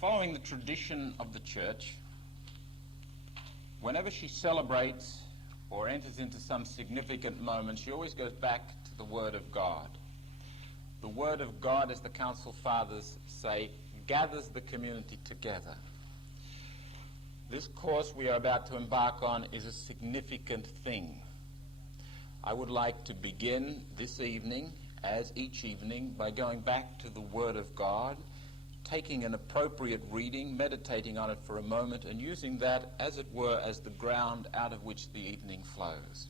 Following the tradition of the church, whenever she celebrates or enters into some significant moment, she always goes back to the Word of God. The Word of God, as the Council Fathers say, gathers the community together. This course we are about to embark on is a significant thing. I would like to begin this evening, as each evening, by going back to the Word of God, taking an appropriate reading, meditating on it for a moment, and using that, as it were, as the ground out of which the evening flows.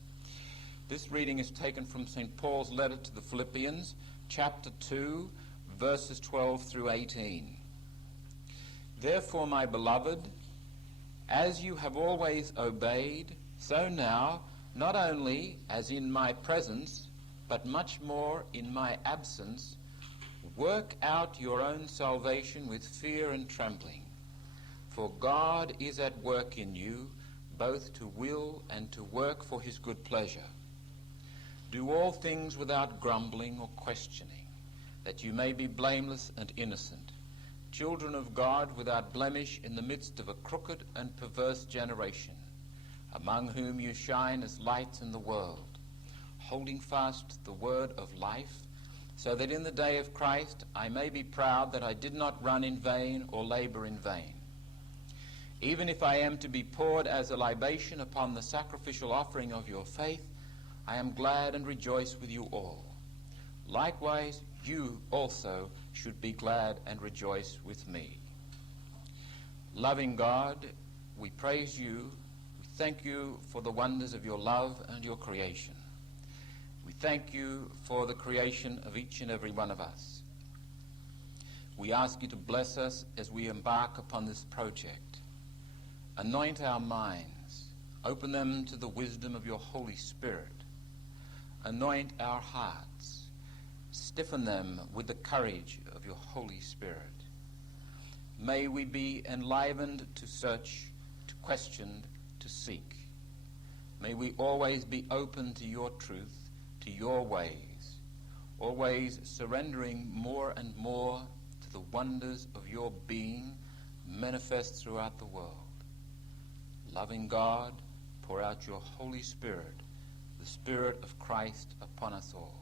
This reading is taken from St. Paul's letter to the Philippians, chapter 2, verses 12 through 18. Therefore, my beloved, as you have always obeyed, so now, not only as in my presence, but much more in my absence, work out your own salvation with fear and trembling. For God is at work in you, both to will and to work for his good pleasure. Do all things without grumbling or questioning, that you may be blameless and innocent, children of God without blemish in the midst of a crooked and perverse generation, among whom you shine as lights in the world, holding fast the word of life, so that in the day of Christ I may be proud that I did not run in vain or labor in vain. Even if I am to be poured as a libation upon the sacrificial offering of your faith, I am glad and rejoice with you all. Likewise, you also should be glad and rejoice with me. Loving God, we praise you. We thank you for the wonders of your love and your creation. We thank you for the creation of each and every one of us. We ask you to bless us as we embark upon this project. Anoint our minds. Open them to the wisdom of your Holy Spirit. Anoint our hearts. Stiffen them with the courage of your Holy Spirit. May we be enlivened to search, to question, to seek. May we always be open to your truth, to your ways, always surrendering more and more to the wonders of your being manifest throughout the world. Loving God, pour out your Holy Spirit, the Spirit of Christ, upon us all.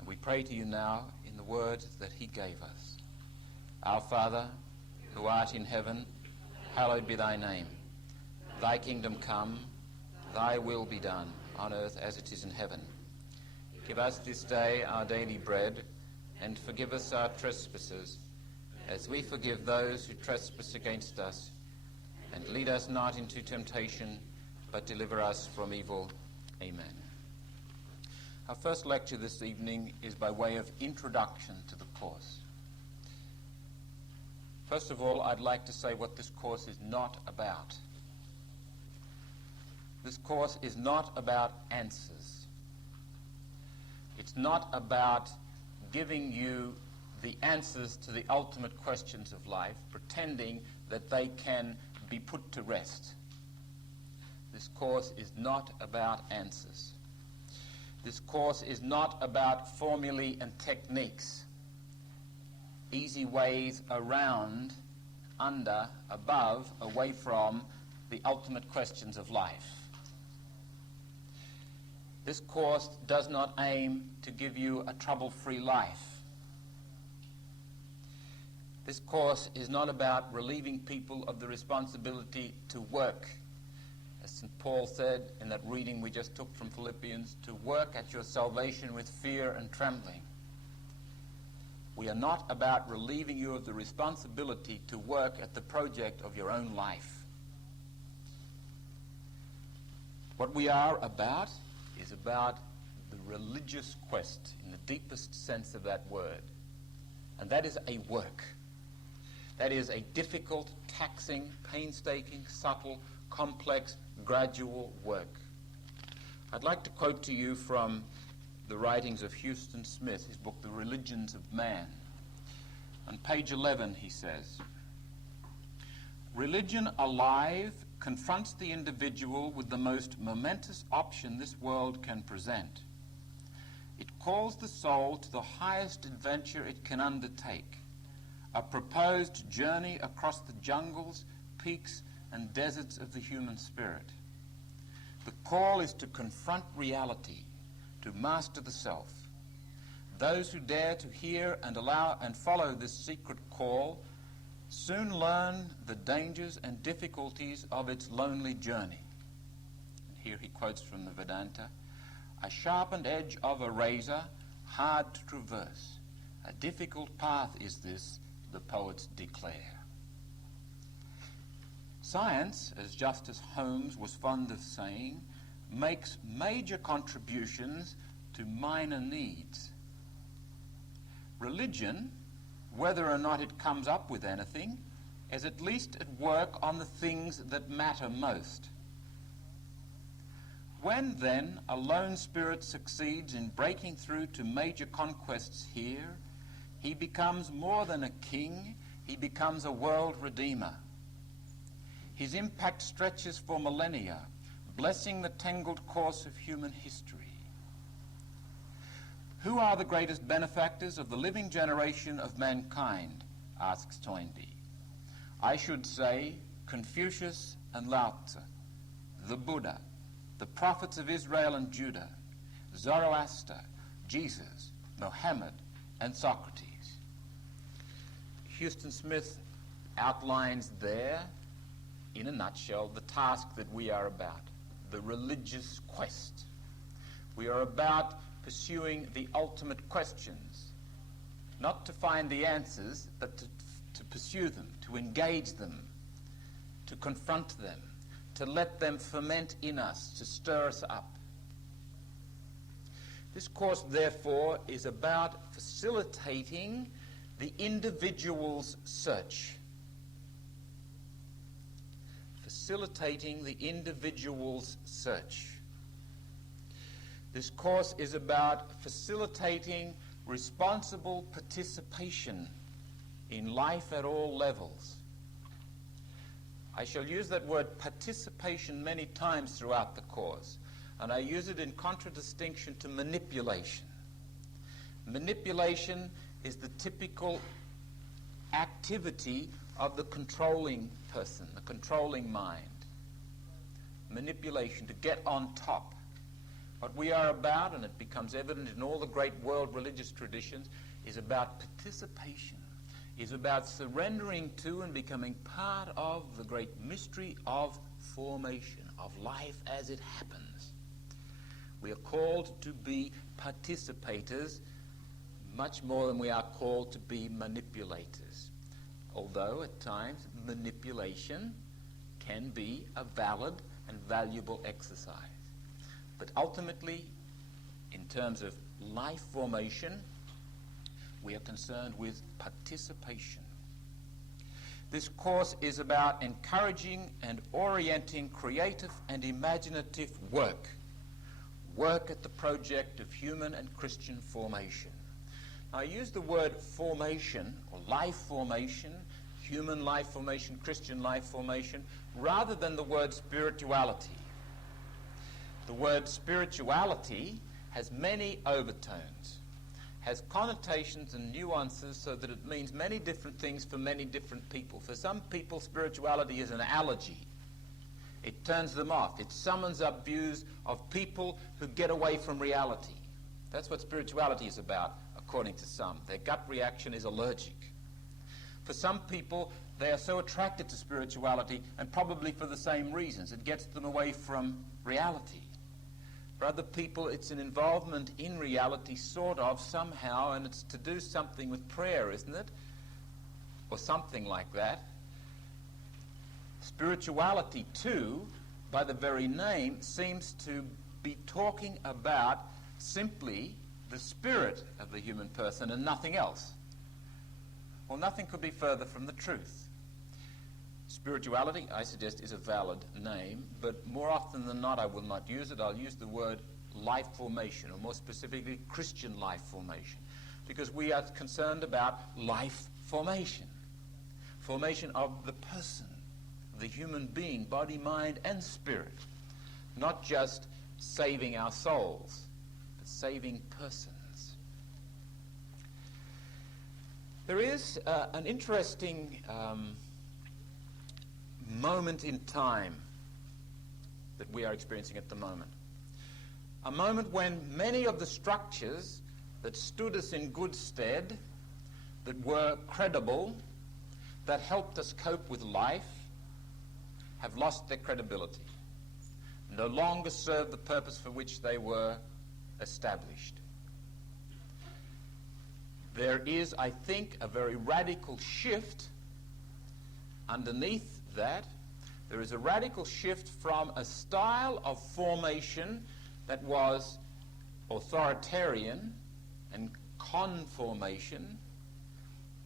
And we pray to you now in the words that he gave us. Our Father, who art in heaven, hallowed be thy name. Thy kingdom come, thy will be done, on earth as it is in heaven. Give us this day our daily bread, and forgive us our trespasses, as we forgive those who trespass against us. And lead us not into temptation, but deliver us from evil. Amen. Our first lecture this evening is by way of introduction to the course. First of all, I'd like to say what this course is not about. This course is not about answers. It's not about giving you the answers to the ultimate questions of life, pretending that they can be put to rest. This course is not about answers. This course is not about formulae and techniques, easy ways around, under, above, away from the ultimate questions of life. This course does not aim to give you a trouble-free life. This course is not about relieving people of the responsibility to work. As St. Paul said in that reading we just took from Philippians, to work at your salvation with fear and trembling. We are not about relieving you of the responsibility to work at the project of your own life. What we are about is about the religious quest in the deepest sense of that word. And that is a work. That is a difficult, taxing, painstaking, subtle, complex, gradual work. I'd like to quote to you from the writings of Houston Smith, his book, The Religions of Man. On page 11, he says, "Religion alive confronts the individual with the most momentous option this world can present. It calls the soul to the highest adventure it can undertake, a proposed journey across the jungles, peaks, and deserts of the human spirit. The call is to confront reality, to master the self. Those who dare to hear and allow and follow this secret call soon learn the dangers and difficulties of its lonely journey. And here he quotes from the Vedanta, "A sharpened edge of a razor, hard to traverse. A difficult path is this, the poets declare." Science, as Justice Holmes was fond of saying, makes major contributions to minor needs. Religion, whether or not it comes up with anything, is at least at work on the things that matter most. When, then, a lone spirit succeeds in breaking through to major conquests here, he becomes more than a king, he becomes a world redeemer. His impact stretches for millennia, blessing the tangled course of human history. Who are the greatest benefactors of the living generation of mankind, asks Toynbee. I should say Confucius and Lao Tzu, the Buddha, the prophets of Israel and Judah, Zoroaster, Jesus, Mohammed, and Socrates. Houston Smith outlines there, in a nutshell, the task that we are about, the religious quest. We are about pursuing the ultimate questions, not to find the answers, but to pursue them, to engage them, to confront them, to let them ferment in us, to stir us up. This course, therefore, is about facilitating the individual's search. Facilitating the individual's search. This course is about facilitating responsible participation in life at all levels. I shall use that word participation many times throughout the course, and I use it in contradistinction to manipulation. Manipulation is the typical activity of the controlling person, the controlling mind. Manipulation, to get on top. What we are about, and it becomes evident in all the great world religious traditions, is about participation, is about surrendering to and becoming part of the great mystery of formation, of life as it happens. We are called to be participators much more than we are called to be manipulators. Although at times manipulation can be a valid and valuable exercise. But ultimately, in terms of life formation, we are concerned with participation. This course is about encouraging and orienting creative and imaginative work at the project of human and Christian formation. Now, I use the word formation, or life formation, human life formation, Christian life formation, rather than the word spirituality. The word spirituality has many overtones, has connotations and nuances so that it means many different things for many different people. For some people, spirituality is an allergy. It turns them off. It summons up views of people who get away from reality. That's what spirituality is about, according to some. Their gut reaction is allergic. For some people, they are so attracted to spirituality, and probably for the same reasons. It gets them away from reality. For other people, it's an involvement in reality, sort of, somehow, and it's to do something with prayer, isn't it? Or something like that. Spirituality, too, by the very name, seems to be talking about simply the spirit of the human person and nothing else. Well, nothing could be further from the truth. Spirituality, I suggest, is a valid name, but more often than not I will not use it. I'll use the word life formation, or more specifically Christian life formation, because we are concerned about life formation. Formation of the person, the human being, body, mind, and spirit. Not just saving our souls, but saving persons. There is an interesting moment in time that we are experiencing at the moment. A moment when many of the structures that stood us in good stead, that were credible, that helped us cope with life, have lost their credibility, no longer serve the purpose for which they were established. There is, I think, a very radical shift underneath that. There is a radical shift from a style of formation that was authoritarian and conformation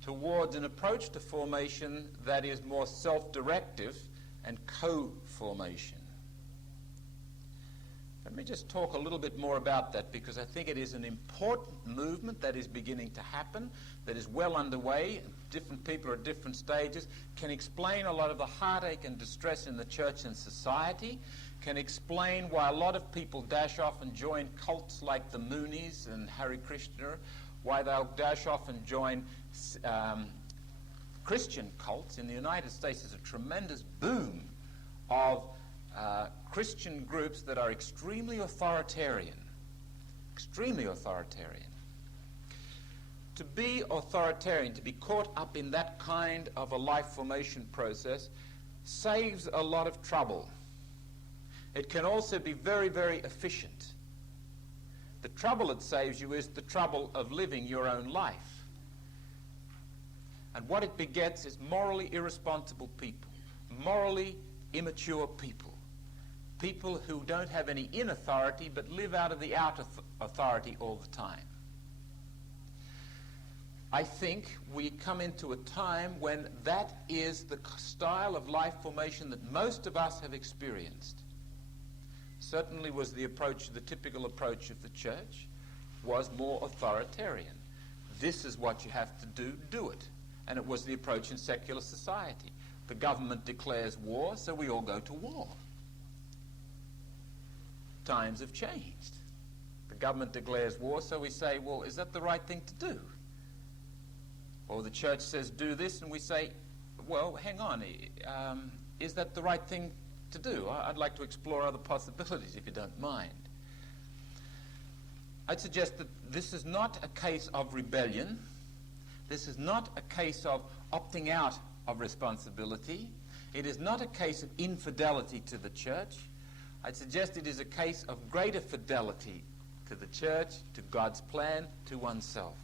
towards an approach to formation that is more self-directive and co-formation. Let me just talk a little bit more about that, because I think it is an important movement that is beginning to happen, that is well underway. Different people are at different stages, can explain a lot of the heartache and distress in the church and society, can explain why a lot of people dash off and join cults like the Moonies and Hare Krishna, why they'll dash off and join Christian cults. In the United States, there's a tremendous boom of Christian groups that are extremely authoritarian. Extremely authoritarian. To be authoritarian, to be caught up in that kind of a life formation process, saves a lot of trouble. It can also be very, very efficient. The trouble it saves you is the trouble of living your own life. And what it begets is morally irresponsible people, morally immature people, people who don't have any in authority but live out of the out authority all the time. I think we come into a time when that is the style of life formation that most of us have experienced. Certainly was the approach, the typical approach of the church, was more authoritarian. This is what you have to do, do it. And it was the approach in secular society. The government declares war, so we all go to war. Times have changed. The government declares war, so we say, well, is that the right thing to do? Or the church says, do this, and we say, well, hang on, is that the right thing to do? I'd like to explore other possibilities, if you don't mind. I'd suggest that this is not a case of rebellion. This is not a case of opting out of responsibility. It is not a case of infidelity to the church. I'd suggest it is a case of greater fidelity to the church, to God's plan, to oneself.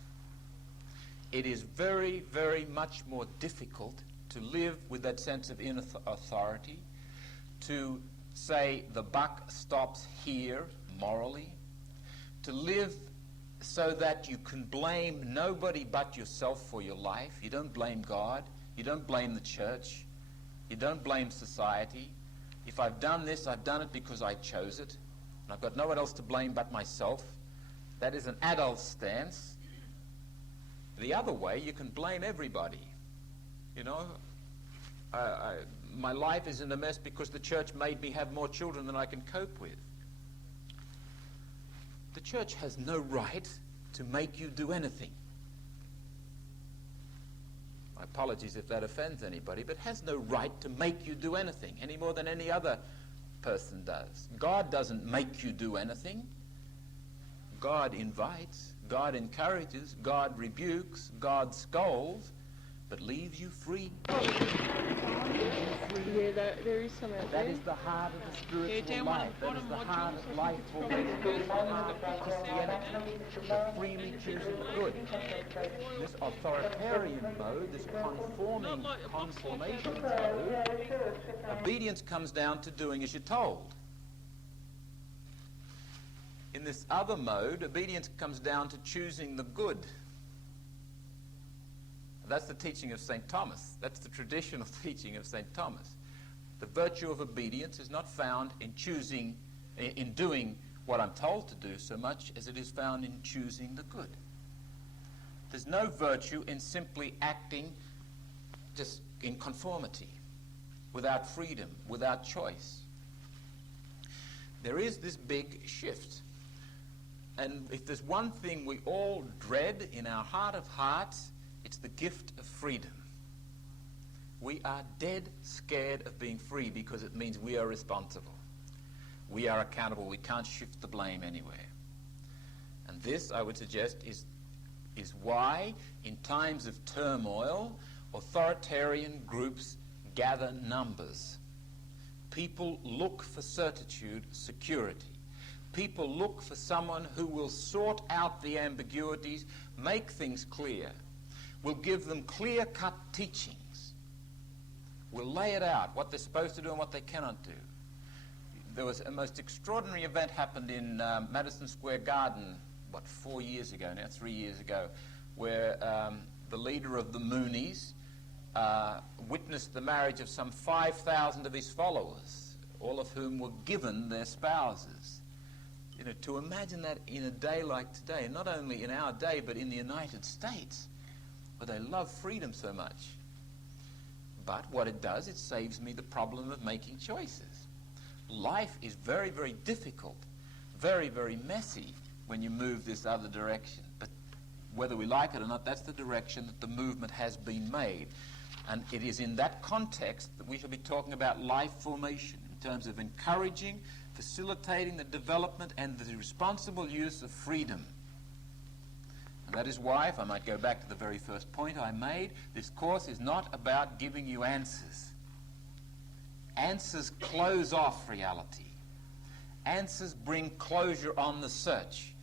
It is very, very much more difficult to live with that sense of inner authority, to say the buck stops here morally, to live so that you can blame nobody but yourself for your life. You don't blame God. You don't blame the church. You don't blame society. If I've done this, I've done it because I chose it, and I've got no one else to blame but myself. That is an adult stance. The other way, you can blame everybody. You know, my life is in a mess because the church made me have more children than I can cope with. The church has no right to make you do anything. My apologies if that offends anybody, but has no right to make you do anything any more than any other person does. God doesn't make you do anything. God invites, God encourages, God rebukes, God scolds, but leaves you free. Yeah, there is some out there. That is the heart of the spiritual life. That is the heart of life formation. That is the heart of Christianity. The freely choosing good. This authoritarian mode, this conforming conformation mode, obedience comes down to doing as you're told. In this other mode, obedience comes down to choosing the good. That's the teaching of St. Thomas. That's the traditional teaching of St. Thomas. The virtue of obedience is not found in choosing, in doing what I'm told to do so much as it is found in choosing the good. There's no virtue in simply acting just in conformity, without freedom, without choice. There is this big shift. And if there's one thing we all dread in our heart of hearts, It's the gift of freedom. We are dead scared of being free because it means we are responsible. We are accountable. We can't shift the blame anywhere. And this, I would suggest, is why, in times of turmoil, authoritarian groups gather numbers. People look for certitude, security. People look for someone who will sort out the ambiguities, make things clear, will give them clear-cut teachings, will lay it out, what they're supposed to do and what they cannot do. There was a most extraordinary event happened in Madison Square Garden, 4 years ago now, 3 years ago, where the leader of the Moonies witnessed the marriage of some 5,000 of his followers, all of whom were given their spouses. You know, to imagine that in a day like today, not only in our day, but in the United States, where they love freedom so much. But what it does, it saves me the problem of making choices. Life is very, very difficult, very, very messy when you move this other direction. But whether we like it or not, that's the direction that the movement has been made. And it is in that context that we shall be talking about life formation in terms of encouraging, facilitating the development and the responsible use of freedom. And that is why, if I might go back to the very first point I made, this course is not about giving you answers. Answers close off reality. Answers bring closure on the search.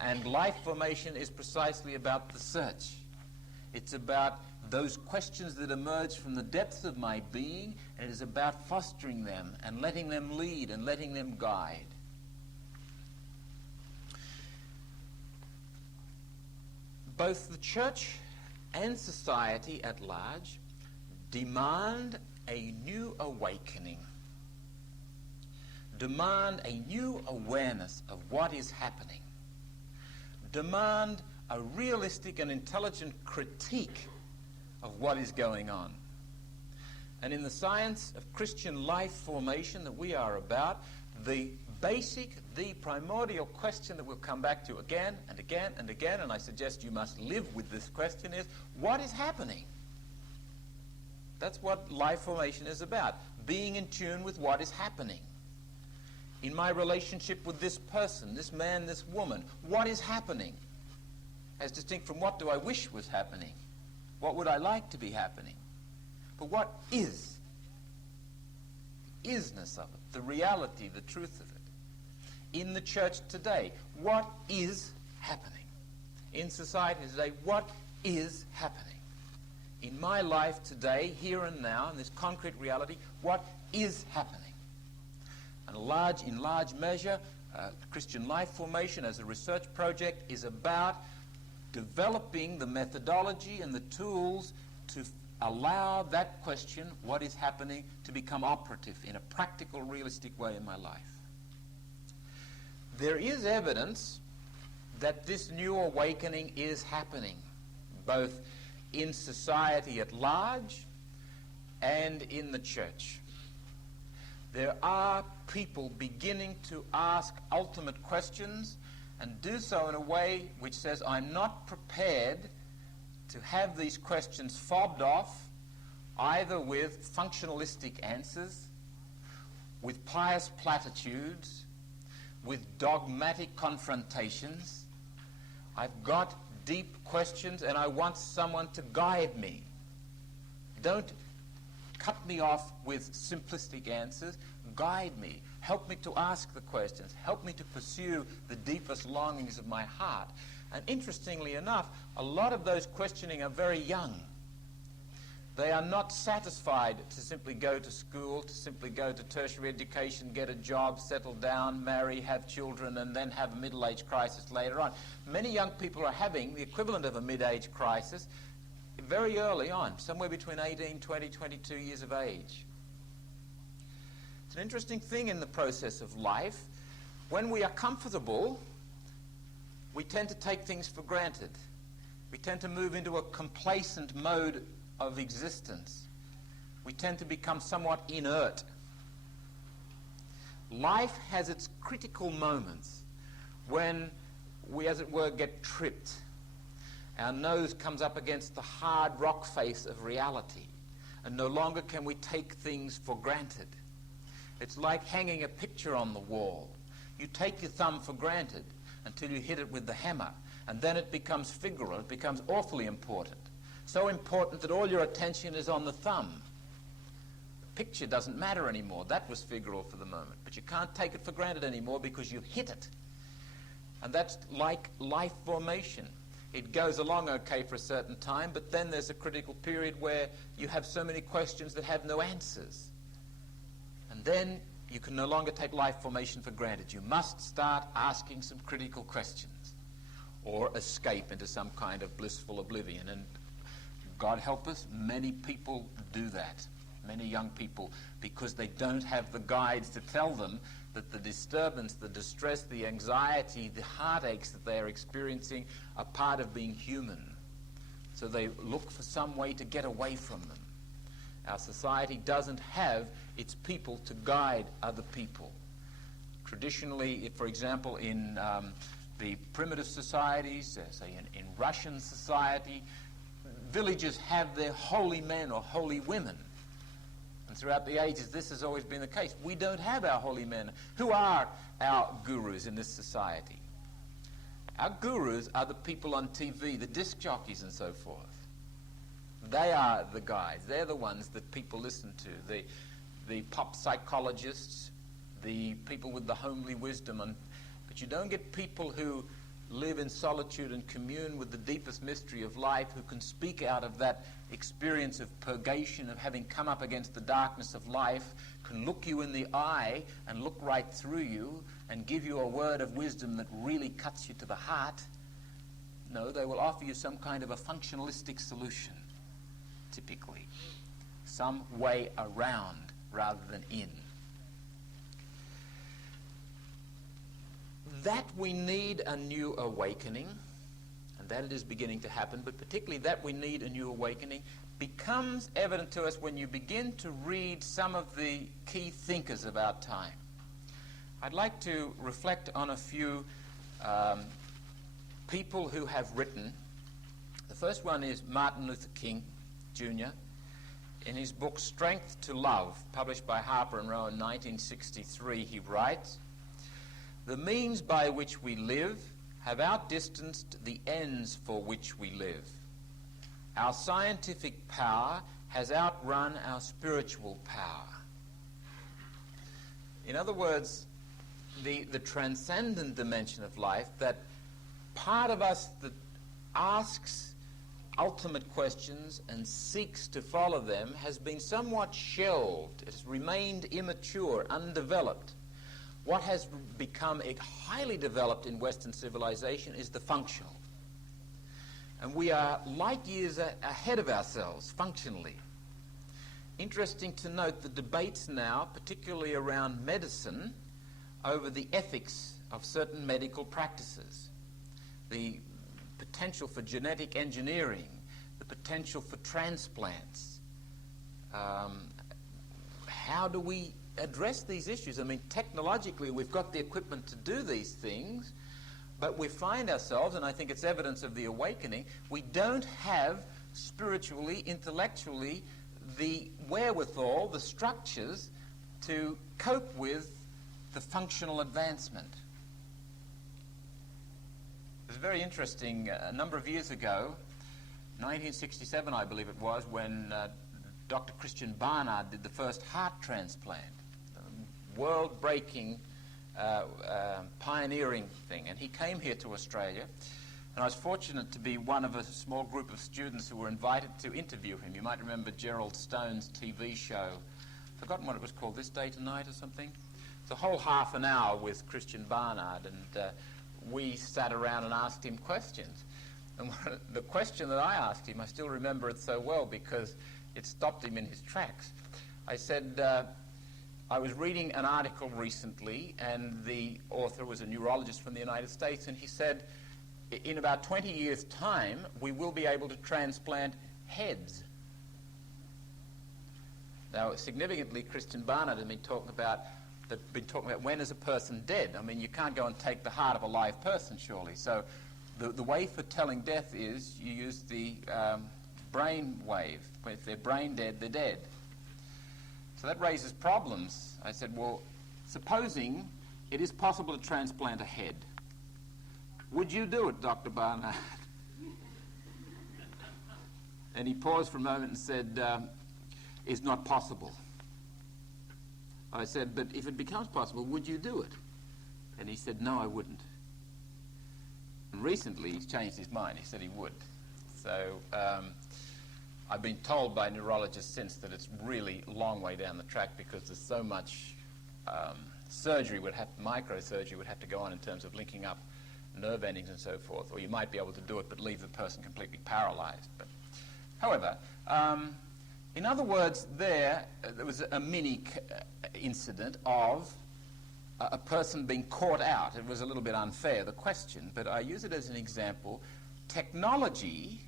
And life formation is precisely about the search. It's about those questions that emerge from the depths of my being, and it is about fostering them and letting them lead and letting them guide. Both the church and society at large demand a new awakening, demand a new awareness of what is happening, demand a realistic and intelligent critique of what is going on. And in the science of Christian life formation that we are about, the basic, the primordial question that we'll come back to again and again and again, and I suggest you must live with this question, is what is happening? That's what life formation is about, being in tune with what is happening. In my relationship with this person, this man, this woman, what is happening? As distinct from what do I wish was happening? What would I like to be happening? But what is? The isness of it, the reality, the truth of it. In the church today, what is happening? In society today, what is happening? In my life today, here and now, in this concrete reality, what is happening? And in large measure, Christian life formation as a research project is about developing the methodology and the tools to allow that question, what is happening, to become operative in a practical, realistic way in my life. There is evidence that this new awakening is happening, both in society at large and in the church. There are people beginning to ask ultimate questions and do so in a way which says, I'm not prepared to have these questions fobbed off either with functionalistic answers, with pious platitudes, with dogmatic confrontations. I've got deep questions and I want someone to guide me. Don't cut me off with simplistic answers. Guide me. Help me to ask the questions. Help me to pursue the deepest longings of my heart. And interestingly enough, a lot of those questioning are very young. They are not satisfied to simply go to school, to simply go to tertiary education, get a job, settle down, marry, have children, and then have a middle-age crisis later on. Many young people are having the equivalent of a mid-age crisis very early on, somewhere between 18, 20, 22 years of age. It's an interesting thing in the process of life. When we are comfortable, we tend to take things for granted. We tend to move into a complacent mode of existence. We tend to become somewhat inert. Life has its critical moments when we, as it were, get tripped. Our nose comes up against the hard rock face of reality, and no longer can we take things for granted. It's like hanging a picture on the wall. You take your thumb for granted until you hit it with the hammer, and then it becomes figural. It becomes awfully important. So important that all your attention is on the thumb. The picture doesn't matter anymore. That was figural for the moment. But you can't take it for granted anymore because you hit it. And that's like life formation. It goes along okay for a certain time, but then there's a critical period where you have so many questions that have no answers. And then you can no longer take life formation for granted. You must start asking some critical questions or escape into some kind of blissful oblivion. And God help us, many people do that, many young people, because they don't have the guides to tell them that the disturbance, the distress, the anxiety, the heartaches that they are experiencing are part of being human. So they look for some way to get away from them. Our society doesn't have its people to guide other people. Traditionally, for example, in the primitive societies, say in Russian society, villages have their holy men or holy women. And throughout the ages, this has always been the case. We don't have our holy men. Who are our gurus in this society? Our gurus are the people on TV, the disc jockeys and so forth. They are the guides. They're the ones that people listen to. The pop psychologists, the people with the homely wisdom. But you don't get people who live in solitude and commune with the deepest mystery of life, who can speak out of that experience of purgation, of having come up against the darkness of life, can look you in the eye and look right through you and give you a word of wisdom that really cuts you to the heart. No, they will offer you some kind of a functionalistic solution, typically. Some way around rather than in. That we need a new awakening, and that it is beginning to happen, but particularly that we need a new awakening becomes evident to us when you begin to read some of the key thinkers of our time. I'd like to reflect on a few people who have written. The first one is Martin Luther King, Jr. In his book Strength to Love, published by Harper and Row in 1963, he writes, "The means by which we live have outdistanced the ends for which we live. Our scientific power has outrun our spiritual power." In other words, the transcendent dimension of life, that part of us that asks ultimate questions and seeks to follow them, has been somewhat shelved. It has remained immature, undeveloped. What has become highly developed in Western civilization is the functional. And we are light years ahead of ourselves, functionally. Interesting to note the debates now, particularly around medicine, over the ethics of certain medical practices. The potential for genetic engineering, the potential for transplants. How do we address these issues? I mean, technologically, we've got the equipment to do these things, but we find ourselves, and I think it's evidence of the awakening, we don't have spiritually, intellectually, the wherewithal, the structures to cope with the functional advancement. It was very interesting. A number of years ago, 1967, I believe it was, when Dr. Christian Barnard did the first heart transplant. World-breaking, pioneering thing. And he came here to Australia, and I was fortunate to be one of a small group of students who were invited to interview him. You might remember Gerald Stone's TV show. I've forgotten what it was called, This Day Tonight or something. It's a whole half an hour with Christian Barnard, and we sat around and asked him questions. And the question that I asked him, I still remember it so well because it stopped him in his tracks. I said, I was reading an article recently, and the author was a neurologist from the United States, and he said, in about 20 years' time, we will be able to transplant heads. Now, significantly, Christian Barnard had been talking about when is a person dead. I mean, you can't go and take the heart of a live person, surely. So The way for telling death is you use the brain wave. If they're brain dead, they're dead. So that raises problems. I said, well, supposing it is possible to transplant a head, would you do it, Dr. Barnard? And he paused for a moment and said, it's not possible. I said, but if it becomes possible, would you do it? And he said, no, I wouldn't. And recently, he's changed his mind. He said he would. So I've been told by neurologists since that it's really a long way down the track because there's so much surgery microsurgery would have to go on in terms of linking up nerve endings and so forth. Or you might be able to do it but leave the person completely paralyzed. But, however, in other words, there was a mini incident of a person being caught out. It was a little bit unfair, the question, but I use it as an example. Technology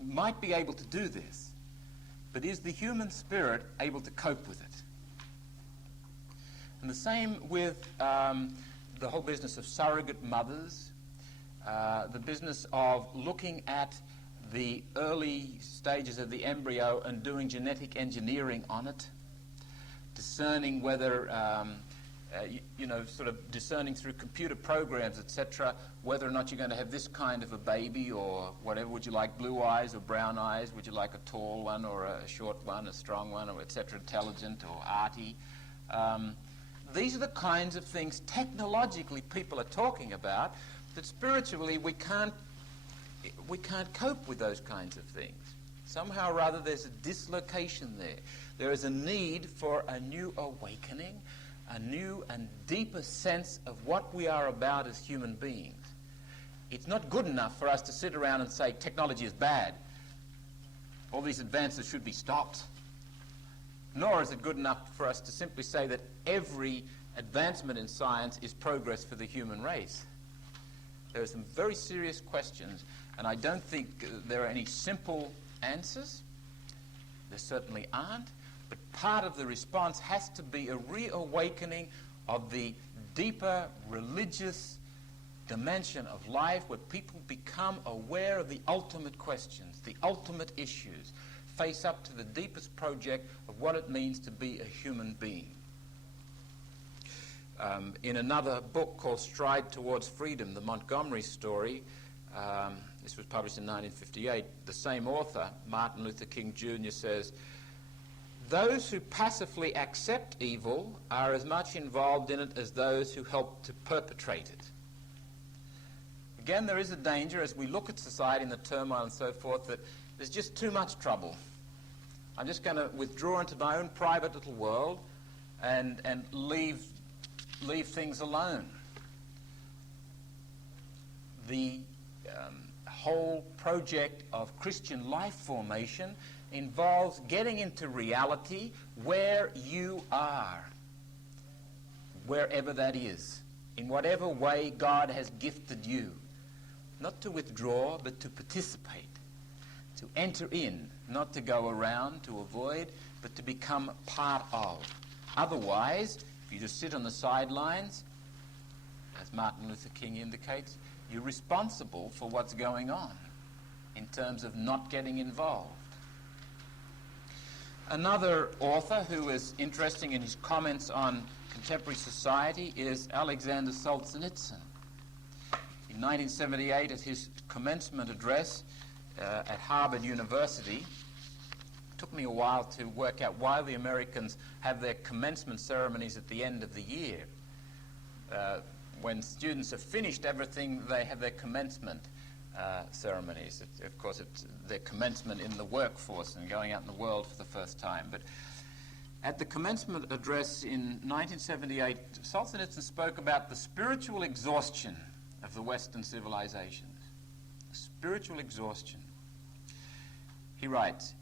might be able to do this, but is the human spirit able to cope with it? And the same with the whole business of surrogate mothers, the business of looking at the early stages of the embryo and doing genetic engineering on it, discerning whether, sort of discerning through computer programs, etc., whether or not you're going to have this kind of a baby or whatever. Would you like blue eyes or brown eyes? Would you like a tall one or a short one, a strong one, or etc., intelligent or arty? These are the kinds of things technologically people are talking about that spiritually we can't cope with those kinds of things. Somehow or other there's a dislocation there. There is a need for a new awakening, a new and deeper sense of what we are about as human beings. It's not good enough for us to sit around and say technology is bad. All these advances should be stopped. Nor is it good enough for us to simply say that every advancement in science is progress for the human race. There are some very serious questions, and I don't think there are any simple answers. There certainly aren't. But part of the response has to be a reawakening of the deeper religious dimension of life where people become aware of the ultimate questions, the ultimate issues, face up to the deepest project of what it means to be a human being. In another book called Stride Towards Freedom, the Montgomery story, this was published in 1958, the same author, Martin Luther King Jr., says, "Those who passively accept evil are as much involved in it as those who help to perpetrate it." Again, there is a danger as we look at society and the turmoil and so forth that there's just too much trouble. I'm just going to withdraw into my own private little world and leave things alone. The whole project of Christian life formation involves getting into reality where you are, wherever that is, in whatever way God has gifted you. Not to withdraw, but to participate, to enter in, not to go around, to avoid, but to become part of. Otherwise, if you just sit on the sidelines, as Martin Luther King indicates, you're responsible for what's going on in terms of not getting involved. Another author who is interesting in his comments on contemporary society is Alexander Solzhenitsyn. In 1978, at his commencement address at Harvard University, it took me a while to work out why the Americans have their commencement ceremonies at the end of the year. When students have finished everything, they have their commencement ceremonies. Of course, it's their commencement in the workforce and going out in the world for the first time. But at the commencement address in 1978, Solzhenitsyn spoke about the spiritual exhaustion of the Western civilizations. Spiritual exhaustion. He writes,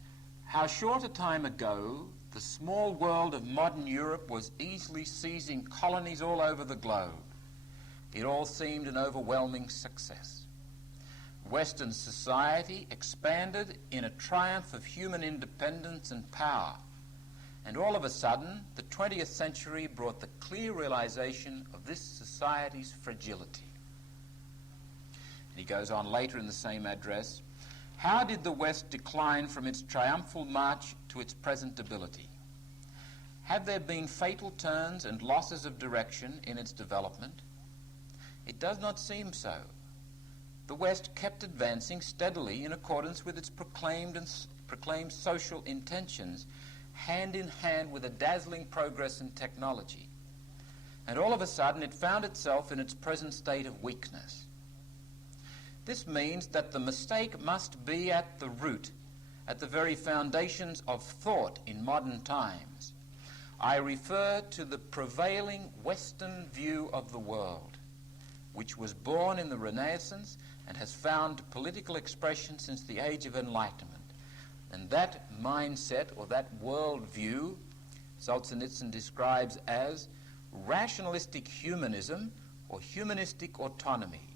"How short a time ago the small world of modern Europe was easily seizing colonies all over the globe. It all seemed an overwhelming success. Western society expanded in a triumph of human independence and power. And all of a sudden, the 20th century brought the clear realization of this society's fragility." He goes on later in the same address, how did the West decline from its triumphal march to its present debility? Have there been fatal turns and losses of direction in its development? It does not seem so. The West kept advancing steadily in accordance with its proclaimed social intentions, hand in hand with a dazzling progress in technology. And all of a sudden it found itself in its present state of weakness. This means that the mistake must be at the root, at the very foundations of thought in modern times. I refer to the prevailing Western view of the world, which was born in the Renaissance and has found political expression since the Age of Enlightenment. And that mindset, or that worldview, Solzhenitsyn describes as rationalistic humanism or humanistic autonomy,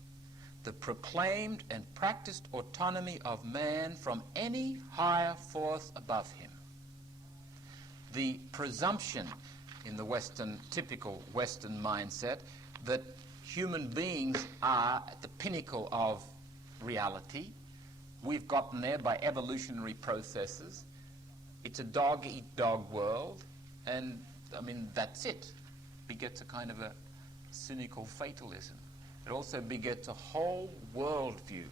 the proclaimed and practiced autonomy of man from any higher force above him. The presumption in the typical Western mindset that human beings are at the pinnacle of reality. We've gotten there by evolutionary processes. It's a dog-eat-dog world, and, that's it. Begets a kind of a cynical fatalism. It also begets a whole worldview,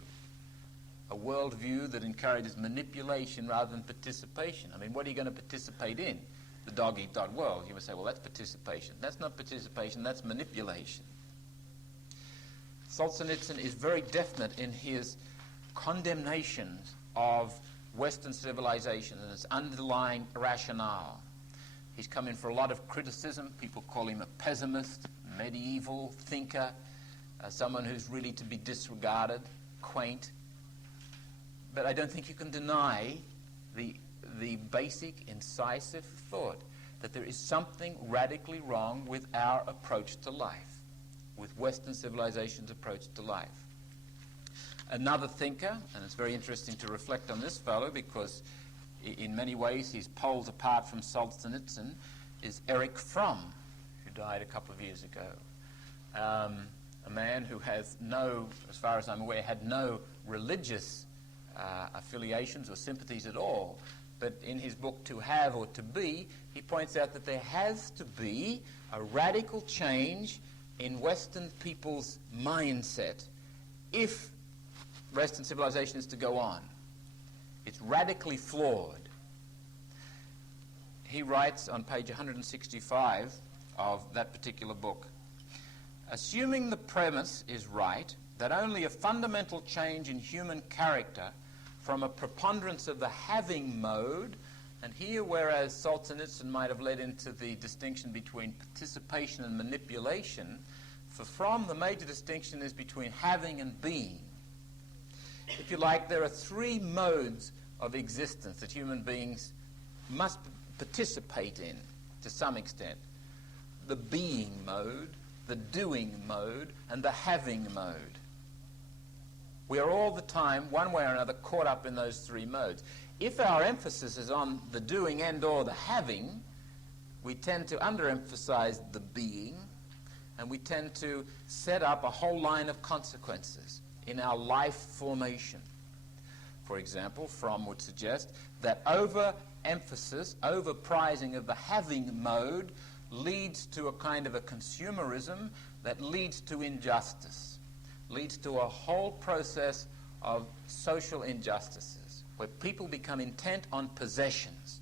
a worldview that encourages manipulation rather than participation. What are you going to participate in? The dog-eat-dog world. You would say, well, that's participation. That's not participation, that's manipulation. Solzhenitsyn is very definite in his condemnations of Western civilization and its underlying rationale. He's come in for a lot of criticism. People call him a pessimist, medieval thinker, someone who's really to be disregarded, quaint. But I don't think you can deny the basic, incisive thought that there is something radically wrong with our approach to life, with Western civilization's approach to life. Another thinker, and it's very interesting to reflect on this fellow because in many ways he's poles apart from Solzhenitsyn, is Erich Fromm, who died a couple of years ago. A man who has as far as I'm aware, had no religious affiliations or sympathies at all. But in his book, To Have or To Be, he points out that there has to be a radical change in Western people's mindset if Western civilization is to go on. It's radically flawed. He writes on page 165 of that particular book, assuming the premise is right, that only a fundamental change in human character from a preponderance of the having mode, and here whereas Solzhenitsyn might have led into the distinction between participation and manipulation, for Fromm the major distinction is between having and being. If you like, there are three modes of existence that human beings must participate in to some extent. The being mode, the doing mode, and the having mode. We are all the time, one way or another, caught up in those three modes. If our emphasis is on the doing and or the having, we tend to underemphasize the being, and we tend to set up a whole line of consequences in our life formation. For example, Fromm would suggest that overemphasis, overprizing of the having mode leads to a kind of a consumerism that leads to injustice, leads to a whole process of social injustices, where people become intent on possessions.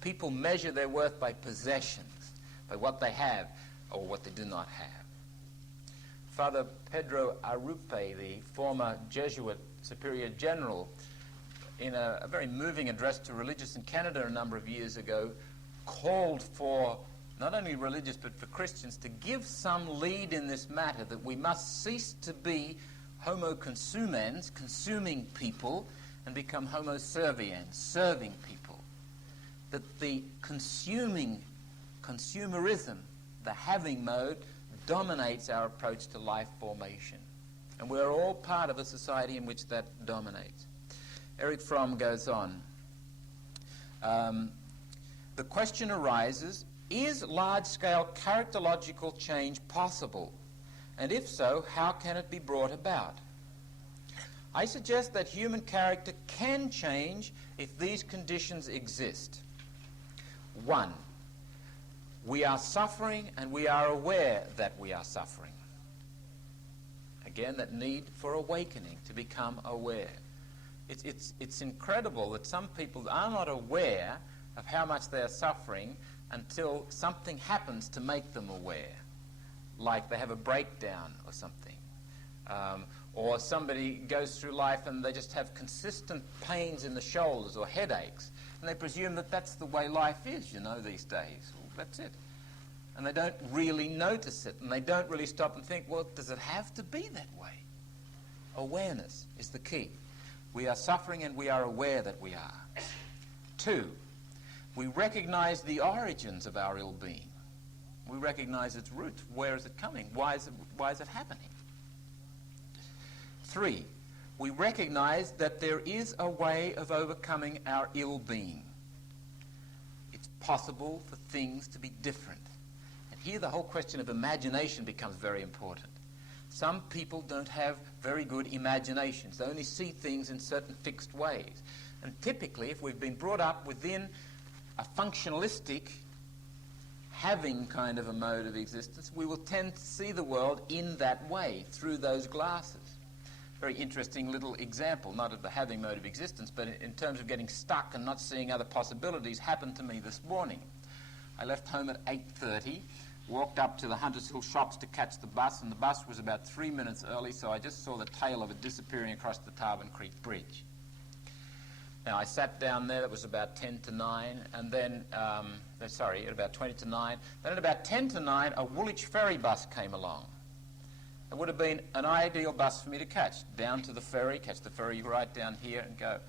People measure their worth by possessions, by what they have or what they do not have. Father Pedro Arrupe, the former Jesuit Superior General, in a very moving address to religious in Canada a number of years ago, called for not only religious but for Christians to give some lead in this matter, that we must cease to be homo consumens, consuming people, and become homo serviens, serving people. That the consumerism, the having mode, dominates our approach to life formation. And we're all part of a society in which that dominates. Erich Fromm goes on. The question arises, is large-scale characterological change possible? And if so, how can it be brought about? I suggest that human character can change if these conditions exist. 1, we are suffering and we are aware that we are suffering. Again, that need for awakening, to become aware. It's incredible that some people are not aware of how much they are suffering until something happens to make them aware, like they have a breakdown or something. Or somebody goes through life and they just have consistent pains in the shoulders or headaches, and they presume that that's the way life is, these days. Well, that's it. And they don't really notice it, and they don't really stop and think, well, does it have to be that way? Awareness is the key. We are suffering and we are aware that we are. 2, we recognize the origins of our ill-being. We recognize its roots. Where is it coming? Why is it happening? 3, we recognize that there is a way of overcoming our ill-being. It's possible for things to be different. And here the whole question of imagination becomes very important. Some people don't have very good imaginations. They only see things in certain fixed ways. And typically, if we've been brought up within a functionalistic, having kind of a mode of existence, we will tend to see the world in that way, through those glasses. Very interesting little example, not of the having mode of existence, but in terms of getting stuck and not seeing other possibilities, happened to me this morning. I left home at 8:30, walked up to the Hunters Hill shops to catch the bus, and the bus was about 3 minutes early, so I just saw the tail of it disappearing across the Tarban Creek Bridge. Now, I sat down there. It was about 10 to 9, and then, at about 20 to 9. Then at about 10 to 9, a Woolwich ferry bus came along. It would have been an ideal bus for me to catch, down to the ferry, catch the ferry right down here and go.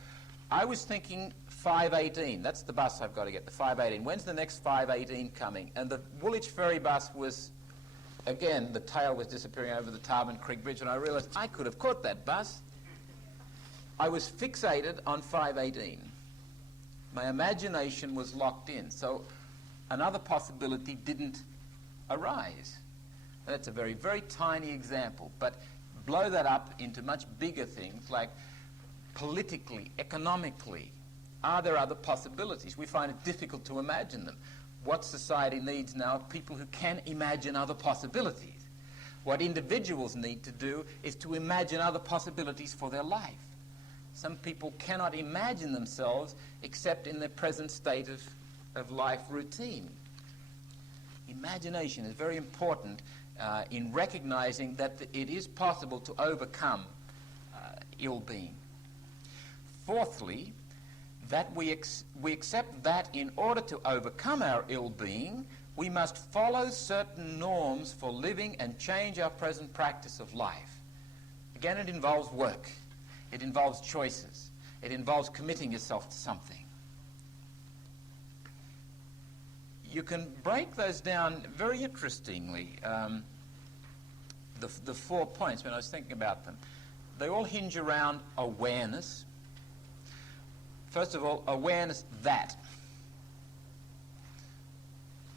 I was thinking 5:18. That's the bus I've got to get, the 5:18. When's the next 5:18 coming? And the Woolwich ferry bus was, again, the tail was disappearing over the Tarban Creek Bridge, and I realized I could have caught that bus. I was fixated on 5:18. My imagination was locked in, so another possibility didn't arise. And that's a very, very tiny example, but blow that up into much bigger things like politically, economically. Are there other possibilities? We find it difficult to imagine them. What society needs now are people who can imagine other possibilities. What individuals need to do is to imagine other possibilities for their life. Some people cannot imagine themselves except in their present state of life routine. Imagination is very important in recognizing that it is possible to overcome ill-being. Fourthly, that we accept that in order to overcome our ill-being, we must follow certain norms for living and change our present practice of life. Again, it involves work. It involves choices. It involves committing yourself to something. You can break those down very interestingly. The 4 points, when I was thinking about them, they all hinge around awareness. First of all, awareness that.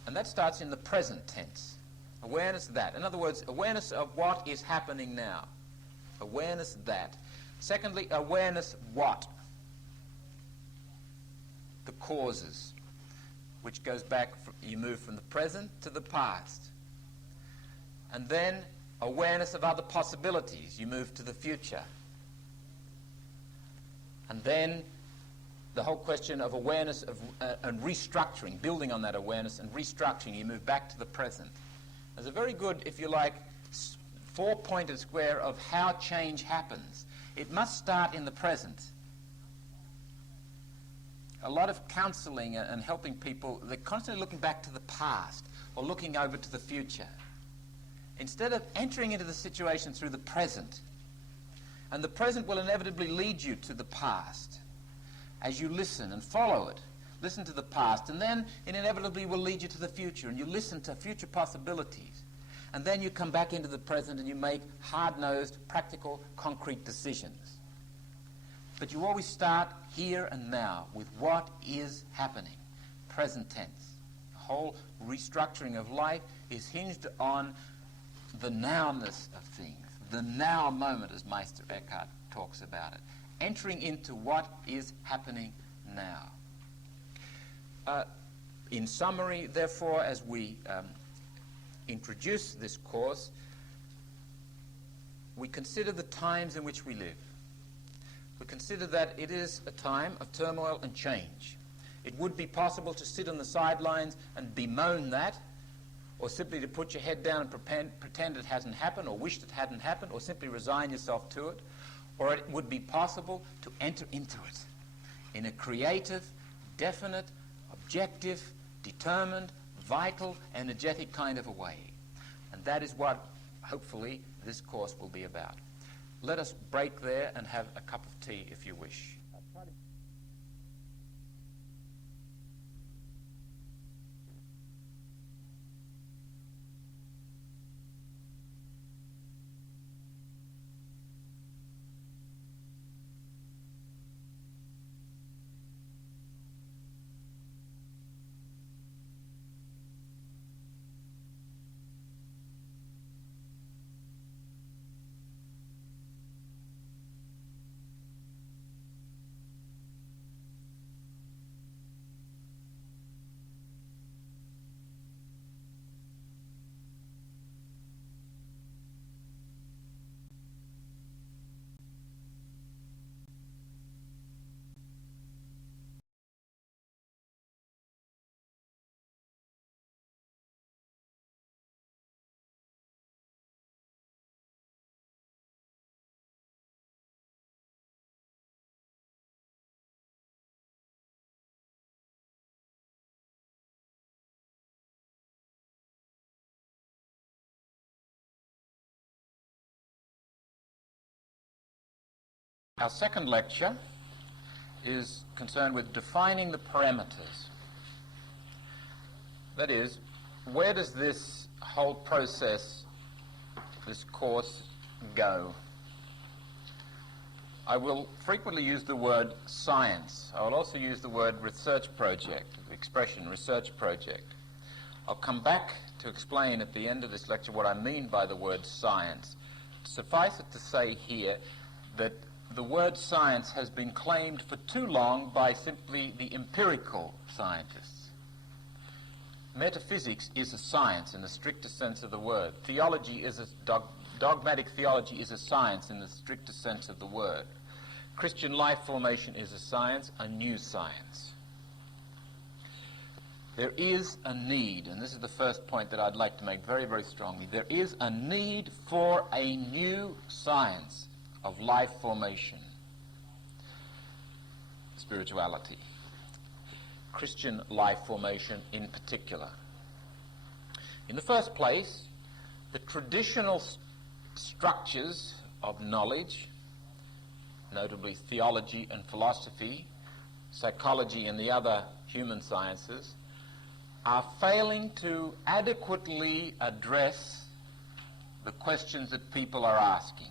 And that starts in the present tense. Awareness that. In other words, awareness of what is happening now. Awareness that. Secondly, awareness what? The causes, which goes back, you move from the present to the past. And then awareness of other possibilities, you move to the future. And then the whole question of awareness of and restructuring, building on that awareness and restructuring, you move back to the present. There's a very good, if you like, 4-pointed square of how change happens. It must start in the present. A lot of counseling and helping people, they're constantly looking back to the past or looking over to the future, instead of entering into the situation through the present. And the present will inevitably lead you to the past as you listen and follow it. Listen to the past, and then it inevitably will lead you to the future, and you listen to future possibilities. And then you come back into the present and you make hard-nosed, practical, concrete decisions. But you always start here and now with what is happening, present tense. The whole restructuring of life is hinged on the nowness of things, the now moment, as Meister Eckhart talks about it. Entering into what is happening now. In summary, therefore, as we introduce this course, we consider the times in which we live. We consider that it is a time of turmoil and change. It would be possible to sit on the sidelines and bemoan that, or simply to put your head down and pretend it hasn't happened, or wish it hadn't happened, or simply resign yourself to it. Or it would be possible to enter into it in a creative, definite, objective, determined, vital, energetic kind of a way. And that is what, hopefully, this course will be about. Let us break there and have a cup of tea if you wish. Our second lecture is concerned with defining the parameters. That is, where does this whole process, this course, go? I will frequently use the word science. I will also use the word research project, the expression research project. I'll come back to explain at the end of this lecture what I mean by the word science. Suffice it to say here that the word science has been claimed for too long by simply the empirical scientists. Metaphysics is a science in the strictest sense of the word. Theology is dogmatic theology is a science in the strictest sense of the word. Christian life formation is a science, a new science. There is a need, and this is the first point that I'd like to make very, very strongly. There is a need for a new science of life formation, spirituality, Christian life formation in particular. In the first place, the traditional structures of knowledge, notably theology and philosophy, psychology and the other human sciences, are failing to adequately address the questions that people are asking.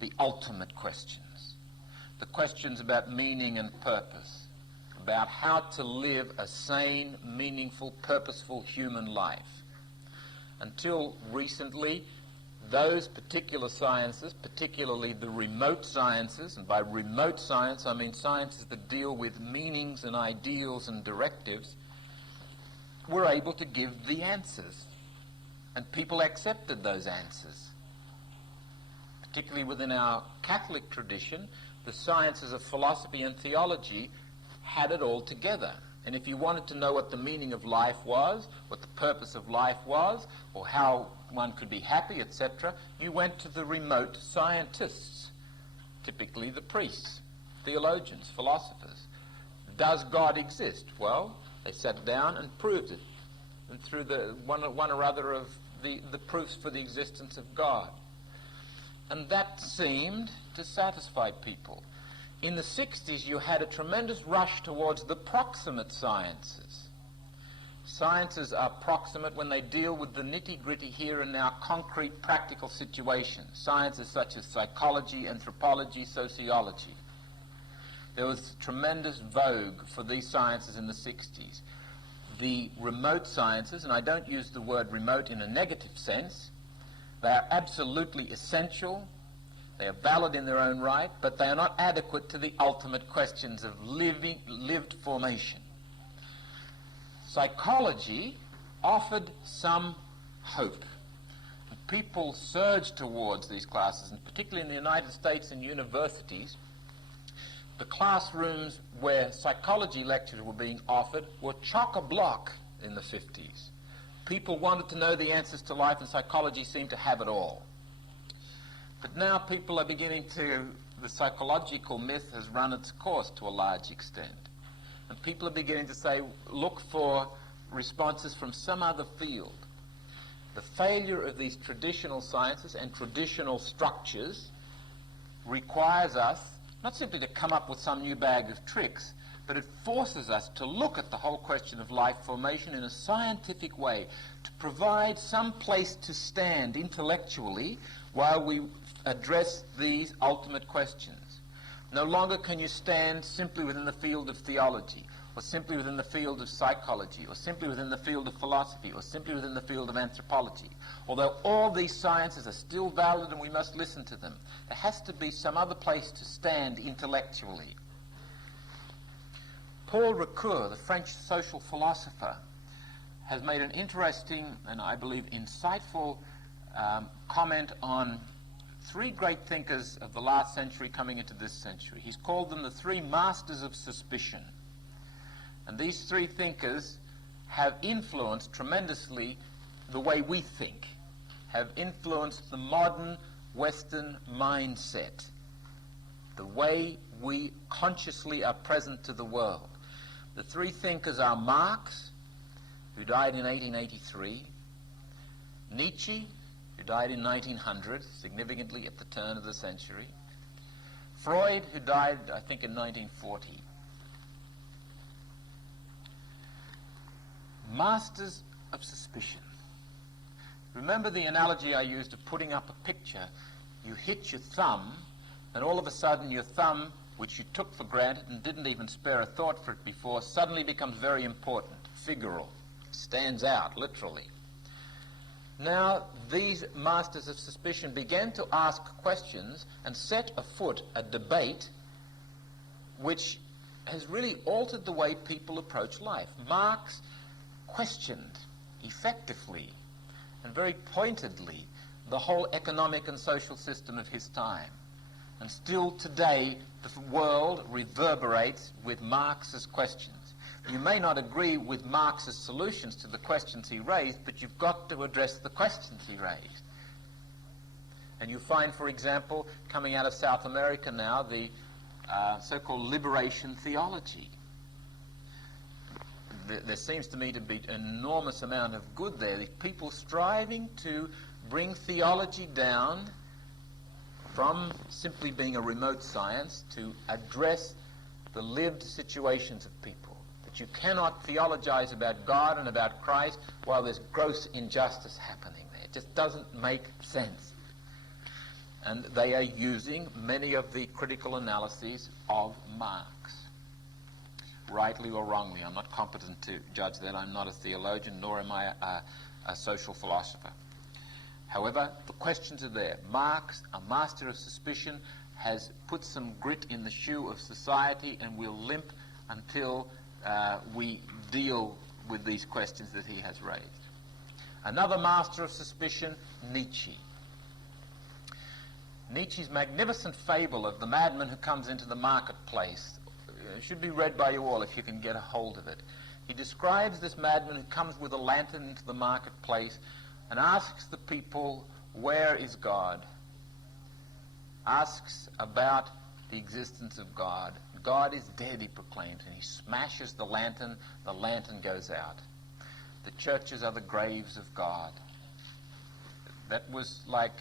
The ultimate questions, the questions about meaning and purpose, about how to live a sane, meaningful, purposeful human life. Until recently, those particular sciences, particularly the remote sciences, and by remote science I mean sciences that deal with meanings and ideals and directives, were able to give the answers. And people accepted those answers. Particularly within our Catholic tradition, the sciences of philosophy and theology had it all together. And if you wanted to know what the meaning of life was, what the purpose of life was, or how one could be happy, etc., you went to the remote scientists, typically the priests, theologians, philosophers. Does God exist? Well, they sat down and proved it. And through the one or other of the proofs for the existence of God. And that seemed to satisfy people. In the 60s, you had a tremendous rush towards the proximate sciences. Sciences are proximate when they deal with the nitty-gritty here and now, concrete, practical situations. Sciences such as psychology, anthropology, sociology. There was tremendous vogue for these sciences in the 60s. The remote sciences, and I don't use the word remote in a negative sense, they are absolutely essential. They are valid in their own right, but they are not adequate to the ultimate questions of lived formation. Psychology offered some hope. People surged towards these classes, and particularly in the United States and universities, the classrooms where psychology lectures were being offered were chock-a-block in the 50s. People wanted to know the answers to life, and psychology seemed to have it all. But now people are beginning to, the psychological myth has run its course to a large extent. And people are beginning to say, look for responses from some other field. The failure of these traditional sciences and traditional structures requires us not simply to come up with some new bag of tricks, but it forces us to look at the whole question of life formation in a scientific way, to provide some place to stand intellectually while we address these ultimate questions. No longer can you stand simply within the field of theology, or simply within the field of psychology, or simply within the field of philosophy, or simply within the field of anthropology. Although all these sciences are still valid and we must listen to them, there has to be some other place to stand intellectually. Paul Ricoeur, the French social philosopher, has made an interesting and I believe insightful comment on three great thinkers of the last century coming into this century. He's called them the three masters of suspicion. And these three thinkers have influenced tremendously the way we think, have influenced the modern Western mindset, the way we consciously are present to the world. The three thinkers are Marx, who died in 1883, Nietzsche, who died in 1900, significantly at the turn of the century, Freud, who died, I think, in 1940. Masters of suspicion. Remember the analogy I used of putting up a picture. You hit your thumb, and all of a sudden your thumb, which you took for granted and didn't even spare a thought for it before, suddenly becomes very important, figural, stands out, literally. Now, these masters of suspicion began to ask questions and set afoot a debate which has really altered the way people approach life. Marx questioned effectively and very pointedly the whole economic and social system of his time. And still today, the world reverberates with Marx's questions. You may not agree with Marx's solutions to the questions he raised, but you've got to address the questions he raised. And you find, for example, coming out of South America now, the so-called liberation theology. There seems to me to be an enormous amount of good there. These people striving to bring theology down from simply being a remote science to address the lived situations of people. That you cannot theologize about God and about Christ while there's gross injustice happening there. It just doesn't make sense. And they are using many of the critical analyses of Marx, rightly or wrongly. I'm not competent to judge that. I'm not a theologian, nor am I a social philosopher. However, the questions are there. Marx, a master of suspicion, has put some grit in the shoe of society and will limp until we deal with these questions that he has raised. Another master of suspicion, Nietzsche. Nietzsche's magnificent fable of the madman who comes into the marketplace should be read by you all if you can get a hold of it. He describes this madman who comes with a lantern into the marketplace and asks the people, where is God? Asks about the existence of God. God is dead, he proclaims, and he smashes the lantern goes out. The churches are the graves of God. That was like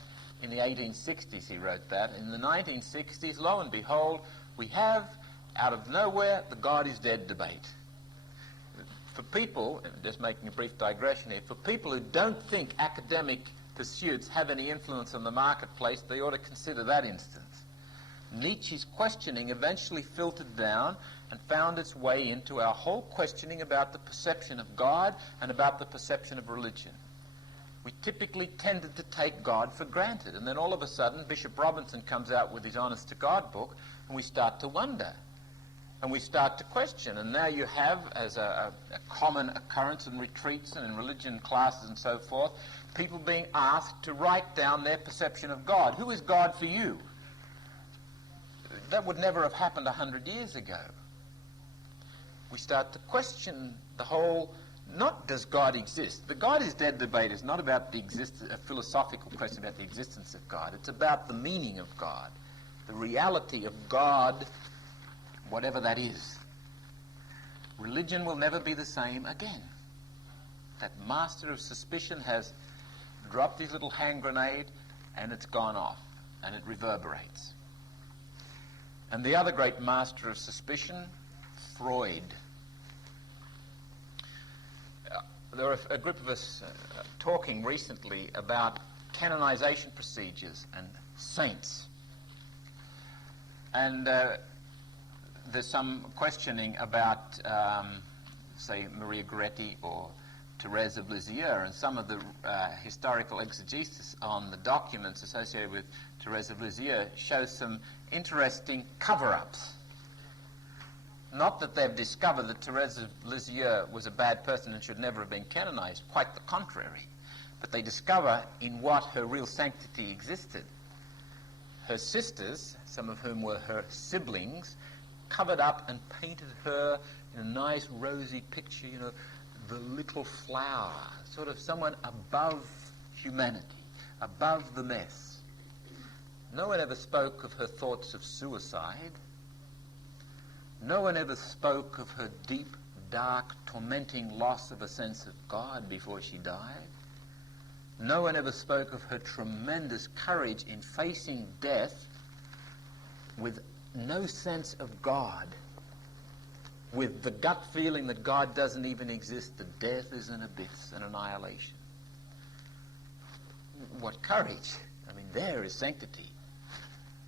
in the 1860s he wrote that. In the 1960s, lo and behold, we have, out of nowhere, the God is dead debate. For people, just making a brief digression here, for people who don't think academic pursuits have any influence on the marketplace, they ought to consider that instance. Nietzsche's questioning eventually filtered down and found its way into our whole questioning about the perception of God and about the perception of religion. we typically tended to take God for granted. And then all of a sudden, Bishop Robinson comes out with his Honest to God book, and we start to wonder. And we start to question. And now you have, as a common occurrence in retreats and in religion classes and so forth, people being asked to write down their perception of God. Who is God for you? That would never have happened 100 years ago. We start to question the whole, not does God exist. The God is dead debate is not about the a philosophical question about the existence of God. It's about the meaning of God, the reality of God, whatever that is. Religion will never be the same again. That master of suspicion has dropped his little hand grenade and it's gone off and it reverberates. And the other great master of suspicion, Freud. There were a group of us talking recently about canonization procedures and saints. And there's some questioning about, say, Maria Goretti or Therese of Lisieux, and some of the historical exegesis on the documents associated with Therese of Lisieux shows some interesting cover-ups. Not that they've discovered that Therese of Lisieux was a bad person and should never have been canonized, quite the contrary. But they discover in what her real sanctity existed. Her sisters, some of whom were her siblings, covered up and painted her in a nice rosy picture, you know, the little flower, sort of someone above humanity, above the mess. No one ever spoke of her thoughts of suicide. No one ever spoke of her deep, dark, tormenting loss of a sense of God before she died. No one ever spoke of her tremendous courage in facing death with no sense of God, with the gut feeling that God doesn't even exist, that death is an abyss, an annihilation. What courage! I mean, there is sanctity.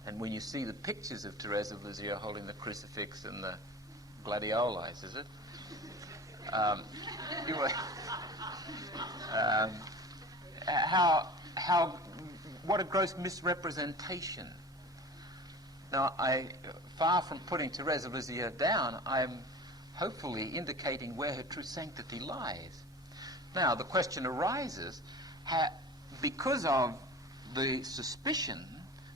And when you see the pictures of Therese of Lisieux holding the crucifix and the gladiolis, is it? What a gross misrepresentation. Now, far from putting Therese of Lisieux down, I'm hopefully indicating where her true sanctity lies. Now, the question arises, because of the suspicion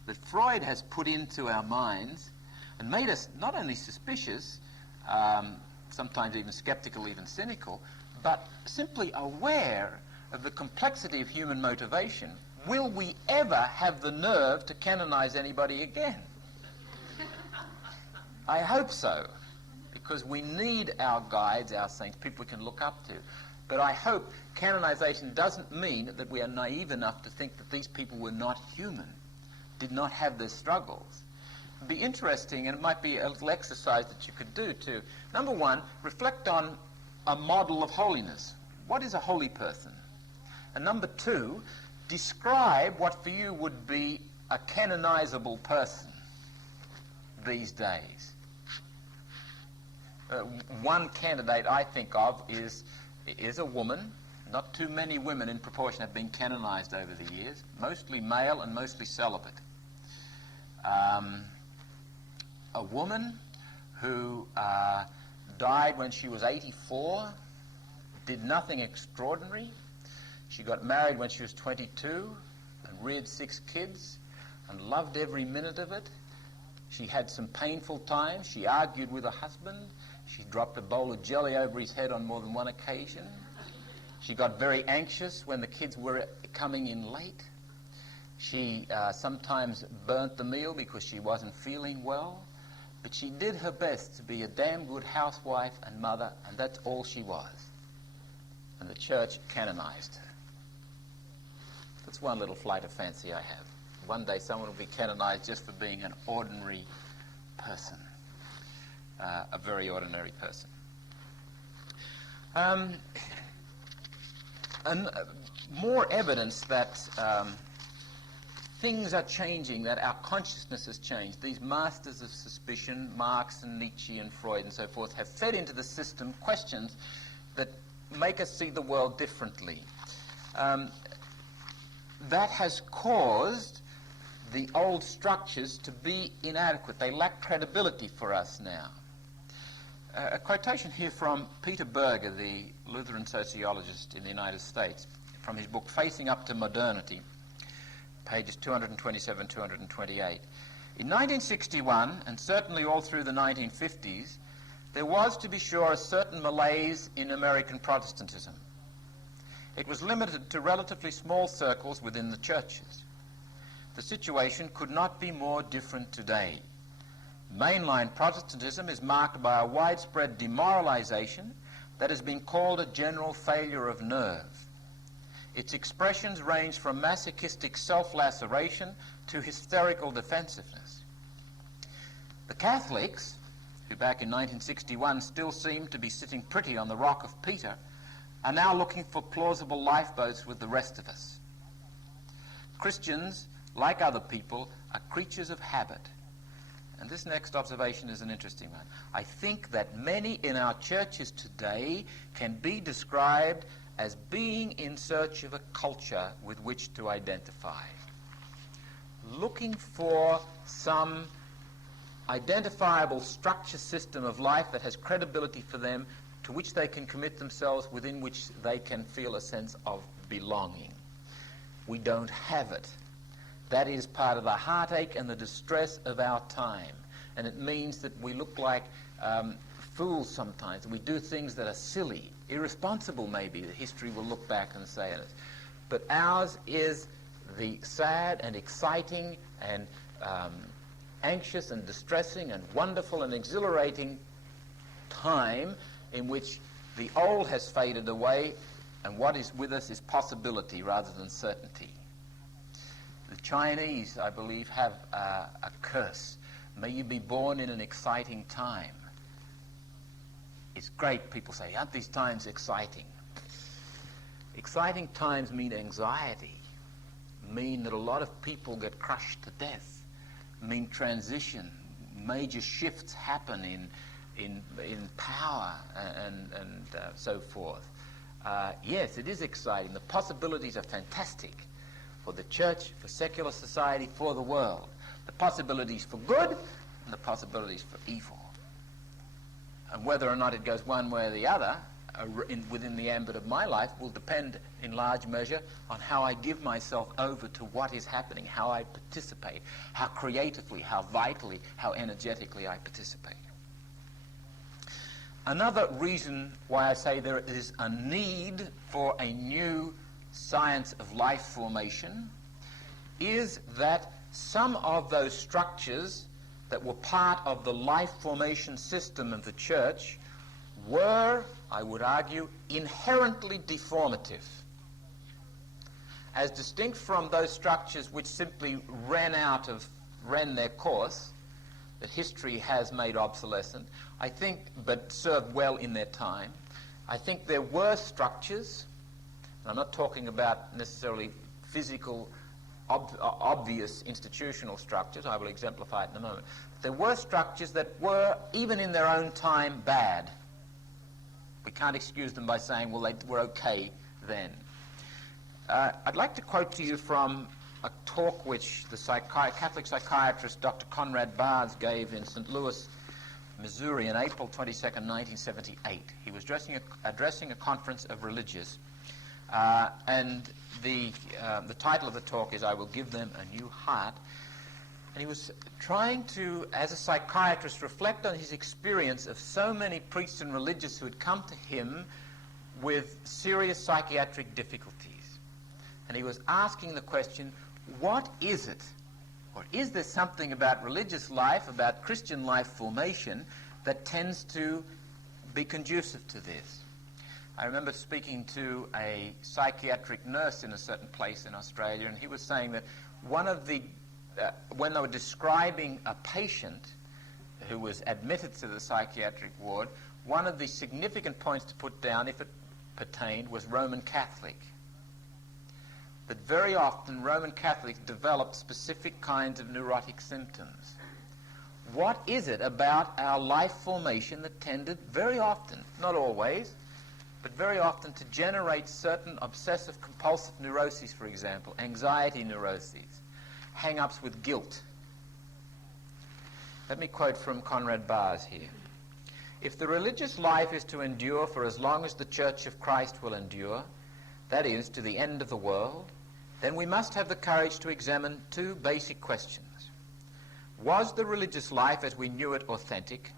that Freud has put into our minds and made us not only suspicious, sometimes even skeptical, even cynical, but simply aware of the complexity of human motivation, will we ever have the nerve to canonize anybody again? I hope so, because we need our guides, our saints, people we can look up to. But I hope canonization doesn't mean that we are naive enough to think that these people were not human, did not have their struggles. It would be interesting, and it might be a little exercise that you could do to, number one, reflect on a model of holiness. What is a holy person? And number two, describe what for you would be a canonizable person these days. One candidate I think of is a woman. Not too many women in proportion have been canonized over the years, mostly male and mostly celibate. A woman who died when she was 84, did nothing extraordinary. She got married when she was 22 and reared 6 kids and loved every minute of it. She had some painful times. She argued with her husband. She dropped a bowl of jelly over his head on more than one occasion. She got very anxious when the kids were coming in late. She sometimes burnt the meal because she wasn't feeling well. But she did her best to be a damn good housewife and mother, and that's all she was. And the church canonized her. That's one little flight of fancy I have. One day someone will be canonized just for being an ordinary person. A very ordinary person. And more evidence that things are changing, that our consciousness has changed. These masters of suspicion, Marx and Nietzsche and Freud and so forth, have fed into the system questions that make us see the world differently. that has caused the old structures to be inadequate. They lack credibility for us now. A quotation here from Peter Berger, the Lutheran sociologist in the United States, from his book Facing Up to Modernity, pages 227, 228. In 1961, and certainly all through the 1950s, there was, to be sure, a certain malaise in American Protestantism. It was limited to relatively small circles within the churches. The situation could not be more different today. Mainline Protestantism is marked by a widespread demoralization that has been called a general failure of nerve. Its expressions range from masochistic self-laceration to hysterical defensiveness. The Catholics, who back in 1961 still seemed to be sitting pretty on the Rock of Peter, are now looking for plausible lifeboats with the rest of us. Christians, like other people, are creatures of habit. And this next observation is an interesting one. I think that many in our churches today can be described as being in search of a culture with which to identify. Looking for some identifiable structure system of life that has credibility for them, to which they can commit themselves, within which they can feel a sense of belonging. We don't have it. That is part of the heartache and the distress of our time. And it means that we look like fools sometimes. We do things that are silly, irresponsible maybe, that history will look back and say it. But ours is the sad and exciting and anxious and distressing and wonderful and exhilarating time in which the old has faded away and what is with us is possibility rather than certainty. The Chinese, I believe, have a curse. May you be born in an exciting time. It's great, people say, aren't these times exciting? Exciting times mean anxiety, mean that a lot of people get crushed to death, mean transition, major shifts happen in power and so forth. Yes, it is exciting. The possibilities are fantastic for the church, for secular society, for the world. The possibilities for good and the possibilities for evil. And whether or not it goes one way or the other within the ambit of my life will depend in large measure on how I give myself over to what is happening, how I participate, how creatively, how vitally, how energetically I participate. Another reason why I say there is a need for a new science of life formation is that some of those structures that were part of the life formation system of the church were, I would argue, inherently deformative, as distinct from those structures which simply ran their course, that history has made obsolescent, I think, but served well in their time. I think there were structures, and I'm not talking about necessarily physical, obvious institutional structures, I will exemplify it in a moment. There were structures that were, even in their own time, bad. We can't excuse them by saying, well, they were okay then. I'd like to quote to you from a talk which the Catholic psychiatrist Dr. Conrad Barnes gave in St. Louis, Missouri, on April 22nd, 1978. He was addressing a conference of religious, and the title of the talk is, "I Will Give Them a New Heart." And he was trying to, as a psychiatrist, reflect on his experience of so many priests and religious who had come to him with serious psychiatric difficulties. And he was asking the question, what is it, or is there something about religious life, about Christian life formation, that tends to be conducive to this? I remember speaking to a psychiatric nurse in a certain place in Australia, and he was saying that one of the when they were describing a patient who was admitted to the psychiatric ward, one of the significant points to put down, if it pertained, was Roman Catholic. That very often Roman Catholics develop specific kinds of neurotic symptoms. What is it about our life formation that tended very often, not always, but very often to generate certain obsessive-compulsive neuroses, for example, anxiety neuroses, hang-ups with guilt. Let me quote from Conrad Bars here. If the religious life is to endure for as long as the Church of Christ will endure, that is, to the end of the world, then we must have the courage to examine two basic questions. Was the religious life as we knew it authentic?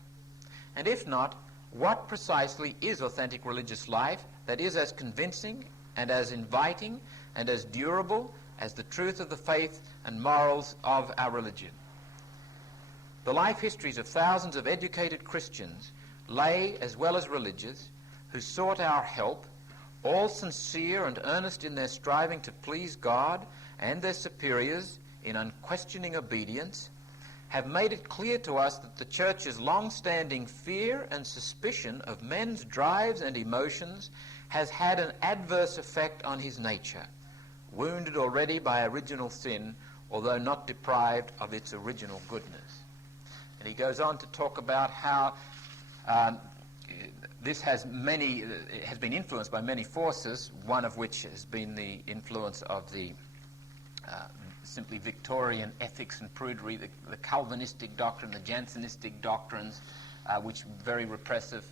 And if not, what precisely is authentic religious life that is as convincing and as inviting and as durable as the truth of the faith and morals of our religion? The life histories of thousands of educated Christians, lay as well as religious, who sought our help, all sincere and earnest in their striving to please God and their superiors in unquestioning obedience, have made it clear to us that the Church's long-standing fear and suspicion of men's drives and emotions has had an adverse effect on his nature, wounded already by original sin, although not deprived of its original goodness. And he goes on to talk about how this has been influenced by many forces, one of which has been the influence of the simply Victorian ethics and prudery, the Calvinistic doctrine, the Jansenistic doctrines, which were very repressive.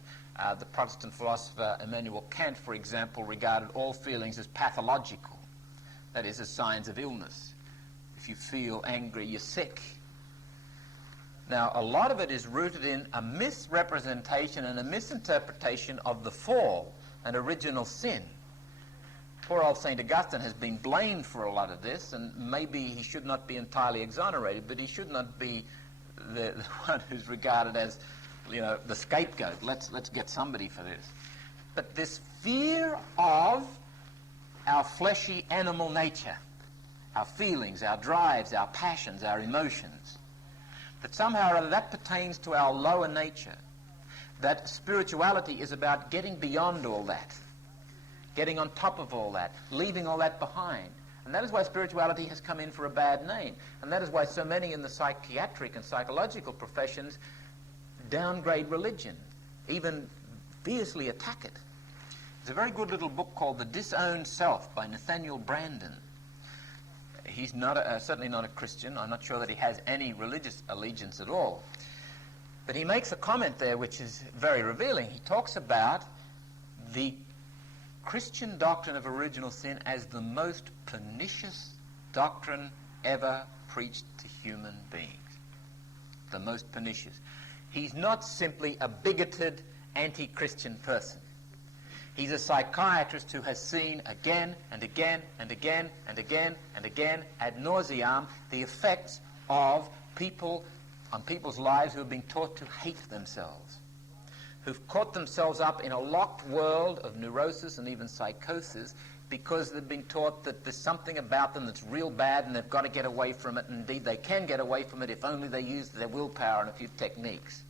The Protestant philosopher Immanuel Kant, for example, regarded all feelings as pathological, that is, as signs of illness. If you feel angry, you're sick. Now, a lot of it is rooted in a misrepresentation and a misinterpretation of the fall and original sin. Poor old St. Augustine has been blamed for a lot of this, and maybe he should not be entirely exonerated, but he should not be the one who's regarded as, the scapegoat. Let's get somebody for this. But this fear of our fleshy animal nature, our feelings, our drives, our passions, our emotions, that somehow or other that pertains to our lower nature, that spirituality is about getting beyond all that, getting on top of all that, leaving all that behind. And that is why spirituality has come in for a bad name. And that is why so many in the psychiatric and psychological professions downgrade religion, even fiercely attack it. There's a very good little book called The Disowned Self by Nathaniel Branden. He's certainly not a Christian. I'm not sure that he has any religious allegiance at all. But he makes a comment there which is very revealing. He talks about the Christian doctrine of original sin as the most pernicious doctrine ever preached to human beings. The most pernicious. He's not simply a bigoted anti-Christian person. He's a psychiatrist who has seen again and again and again and again and again ad nauseam the effects of people's lives who have been taught to hate themselves, who've caught themselves up in a locked world of neurosis and even psychosis because they've been taught that there's something about them that's real bad and they've got to get away from it. And indeed, they can get away from it if only they use their willpower and a few techniques.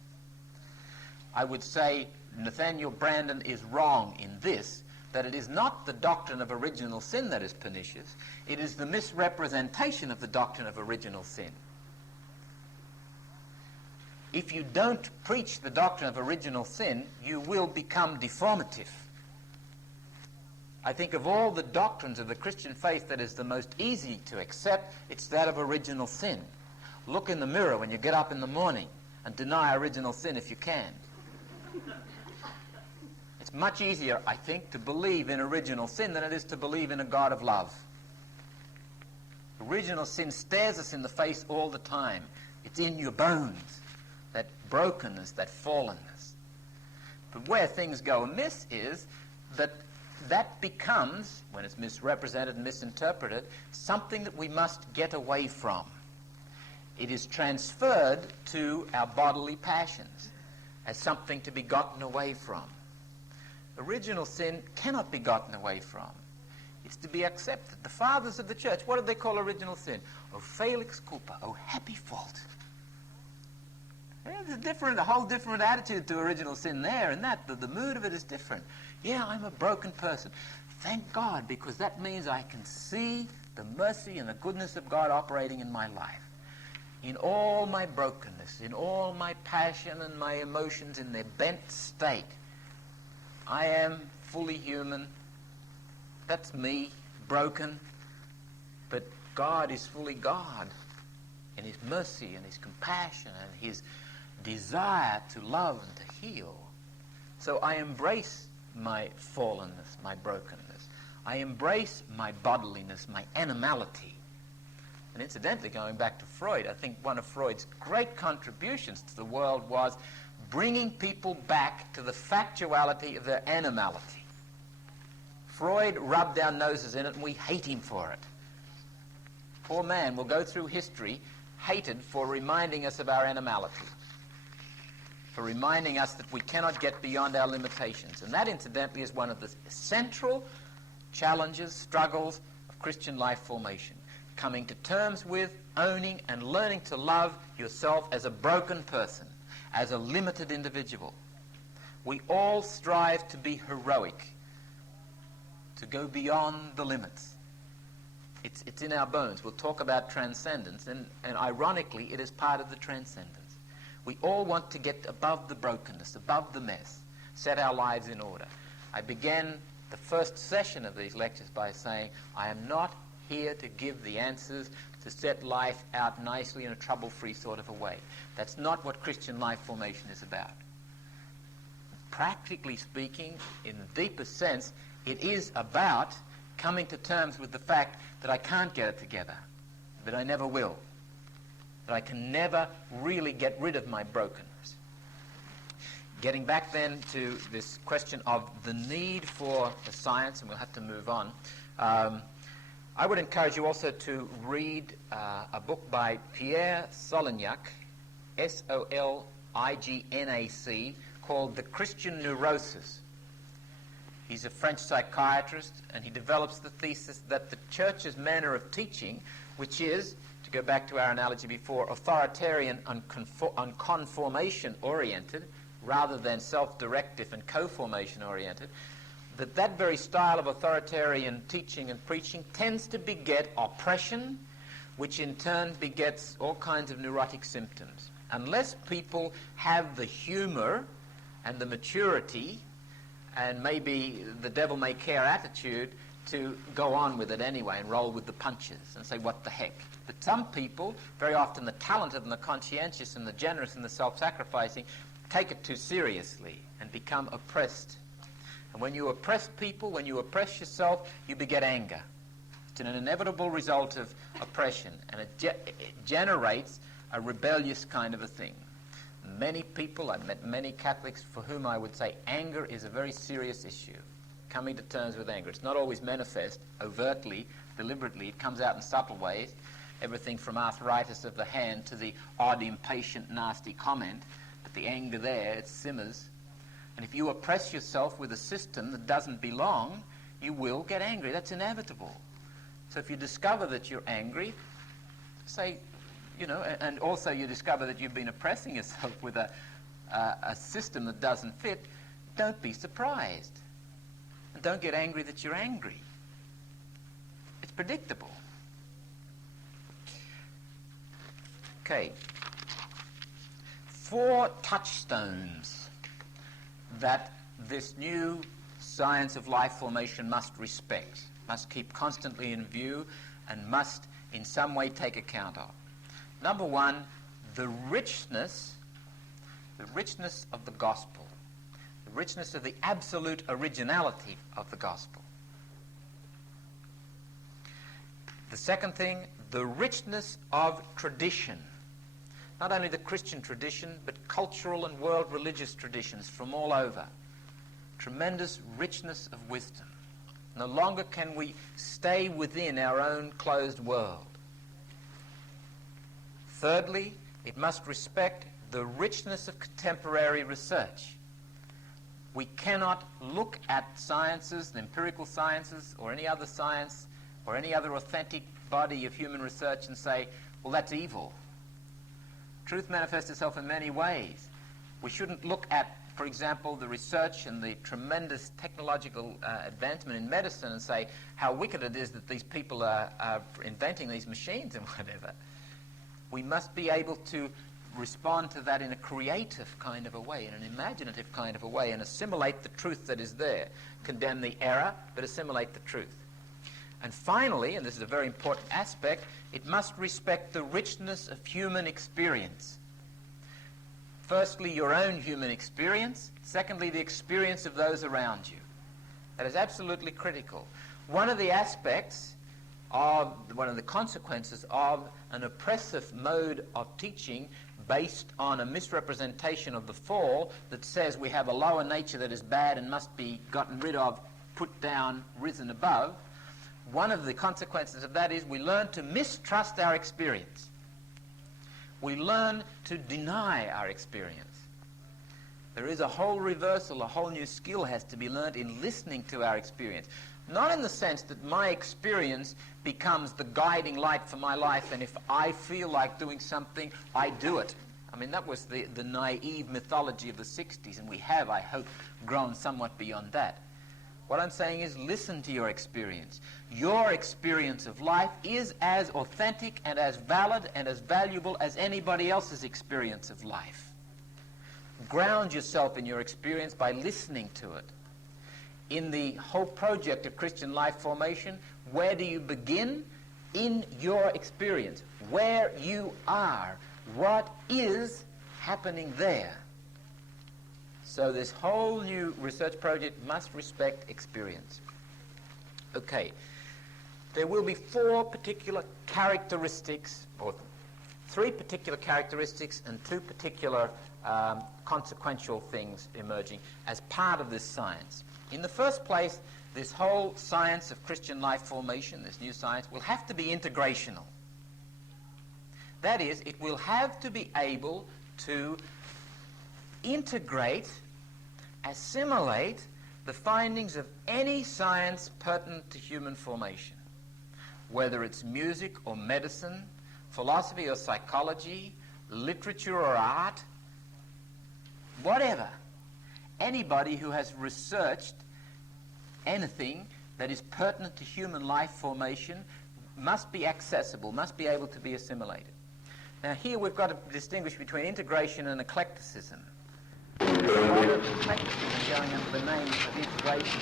I would say Nathaniel Branden is wrong in this, that it is not the doctrine of original sin that is pernicious, it is the misrepresentation of the doctrine of original sin. If you don't preach the doctrine of original sin, you will become deformative. I think of all the doctrines of the Christian faith that is the most easy to accept, it's that of original sin. Look in the mirror when you get up in the morning and deny original sin if you can. It's much easier, I think, to believe in original sin than it is to believe in a God of love. Original sin stares us in the face all the time. It's in your bones, that brokenness, that fallenness. But where things go amiss is that becomes, when it's misrepresented and misinterpreted, something that we must get away from. It is transferred to our bodily passions as something to be gotten away from. Original sin cannot be gotten away from. It's to be accepted. The fathers of the church, what did they call original sin? Oh, felix culpa, oh, happy fault. There's a whole different attitude to original sin there, and the mood of it is different. Yeah, I'm a broken person. Thank God, because that means I can see the mercy and the goodness of God operating in my life. In all my brokenness, in all my passion and my emotions in their bent state, I am fully human. That's me, broken. But God is fully God in his mercy and his compassion and his desire to love and to heal. So I embrace my fallenness, my brokenness. I embrace my bodiliness, my animality. And incidentally, going back to Freud, I think one of Freud's great contributions to the world was bringing people back to the factuality of their animality. Freud rubbed our noses in it and we hate him for it. Poor man will go through history hated for reminding us of our animality, for reminding us that we cannot get beyond our limitations. And that, incidentally, is one of the central challenges, struggles of Christian life formation. Coming to terms with, owning, and learning to love yourself as a broken person, as a limited individual. We all strive to be heroic, to go beyond the limits. It's in our bones. We'll talk about transcendence, and ironically, it is part of the transcendence. We all want to get above the brokenness, above the mess, set our lives in order. I began the first session of these lectures by saying, I am not here to give the answers to set life out nicely in a trouble-free sort of a way. That's not what Christian life formation is about. Practically speaking, in the deepest sense, it is about coming to terms with the fact that I can't get it together, that I never will, that I can never really get rid of my brokenness. Getting back then to this question of the need for a science, and we'll have to move on, I would encourage you also to read a book by Pierre Solignac, S-O-L-I-G-N-A-C, called The Christian Neurosis. He's a French psychiatrist, and he develops the thesis that the church's manner of teaching, which is, to go back to our analogy before, authoritarian and conformation-oriented, rather than self-directive and co-formation-oriented, that very style of authoritarian teaching and preaching tends to beget oppression, which in turn begets all kinds of neurotic symptoms. Unless people have the humor and the maturity and maybe the devil may care attitude to go on with it anyway and roll with the punches and say, what the heck? But some people, very often the talented and the conscientious and the generous and the self-sacrificing, take it too seriously and become oppressed. And when you oppress people, when you oppress yourself, you beget anger. It's an inevitable result of oppression, and it generates a rebellious kind of a thing. Many people, I've met many Catholics for whom I would say anger is a very serious issue. Coming to terms with anger. It's not always manifest overtly, deliberately. It comes out in subtle ways. Everything from arthritis of the hand to the odd, impatient, nasty comment. But the anger there, it simmers. And if you oppress yourself with a system that doesn't belong, you will get angry. That's inevitable. So if you discover that you're angry, say, and also you discover that you've been oppressing yourself with a system that doesn't fit, don't be surprised. And don't get angry that you're angry. It's predictable. Okay. 4 touchstones that this new science of life formation must respect, must keep constantly in view, and must in some way take account of. Number 1, the richness of the gospel, the richness of the absolute originality of the gospel. The second thing, the richness of tradition. Not only the Christian tradition, but cultural and world religious traditions from all over. Tremendous richness of wisdom. No longer can we stay within our own closed world. Thirdly, it must respect the richness of contemporary research. We cannot look at sciences, the empirical sciences, or any other science, or any other authentic body of human research and say, well, that's evil. Truth manifests itself in many ways. We shouldn't look at, for example, the research and the tremendous technological advancement in medicine and say how wicked it is that these people are inventing these machines and whatever. We must be able to respond to that in a creative kind of a way, in an imaginative kind of a way, and assimilate the truth that is there. Condemn the error, but assimilate the truth. And finally, and this is a very important aspect, it must respect the richness of human experience. Firstly, your own human experience. Secondly, the experience of those around you. That is absolutely critical. One of the consequences of an oppressive mode of teaching based on a misrepresentation of the fall that says we have a lower nature that is bad and must be gotten rid of, put down, risen above, one of the consequences of that is we learn to mistrust our experience. We learn to deny our experience. There is a whole reversal, a whole new skill has to be learned in listening to our experience. Not in the sense that my experience becomes the guiding light for my life, and if I feel like doing something, I do it. I mean, that was the naive mythology of the 60s, and we have, I hope, grown somewhat beyond that. What I'm saying is listen to your experience. Your experience of life is as authentic and as valid and as valuable as anybody else's experience of life. Ground yourself in your experience by listening to it. In the whole project of Christian life formation, where do you begin? In your experience. Where you are. What is happening there? So this whole new research project must respect experience. Okay. There will be 4 particular characteristics, or 3 particular characteristics and 2 particular consequential things emerging as part of this science. In the first place, this whole science of Christian life formation, this new science, will have to be integrational. That is, it will have to be able to integrate, assimilate the findings of any science pertinent to human formation, whether it's music or medicine, philosophy or psychology, literature or art, whatever. Anybody who has researched anything that is pertinent to human life formation must be accessible, must be able to be assimilated. Now here we've got to distinguish between integration and eclecticism. Eclecticism going under the name of integration.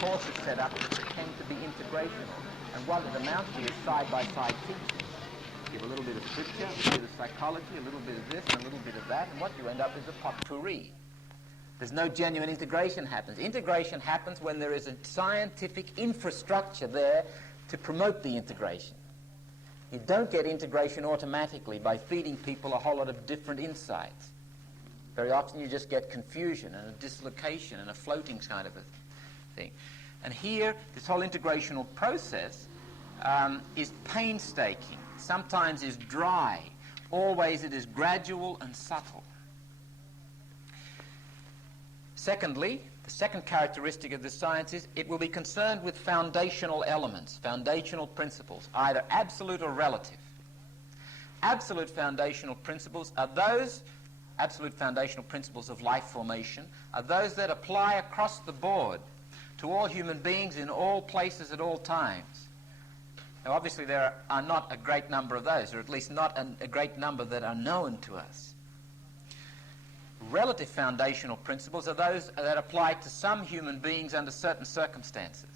Courses set up that pretend to be integrational. And what it amounts to is side-by-side teaching. Give a little bit of scripture, a little bit of psychology, a little bit of this, and a little bit of that, and what you end up is a potpourri. There's no genuine integration happens. Integration happens when there is a scientific infrastructure there to promote the integration. You don't get integration automatically by feeding people a whole lot of different insights. Very often you just get confusion and a dislocation and a floating kind of a thing. And here, this whole integrational process is painstaking, sometimes is dry, always it is gradual and subtle. Secondly, the second characteristic of this science is it will be concerned with foundational elements, foundational principles, either absolute or relative. Absolute foundational principles are those, absolute foundational principles of life formation, are those that apply across the board to all human beings in all places at all times. Now obviously there are not a great number of those, or at least not a great number that are known to us. Relative foundational principles are those that apply to some human beings under certain circumstances.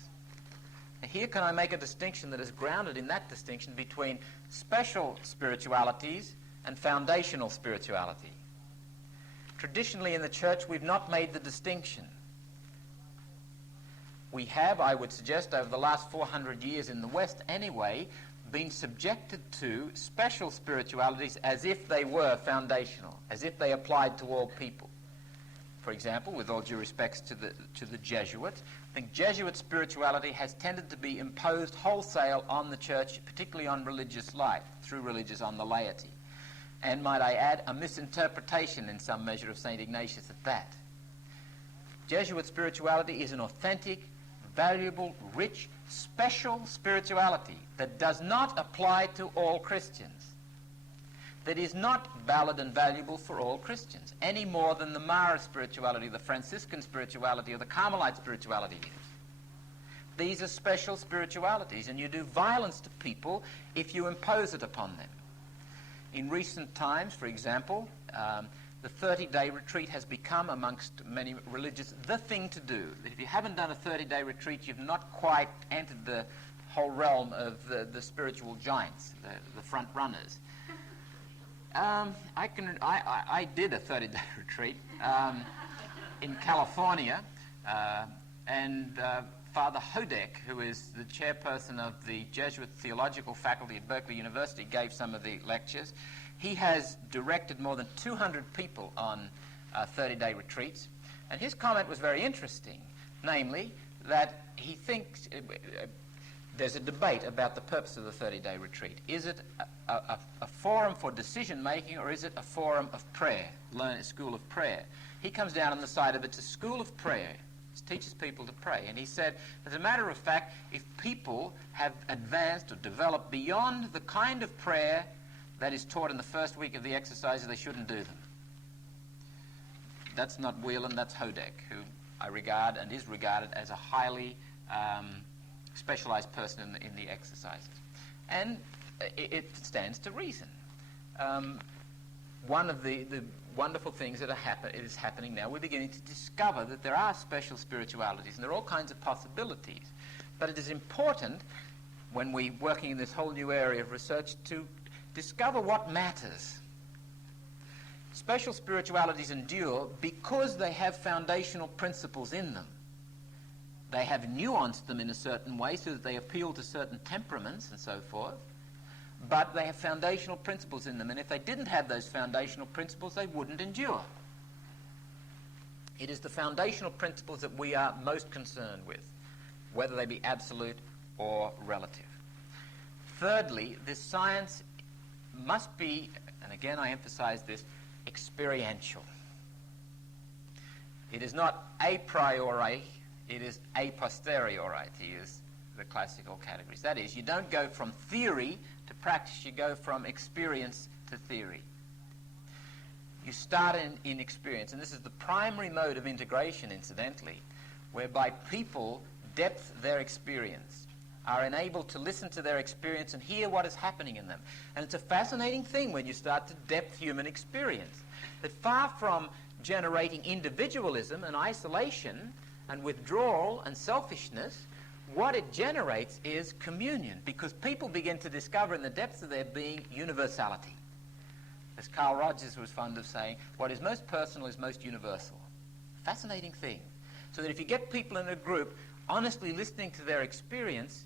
Now here can I make a distinction that is grounded in that distinction between special spiritualities and foundational spirituality. Traditionally in the church we've not made the distinction. We have, I would suggest, over the last 400 years in the West anyway, been subjected to special spiritualities as if they were foundational, as if they applied to all people. For example, with all due respects to the Jesuits, I think Jesuit spirituality has tended to be imposed wholesale on the church, particularly on religious life, through religious on the laity. And might I add, a misinterpretation in some measure of St. Ignatius at that. Jesuit spirituality is an authentic, valuable, rich, special spirituality that does not apply to all Christians, that is not valid and valuable for all Christians, any more than the Mara spirituality, the Franciscan spirituality, or the Carmelite spirituality is. These are special spiritualities, and you do violence to people if you impose it upon them. In recent times, for example, the 30-day retreat has become, amongst many religious, the thing to do. If you haven't done a 30-day retreat, you've not quite entered the whole realm of the spiritual giants, the front runners. I did a 30-day retreat in California, and Father Hodek, who is the chairperson of the Jesuit Theological Faculty at Berkeley University, gave some of the lectures. He has directed more than 200 people on 30-day retreats, and his comment was very interesting, namely that he thinks there's a debate about the purpose of the 30-day retreat. Is it a forum for decision-making, or is it a forum of prayer, a school of prayer? He comes down on the side of it's a school of prayer. It teaches people to pray. And he said, as a matter of fact, if people have advanced or developed beyond the kind of prayer that is taught in the first week of the exercises, they shouldn't do them. That's not Whelan, that's Hodek, who I regard and is regarded as a highly specialized person in the exercises. And it stands to reason. One of the wonderful things that is happening now, we're beginning to discover that there are special spiritualities, and there are all kinds of possibilities. But it is important, when we're working in this whole new area of research, to discover what matters. Special spiritualities endure because they have foundational principles in them. They have nuanced them in a certain way so that they appeal to certain temperaments and so forth. But they have foundational principles in them, and if they didn't have those foundational principles, they wouldn't endure. It is the foundational principles that we are most concerned with, whether they be absolute or relative. Thirdly, this science must be, and again I emphasize this, experiential. It is not a priori, it is a posteriori, to use the classical categories. That is, you don't go from theory to practice, you go from experience to theory. You start in experience, and this is the primary mode of integration, incidentally, whereby people depth their experience, are enabled to listen to their experience and hear what is happening in them. And it's a fascinating thing when you start to depth human experience, that far from generating individualism and isolation and withdrawal and selfishness, what it generates is communion, because people begin to discover in the depths of their being universality. As Carl Rogers was fond of saying, what is most personal is most universal. Fascinating thing. So that if you get people in a group honestly listening to their experience,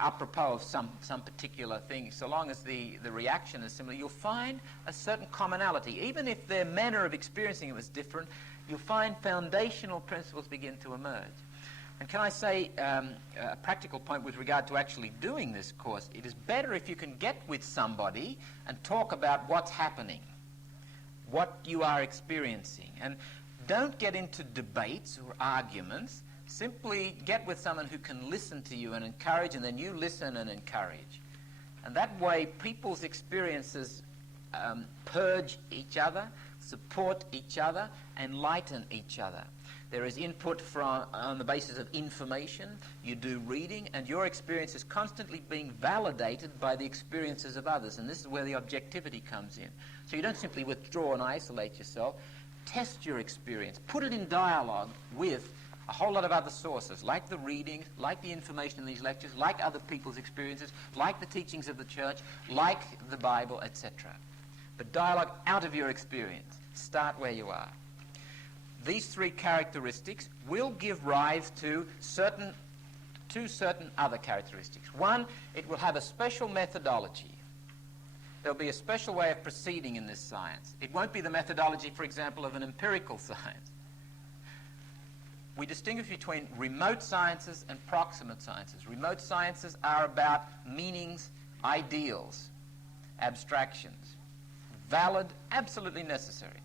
apropos of some particular thing, so long as the reaction is similar, you'll find a certain commonality. Even if their manner of experiencing it was different, you'll find foundational principles begin to emerge. And can I say a practical point with regard to actually doing this course? It is better if you can get with somebody and talk about what's happening, what you are experiencing. And don't get into debates or arguments. Simply get with someone who can listen to you and encourage, and then you listen and encourage. And that way, people's experiences purge each other, support each other, enlighten each other. There is input on the basis of information. You do reading, and your experience is constantly being validated by the experiences of others. And this is where the objectivity comes in. So you don't simply withdraw and isolate yourself. Test your experience. Put it in dialogue with a whole lot of other sources, like the reading, like the information in these lectures, like other people's experiences, like the teachings of the church, like the Bible, etc. But dialogue out of your experience. Start where you are. These three characteristics will give rise to two certain other characteristics. One, it will have a special methodology. There'll be a special way of proceeding in this science. It won't be the methodology, for example, of an empirical science. We distinguish between remote sciences and proximate sciences. Remote sciences are about meanings, ideals, abstractions. Valid, absolutely necessary.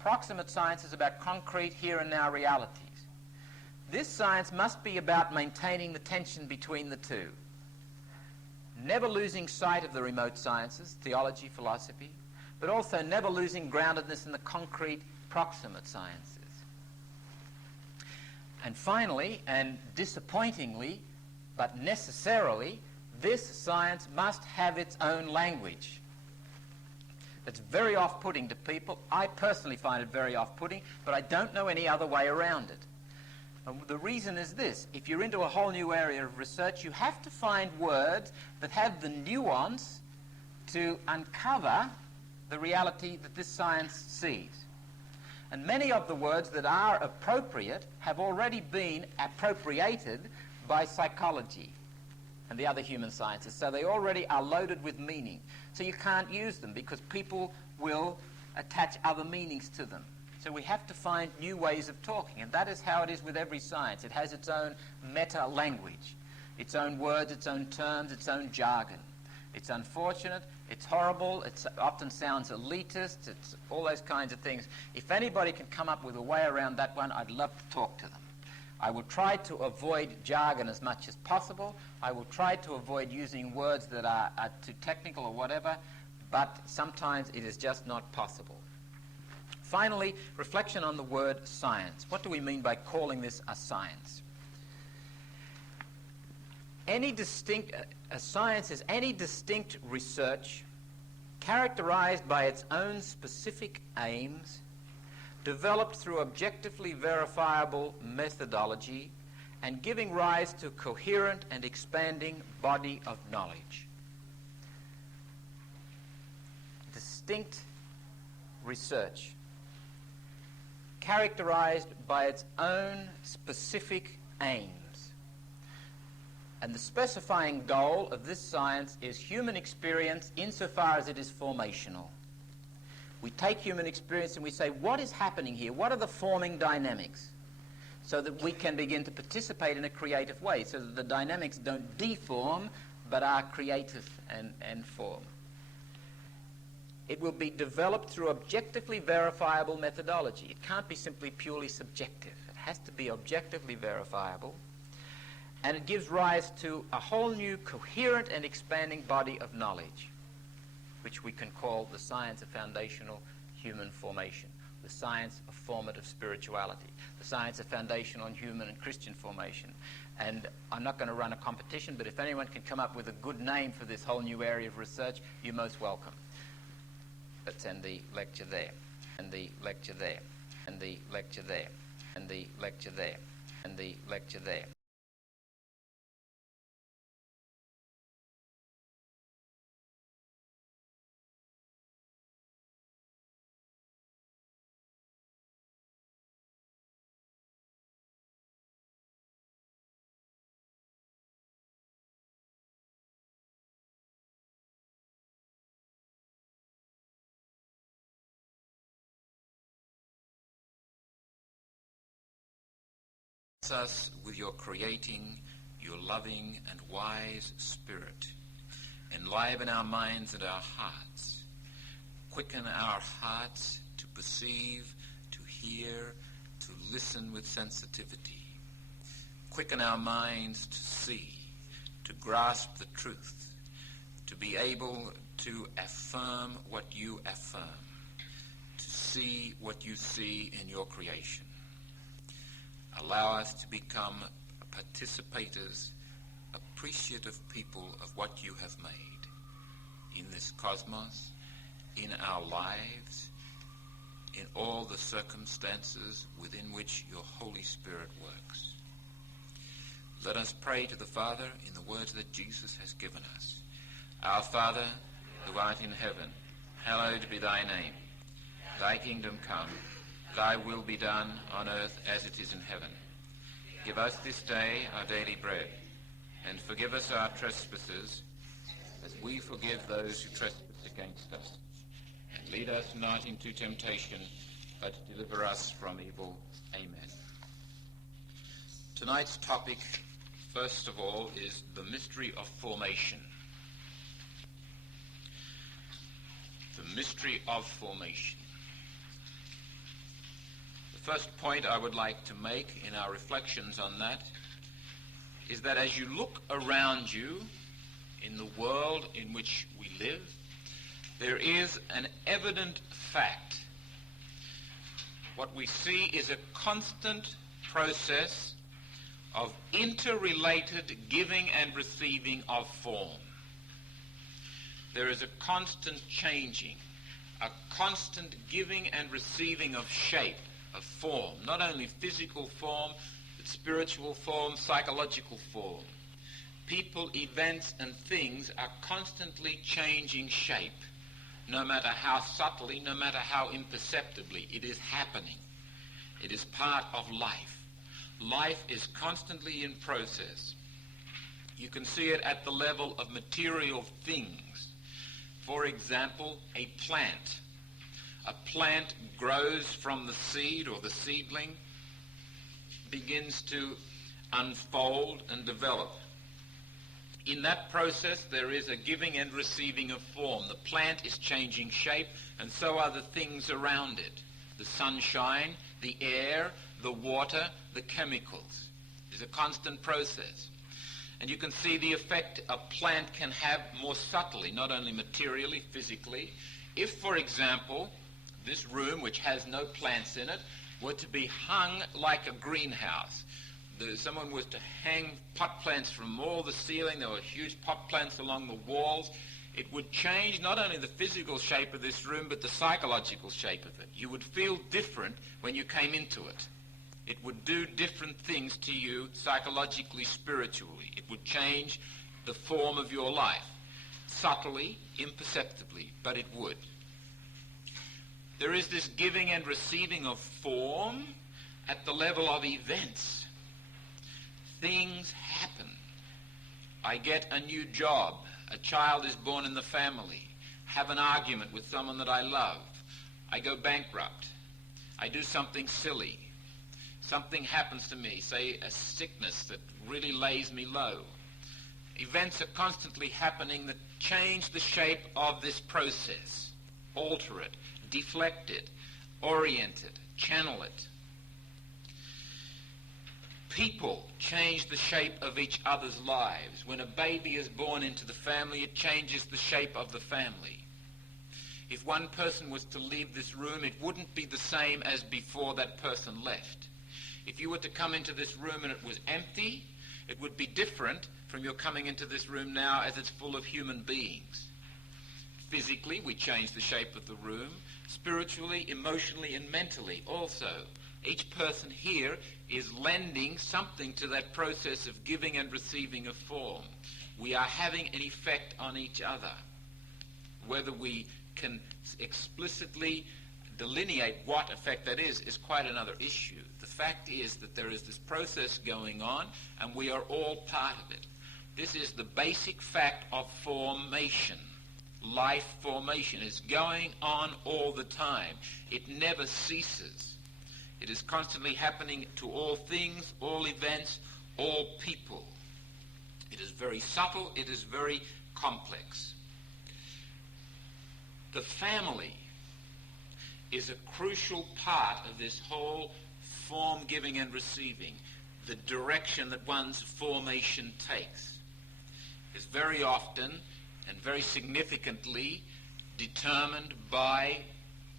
Proximate science is about concrete, here and now realities. This science must be about maintaining the tension between the two. Never losing sight of the remote sciences, theology, philosophy, but also never losing groundedness in the concrete, proximate sciences. And finally, and disappointingly, but necessarily, this science must have its own language. that's very off-putting to people. I personally find it very off-putting, but I don't know any other way around it. And the reason is this: if you're into a whole new area of research, you have to find words that have the nuance to uncover the reality that this science sees. And many of the words that are appropriate have already been appropriated by psychology and the other human sciences. So they already are loaded with meaning. So you can't use them because people will attach other meanings to them. So we have to find new ways of talking, and that is how it is with every science. It has its own meta-language, its own words, its own terms, its own jargon. It's unfortunate, it's horrible, it often sounds elitist, it's all those kinds of things. If anybody can come up with a way around that one, I'd love to talk to them. I will try to avoid jargon as much as possible. I will try to avoid using words that are too technical or whatever, but sometimes it is just not possible. Finally, reflection on the word science. What do we mean by calling this a science? A science is any distinct research characterized by its own specific aims, developed through objectively verifiable methodology, and giving rise to a coherent and expanding body of knowledge. Distinct research characterized by its own specific aims. And the specifying goal of this science is human experience insofar as it is formational. We take human experience and we say, what is happening here? What are the forming dynamics? So that we can begin to participate in a creative way, so that the dynamics don't deform, but are creative and form. It will be developed through objectively verifiable methodology. It can't be simply purely subjective. It has to be objectively verifiable. And it gives rise to a whole new coherent and expanding body of knowledge, which we can call the science of foundational human formation, the science of formative spirituality, the science of foundational human and Christian formation. And I'm not going to run a competition, but if anyone can come up with a good name for this whole new area of research, you're most welcome. Let's end the lecture there, and the lecture there, and the lecture there, and the lecture there, and the lecture there. Us with your creating, your loving and wise spirit. Enliven our minds and our hearts. Quicken our hearts to perceive, to hear, to listen with sensitivity. Quicken our minds to see, to grasp the truth, to be able to affirm what you affirm, to see what you see in your creation. Allow us to become participators, appreciative people of what you have made in this cosmos, in our lives, in all the circumstances within which your Holy Spirit works. Let us pray to the Father in the words that Jesus has given us. Our Father, who art in heaven, hallowed be thy name. Thy kingdom come. Thy will be done on earth as it is in heaven. Give us this day our daily bread, and forgive us our trespasses, as we forgive those who trespass against us. And lead us not into temptation, but deliver us from evil. Amen. Tonight's topic, first of all, is the mystery of formation. The mystery of formation. First point I would like to make in our reflections on that is that as you look around you in the world in which we live, there is an evident fact. What we see is a constant process of interrelated giving and receiving of form. There is a constant changing, a constant giving and receiving of shape, of form, not only physical form, but spiritual form, psychological form. People, events, and things are constantly changing shape, no matter how subtly, no matter how imperceptibly. It is happening. It is part of life. Life is constantly in process. You can see it at the level of material things. For example, a plant. A plant grows from the seed, or the seedling begins to unfold and develop. In that process, there is a giving and receiving of form. The plant is changing shape, and so are the things around it. The sunshine, the air, the water, the chemicals. It is a constant process. And you can see the effect a plant can have more subtly, not only materially, physically. If, for example, this room, which has no plants in it, were to be hung like a greenhouse, someone was to hang pot plants from all the ceiling, there were huge pot plants along the walls, it would change not only the physical shape of this room, but the psychological shape of it. You would feel different when you came into it. It would do different things to you psychologically, spiritually. It would change the form of your life, subtly, imperceptibly, but it would. There is this giving and receiving of form at the level of events. Things happen. I get a new job. A child is born in the family. Have an argument with someone that I love. I go bankrupt. I do something silly. Something happens to me, say a sickness that really lays me low. Events are constantly happening that change the shape of this process, alter it, deflect it, orient it, channel it. People change the shape of each other's lives. When a baby is born into the family, it changes the shape of the family. If one person was to leave this room, it wouldn't be the same as before that person left. If you were to come into this room and it was empty, it would be different from your coming into this room now as it's full of human beings. Physically, we change the shape of the room. Spiritually, emotionally, and mentally also. Each person here is lending something to that process of giving and receiving of form. We are having an effect on each other. Whether we can explicitly delineate what effect that is quite another issue. The fact is that there is this process going on, and we are all part of it. This is the basic fact of formation. Life formation is going on all the time. It never ceases. It is constantly happening to all things, all events, all people. It is very subtle. It is very complex. The family is a crucial part of this whole form giving and receiving. The direction that one's formation takes is very often and very significantly determined by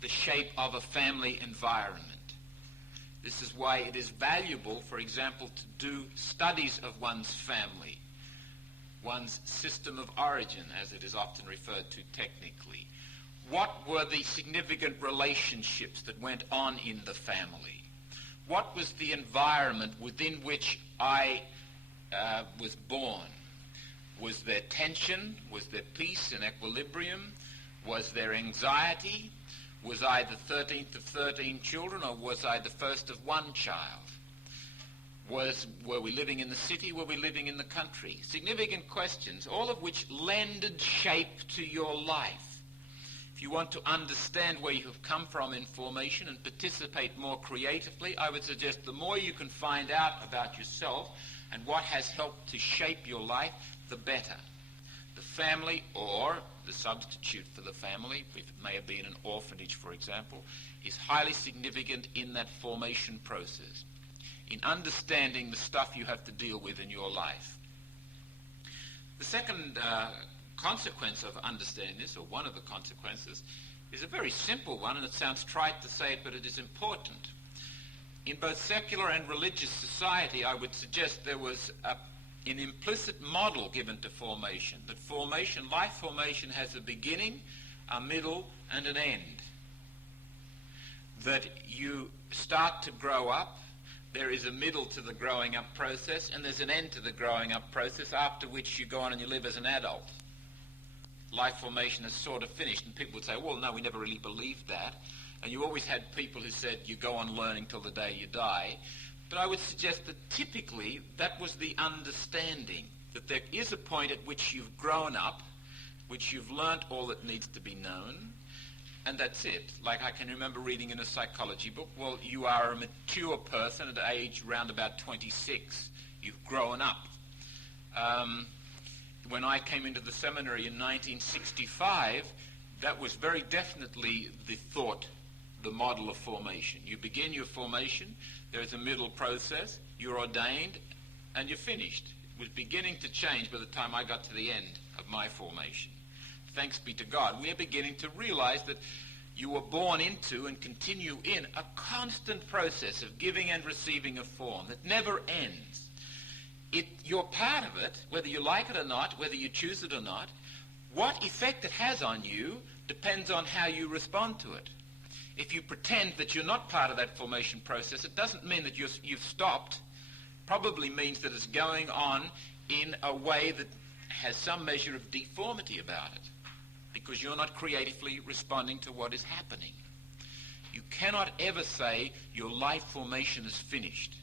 the shape of a family environment. This is why it is valuable, for example, to do studies of one's family, one's system of origin, as it is often referred to technically. What were the significant relationships that went on in the family? What was the environment within which I was born? Was there tension? Was there peace and equilibrium? Was there anxiety? Was I the 13th of 13 children, or was I the first of one child? Were we living in the city? Were we living in the country? Significant questions, all of which lended shape to your life. If you want to understand where you have come from in formation and participate more creatively, I would suggest the more you can find out about yourself and what has helped to shape your life, the better. The family, or the substitute for the family, if it may have been an orphanage, for example, is highly significant in that formation process, in understanding the stuff you have to deal with in your life. The second consequence of understanding this, or one of the consequences, is a very simple one, and it sounds trite to say it, but it is important. In both secular and religious society, I would suggest there was an implicit model given to formation, that formation, life formation, has a beginning, a middle, and an end. That you start to grow up, there is a middle to the growing up process, and there's an end to the growing up process, after which you go on and you live as an adult. Life formation is sort of finished, and people would say, well, no, we never really believed that. And you always had people who said you go on learning till the day you die. But I would suggest that typically that was the understanding, that there is a point at which you've grown up, which you've learnt all that needs to be known, and that's it. Like I can remember reading in a psychology book, well, you are a mature person at age round about 26. You've grown up. When I came into the seminary in 1965, that was very definitely the thought, the model of formation. You begin your formation, there is a middle process, you're ordained, and you're finished. It was beginning to change by the time I got to the end of my formation. Thanks be to God, we are beginning to realize that you were born into and continue in a constant process of giving and receiving of form that never ends. You're part of it, whether you like it or not, whether you choose it or not. What effect it has on you depends on how you respond to it. If you pretend that you're not part of that formation process, it doesn't mean that you've stopped. Probably means that it's going on in a way that has some measure of deformity about it, because you're not creatively responding to what is happening. You cannot ever say your life formation is finished.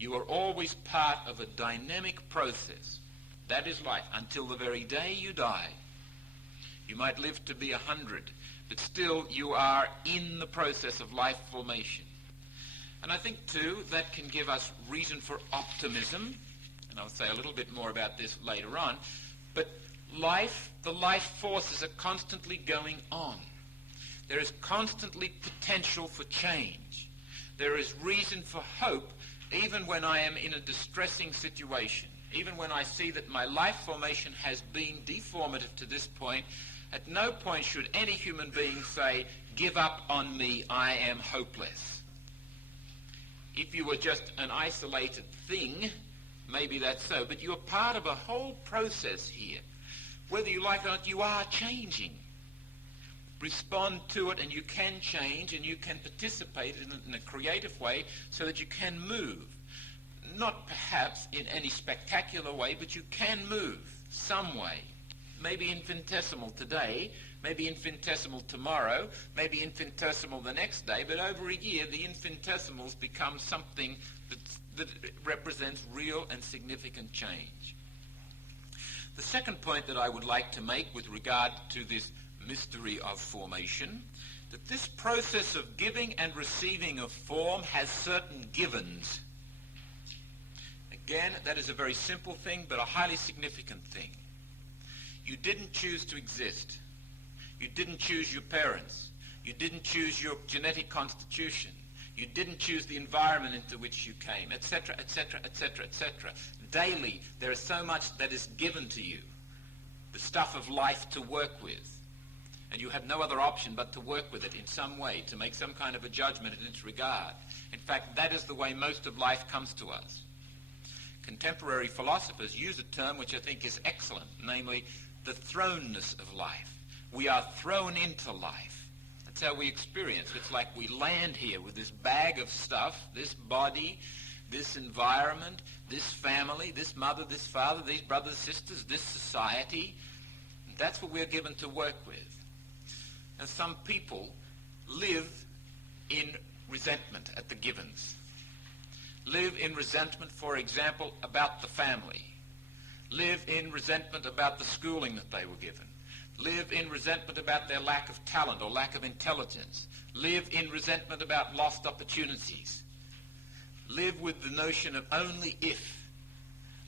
You are always part of a dynamic process. That is life, until the very day you die. You might live to be 100, but still you are in the process of life formation. And I think, too, that can give us reason for optimism, and I'll say a little bit more about this later on, but the life forces are constantly going on. There is constantly potential for change. There is reason for hope, even when I am in a distressing situation, even when I see that my life formation has been deformative to this point. At no point should any human being say, give up on me, I am hopeless. If you were just an isolated thing, maybe that's so, but you're part of a whole process here. Whether you like it or not, you are changing. Respond to it, and you can change, and you can participate in a creative way so that you can move. Not perhaps in any spectacular way, but you can move some way. Maybe infinitesimal today, maybe infinitesimal tomorrow, maybe infinitesimal the next day, but over a year the infinitesimals become something that represents real and significant change. The second point that I would like to make with regard to this mystery of formation, that this process of giving and receiving of form has certain givens. Again, that is a very simple thing, but a highly significant thing. You didn't choose to exist. You didn't choose your parents. You didn't choose your genetic constitution. You didn't choose the environment into which you came, etc., etc., etc., etc. Daily, there is so much that is given to you, the stuff of life to work with. And you have no other option but to work with it in some way, to make some kind of a judgment in its regard. In fact, that is the way most of life comes to us. Contemporary philosophers use a term which I think is excellent, namely the thrownness of life. We are thrown into life. That's how we experience. It's like we land here with this bag of stuff, this body, this environment, this family, this mother, this father, these brothers, sisters, this society. That's what we're given to work with. And some people live in resentment at the givens. Live in resentment, for example, about the family. Live in resentment about the schooling that they were given. Live in resentment about their lack of talent or lack of intelligence. Live in resentment about lost opportunities. Live with the notion of only if.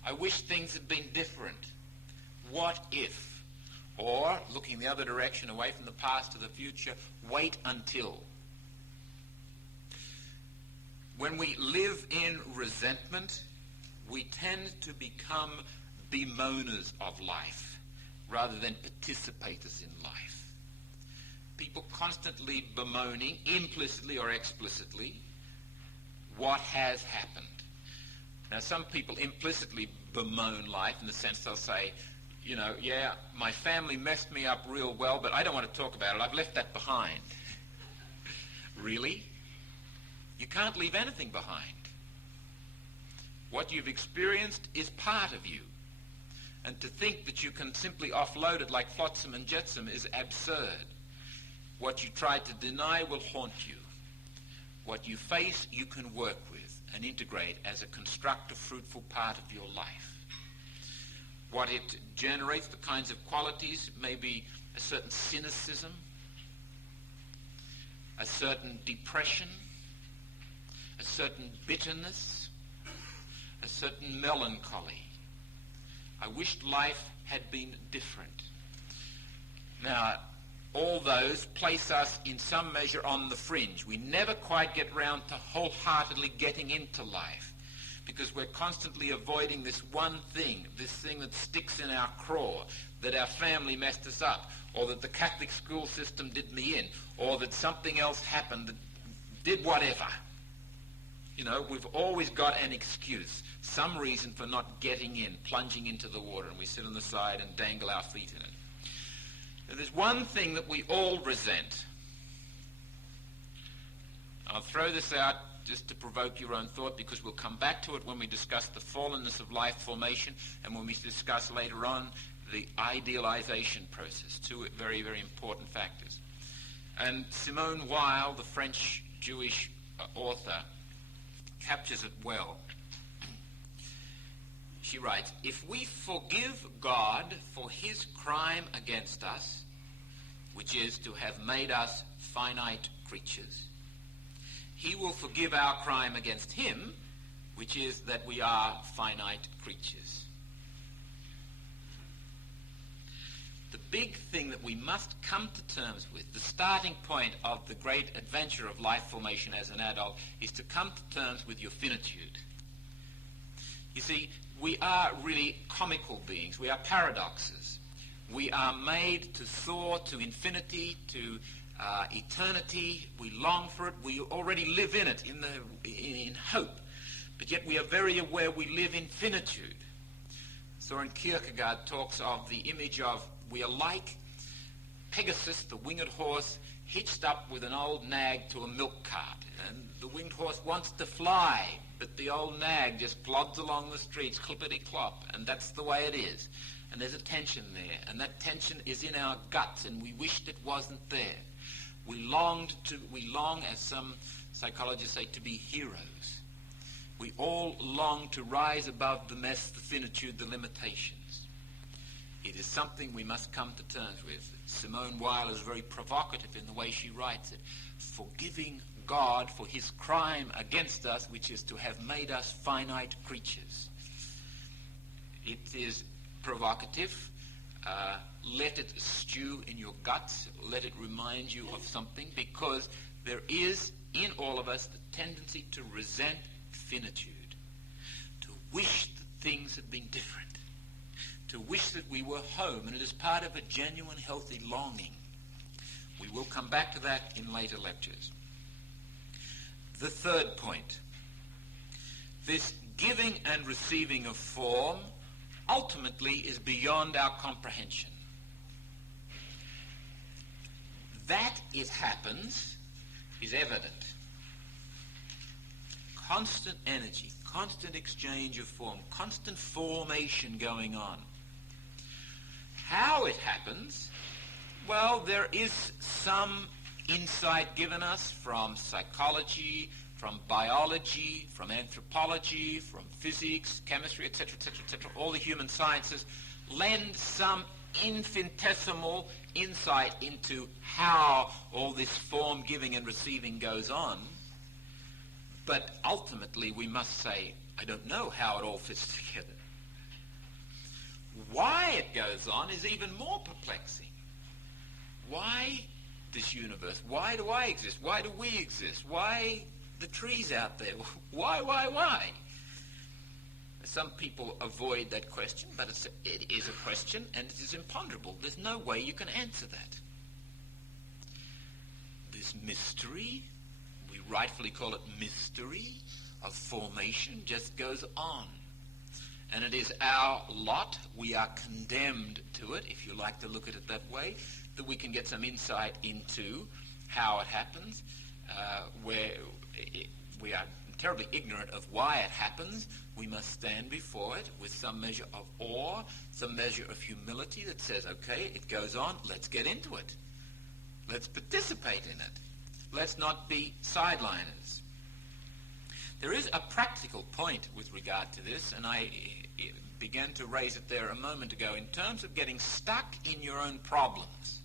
I wish things had been different. What if? Or, looking the other direction, away from the past to the future, wait until. When we live in resentment, we tend to become bemoaners of life rather than participators in life. People constantly bemoaning, implicitly or explicitly, what has happened. Now, some people implicitly bemoan life in the sense they'll say, yeah, my family messed me up real well, but I don't want to talk about it. I've left that behind. Really? You can't leave anything behind. What you've experienced is part of you. And to think that you can simply offload it like flotsam and jetsam is absurd. What you try to deny will haunt you. What you face, you can work with and integrate as a constructive, fruitful part of your life. What it generates, the kinds of qualities, maybe a certain cynicism, a certain depression, a certain bitterness, a certain melancholy. I wished life had been different. Now, all those place us in some measure on the fringe. We never quite get round to wholeheartedly getting into life because we're constantly avoiding this one thing, this thing that sticks in our craw, that our family messed us up, or that the Catholic school system did me in, or that something else happened that did whatever. We've always got an excuse, some reason for not getting in, plunging into the water, and we sit on the side and dangle our feet in it. Now, there's one thing that we all resent. I'll throw this out just to provoke your own thought, because we'll come back to it when we discuss the fallenness of life formation and when we discuss later on the idealization process, two very, very important factors. And Simone Weil, the French Jewish author, captures it well. She writes, "If we forgive God for his crime against us, which is to have made us finite creatures, he will forgive our crime against him, which is that we are finite creatures." The big thing that we must come to terms with, the starting point of the great adventure of life formation as an adult, is to come to terms with your finitude. You see, we are really comical beings. We are paradoxes. We are made to soar to infinity, to eternity. We long for it. We already live in it, in hope. But yet we are very aware we live in finitude. Soren Kierkegaard talks of the image of we are like Pegasus, the winged horse, hitched up with an old nag to a milk cart. And the winged horse wants to fly, but the old nag just plods along the streets, clippity-clop, and that's the way it is. And there's a tension there, and that tension is in our guts, and we wished it wasn't there. We long, as some psychologists say, to be heroes. We all long to rise above the mess, the finitude, the limitations. It is something we must come to terms with. Simone Weil is very provocative in the way she writes it. Forgiving God for his crime against us, which is to have made us finite creatures. It is provocative. Let it stew in your guts. Let it remind you of something, because there is in all of us the tendency to resent finitude, to wish that things had been different, to wish that we were home, and it is part of a genuine, healthy longing. We will come back to that in later lectures. The third point, this giving and receiving of form ultimately is beyond our comprehension. That it happens is evident. Constant energy, constant exchange of form, constant formation going on. How it happens, well, there is some insight given us from psychology, from biology, from anthropology, from physics, chemistry, etc., etc., etc. All the human sciences lend some infinitesimal insight into how all this form giving and receiving goes on. But ultimately, we must say, I don't know how it all fits together. Why it goes on is even more perplexing. Why this universe? Why do I exist? Why do we exist? Why the trees out there? Why? Some people avoid that question, but it is a question, and it is imponderable. There's no way you can answer that. This mystery, we rightfully call it mystery, of formation, just goes on. and it is our lot. We are condemned to it, if you like to look at it that way, that we can get some insight into how it happens, where we are terribly ignorant of why it happens. We must stand before it with some measure of awe, some measure of humility that says, okay, it goes on, let's get into it. Let's participate in it. Let's not be sideliners. There is a practical point with regard to this, and I began to raise it there a moment ago, in terms of getting stuck in your own problems.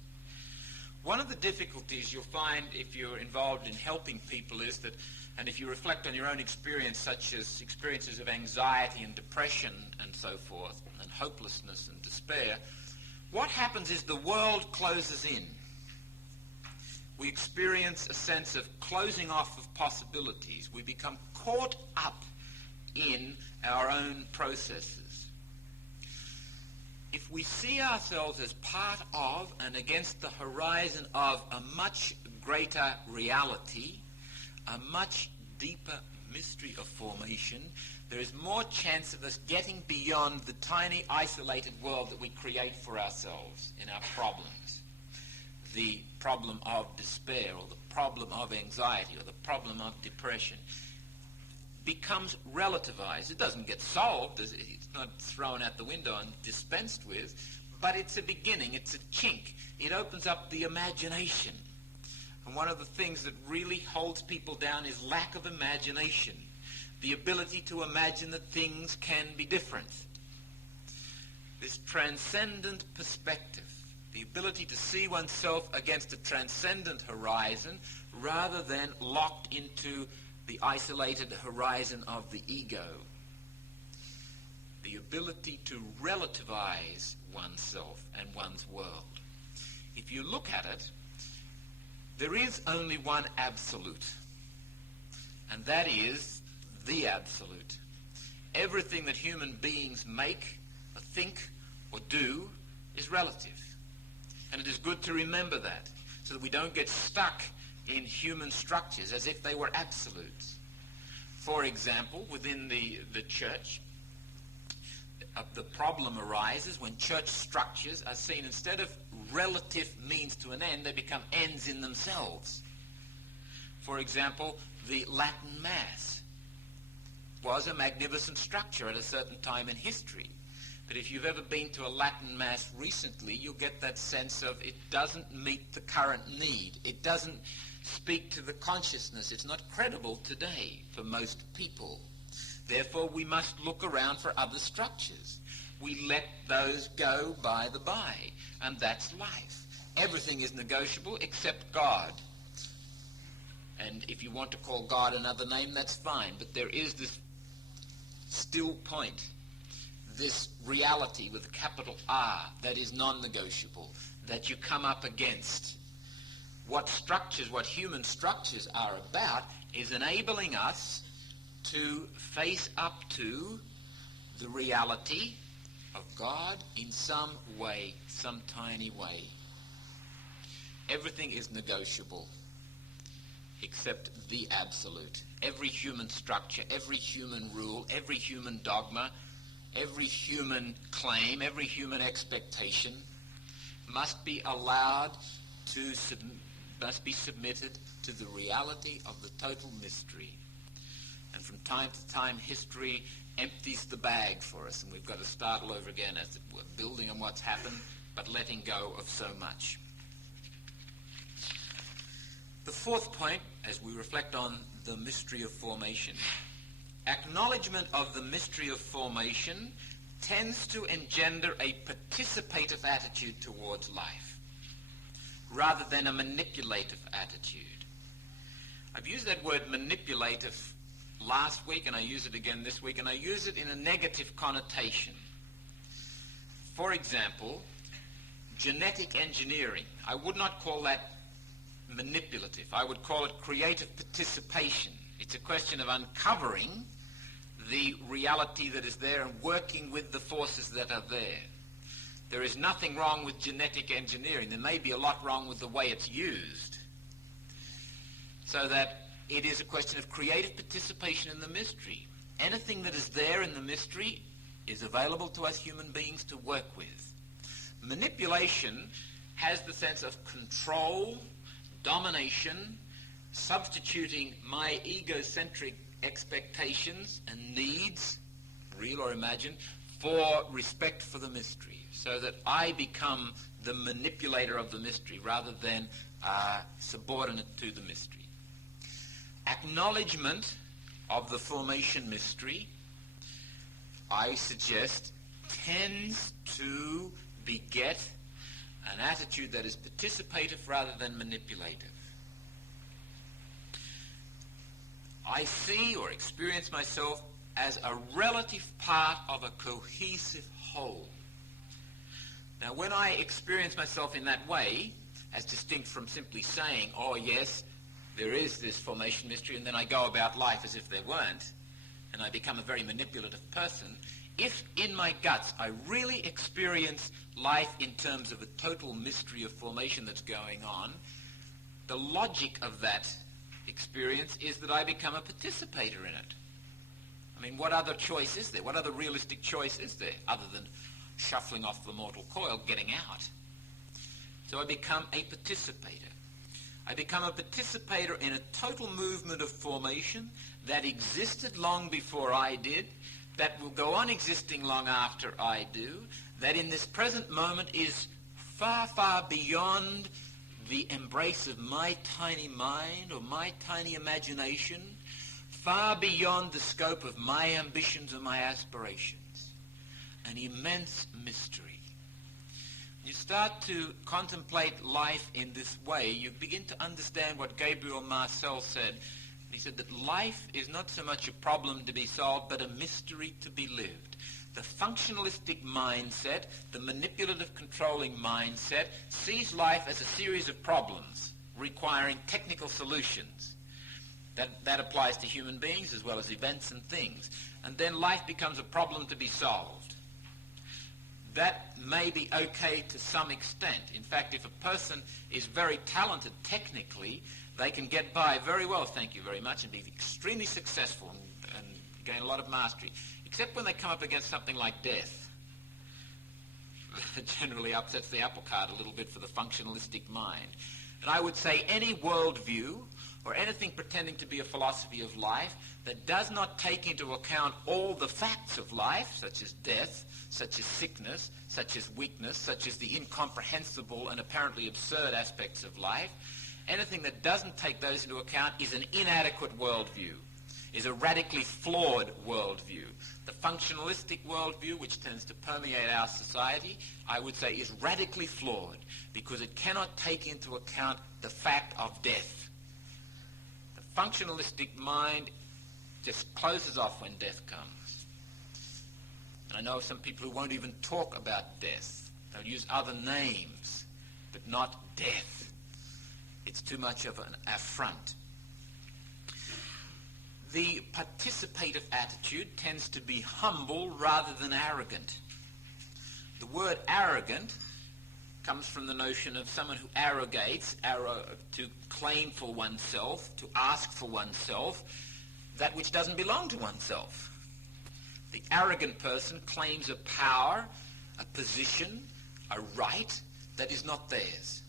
One of the difficulties you'll find if you're involved in helping people is that, and if you reflect on your own experience, such as experiences of anxiety and depression and so forth, and hopelessness and despair, what happens is the world closes in. We experience a sense of closing off of possibilities. We become caught up in our own processes. If we see ourselves as part of and against the horizon of a much greater reality, a much deeper mystery of formation, there is more chance of us getting beyond the tiny, isolated world that we create for ourselves in our problems. The problem of despair, or the problem of anxiety, or the problem of depression becomes relativized. It doesn't get solved. It's not thrown out the window and dispensed with, but it's a beginning. It's a chink. It opens up the imagination. And one of the things that really holds people down is lack of imagination, the ability to imagine that things can be different. This transcendent perspective, the ability to see oneself against a transcendent horizon rather than locked into the isolated horizon of the ego. The ability to relativize oneself and one's world. If you look at it, there is only one absolute, and that is the absolute. Everything that human beings make, or think, or do is relative. And it is good to remember that, so that we don't get stuck in human structures as if they were absolutes. For example, within the church, the problem arises when church structures are seen, instead of relative means to an end, they become ends in themselves. For example, the Latin Mass was a magnificent structure at a certain time in history. But if you've ever been to a Latin Mass recently, you'll get that sense of it doesn't meet the current need. It doesn't speak to the consciousness. It's not credible today for most people. Therefore, we must look around for other structures. We let those go by the by, and that's life. Everything is negotiable except God. And if you want to call God another name, that's fine. But there is this still point, this reality with a capital R that is non-negotiable, that you come up against. What structures, what human structures are about, is enabling us to face up to the reality of God in some way, some tiny way. Everything is negotiable except the absolute. Every human structure, every human rule, every human dogma, every human claim, every human expectation must be allowed to must be submitted to the reality of the total mystery. And from time to time, history empties the bag for us, and we've got to start all over again, as it were, building on what's happened, but letting go of so much. The fourth point, as we reflect on the mystery of formation, acknowledgement of the mystery of formation tends to engender a participative attitude towards life, rather than a manipulative attitude. I've used that word manipulative last week, and I use it again this week, and I use it in a negative connotation. For example, genetic engineering. I would not call that manipulative. I would call it creative participation. It's a question of uncovering the reality that is there and working with the forces that are there. There is nothing wrong with genetic engineering. There may be a lot wrong with the way it's used. So that it is a question of creative participation in the mystery. Anything that is there in the mystery is available to us human beings to work with. Manipulation has the sense of control, domination, substituting my egocentric expectations and needs, real or imagined, for respect for the mystery, so that I become the manipulator of the mystery rather than subordinate to the mystery. Acknowledgement of the formation mystery, I suggest, tends to beget an attitude that is participative rather than manipulative. I see or experience myself as a relative part of a cohesive whole. Now, when I experience myself in that way, as distinct from simply saying, oh yes, there is this formation mystery, and then I go about life as if there weren't, and I become a very manipulative person, if in my guts I really experience life in terms of a total mystery of formation that's going on, the logic of that experience is that I become a participator in it. I mean, what other choice is there? What other realistic choice is there other than shuffling off the mortal coil, getting out? So I become a participator. I become a participator in a total movement of formation that existed long before I did, that will go on existing long after I do, that in this present moment is far, far beyond the embrace of my tiny mind or my tiny imagination, far beyond the scope of my ambitions or my aspirations. An immense mystery. You start to contemplate life in this way, you begin to understand what Gabriel Marcel said. He said that life is not so much a problem to be solved, but a mystery to be lived. The functionalistic mindset, the manipulative controlling mindset, sees life as a series of problems requiring technical solutions. That applies to human beings as well as events and things. And then life becomes a problem to be solved. That may be okay to some extent. In fact, if a person is very talented technically, they can get by very well, thank you very much, and be extremely successful and gain a lot of mastery. Except when they come up against something like death. That generally upsets the apple cart a little bit for the functionalistic mind. And I would say any worldview or anything pretending to be a philosophy of life that does not take into account all the facts of life, such as death, such as sickness, such as weakness, such as the incomprehensible and apparently absurd aspects of life, anything that doesn't take those into account is an inadequate worldview, is a radically flawed worldview. The functionalistic worldview, which tends to permeate our society, I would say is radically flawed because it cannot take into account the fact of death. The functionalistic mind just closes off when death comes. And I know of some people who won't even talk about death. They'll use other names, but not death. It's too much of an affront. The participative attitude tends to be humble rather than arrogant. The word arrogant comes from the notion of someone who arrogates, to claim for oneself, to ask for oneself, that which doesn't belong to oneself. The arrogant person claims a power, a position, a right that is not theirs.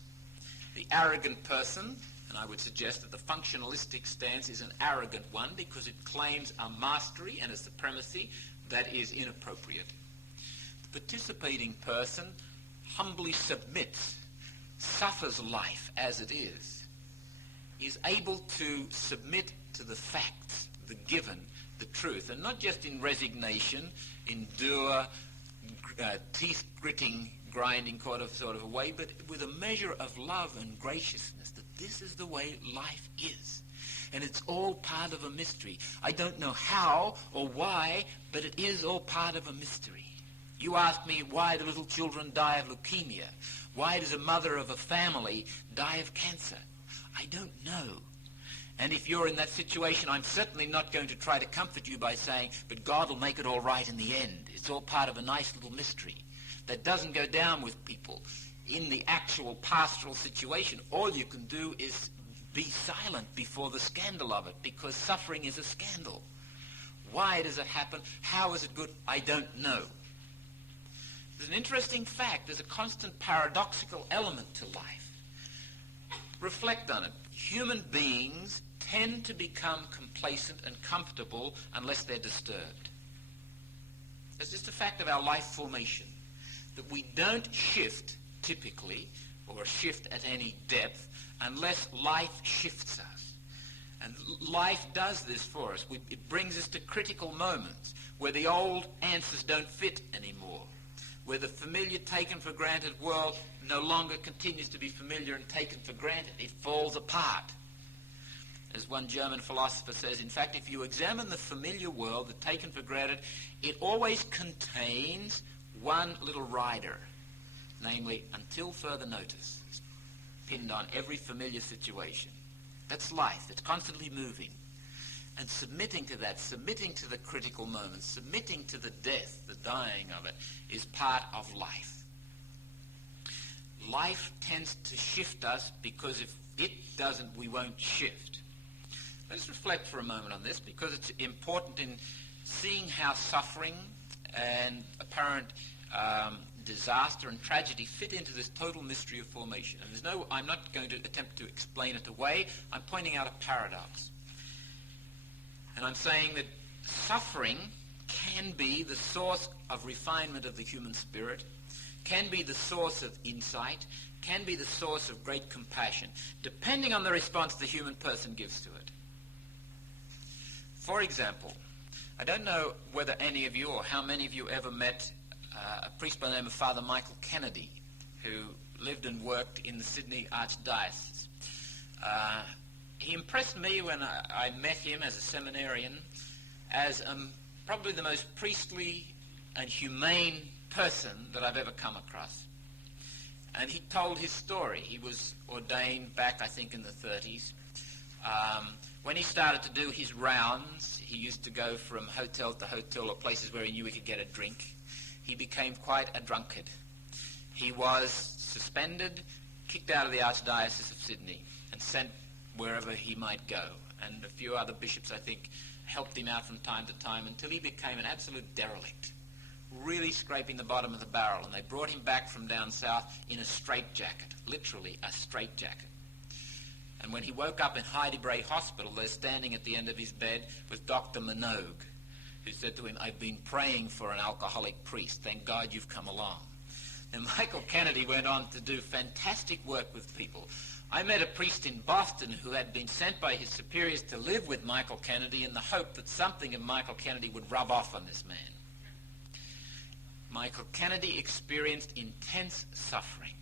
The arrogant person, and I would suggest that the functionalistic stance is an arrogant one because it claims a mastery and a supremacy that is inappropriate. The participating person humbly submits, suffers life as it is able to submit to the facts, the given, the truth, and not just in resignation, endure, teeth-gritting, grinding sort of a way, but with a measure of love and graciousness, that this is the way life is. And it's all part of a mystery. I don't know how or why, but it is all part of a mystery. You ask me, why do little children die of leukemia? Why does a mother of a family die of cancer? I don't know. And if you're in that situation, I'm certainly not going to try to comfort you by saying, but God will make it all right in the end. It's all part of a nice little mystery that doesn't go down with people. In the actual pastoral situation, all you can do is be silent before the scandal of it, because suffering is a scandal. Why does it happen? How is it good? I don't know. There's an interesting fact. There's a constant paradoxical element to life. Reflect on it. Human beings tend to become complacent and comfortable unless they're disturbed. It's just a fact of our life formation that we don't shift typically, or shift at any depth, unless life shifts us. And life does this for us. It brings us to critical moments where the old answers don't fit anymore, where the familiar, taken for granted world no longer continues to be familiar and taken for granted. It falls apart. As one German philosopher says, in fact, if you examine the familiar world, the taken for granted, it always contains one little rider, namely, until further notice. It's pinned on every familiar situation. That's life. It's constantly moving. And submitting to that, submitting to the critical moments, submitting to the death, the dying of it, is part of life. Life tends to shift us because if it doesn't, we won't shift. Let's reflect for a moment on this because it's important in seeing how suffering and apparent disaster and tragedy fit into this total mystery of formation. And I'm not going to attempt to explain it away. I'm pointing out a paradox. And I'm saying that suffering can be the source of refinement of the human spirit, can be the source of insight, can be the source of great compassion, depending on the response the human person gives to it. For example, I don't know whether any of you or how many of you ever met a priest by the name of Father Michael Kennedy, who lived and worked in the Sydney Archdiocese. He impressed me when I met him as a seminarian as probably the most priestly and humane person that I've ever come across. And he told his story. He was ordained back, I think, in the 30s. When he started to do his rounds, he used to go from hotel to hotel or places where he knew he could get a drink. He became quite a drunkard. He was suspended, kicked out of the Archdiocese of Sydney, and sent wherever he might go. And a few other bishops, I think, helped him out from time to time until he became an absolute derelict, really scraping the bottom of the barrel. And they brought him back from down south in a straitjacket, literally a straitjacket. And when he woke up in Heidelberg Hospital, there standing at the end of his bed was Dr. Minogue, who said to him, "I've been praying for an alcoholic priest. Thank God you've come along." And Michael Kennedy went on to do fantastic work with people. I met a priest in Boston who had been sent by his superiors to live with Michael Kennedy in the hope that something of Michael Kennedy would rub off on this man. Michael Kennedy experienced intense suffering.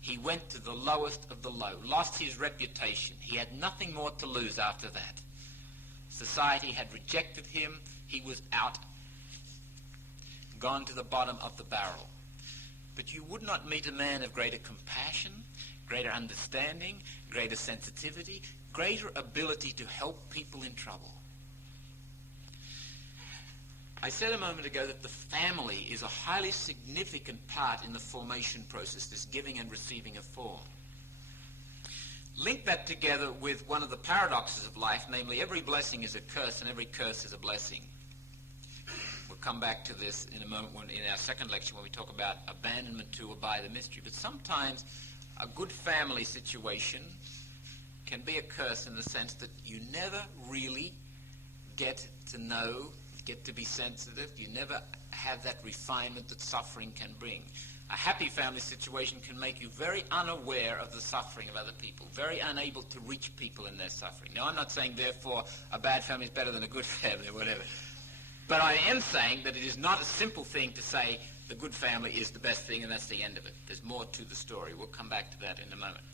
He went to the lowest of the low, lost his reputation. He had nothing more to lose after that. Society had rejected him. He was out, gone to the bottom of the barrel. But you would not meet a man of greater compassion, greater understanding, greater sensitivity, greater ability to help people in trouble. I said a moment ago that the family is a highly significant part in the formation process, this giving and receiving of form. Link that together with one of the paradoxes of life, namely every blessing is a curse and every curse is a blessing. We'll come back to this in a moment in our second lecture when we talk about abandonment to or by the mystery. But sometimes a good family situation can be a curse in the sense that you never really get to know, get to be sensitive. You never have that refinement that suffering can bring. A happy family situation can make you very unaware of the suffering of other people, very unable to reach people in their suffering. Now, I'm not saying, therefore, a bad family is better than a good family or whatever. But I am saying that it is not a simple thing to say the good family is the best thing and that's the end of it. There's more to the story. We'll come back to that in a moment.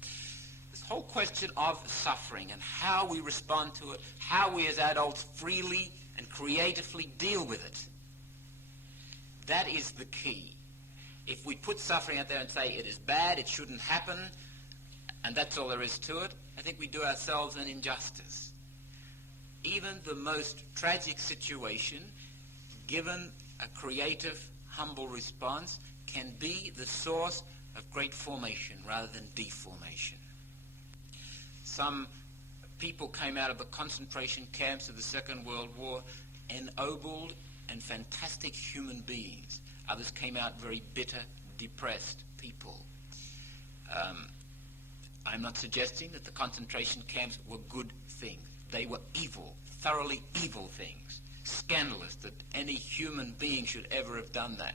This whole question of suffering and how we respond to it, how we as adults freely and creatively deal with it, that is the key. If we put suffering out there and say it is bad, it shouldn't happen, and that's all there is to it, I think we do ourselves an injustice. Even the most tragic situation, given a creative, humble response, can be the source of great formation rather than deformation. Some people came out of the concentration camps of the Second World War ennobled and fantastic human beings. Others came out very bitter, depressed people. I'm not suggesting that the concentration camps were good things. They were evil, thoroughly evil things. Scandalous that any human being should ever have done that.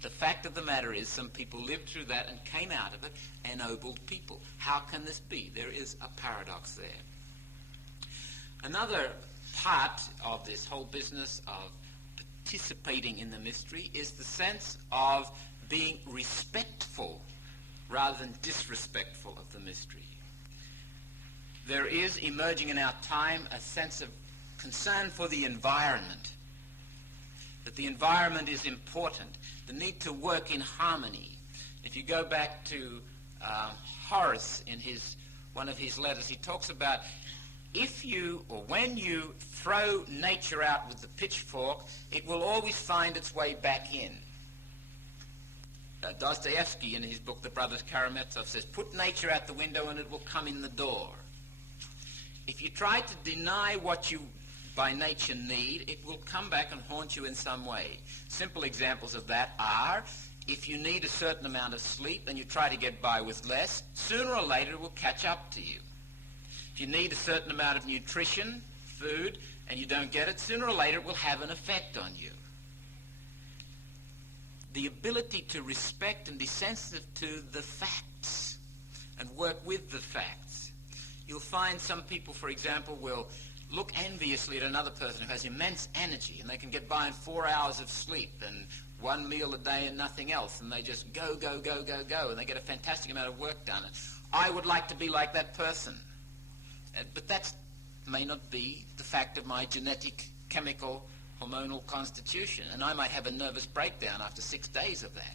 The fact of the matter is some people lived through that and came out of it ennobled people. How can this be? There is a paradox there. Another part of this whole business of participating in the mystery is the sense of being respectful rather than disrespectful of the mystery. There is emerging in our time a sense of concern for the environment, that the environment is important, the need to work in harmony. If you go back to Horace in one of his letters, he talks about if you, or when you throw nature out with the pitchfork, it will always find its way back in. Dostoevsky, in his book The Brothers Karamazov, says, put nature out the window and it will come in the door. If you try to deny what you by nature need, it will come back and haunt you in some way. Simple examples of that are, if you need a certain amount of sleep and you try to get by with less, sooner or later it will catch up to you. If you need a certain amount of nutrition, food, and you don't get it, sooner or later it will have an effect on you. The ability to respect and be sensitive to the facts and work with the facts. You'll find some people, for example, will look enviously at another person who has immense energy and they can get by in 4 hours of sleep and 1 meal a day and nothing else, and they just go, go, go, go, go, and they get a fantastic amount of work done. I would like to be like that person. But that may not be the fact of my genetic, chemical, hormonal constitution, and I might have a nervous breakdown after 6 days of that.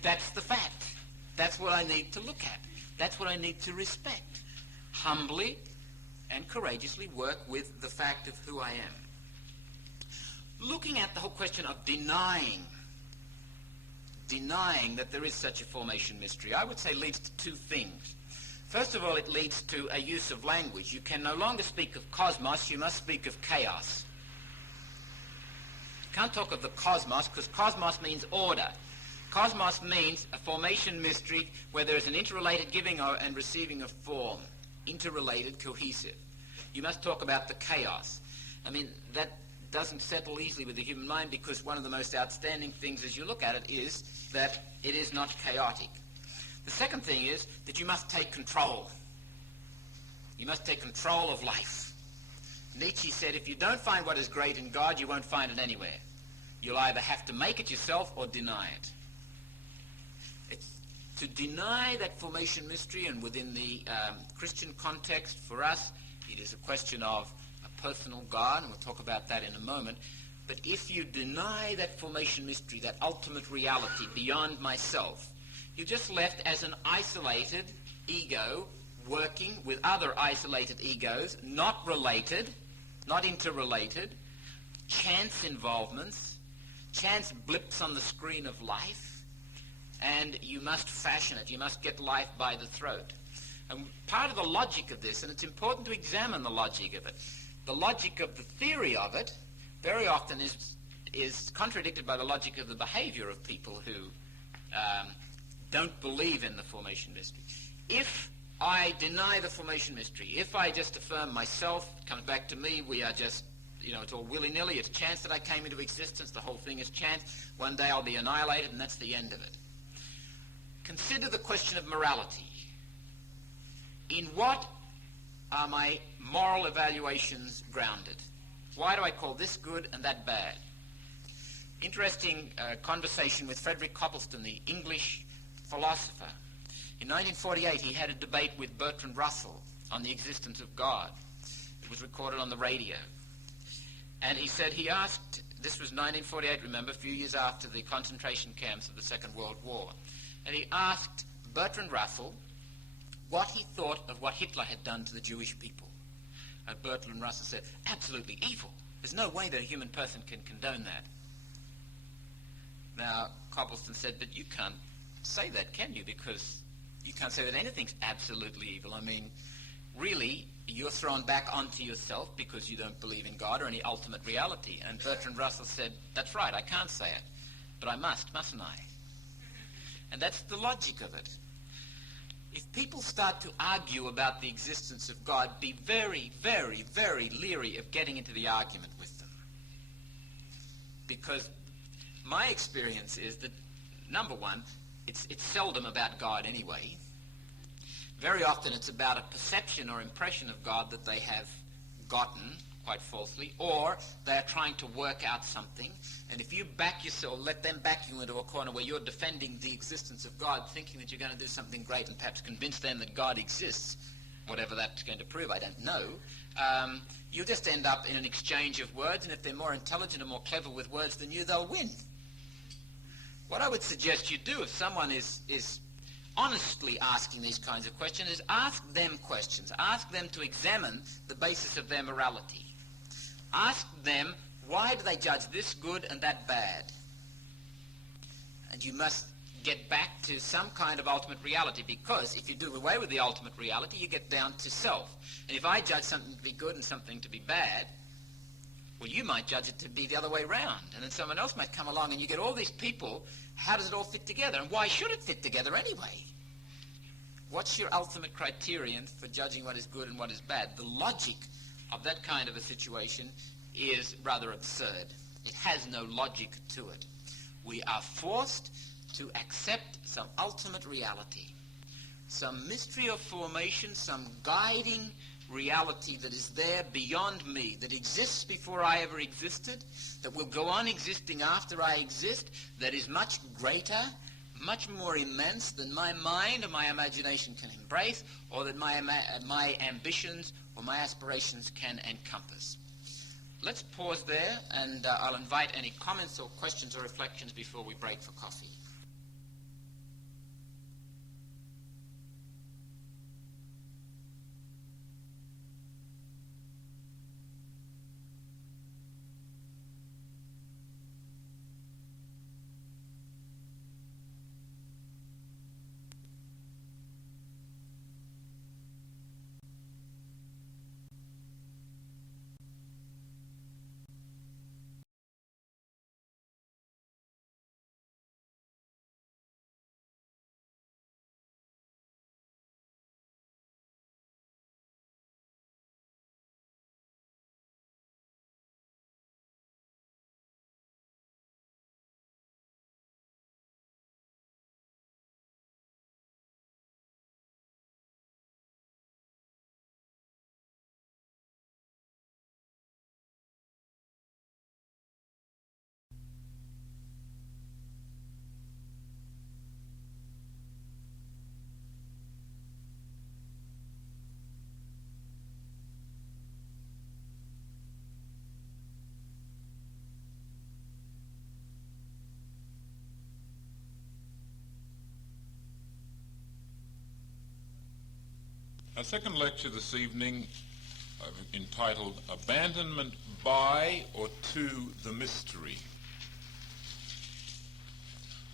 That's the fact. That's what I need to look at. That's what I need to respect. Humbly and courageously work with the fact of who I am. Looking at the whole question of denying that there is such a formation mystery, I would say leads to two things. First of all, it leads to a use of language. You can no longer speak of cosmos, you must speak of chaos. You can't talk of the cosmos because cosmos means order. Cosmos means a formation mystery where there is an interrelated giving and receiving of form. Interrelated, cohesive. You must talk about the chaos. I mean, that doesn't settle easily with the human mind because one of the most outstanding things as you look at it is that it is not chaotic. The second thing is that you must take control. You must take control of life. Nietzsche said, if you don't find what is great in God, you won't find it anywhere. You'll either have to make it yourself or deny it. It's to deny that formation mystery, and within the Christian context for us, it is a question of a personal God, and we'll talk about that in a moment. But if you deny that formation mystery, that ultimate reality beyond myself, you're just left as an isolated ego working with other isolated egos, not related, not interrelated, chance involvements, chance blips on the screen of life, and you must fashion it. You must get life by the throat. And part of the logic of this, and it's important to examine the logic of it, the logic of the theory of it very often is contradicted by the logic of the behavior of people who don't believe in the formation mystery. If I deny the formation mystery, if I just affirm myself, it comes back to me, we are just, it's all willy-nilly, it's chance that I came into existence, the whole thing is chance, one day I'll be annihilated, and that's the end of it. Consider the question of morality. In what are my moral evaluations grounded? Why do I call this good and that bad? Interesting conversation with Frederick Copleston, the English philosopher. In 1948, he had a debate with Bertrand Russell on the existence of God. It was recorded on the radio. And he said, he asked, this was 1948, remember, a few years after the concentration camps of the Second World War, and he asked Bertrand Russell what he thought of what Hitler had done to the Jewish people. And Bertrand Russell said, absolutely evil. There's no way that a human person can condone that. Now, Copleston said, but you can't say that, can you? Because you can't say that anything's absolutely evil. I mean, really, you're thrown back onto yourself because you don't believe in God or any ultimate reality. And Bertrand Russell said, that's right, I can't say it, but I mustn't I? And that's the logic of it. If people start to argue about the existence of God, be very, very, very leery of getting into the argument with them. Because my experience is that, number one, it's seldom about God anyway. Very often it's about a perception or impression of God that they have gotten, quite falsely, or they're trying to work out something. And if you back yourself, let them back you into a corner where you're defending the existence of God, thinking that you're going to do something great and perhaps convince them that God exists, whatever that's going to prove, I don't know, you'll just end up in an exchange of words, and if they're more intelligent and more clever with words than you, they'll win. What I would suggest you do if someone is honestly asking these kinds of questions is ask them questions. Ask them to examine the basis of their morality. Ask them, why do they judge this good and that bad? And you must get back to some kind of ultimate reality, because if you do away with the ultimate reality, you get down to self. And if I judge something to be good and something to be bad, well, you might judge it to be the other way round, and then someone else might come along, and you get all these people. How does it all fit together, and why should it fit together anyway? What's your ultimate criterion for judging what is good and what is bad? The logic of that kind of a situation is rather absurd. It has no logic to it. We are forced to accept some ultimate reality, some mystery of formation, some guiding reality that is there beyond me, that exists before I ever existed, that will go on existing after I exist, that is much greater, much more immense than my mind or my imagination can embrace, or that my ambitions or my aspirations can encompass. Let's pause there, and I'll invite any comments or questions or reflections before we break for coffee. Our second lecture this evening, entitled Abandonment by or to the Mystery.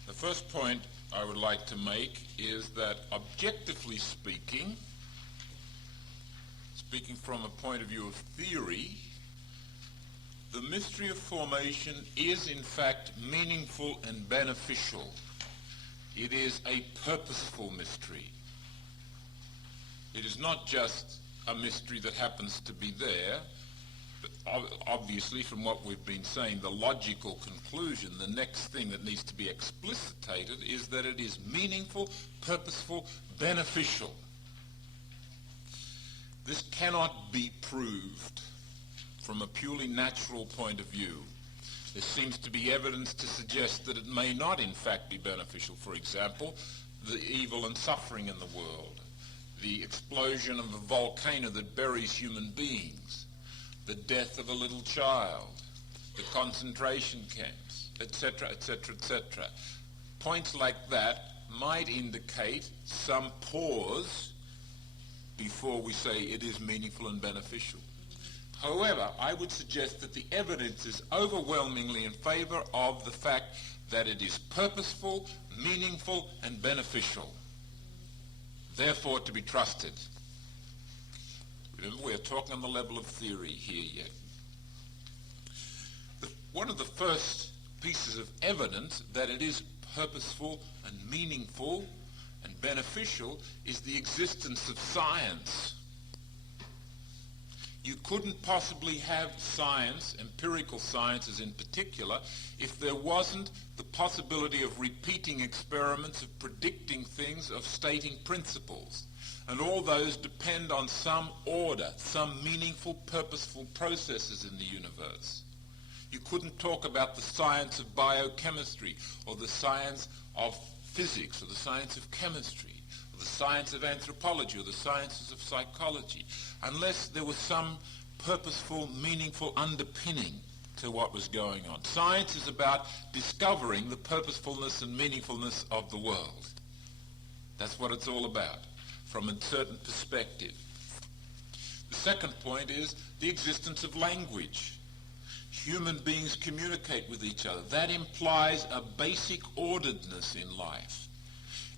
The first point I would like to make is that, objectively speaking from a point of view of theory, the mystery of formation is in fact meaningful and beneficial. It is a purposeful mystery. It is not just a mystery that happens to be there, but obviously from what we've been saying, the logical conclusion, the next thing that needs to be explicitated is that it is meaningful, purposeful, beneficial. This cannot be proved from a purely natural point of view. There seems to be evidence to suggest that it may not in fact be beneficial. For example, the evil and suffering in the world, the explosion of a volcano that buries human beings, the death of a little child, the concentration camps, etc., etc., etc. Points like that might indicate some pause before we say it is meaningful and beneficial. However, I would suggest that the evidence is overwhelmingly in favor of the fact that it is purposeful, meaningful, and beneficial, therefore to be trusted. Remember, we're talking on the level of theory here yet. One of the first pieces of evidence that it is purposeful and meaningful and beneficial is the existence of science. You couldn't possibly have science, empirical sciences in particular, if there wasn't the possibility of repeating experiments, of predicting things, of stating principles. And all those depend on some order, some meaningful, purposeful processes in the universe. You couldn't talk about the science of biochemistry, or the science of physics, or the science of chemistry, or the science of anthropology, or the sciences of psychology, unless there was some purposeful, meaningful underpinning to what was going on. Science is about discovering the purposefulness and meaningfulness of the world. That's what it's all about, from a certain perspective. The second point is the existence of language. Human beings communicate with each other. That implies a basic orderedness in life.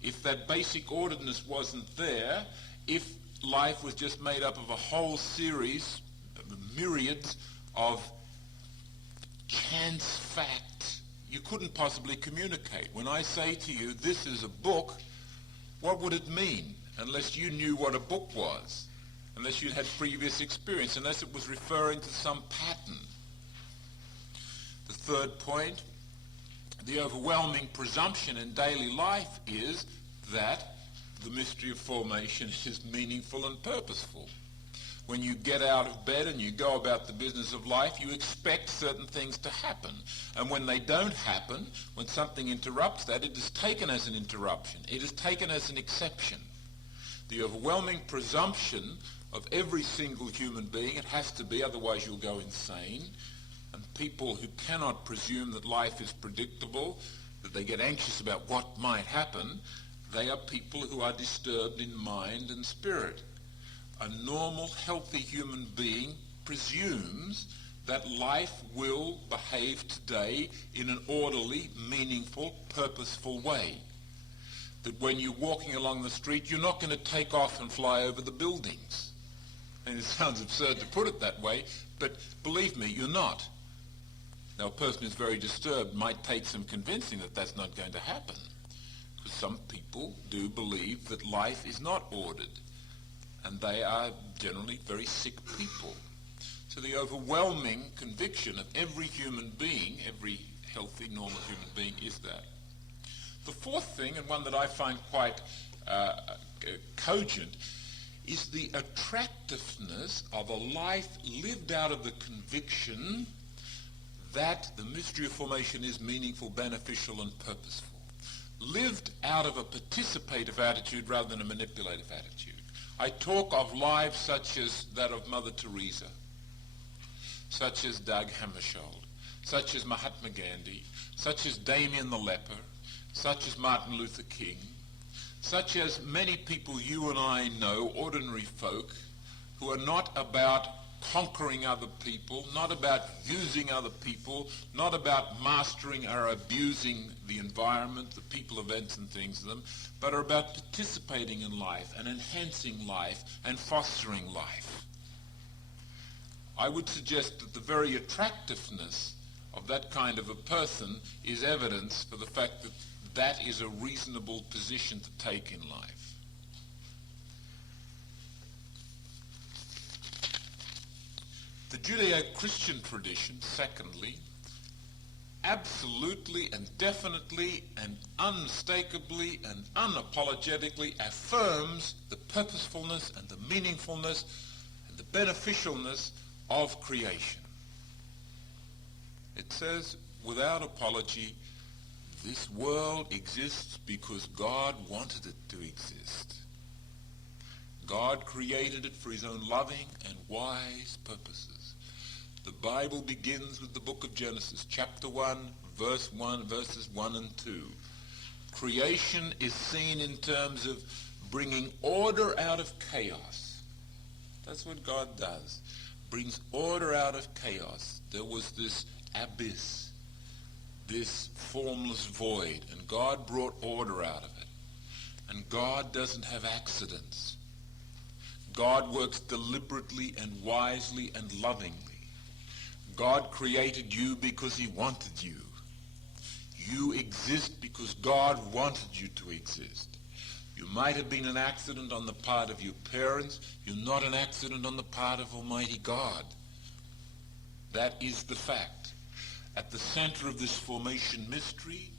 If that basic orderedness wasn't there, if life was just made up of a whole series, myriads of chance facts, you couldn't possibly communicate. When I say to you, this is a book, what would it mean? Unless you knew what a book was, unless you'd had previous experience, unless it was referring to some pattern. The third point, the overwhelming presumption in daily life is that the mystery of formation is meaningful and purposeful. When you get out of bed and you go about the business of life, you expect certain things to happen. And when they don't happen, when something interrupts that, it is taken as an interruption. It is taken as an exception. The overwhelming presumption of every single human being, it has to be, otherwise you'll go insane. And people who cannot presume that life is predictable, that they get anxious about what might happen, they are people who are disturbed in mind and spirit. A normal, healthy human being presumes that life will behave today in an orderly, meaningful, purposeful way. That when you're walking along the street, you're not going to take off and fly over the buildings. And it sounds absurd to put it that way, but believe me, you're not. Now, a person who's very disturbed might take some convincing that that's not going to happen. Because some people do believe that life is not ordered. And they are generally very sick people. So the overwhelming conviction of every human being, every healthy, normal human being, is that. The fourth thing, and one that I find quite cogent, is the attractiveness of a life lived out of the conviction that the mystery of formation is meaningful, beneficial, and purposeful. Lived out of a participative attitude rather than a manipulative attitude. I talk of lives such as that of Mother Teresa, such as Dag Hammarskjöld, such as Mahatma Gandhi, such as Damien the leper, such as Martin Luther King, such as many people you and I know, ordinary folk, who are not about conquering other people, not about using other people, not about mastering or abusing the environment, the people, events and things of them, but are about participating in life and enhancing life and fostering life. I would suggest that the very attractiveness of that kind of a person is evidence for the fact that that is a reasonable position to take in life. The Judeo-Christian tradition, secondly, absolutely and definitely and unmistakably and unapologetically affirms the purposefulness and the meaningfulness and the beneficialness of creation. It says, without apology, this world exists because God wanted it to exist. God created it for his own loving and wise purposes. The Bible begins with the book of Genesis, chapter 1, verse 1, verses 1 and 2. Creation is seen in terms of bringing order out of chaos. That's what God does. Brings order out of chaos. There was this abyss, this formless void, and God brought order out of it. And God doesn't have accidents. God works deliberately and wisely and lovingly. God created you because he wanted you. You exist because God wanted you to exist. You might have been an accident on the part of your parents. You're not an accident on the part of Almighty God. That is the fact. At the center of this formation mystery,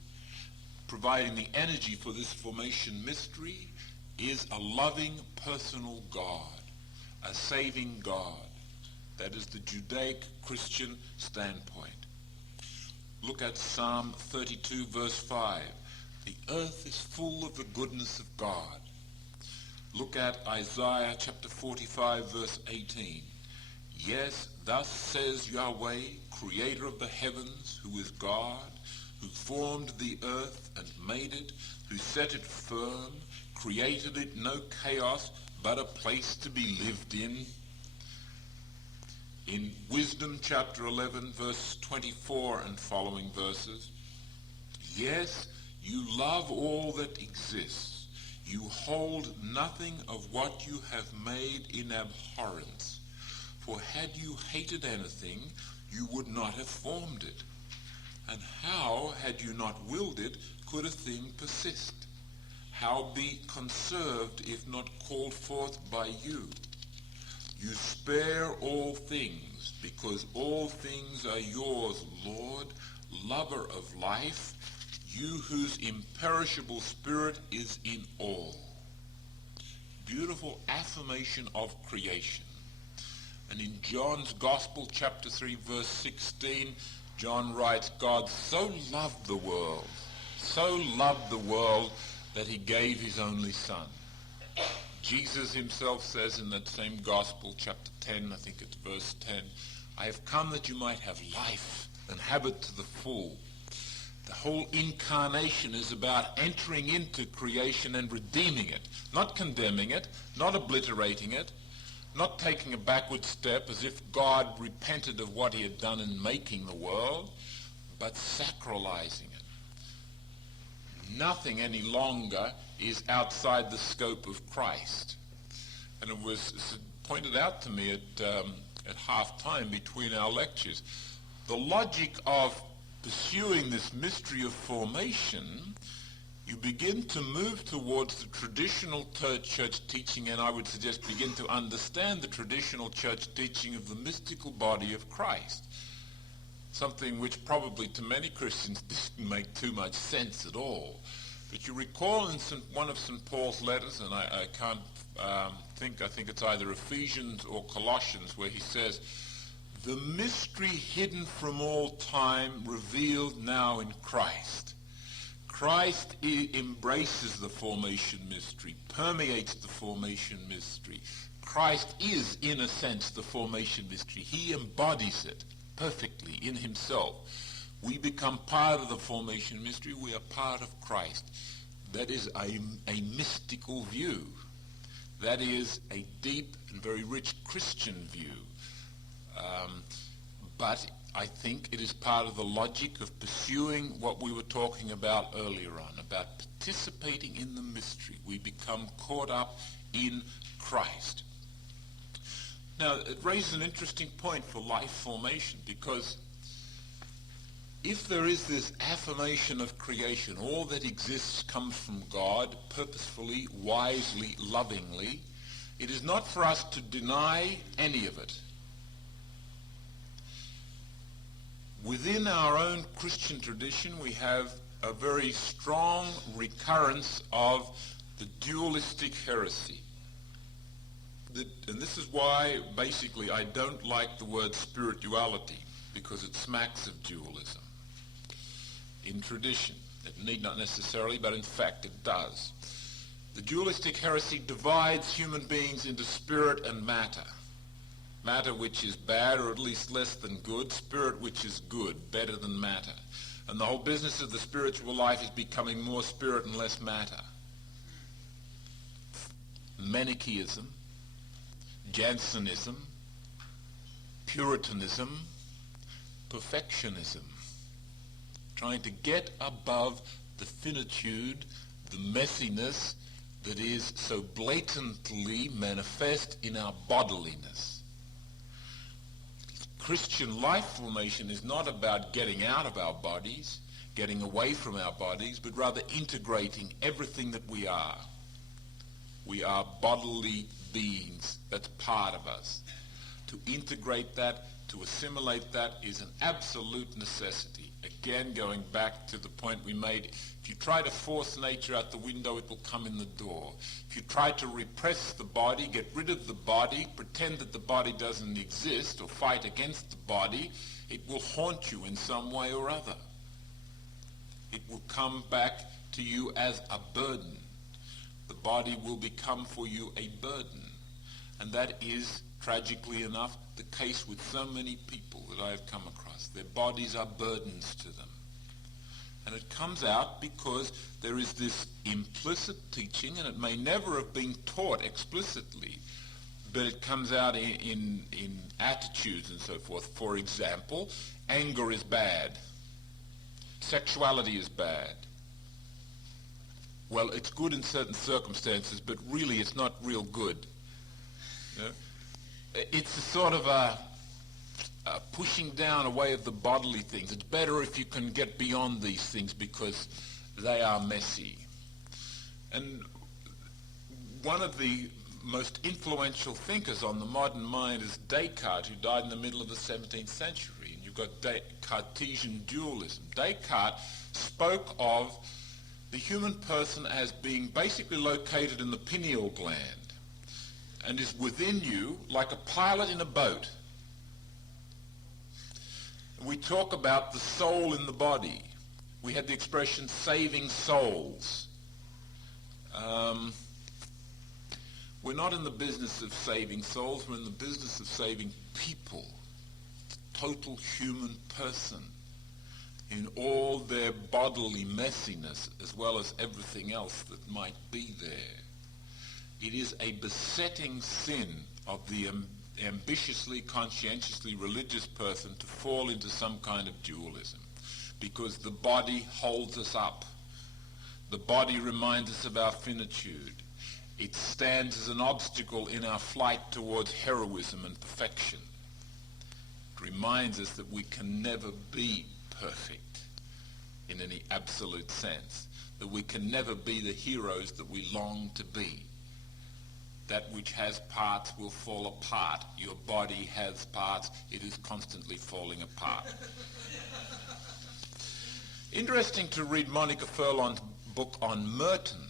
providing the energy for this formation mystery, is a loving personal God, a saving God. That is the Judaic Christian standpoint. Look at Psalm 32 verse 5. The earth is full of the goodness of God. Look at Isaiah chapter 45 verse 18. Yes, thus says Yahweh, creator of the heavens, who is God, who formed the earth and made it, who set it firm, created it no chaos, but a place to be lived in. In Wisdom chapter 11 verse 24 and following verses, yes, you love all that exists. You hold nothing of what you have made in abhorrence. For had you hated anything, you would not have formed it. And how, had you not willed it, could a thing persist? How be conserved if not called forth by you? You spare all things, because all things are yours, Lord, lover of life, you whose imperishable spirit is in all. Beautiful affirmation of creation. And in John's Gospel, chapter 3, verse 16, John writes, God so loved the world that he gave his only Son. Jesus himself says in that same Gospel, chapter 10, I think it's verse 10, I have come that you might have life and have it to the full. The whole incarnation is about entering into creation and redeeming it, not condemning it, not obliterating it, not taking a backward step as if God repented of what he had done in making the world, but sacralizing it. Nothing any longer is outside the scope of Christ. And it was pointed out to me at half time between our lectures. The logic of pursuing this mystery of formation, you begin to move towards the traditional church teaching, and I would suggest begin to understand the traditional church teaching of the mystical body of Christ. Something which probably to many Christians didn't make too much sense at all. But you recall in one of St. Paul's letters, and I can't I think it's either Ephesians or Colossians, where he says, the mystery hidden from all time revealed now in Christ. Christ embraces the formation mystery, permeates the formation mystery. Christ is, in a sense, the formation mystery. He embodies it perfectly in himself. We become part of the formation mystery. We are part of Christ. That is a mystical view. That is a deep and very rich Christian view. But I think it is part of the logic of pursuing what we were talking about earlier on, about participating in the mystery. We become caught up in Christ. Now, it raises an interesting point for life formation, because if there is this affirmation of creation, all that exists comes from God, purposefully, wisely, lovingly, it is not for us to deny any of it. Within our own Christian tradition, we have a very strong recurrence of the dualistic heresy. And this is why, basically, I don't like the word spirituality, because it smacks of dualism in tradition. It need not necessarily, but in fact it does. The dualistic heresy divides human beings into spirit and matter. Matter which is bad, or at least less than good. Spirit which is good, better than matter. And the whole business of the spiritual life is becoming more spirit and less matter. Manichaeism, Jansenism, Puritanism, perfectionism. Trying to get above the finitude, the messiness, that is so blatantly manifest in our bodiliness. Christian life formation is not about getting out of our bodies, getting away from our bodies, but rather integrating everything that we are. We are bodily beings. That's part of us. To integrate that, to assimilate that, is an absolute necessity. Again, going back to the point we made, if you try to force nature out the window, it will come in the door. If you try to repress the body, get rid of the body, pretend that the body doesn't exist, or fight against the body, it will haunt you in some way or other. It will come back to you as a burden. The body will become for you a burden. And that is, tragically enough, the case with so many people that I have come across. Their bodies are burdens to them. And it comes out because there is this implicit teaching, and it may never have been taught explicitly, but it comes out in attitudes and so forth. For example, anger is bad. Sexuality is bad. Well, it's good in certain circumstances, but really it's not real good. You know? It's a sort of a pushing down away of the bodily things. It's better if you can get beyond these things because they are messy. And one of the most influential thinkers on the modern mind is Descartes, who died in the middle of the 17th century. And you've got Cartesian dualism. Descartes spoke of the human person as being basically located in the pineal gland and is within you like a pilot in a boat. We talk about the soul in the body. We had the expression saving souls. We're not in the business of saving souls, we're in the business of saving people. Total human person in all their bodily messiness as well as everything else that might be there. It is a besetting sin of the ambitiously, conscientiously religious person to fall into some kind of dualism, because the body holds us up. The body reminds us of our finitude. It stands as an obstacle in our flight towards heroism and perfection. It reminds us that we can never be perfect in any absolute sense, that we can never be the heroes that we long to be. That which has parts will fall apart. Your body has parts. It is constantly falling apart. Interesting to read Monica Furlong's book on Merton,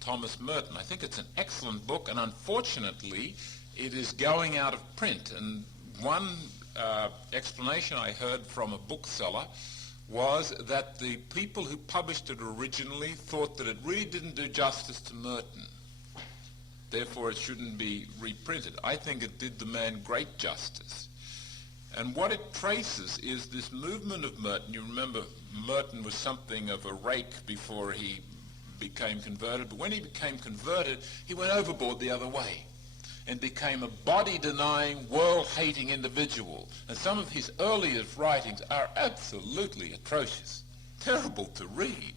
Thomas Merton. I think it's an excellent book, and unfortunately it is going out of print. And one explanation I heard from a bookseller was that the people who published it originally thought that it really didn't do justice to Merton. Therefore, it shouldn't be reprinted. I think it did the man great justice. And what it traces is this movement of Merton. You remember Merton was something of a rake before he became converted, but when he became converted, he went overboard the other way and became a body-denying, world-hating individual. And some of his earliest writings are absolutely atrocious, terrible to read.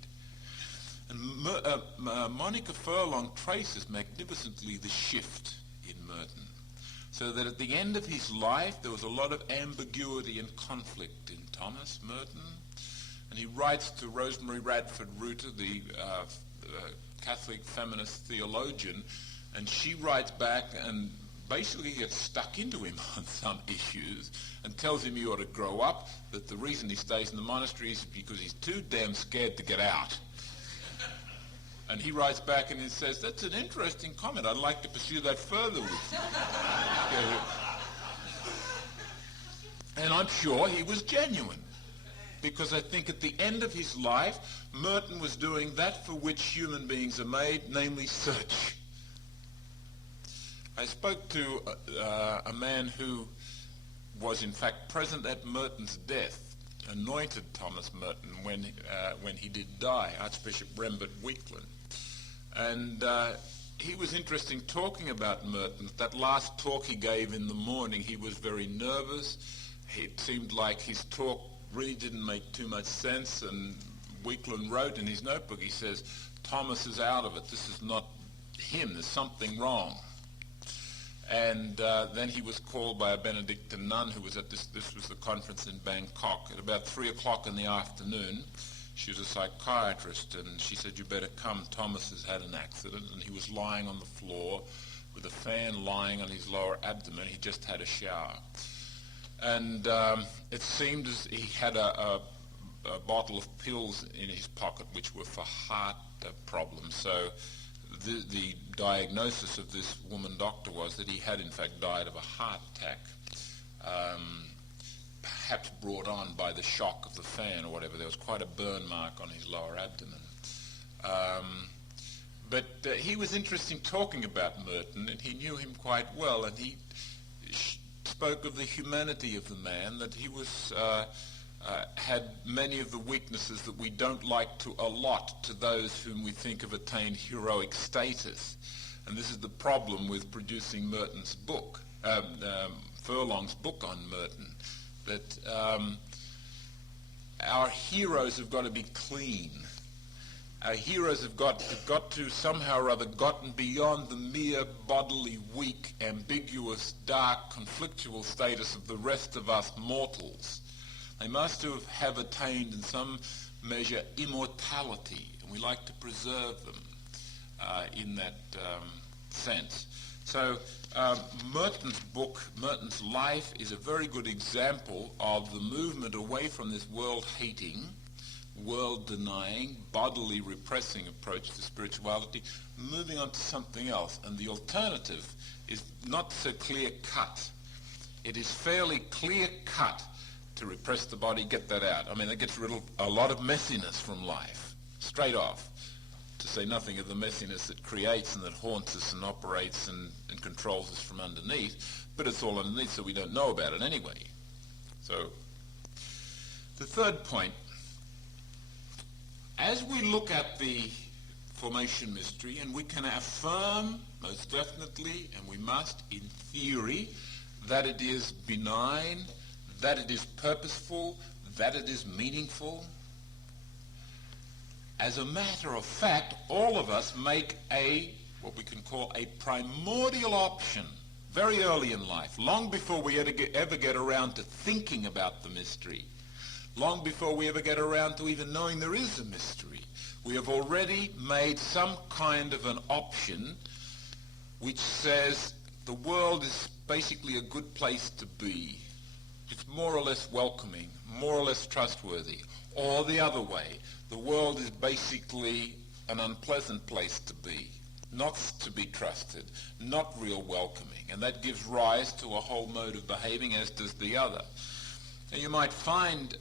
And Monica Furlong traces magnificently the shift in Merton, so that at the end of his life there was a lot of ambiguity and conflict in Thomas Merton. And he writes to Rosemary Radford Reuter, the Catholic feminist theologian, and she writes back and basically gets stuck into him on some issues and tells him he ought to grow up, that the reason he stays in the monastery is because he's too damn scared to get out. And he writes back and he says, that's an interesting comment. I'd like to pursue that further with you. And I'm sure he was genuine, because I think at the end of his life, Merton was doing that for which human beings are made, namely search. I spoke to a man who was in fact present at Merton's death, anointed Thomas Merton when he did die, Archbishop Rembert Weakland. And he was interesting talking about Merton. That last talk he gave in the morning, he was very nervous. It seemed like his talk really didn't make too much sense, and Weakland wrote in his notebook, he says, Thomas is out of it. This is not him, there's something wrong. And then he was called by a Benedictine nun who was at this was the conference in Bangkok. At about 3 o'clock in the afternoon, she was a psychiatrist, and she said, "You better come, Thomas has had an accident." And he was lying on the floor with a fan lying on his lower abdomen. He just had a shower. And it seemed as he had a bottle of pills in his pocket which were for heart problems. So the diagnosis of this woman doctor was that he had in fact died of a heart attack, perhaps brought on by the shock of the fan or whatever. There was quite a burn mark on his lower abdomen. But he was interesting talking about Merton, and he knew him quite well, and he spoke of the humanity of the man, that he was had many of the weaknesses that we don't like to allot to those whom we think have attained heroic status. And this is the problem with producing Merton's book, Furlong's book on Merton, that our heroes have got to be clean. Our heroes have got to somehow or other gotten beyond the mere bodily, weak, ambiguous, dark, conflictual status of the rest of us mortals. They must have attained in some measure immortality, and we like to preserve them in that sense. So Merton's book, Merton's life, is a very good example of the movement away from this world-hating, world-denying, bodily repressing approach to spirituality, moving on to something else. And the alternative is not so clear-cut. It is fairly clear-cut to repress the body, get that out. I mean, that gets rid of a lot of messiness from life, straight off, to say nothing of the messiness that creates and that haunts us and operates and controls us from underneath, but it's all underneath, so we don't know about it anyway. So, the third point, as we look at the formation mystery, and we can affirm, most definitely, and we must, in theory, that it is benign, that it is purposeful, that it is meaningful. As a matter of fact, all of us make what we can call a primordial option very early in life, long before we ever get around to thinking about the mystery, long before we ever get around to even knowing there is a mystery. We have already made some kind of an option which says the world is basically a good place to be. It's more or less welcoming, more or less trustworthy. Or the other way, the world is basically an unpleasant place to be, not to be trusted, not real welcoming. And that gives rise to a whole mode of behaving, as does the other. Now, you might find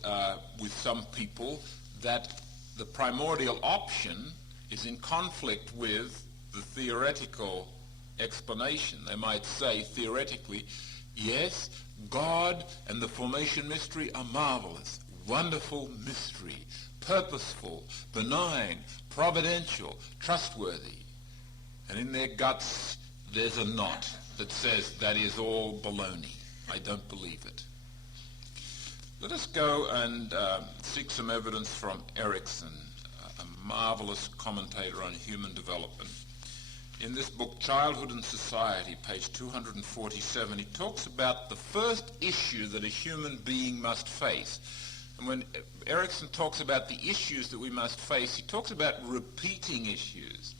with some people that the primordial option is in conflict with the theoretical explanation. They might say, theoretically, yes, God and the formation mystery are marvelous, wonderful mystery, purposeful, benign, providential, trustworthy. And in their guts, there's a knot that says that is all baloney. I don't believe it. Let us go and seek some evidence from Erickson, a marvelous commentator on human development. In this book, Childhood and Society, page 247, he talks about the first issue that a human being must face. And when Erickson talks about the issues that we must face, he talks about repeating issues.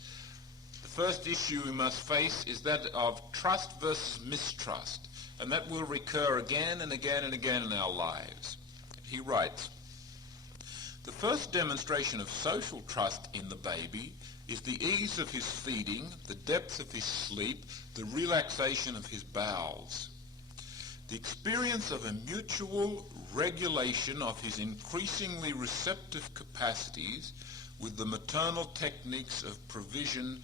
The first issue we must face is that of trust versus mistrust, and that will recur again and again and again in our lives. He writes, "The first demonstration of social trust in the baby is the ease of his feeding, the depth of his sleep, the relaxation of his bowels. The experience of a mutual regulation of his increasingly receptive capacities with the maternal techniques of provision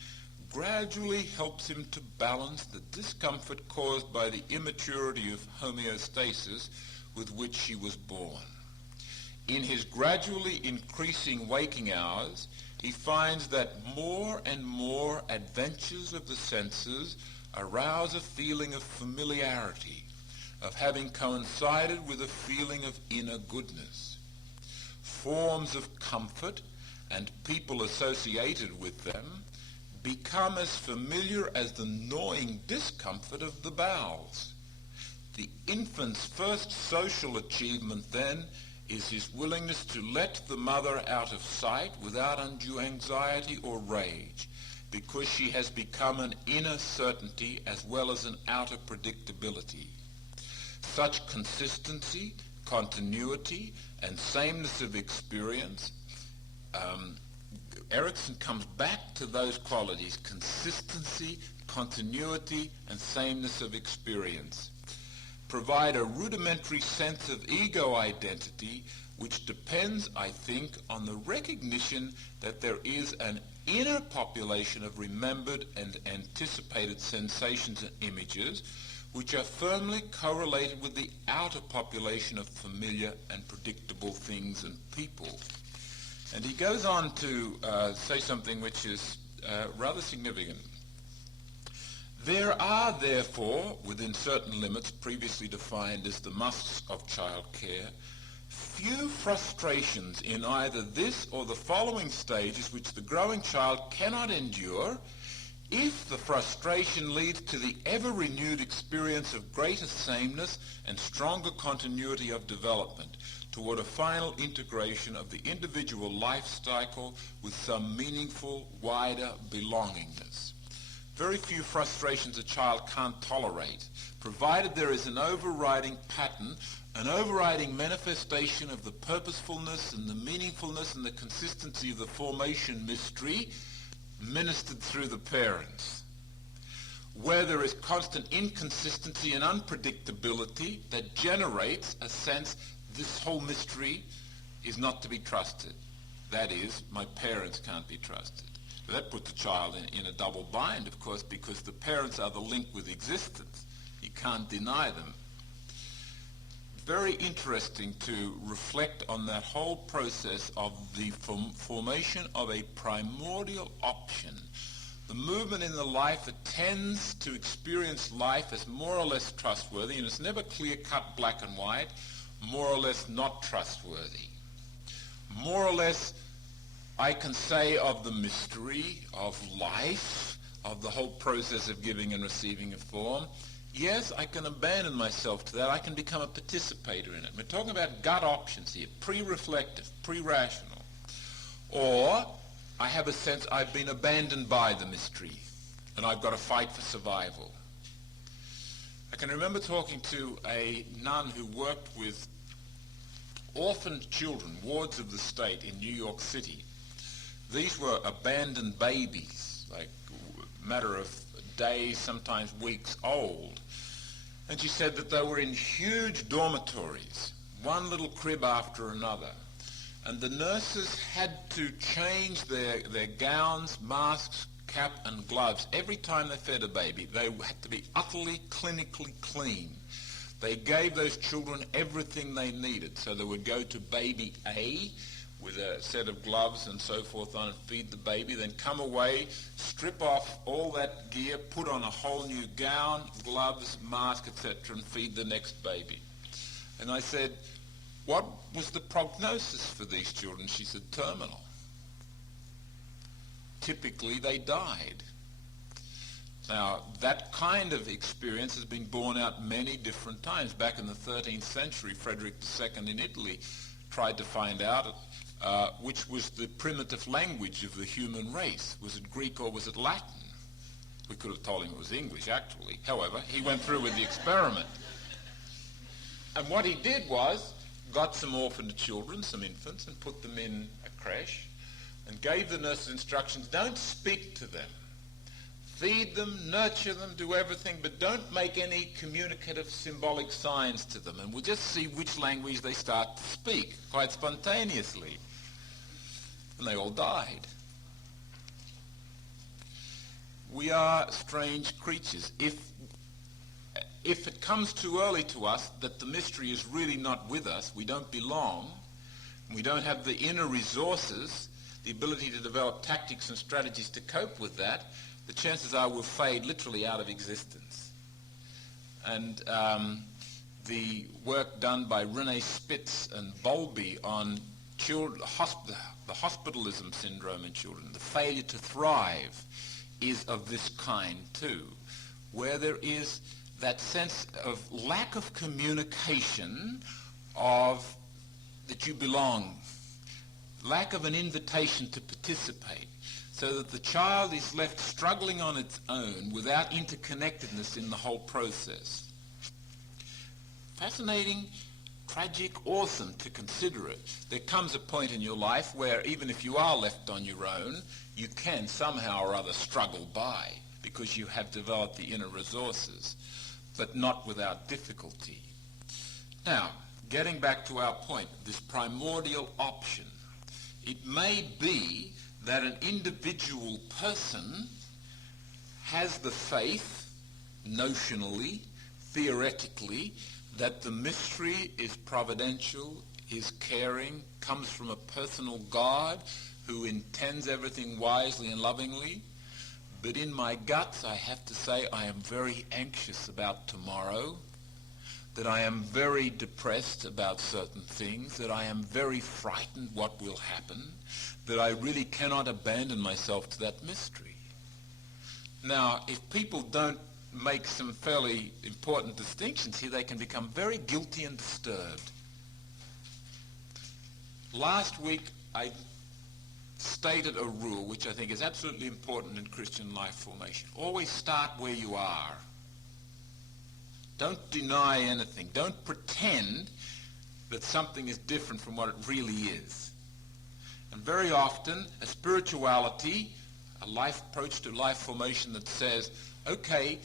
gradually helps him to balance the discomfort caused by the immaturity of homeostasis with which he was born. In his gradually increasing waking hours, he finds that more and more adventures of the senses arouse a feeling of familiarity, of having coincided with a feeling of inner goodness. Forms of comfort and people associated with them become as familiar as the gnawing discomfort of the bowels. The infant's first social achievement, then, is his willingness to let the mother out of sight without undue anxiety or rage, because she has become an inner certainty as well as an outer predictability. Such consistency, continuity, and sameness of experience, Erickson comes back to those qualities: consistency, continuity, and sameness of experience. Provide a rudimentary sense of ego identity which depends, I think, on the recognition that there is an inner population of remembered and anticipated sensations and images which are firmly correlated with the outer population of familiar and predictable things and people. And he goes on to say something which is rather significant. There are, therefore, within certain limits previously defined as the musts of childcare, few frustrations in either this or the following stages which the growing child cannot endure if the frustration leads to the ever-renewed experience of greater sameness and stronger continuity of development toward a final integration of the individual life cycle with some meaningful, wider belongingness. Very few frustrations a child can't tolerate, provided there is an overriding pattern, an overriding manifestation of the purposefulness and the meaningfulness and the consistency of the formation mystery ministered through the parents. Where there is constant inconsistency and unpredictability that generates a sense this whole mystery is not to be trusted. That is, my parents can't be trusted. That puts the child in a double bind, of course, because the parents are the link with existence. You can't deny them. Very interesting to reflect on that whole process of the formation of a primordial option. The movement in the life that tends to experience life as more or less trustworthy, and it's never clear-cut black and white, more or less not trustworthy. More or less, I can say of the mystery of life, of the whole process of giving and receiving a form, yes, I can abandon myself to that. I can become a participator in it. We're talking about gut options here, pre-reflective, pre-rational. Or I have a sense I've been abandoned by the mystery and I've got to fight for survival. I can remember talking to a nun who worked with orphaned children, wards of the state in New York City. These were abandoned babies, like a matter of days, sometimes weeks old. And she said that they were in huge dormitories, one little crib after another. And the nurses had to change their gowns, masks, cap and gloves every time they fed a baby. They had to be utterly clinically clean. They gave those children everything they needed. So they would go to baby A with a set of gloves and so forth on and feed the baby, then come away, strip off all that gear, put on a whole new gown, gloves, mask, etc., and feed the next baby. And I said, what was the prognosis for these children? She said, terminal. Typically, they died. Now, that kind of experience has been borne out many different times. Back in the 13th century, Frederick II in Italy tried to find out which was the primitive language of the human race. Was it Greek or was it Latin? We could have told him it was English, actually. However, he went through with the experiment. And what he did was, got some orphaned children, some infants, and put them in a creche, and gave the nurses instructions, don't speak to them. Feed them, nurture them, do everything, but don't make any communicative symbolic signs to them, and we'll just see which language they start to speak, quite spontaneously. And they all died. We are strange creatures. If it comes too early to us that the mystery is really not with us, we don't belong, we don't have the inner resources, the ability to develop tactics and strategies to cope with that, the chances are we'll fade literally out of existence. And the work done by René Spitz and Bowlby on children, the hospitalism syndrome in children, the failure to thrive is of this kind too, where there is that sense of lack of communication of that you belong, lack of an invitation to participate, so that the child is left struggling on its own without interconnectedness in the whole process. Fascinating, tragic, awesome to consider it. There comes a point in your life where even if you are left on your own, you can somehow or other struggle by because you have developed the inner resources, but not without difficulty. Now, getting back to our point, this primordial option, it may be that an individual person has the faith, notionally, theoretically, that the mystery is providential, is caring, comes from a personal God who intends everything wisely and lovingly. But in my guts, I have to say I am very anxious about tomorrow, that I am very depressed about certain things, that I am very frightened what will happen, that I really cannot abandon myself to that mystery. Now, if people don't make some fairly important distinctions here, they can become very guilty and disturbed. Last week, I stated a rule which I think is absolutely important in Christian life formation. Always start where you are. Don't deny anything. Don't pretend that something is different from what it really is. And very often, a spirituality, a life approach to life formation that says, okay,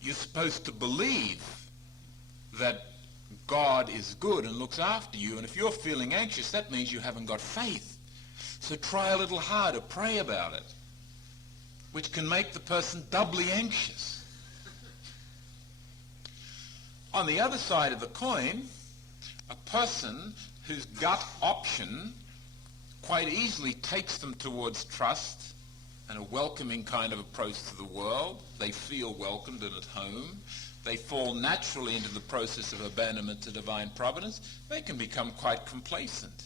you're supposed to believe that God is good and looks after you, and if you're feeling anxious, that means you haven't got faith. So try a little harder, pray about it, which can make the person doubly anxious. On the other side of the coin, a person whose gut option quite easily takes them towards trust and a welcoming kind of approach to the world. They feel welcomed and at home. They fall naturally into the process of abandonment to divine providence. They can become quite complacent,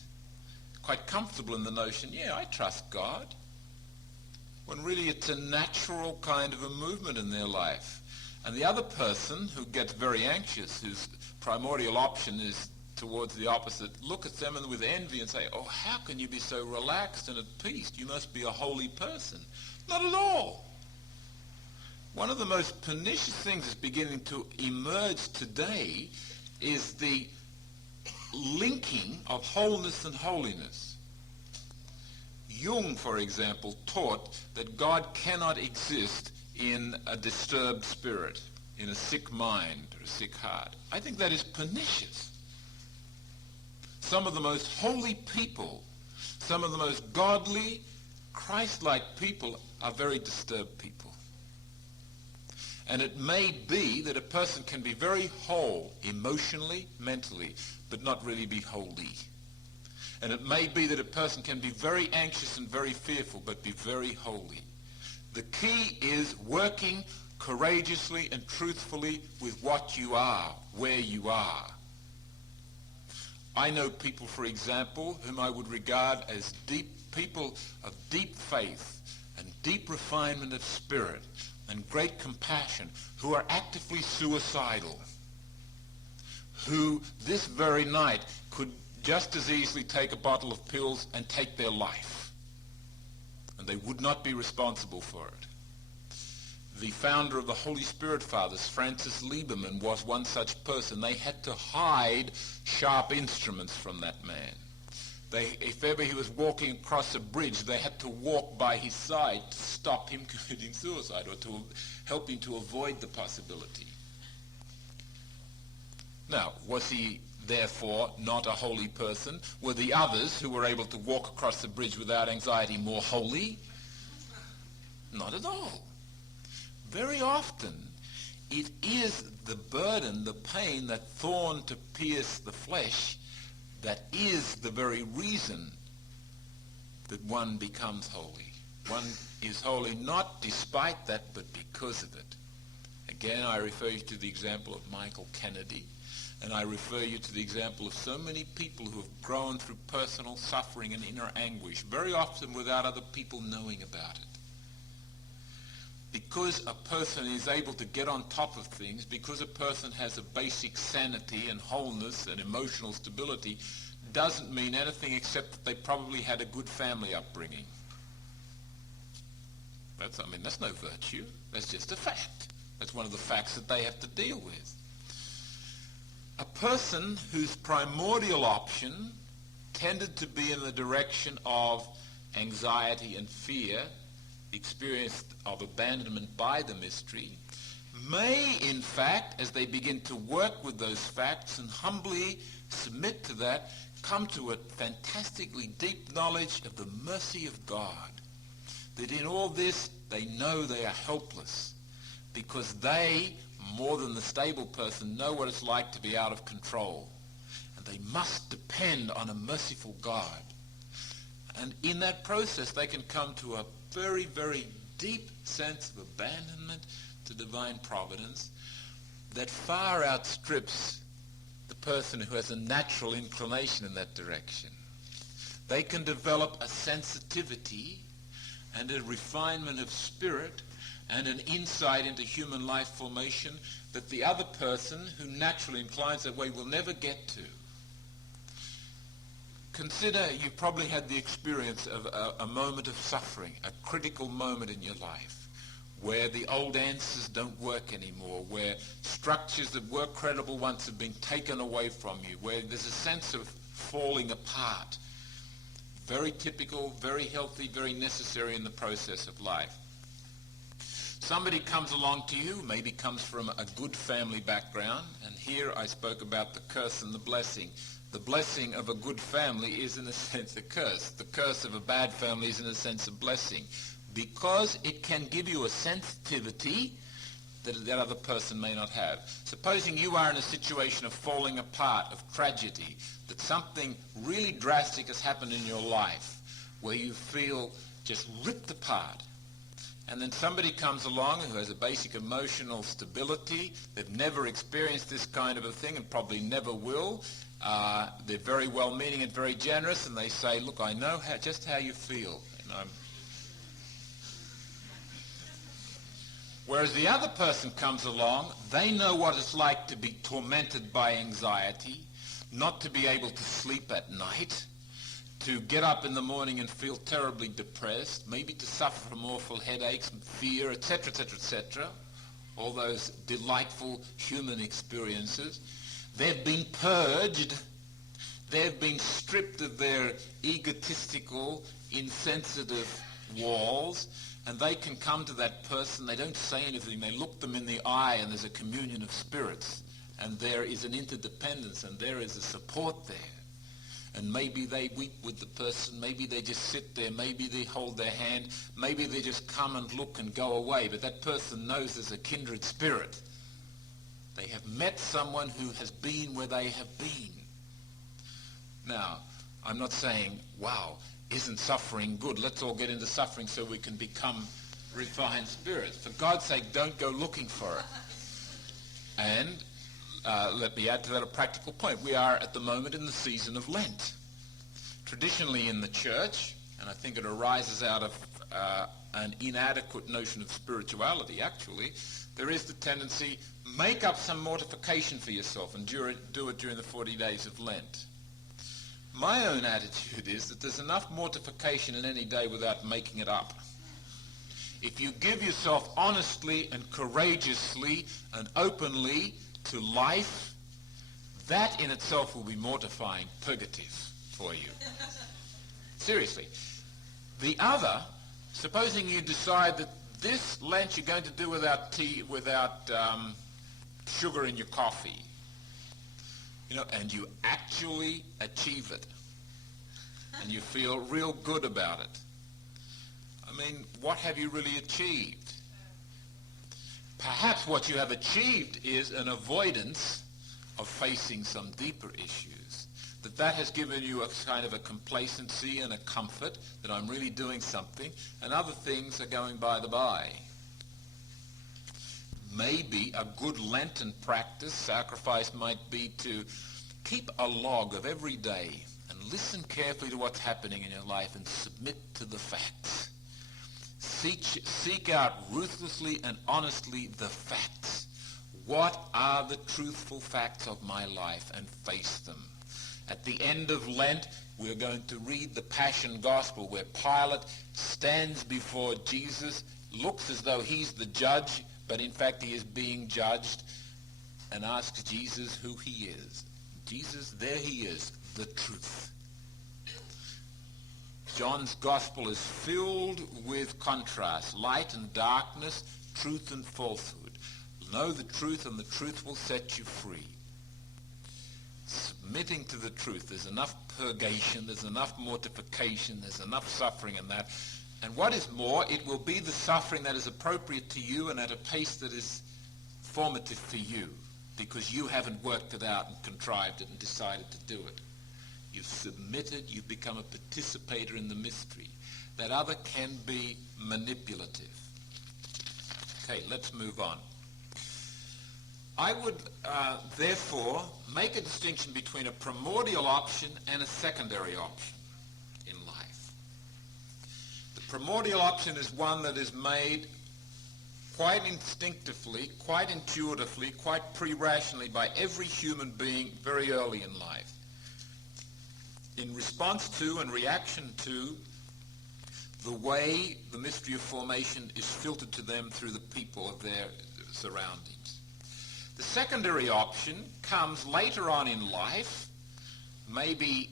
quite comfortable in the notion, yeah, I trust God, when really it's a natural kind of a movement in their life. And the other person who gets very anxious, whose primordial option is towards the opposite, look at them and with envy and say, oh, how can you be so relaxed and at peace? You must be a holy person. Not at all. One of the most pernicious things that's beginning to emerge today is the linking of wholeness and holiness. Jung, for example, taught that God cannot exist in a disturbed spirit, in a sick mind or a sick heart. I think that is pernicious. Some of the most holy people, some of the most godly, Christ-like people are very disturbed people. And it may be that a person can be very whole, emotionally, mentally, but not really be holy. And it may be that a person can be very anxious and very fearful, but be very holy. The key is working courageously and truthfully with what you are, where you are. I know people, for example, whom I would regard as people of deep faith and deep refinement of spirit and great compassion, who are actively suicidal, who this very night could just as easily take a bottle of pills and take their life, and they would not be responsible for it. The founder of the Holy Spirit Fathers, Francis Lieberman, was one such person. They had to hide sharp instruments from that man. If ever he was walking across a bridge, they had to walk by his side to stop him committing suicide or to help him to avoid the possibility. Now, was he therefore not a holy person? Were the others who were able to walk across the bridge without anxiety more holy? Not at all. Very often, it is the burden, the pain, that thorn to pierce the flesh, that is the very reason that one becomes holy. One is holy not despite that, but because of it. Again, I refer you to the example of Michael Kennedy, and I refer you to the example of so many people who have grown through personal suffering and inner anguish, very often without other people knowing about it. because a person is able to get on top of things, because a person has a basic sanity and wholeness and emotional stability, doesn't mean anything except that they probably had a good family upbringing. That's no virtue. That's just a fact. That's one of the facts that they have to deal with. A person whose primordial option tended to be in the direction of anxiety and fear, the experience of abandonment by the mystery, may, in fact, as they begin to work with those facts and humbly submit to that, come to a fantastically deep knowledge of the mercy of God. That in all this, they know they are helpless, because they, more than the stable person, know what it's like to be out of control. And they must depend on a merciful God. And in that process, they can come to a very, very deep sense of abandonment to divine providence that far outstrips the person who has a natural inclination in that direction. They can develop a sensitivity and a refinement of spirit and an insight into human life formation that the other person who naturally inclines that way will never get to. Consider you've probably had the experience of a moment of suffering, a critical moment in your life, where the old answers don't work anymore, where structures that were credible once have been taken away from you, where there's a sense of falling apart. Very typical, very healthy, very necessary in the process of life. Somebody comes along to you, maybe comes from a good family background, and here I spoke about the curse and the blessing. The blessing of a good family is in a sense a curse. The curse of a bad family is in a sense a blessing, because it can give you a sensitivity that that other person may not have. Supposing you are in a situation of falling apart, of tragedy, that something really drastic has happened in your life, where you feel just ripped apart. And then somebody comes along who has a basic emotional stability. They've never experienced this kind of a thing and probably never will. They're very well-meaning and very generous, and they say, look, I know just how you feel. And Whereas the other person comes along, they know what it's like to be tormented by anxiety, not to be able to sleep at night, to get up in the morning and feel terribly depressed, maybe to suffer from awful headaches and fear, etc., etc., etc., all those delightful human experiences. They've been purged. They've been stripped of their egotistical, insensitive walls, and they can come to that person. They don't say anything. They look them in the eye, and there's a communion of spirits, and there is an interdependence, and there is a support there. And maybe they weep with the person, maybe they just sit there, maybe they hold their hand, maybe they just come and look and go away, but that person knows there's a kindred spirit. They have met someone who has been where they have been. Now, I'm not saying, wow, isn't suffering good? Let's all get into suffering so we can become refined spirits. For God's sake, don't go looking for it. And let me add to that a practical point. We are at the moment in the season of Lent. Traditionally in the church, and I think it arises out of an inadequate notion of spirituality actually, there is the tendency, make up some mortification for yourself and do it during the 40 days of Lent. My own attitude is that there's enough mortification in any day without making it up. If you give yourself honestly and courageously and openly to life, that in itself will be mortifying purgative for you. Seriously. The other, supposing you decide that this Lent you're going to do without tea, without sugar in your coffee, and you actually achieve it, and you feel real good about it. I mean, what have you really achieved? Perhaps what you have achieved is an avoidance of facing some deeper issues. That has given you a kind of a complacency and a comfort that I'm really doing something, and other things are going by the by. Maybe a good Lenten practice, sacrifice, might be to keep a log of every day and listen carefully to what's happening in your life and submit to the facts. seek out ruthlessly and honestly the facts. What are the truthful facts of my life, and face them. At the end of Lent, we're going to read the Passion Gospel, where Pilate stands before Jesus, looks as though he's the judge, but in fact he is being judged, and asks Jesus who he is. Jesus, there he is, the truth. John's Gospel is filled with contrast, light and darkness, truth and falsehood. Know the truth, and the truth will set you free. Submitting to the truth, there's enough purgation, there's enough mortification, there's enough suffering in that. And what is more, it will be the suffering that is appropriate to you and at a pace that is formative for you, because you haven't worked it out and contrived it and decided to do it. You've submitted, you've become a participator in the mystery. That other can be manipulative. Okay, let's move on. I would, therefore, make a distinction between a primordial option and a secondary option in life. The primordial option is one that is made quite instinctively, quite intuitively, quite pre-rationally by every human being very early in life, in response to and reaction to the way the mystery of formation is filtered to them through the people of their surroundings. The secondary option comes later on in life. Maybe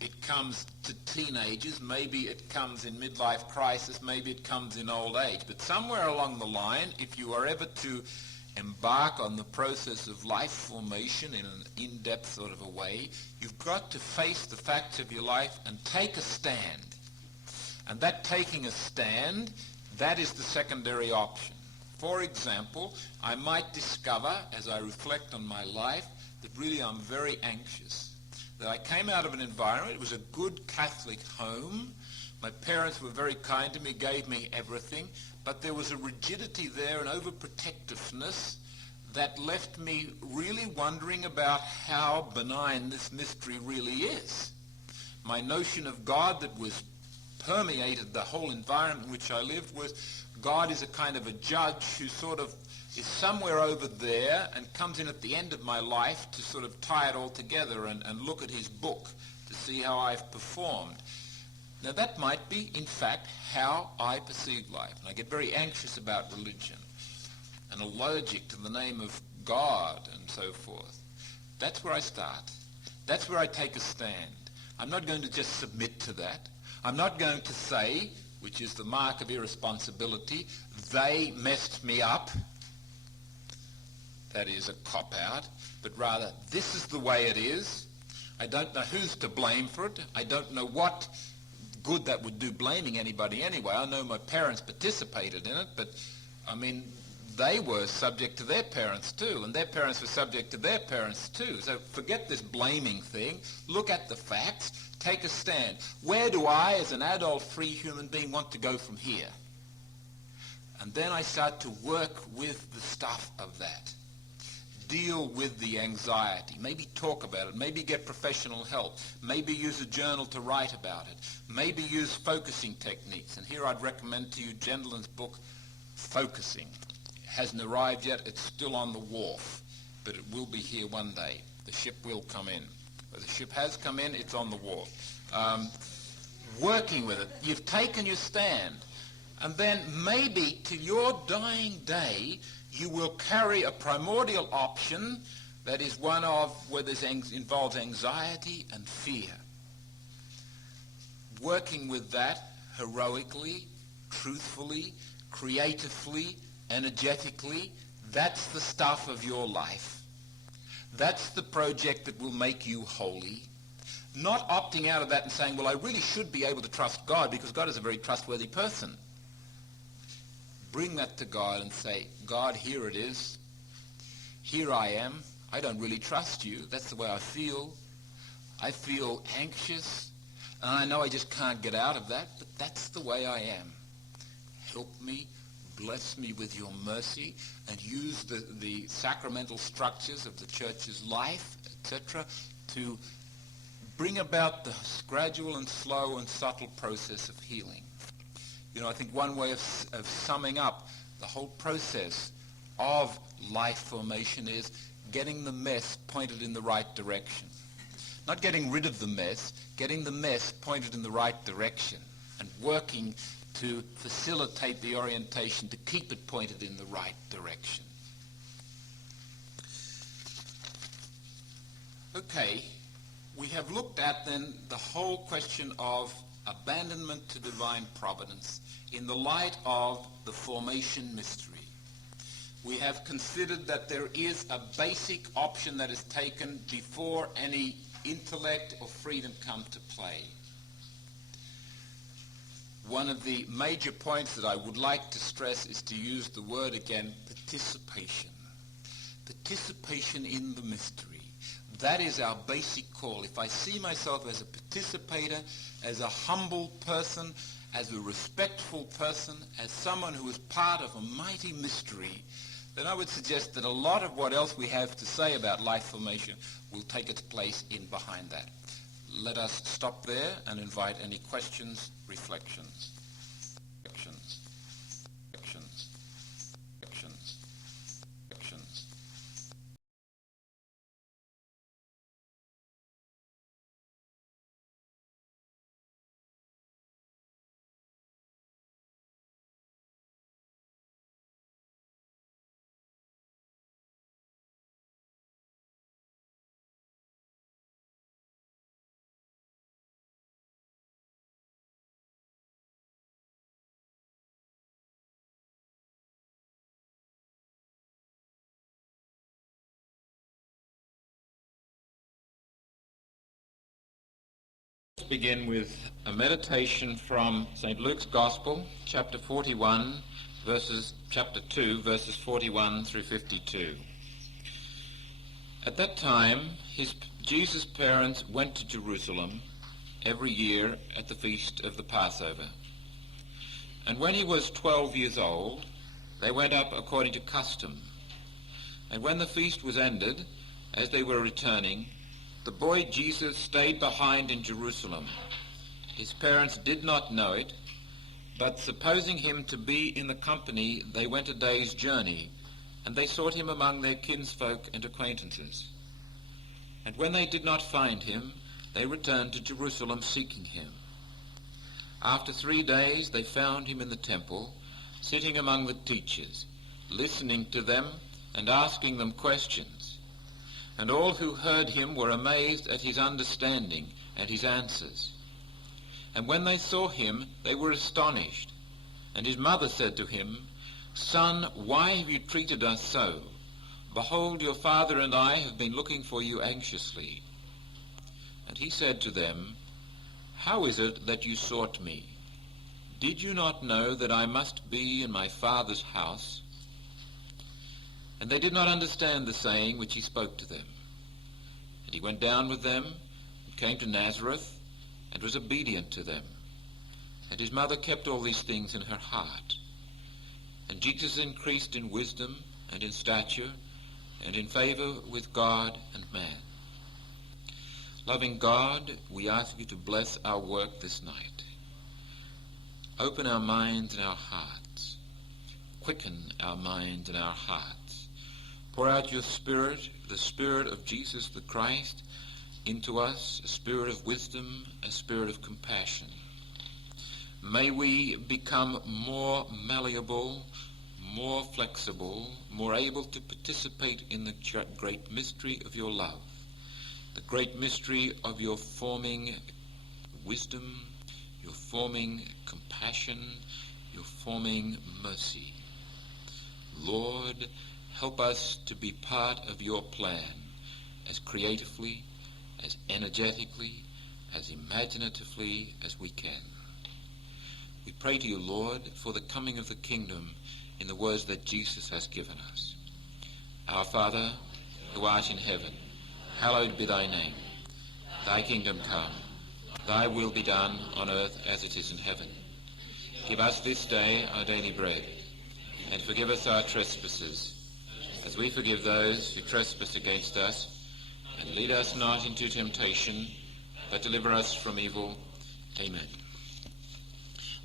it comes to teenagers, maybe it comes in midlife crisis, maybe it comes in old age. But somewhere along the line, if you are ever to embark on the process of life formation in an in-depth sort of a way, you've got to face the facts of your life and take a stand. And that taking a stand, that is the secondary option. For example, I might discover, as I reflect on my life, that really I'm very anxious. That I came out of an environment, it was a good Catholic home. My parents were very kind to me, gave me everything, but there was a rigidity there, an overprotectiveness that left me really wondering about how benign this mystery really is. My notion of God that was permeated the whole environment in which I lived was God is a kind of a judge who sort of is somewhere over there and comes in at the end of my life to sort of tie it all together and look at his book to see how I've performed. Now that might be, in fact, how I perceive life. And I get very anxious about religion and allergic to the name of God and so forth. That's where I start. That's where I take a stand. I'm not going to just submit to that. I'm not going to say, which is the mark of irresponsibility, they messed me up. That is a cop-out. But rather, this is the way it is. I don't know who's to blame for it. I don't know what good that would do blaming anybody anyway. I know my parents participated in it, but, I mean, they were subject to their parents too, and their parents were subject to their parents too. So forget this blaming thing. Look at the facts. Take a stand. Where do I, as an adult, free human being, want to go from here? And then I start to work with the stuff of that. Deal with the anxiety. Maybe talk about it. Maybe get professional help. Maybe use a journal to write about it. Maybe use focusing techniques. And here I'd recommend to you Gendlin's book, Focusing. It hasn't arrived yet. It's still on the wharf. But it will be here one day. The ship will come in. The ship has come in, it's on the wharf. Working with it, you've taken your stand. And then maybe to your dying day, you will carry a primordial option that is one of where this involves anxiety and fear. Working with that heroically, truthfully, creatively, energetically, that's the stuff of your life. That's the project that will make you holy. Not opting out of that and saying, well, I really should be able to trust God because God is a very trustworthy person. Bring that to God and say, God, here it is. Here I am. I don't really trust you. That's the way I feel. I feel anxious. And I know I just can't get out of that, but that's the way I am. Help me. Bless me with your mercy, and use the sacramental structures of the church's life, etc., to bring about the gradual and slow and subtle process of healing. I think one way of summing up the whole process of life formation is getting the mess pointed in the right direction. Not getting rid of the mess, getting the mess pointed in the right direction and working to facilitate the orientation, to keep it pointed in the right direction. Okay, we have looked at then the whole question of abandonment to divine providence in the light of the formation mystery. We have considered that there is a basic option that is taken before any intellect or freedom come to play. One of the major points that I would like to stress is to use the word again, participation. Participation in the mystery. That is our basic call. If I see myself as a participator, as a humble person, as a respectful person, as someone who is part of a mighty mystery, then I would suggest that a lot of what else we have to say about life formation will take its place in behind that. Let us stop there and invite any questions, reflections. Begin with a meditation from St. Luke's Gospel, chapter 41, chapter 2, verses 41 through 52. At that time, Jesus' parents went to Jerusalem every year at the feast of the Passover. And when he was 12 years old, they went up according to custom. And when the feast was ended, as they were returning, the boy Jesus stayed behind in Jerusalem. His parents did not know it, but supposing him to be in the company, they went a day's journey, and they sought him among their kinsfolk and acquaintances. And when they did not find him, they returned to Jerusalem seeking him. After 3 days they found him in the temple, sitting among the teachers, listening to them and asking them questions. And all who heard him were amazed at his understanding and his answers. And when they saw him, they were astonished. And his mother said to him, "Son, why have you treated us so? Behold, your father and I have been looking for you anxiously." And he said to them, "How is it that you sought me? Did you not know that I must be in my Father's house?" And they did not understand the saying which he spoke to them. And he went down with them, and came to Nazareth, and was obedient to them. And his mother kept all these things in her heart. And Jesus increased in wisdom, and in stature, and in favor with God and man. Loving God, we ask you to bless our work this night. Open our minds and our hearts. Quicken our minds and our hearts. Pour out your Spirit, the Spirit of Jesus the Christ, into us, a spirit of wisdom, a spirit of compassion. May we become more malleable, more flexible, more able to participate in the great mystery of your love, the great mystery of your forming wisdom, your forming compassion, your forming mercy. Lord, help us to be part of your plan as creatively, as energetically, as imaginatively as we can. We pray to you, Lord, for the coming of the kingdom in the words that Jesus has given us. Our Father, who art in heaven, hallowed be thy name. Thy kingdom come, thy will be done on earth as it is in heaven. Give us this day our daily bread, and forgive us our trespasses, as we forgive those who trespass against us. And lead us not into temptation, but deliver us from evil. Amen.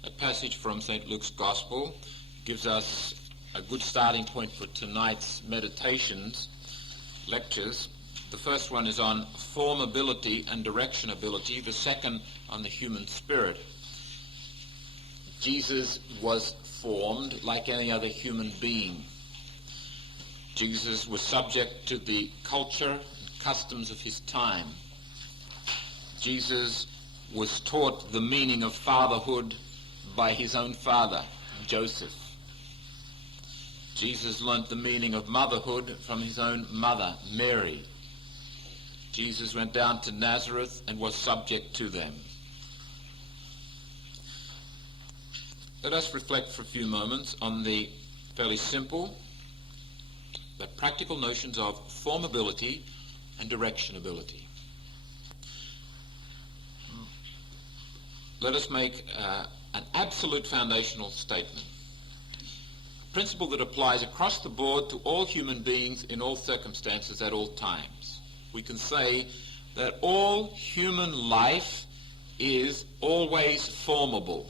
a passage from St. Luke's Gospel. It gives us a good starting point for tonight's meditations, lectures. The first one is on formability and directionability, the second on the human spirit. Jesus was formed like any other human being. Jesus was subject to the culture and customs of his time. Jesus was taught the meaning of fatherhood by his own father, Joseph. Jesus learnt the meaning of motherhood from his own mother, Mary. Jesus went down to Nazareth and was subject to them. Let us reflect for a few moments on the fairly simple but practical notions of formability and directionability. Let us make an absolute foundational statement, a principle that applies across the board to all human beings in all circumstances at all times. We can say that all human life is always formable.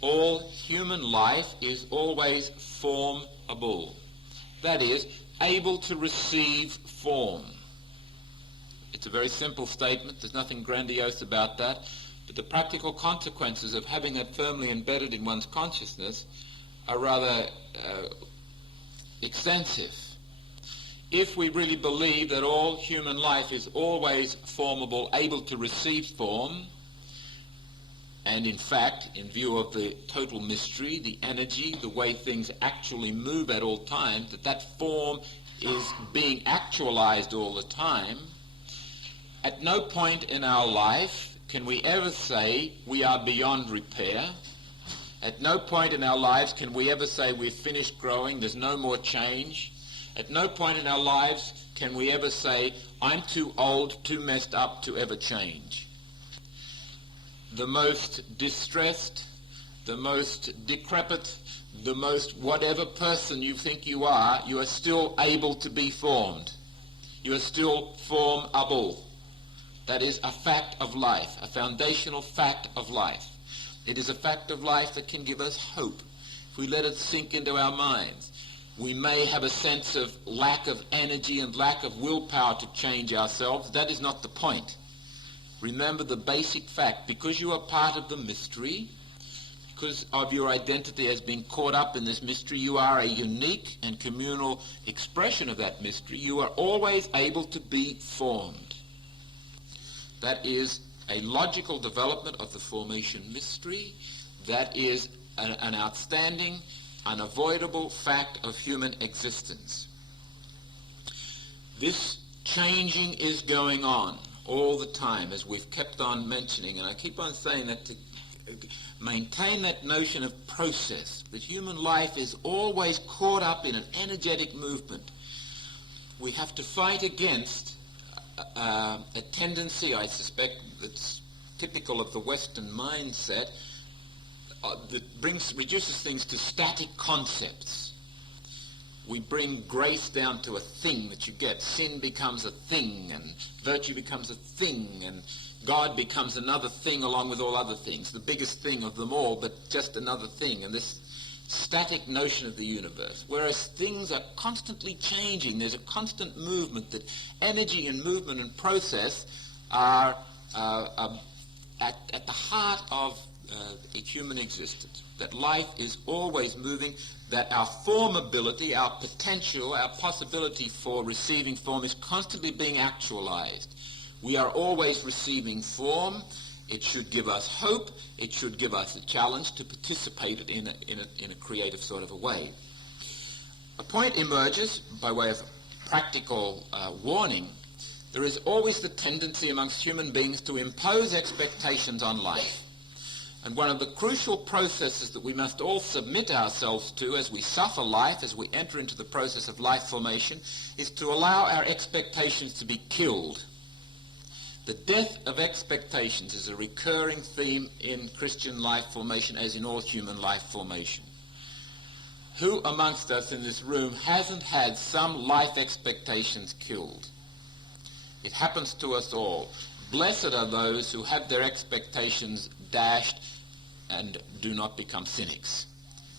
All human life is always formable. That is, able to receive form. It's a very simple statement. There's nothing grandiose about that. But the practical consequences of having that firmly embedded in one's consciousness are rather extensive. If we really believe that all human life is always formable, able to receive form, and in fact, in view of the total mystery, the energy, the way things actually move at all times, that form is being actualized all the time, at no point in our life can we ever say we are beyond repair. At no point in our lives can we ever say we've finished growing, there's no more change. At no point in our lives can we ever say, I'm too old, too messed up to ever change. The most distressed, the most decrepit, the most whatever person you think you are still able to be formed. You are still formable. That is a fact of life, a foundational fact of life. It is a fact of life that can give us hope. If we let it sink into our minds, we may have a sense of lack of energy and lack of willpower to change ourselves. That is not the point. Remember the basic fact. Because you are part of the mystery, because of your identity as being caught up in this mystery, you are a unique and communal expression of that mystery. You are always able to be formed. That is a logical development of the formation mystery. That is an outstanding, unavoidable fact of human existence. This changing is going on all the time, as we've kept on mentioning, and I keep on saying that to maintain that notion of process, that human life is always caught up in an energetic movement. We have to fight against a tendency, I suspect, that's typical of the Western mindset, that reduces things to static concepts. We bring grace down to a thing that you get. Sin becomes a thing, and virtue becomes a thing, and God becomes another thing along with all other things, the biggest thing of them all, but just another thing, and this static notion of the universe. Whereas things are constantly changing. There's a constant movement, that energy and movement and process are at the heart of a human existence, that life is always moving, that our formability, our potential, our possibility for receiving form is constantly being actualized. We are always receiving form. It should give us hope. It should give us a challenge to participate in a creative sort of a way. A point emerges by way of practical warning. There is always the tendency amongst human beings to impose expectations on life. And one of the crucial processes that we must all submit ourselves to as we suffer life, as we enter into the process of life formation, is to allow our expectations to be killed. The death of expectations is a recurring theme in Christian life formation, as in all human life formation. Who amongst us in this room hasn't had some life expectations killed? It happens to us all. Blessed are those who have their expectations dashed and do not become cynics.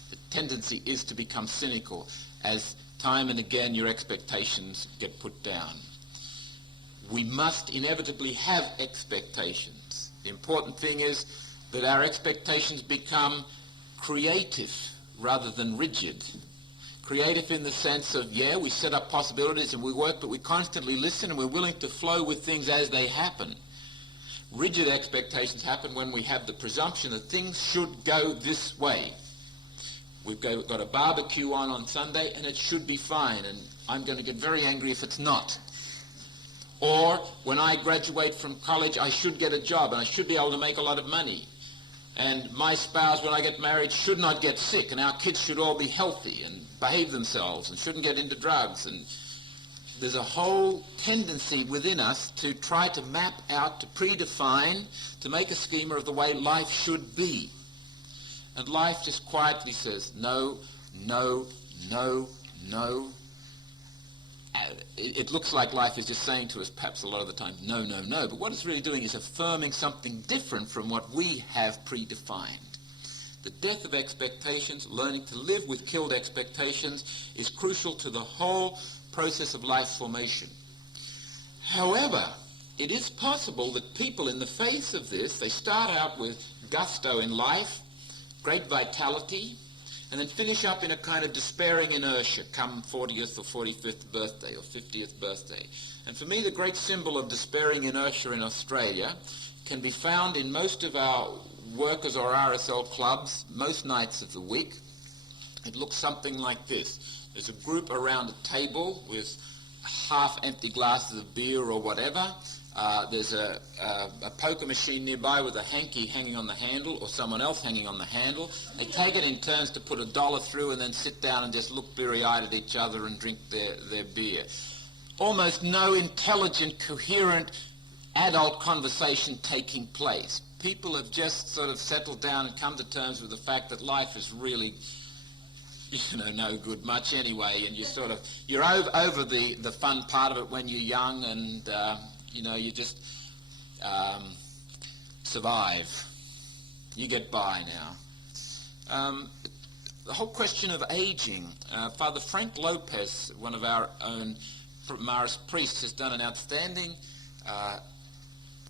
The tendency is to become cynical as time and again your expectations get put down. We must inevitably have expectations. The important thing is that our expectations become creative rather than rigid. Creative in the sense of, yeah, we set up possibilities and we work, but we constantly listen and we're willing to flow with things as they happen. Rigid expectations happen when we have the presumption that things should go this way. We've got a barbecue on Sunday and it should be fine, and I'm going to get very angry if it's not. Or when I graduate from college, I should get a job and I should be able to make a lot of money. And my spouse, when I get married, should not get sick, and our kids should all be healthy and behave themselves and shouldn't get into drugs. And there's a whole tendency within us to try to map out, to predefine, to make a schema of the way life should be. And life just quietly says, no, no, no, no. It looks like life is just saying to us perhaps a lot of the time, no, no, no. But what it's really doing is affirming something different from what we have predefined. The death of expectations, learning to live with killed expectations, is crucial to the whole process of life formation. However, it is possible that people in the face of this, they start out with gusto in life, great vitality, and then finish up in a kind of despairing inertia come 40th or 45th birthday or 50th birthday. And for me, the great symbol of despairing inertia in Australia can be found in most of our workers or RSL clubs most nights of the week. It looks something like this. There's a group around a table with half-empty glasses of beer or whatever. There's a poker machine nearby with a hanky hanging on the handle or someone else hanging on the handle. They take it in turns to put $1 through and then sit down and just look bleary-eyed at each other and drink their beer. Almost no intelligent, coherent, adult conversation taking place. People have just sort of settled down and come to terms with the fact that life is really, no good much anyway, and you're over the fun part of it when you're young, and you just survive. You get by now. The whole question of aging. Father Frank Lopez, one of our own Maris priests, has done an outstanding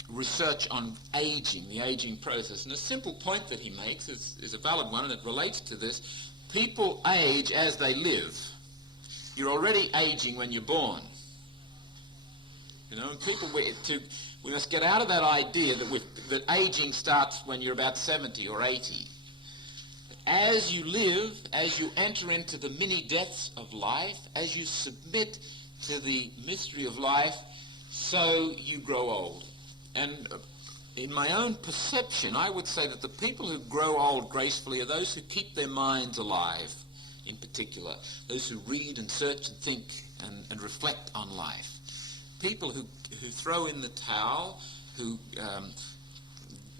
research on aging, the aging process. And a simple point that he makes is a valid one, and it relates to this. People age as they live. You're already aging when you're born. And people, we must get out of that idea that aging starts when you're about 70 or 80. As you live, as you enter into the mini-deaths of life, as you submit to the mystery of life, so you grow old. And in my own perception, I would say that the people who grow old gracefully are those who keep their minds alive, in particular. Those who read and search and think and reflect on life. People who throw in the towel, who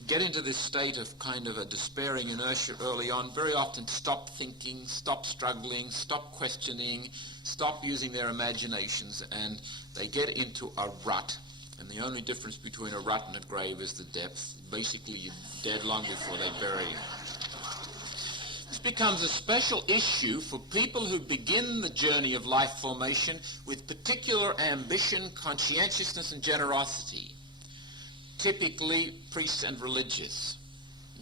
get into this state of kind of a despairing inertia early on, very often stop thinking, stop struggling, stop questioning, stop using their imaginations, and they get into a rut. And the only difference between a rut and a grave is the depth. Basically, you're dead long before they bury you. This becomes a special issue for people who begin the journey of life formation with particular ambition, conscientiousness, and generosity. Typically, priests and religious.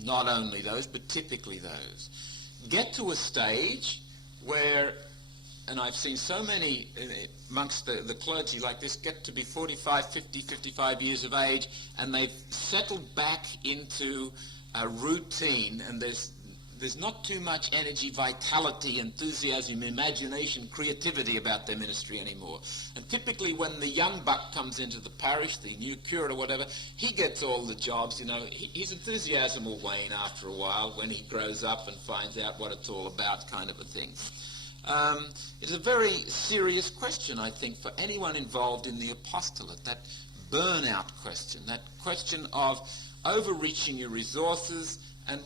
Not only those, but typically those. Get to a stage where, and I've seen so many amongst the clergy like this, get to be 45, 50, 55 years of age, and they've settled back into a routine, and there's not too much energy, vitality, enthusiasm, imagination, creativity about their ministry anymore. And typically when the young buck comes into the parish, the new curate or whatever, he gets all the jobs, his enthusiasm will wane after a while when he grows up and finds out what it's all about, kind of a thing. It's a very serious question, I think, for anyone involved in the apostolate, that burnout question, that question of overreaching your resources and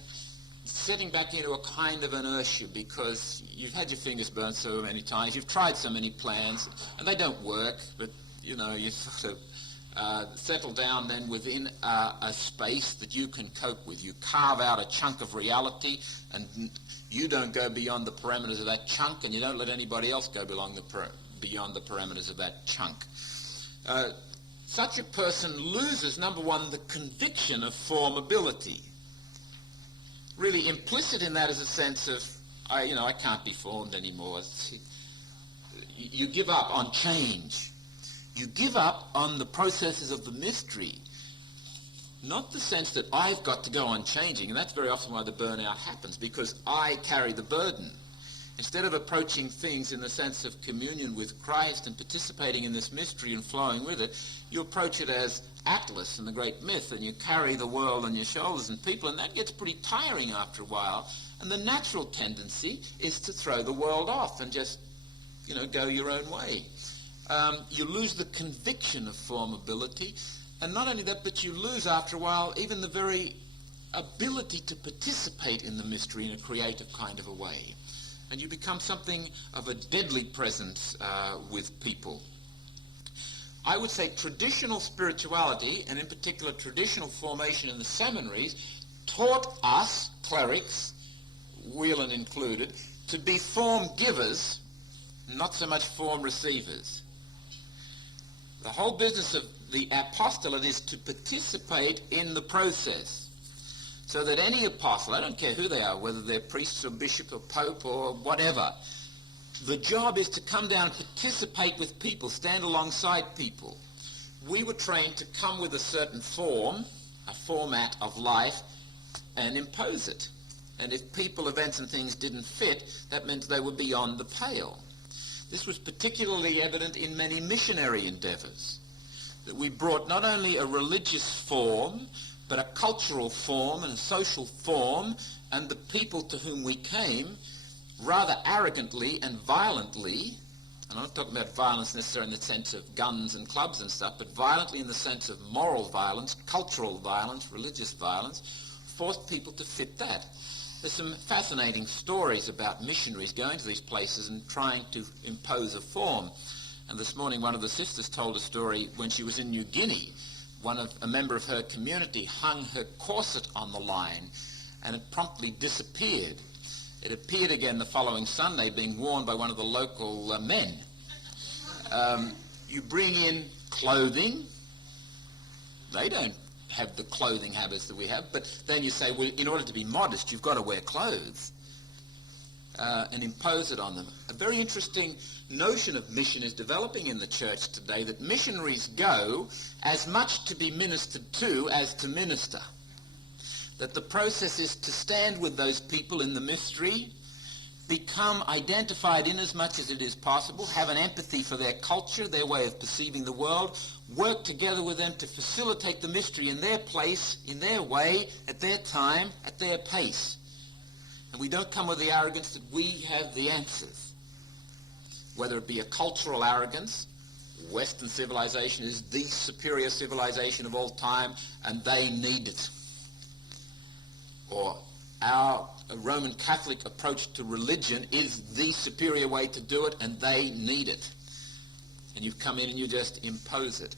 setting back into a kind of inertia because you've had your fingers burned so many times, you've tried so many plans, and they don't work, but, you sort of settle down then within a space that you can cope with. You carve out a chunk of reality, and you don't go beyond the parameters of that chunk, and you don't let anybody else go beyond the parameters of that chunk. Such a person loses, number one, the conviction of formability. Really implicit in that is a sense of, I can't be formed anymore. You give up on change. You give up on the processes of the mystery. Not the sense that I've got to go on changing, and that's very often why the burnout happens, because I carry the burden. Instead of approaching things in the sense of communion with Christ and participating in this mystery and flowing with it, you approach it as Atlas and the great myth, and you carry the world on your shoulders and people, and that gets pretty tiring after a while. And the natural tendency is to throw the world off and just, go your own way. You lose the conviction of formability, and not only that, but you lose after a while even the very ability to participate in the mystery in a creative kind of a way. And you become something of a deadly presence with people. I would say traditional spirituality, and in particular traditional formation in the seminaries, taught us, clerics, Whelan included, to be form givers, not so much form receivers. The whole business of the apostolate is to participate in the process. So that any apostle, I don't care who they are, whether they're priests or bishop or pope or whatever, the job is to come down and participate with people, stand alongside people. We were trained to come with a certain form, a format of life, and impose it. And if people, events and things didn't fit, that meant they were beyond the pale. This was particularly evident in many missionary endeavors, that we brought not only a religious form, but a cultural form and a social form, and the people to whom we came rather arrogantly and violently, and I'm not talking about violence necessarily in the sense of guns and clubs and stuff, but violently in the sense of moral violence, cultural violence, religious violence, forced people to fit that. There's some fascinating stories about missionaries going to these places and trying to impose a form. And this morning one of the sisters told a story when she was in New Guinea. A member of her community hung her corset on the line, and it promptly disappeared. It appeared again the following Sunday, being worn by one of the local men. You bring in clothing. They don't have the clothing habits that we have, but then you say, well, in order to be modest, you've got to wear clothes, and impose it on them. A very interesting notion of mission is developing in the church today, that missionaries go as much to be ministered to as to minister. That the process is to stand with those people in the mystery, become identified in as much as it is possible, have an empathy for their culture, their way of perceiving the world, work together with them to facilitate the mystery in their place, in their way, at their time, at their pace. And we don't come with the arrogance that we have the answers. Whether it be a cultural arrogance, Western civilization is the superior civilization of all time and they need it. Or our Roman Catholic approach to religion is the superior way to do it and they need it. And you've come in and you just impose it.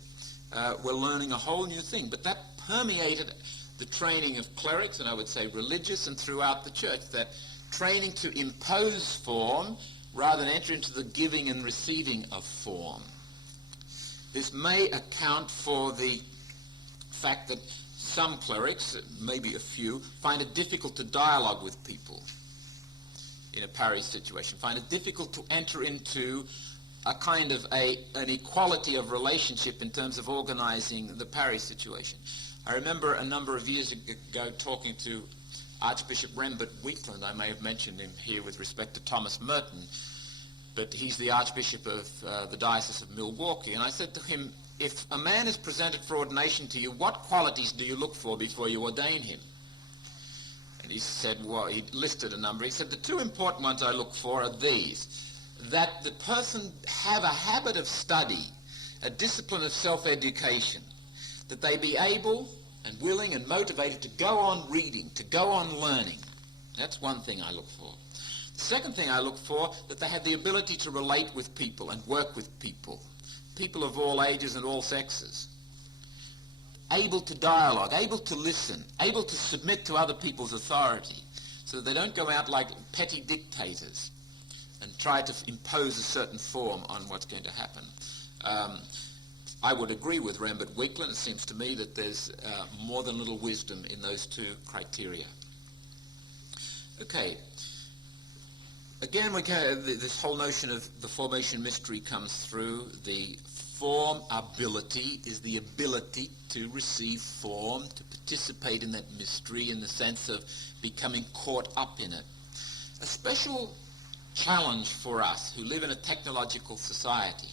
We're learning a whole new thing, but that permeated the training of clerics, and I would say religious, and throughout the church, that training to impose form rather than enter into the giving and receiving of form. This may account for the fact that some clerics, maybe a few, find it difficult to dialogue with people in a parish situation, find it difficult to enter into a kind of an equality of relationship in terms of organizing the parish situation. I remember a number of years ago talking to Archbishop Rembert Wheatland. I may have mentioned him here with respect to Thomas Merton, but he's the Archbishop of the Diocese of Milwaukee. And I said to him, if a man is presented for ordination to you, what qualities do you look for before you ordain him? And he said, well, he listed a number. He said, the two important ones I look for are these: that the person have a habit of study, a discipline of self-education, that they be able and willing and motivated to go on reading, to go on learning. That's one thing I look for. The second thing I look for, that they have the ability to relate with people and work with people, people of all ages and all sexes. able to dialogue, able to listen, able to submit to other people's authority, so that they don't go out like petty dictators and try to impose a certain form on what's going to happen. I would agree with Rembert Weakland. It seems to me that there's more than little wisdom in those two criteria. Okay. Again, this whole notion of the formation mystery comes through. The formability is the ability to receive form, to participate in that mystery in the sense of becoming caught up in it. A special challenge for us who live in a technological society.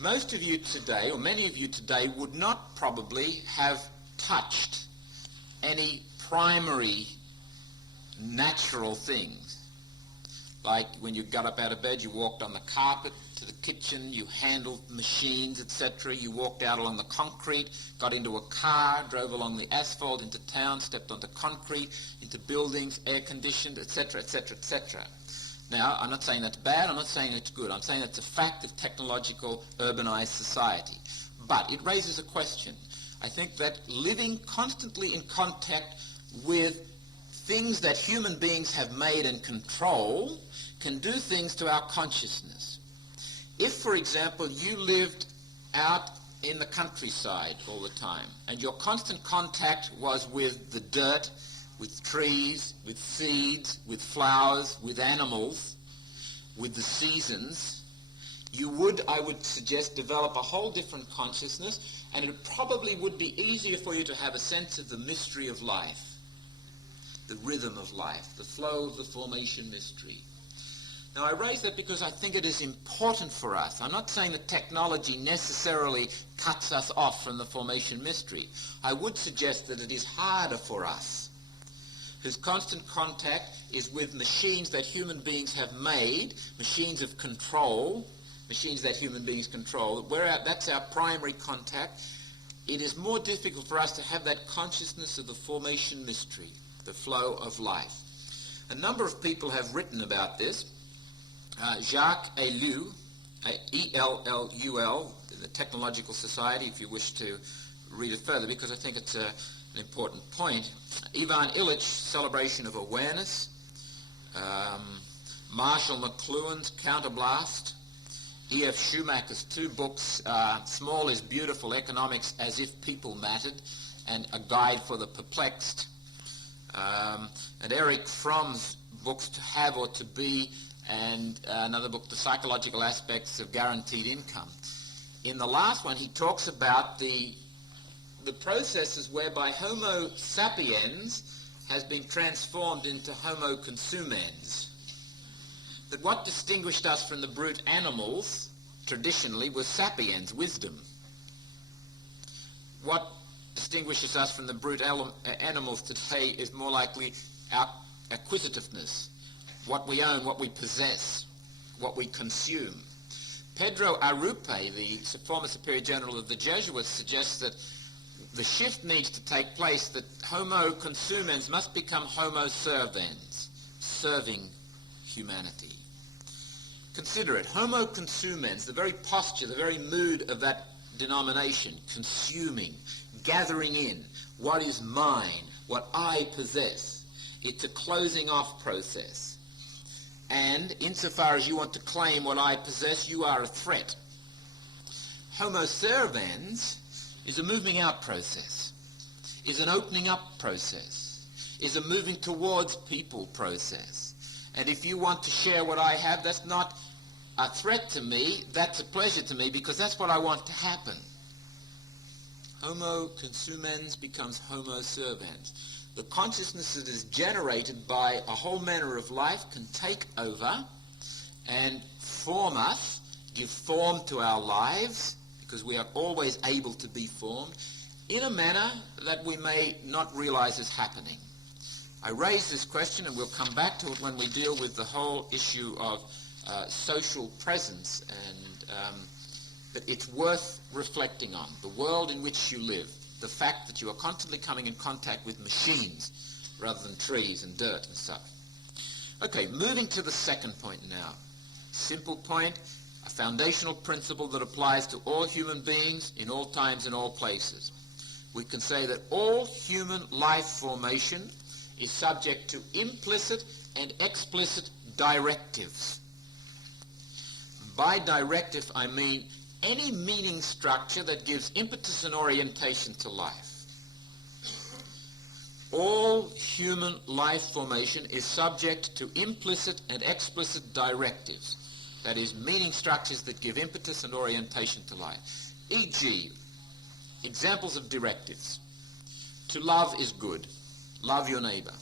Most of you today, or many of you today, would not probably have touched any primary natural things. Like when you got up out of bed, you walked on the carpet to the kitchen, you handled machines, etc. You walked out along the concrete, got into a car, drove along the asphalt into town, stepped onto concrete, into buildings, air-conditioned, etc., etc., etc. Now, I'm not saying that's bad, I'm not saying it's good. I'm saying it's a fact of technological, urbanized society. But it raises a question. I think that living constantly in contact with things that human beings have made and control can do things to our consciousness. If, for example, you lived out in the countryside all the time, and your constant contact was with the dirt, with trees, with seeds, with flowers, with animals, with the seasons, you would, I would suggest, develop a whole different consciousness, and it probably would be easier for you to have a sense of the mystery of life, the rhythm of life, the flow of the formation mystery. Now, I raise that because I think it is important for us. I'm not saying that technology necessarily cuts us off from the formation mystery. I would suggest that it is harder for us, whose constant contact is with machines that human beings have made, machines of control, machines that human beings control. That's our primary contact. It is more difficult for us to have that consciousness of the formation mystery, the flow of life. A number of people have written about this. Jacques Ellul, E-L-L-U-L, in the Technological Society, if you wish to read it further, because I think it's an important point. Ivan Illich, Celebration of Awareness. Marshall McLuhan's Counterblast. E.F. Schumacher's two books, Small is Beautiful, Economics as If People Mattered, and A Guide for the Perplexed. And Eric Fromm's books, To Have or To Be, and another book, The Psychological Aspects of Guaranteed Income. In the last one, he talks about the processes whereby Homo sapiens has been transformed into Homo consumens. That what distinguished us from the brute animals traditionally was sapiens, wisdom. What distinguishes us from the brute animals today is more likely our acquisitiveness, what we own, what we possess, what we consume. Pedro Arrupe, the former Superior General of the Jesuits, suggests that the shift needs to take place, that Homo consumens must become Homo servens, serving humanity. Consider it. Homo consumens, the very posture, the very mood of that denomination, consuming, gathering in what is mine, what I possess. It's a closing off process. And insofar as you want to claim what I possess, you are a threat. Homo servens is a moving out process, is an opening up process, is a moving towards people process. And if you want to share what I have, that's not a threat to me, that's a pleasure to me, because that's what I want to happen. Homo consumens becomes Homo servens. The consciousness that is generated by a whole manner of life can take over and form us, give form to our lives, because we are always able to be formed, in a manner that we may not realize is happening. I raise this question, and we'll come back to it when we deal with the whole issue of social presence, and but it's worth reflecting on. The world in which you live, the fact that you are constantly coming in contact with machines rather than trees and dirt and stuff. Okay, moving to the second point now. Simple point, a foundational principle that applies to all human beings in all times and all places. we can say that all human life formation is subject to implicit and explicit directives. By directive, I mean any meaning structure that gives impetus and orientation to life. All human life formation is subject to implicit and explicit directives, that is, meaning structures that give impetus and orientation to life. E.g., examples of directives. To love is good. Love your neighbor.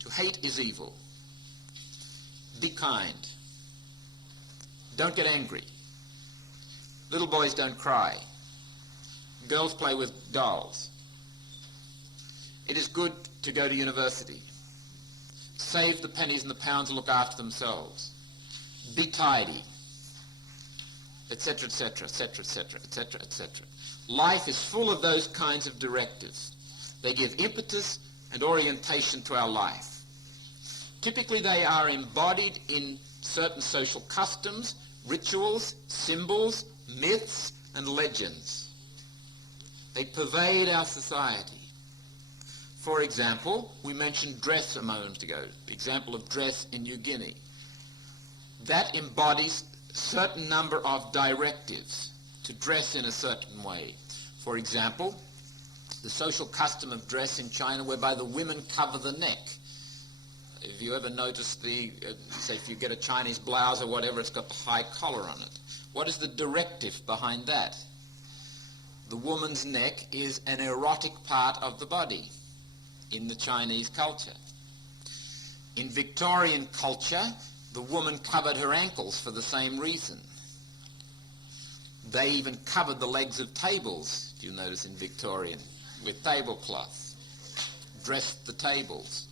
To hate is evil. Be kind. Don't get angry. Little boys don't cry. Girls play with dolls. It is good to go to university. Save the pennies and the pounds and look after themselves. Be tidy. Etc., etc., etc., etc., etc., etc. Life is full of those kinds of directives. They give impetus and orientation to our life. Typically they are embodied in certain social customs, rituals, symbols, myths, and legends. They pervade our society. For example, we mentioned dress a moment ago, the example of dress in New Guinea. That embodies a certain number of directives to dress in a certain way. For example, the social custom of dress in China whereby the women cover the neck. If you ever notice say if you get a Chinese blouse or whatever, it's got the high collar on it. What is the directive behind that? The woman's neck is an erotic part of the body in the Chinese culture. In Victorian culture, the woman covered her ankles for the same reason. They even covered the legs of tables, do you notice, in Victorian, with tablecloths. Dressed the tables.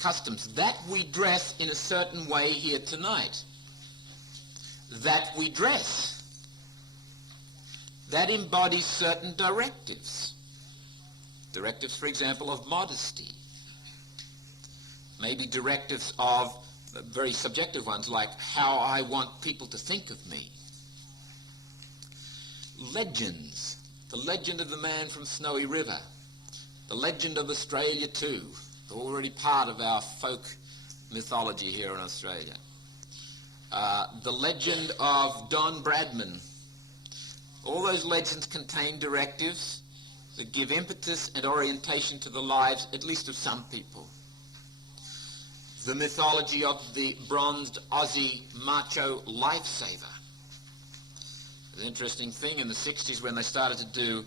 Customs. That we dress in a certain way here tonight. That we dress. That embodies certain directives. Directives, for example, of modesty. Maybe directives of very subjective ones, like how I want people to think of me. Legends. The legend of the man from Snowy River. The legend of Australia too. They're already part of our folk mythology here in Australia. The legend of Don Bradman. All those legends contain directives that give impetus and orientation to the lives, at least of some people. The mythology of the bronzed Aussie macho lifesaver. An interesting thing in the 60s when they started to do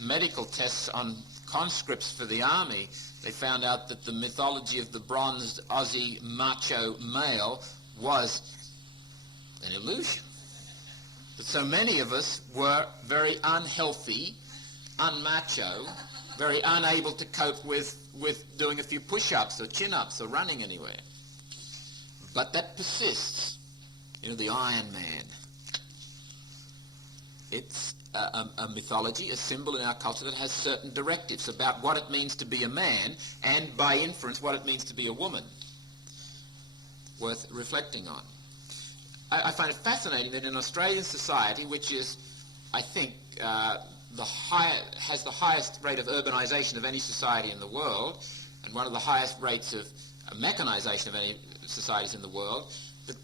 medical tests on conscripts for the army, they found out that the mythology of the bronzed Aussie macho male was an illusion. That so many of us were very unhealthy, unmacho, very unable to cope with doing a few push-ups or chin-ups or running anywhere. But that persists. You know, the Iron Man. It's a mythology, a symbol in our culture that has certain directives about what it means to be a man and, by inference, what it means to be a woman. Worth reflecting on. I find it fascinating that in Australian society, which is, I think, has the highest rate of urbanisation of any society in the world, and one of the highest rates of mechanisation of any societies in the world, that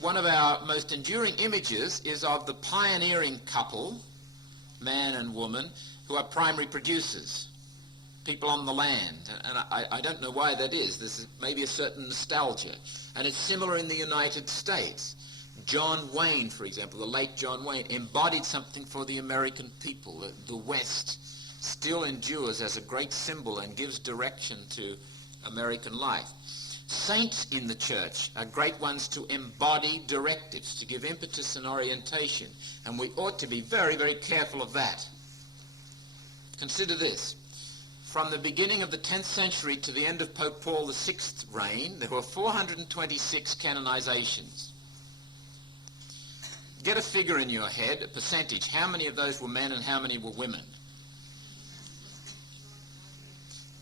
one of our most enduring images is of the pioneering couple, man and woman, who are primary producers, people on the land. And I don't know why that is. There's maybe a certain nostalgia. And it's similar in the United States. John Wayne, for example, the late John Wayne, embodied something for the American people. The West still endures as a great symbol and gives direction to American life. Saints in the church are great ones to embody directives, to give impetus and orientation, and we ought to be very, very careful of that. Consider this. From the beginning of the 10th century to the end of Pope Paul VI's reign, there were 426 canonizations. Get a figure in your head, a percentage. How many of those were men and how many were women?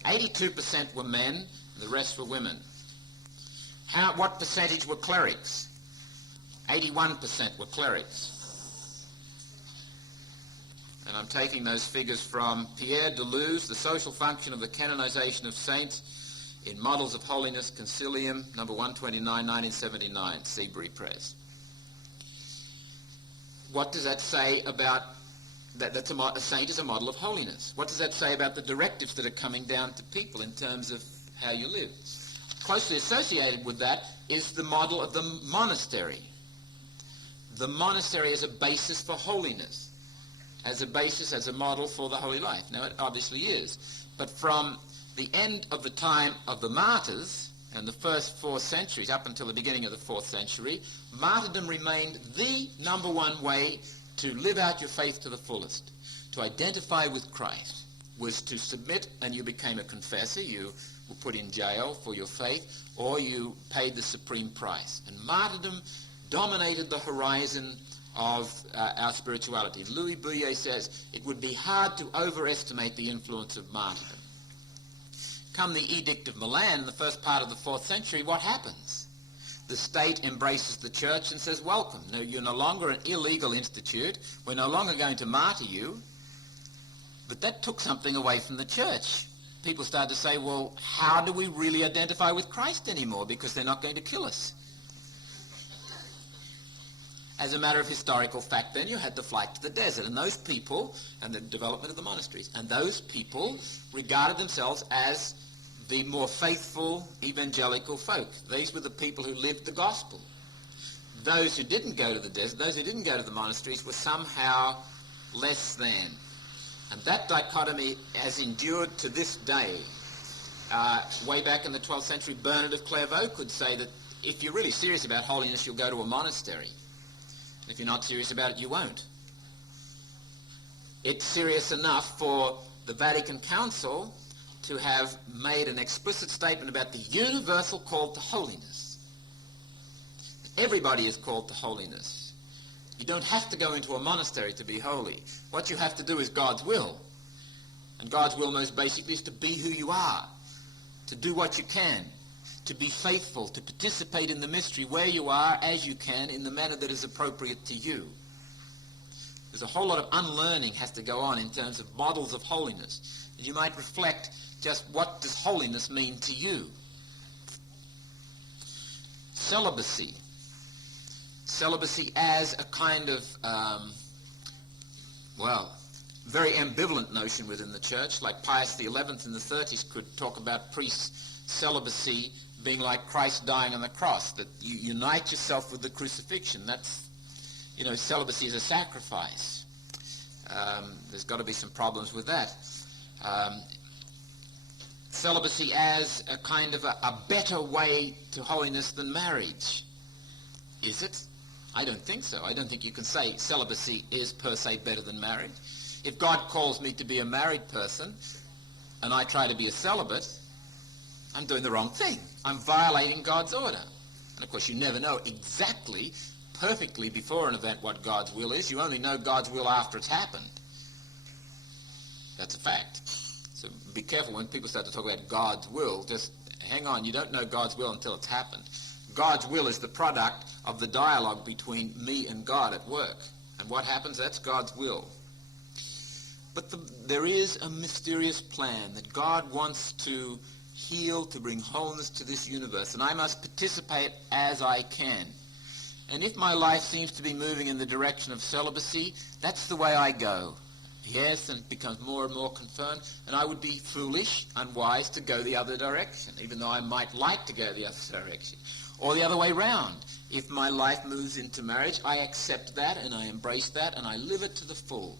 82% were men, the rest were women. What percentage were clerics? 81% were clerics. and I'm taking those figures from Pierre Deleuze, The Social Function of the Canonization of Saints in Models of Holiness, Concilium, number 129, 1979, Seabury Press. What does that say about that? A saint is a model of holiness. What does that say about the directives that are coming down to people in terms of how you live? Closely associated with that is the model of the monastery. The monastery as a basis for holiness, as a basis, as a model for the holy life. Now, it obviously is. But from the end of the time of the martyrs, and the first 4 centuries, up until the beginning of the 4th century, martyrdom remained the number one way to live out your faith to the fullest. To identify with Christ was to submit, and you became a confessor. You were put in jail for your faith, or you paid the supreme price. And martyrdom dominated the horizon of our spirituality. Louis Bouillet says it would be hard to overestimate the influence of martyrdom. Come the Edict of Milan in the first part of the 4th century, what happens? The state embraces the church and says, welcome. No, you're no longer an illegal institute. We're no longer going to martyr you. But that took something away from the church. People started to say, well, how do we really identify with Christ anymore? Because they're not going to kill us. As a matter of historical fact, then you had the flight to the desert, and those people, and the development of the monasteries, and those people regarded themselves as the more faithful evangelical folk. These were the people who lived the gospel. Those who didn't go to the desert, those who didn't go to the monasteries, were somehow less than. And that dichotomy has endured to this day. Way back in the 12th century, Bernard of Clairvaux could say that if you're really serious about holiness, you'll go to a monastery. If you're not serious about it, you won't. It's serious enough for the Vatican Council to have made an explicit statement about the universal call to holiness. Everybody is called to holiness. You don't have to go into a monastery to be holy. What you have to do is God's will. And God's will most basically is to be who you are, to do what you can, to be faithful, to participate in the mystery where you are as you can in the manner that is appropriate to you. There's a whole lot of unlearning has to go on in terms of models of holiness. You might reflect just what does holiness mean to you. Celibacy. Celibacy as a kind of, very ambivalent notion within the church, like Pius XI in the 30s could talk about priests' celibacy being like Christ dying on the cross, that you unite yourself with the crucifixion. That's, celibacy is a sacrifice. There's got to be some problems with that. Celibacy as a kind of a better way to holiness than marriage. Is it? I don't think so. I don't think you can say celibacy is per se better than marriage. If God calls me to be a married person and I try to be a celibate, I'm doing the wrong thing. I'm violating God's order. And of course you never know exactly, perfectly before an event what God's will is. You only know God's will after it's happened. That's a fact. So be careful when people start to talk about God's will. Just hang on, you don't know God's will until it's happened. God's will is the product of the dialogue between me and God at work. And what happens, that's God's will. But there is a mysterious plan that God wants to heal, to bring wholeness to this universe, and I must participate as I can. And if my life seems to be moving in the direction of celibacy, that's the way I go. Yes, and it becomes more and more confirmed, and I would be foolish, unwise to go the other direction, even though I might like to go the other direction. Or the other way round. If my life moves into marriage, I accept that and I embrace that and I live it to the full.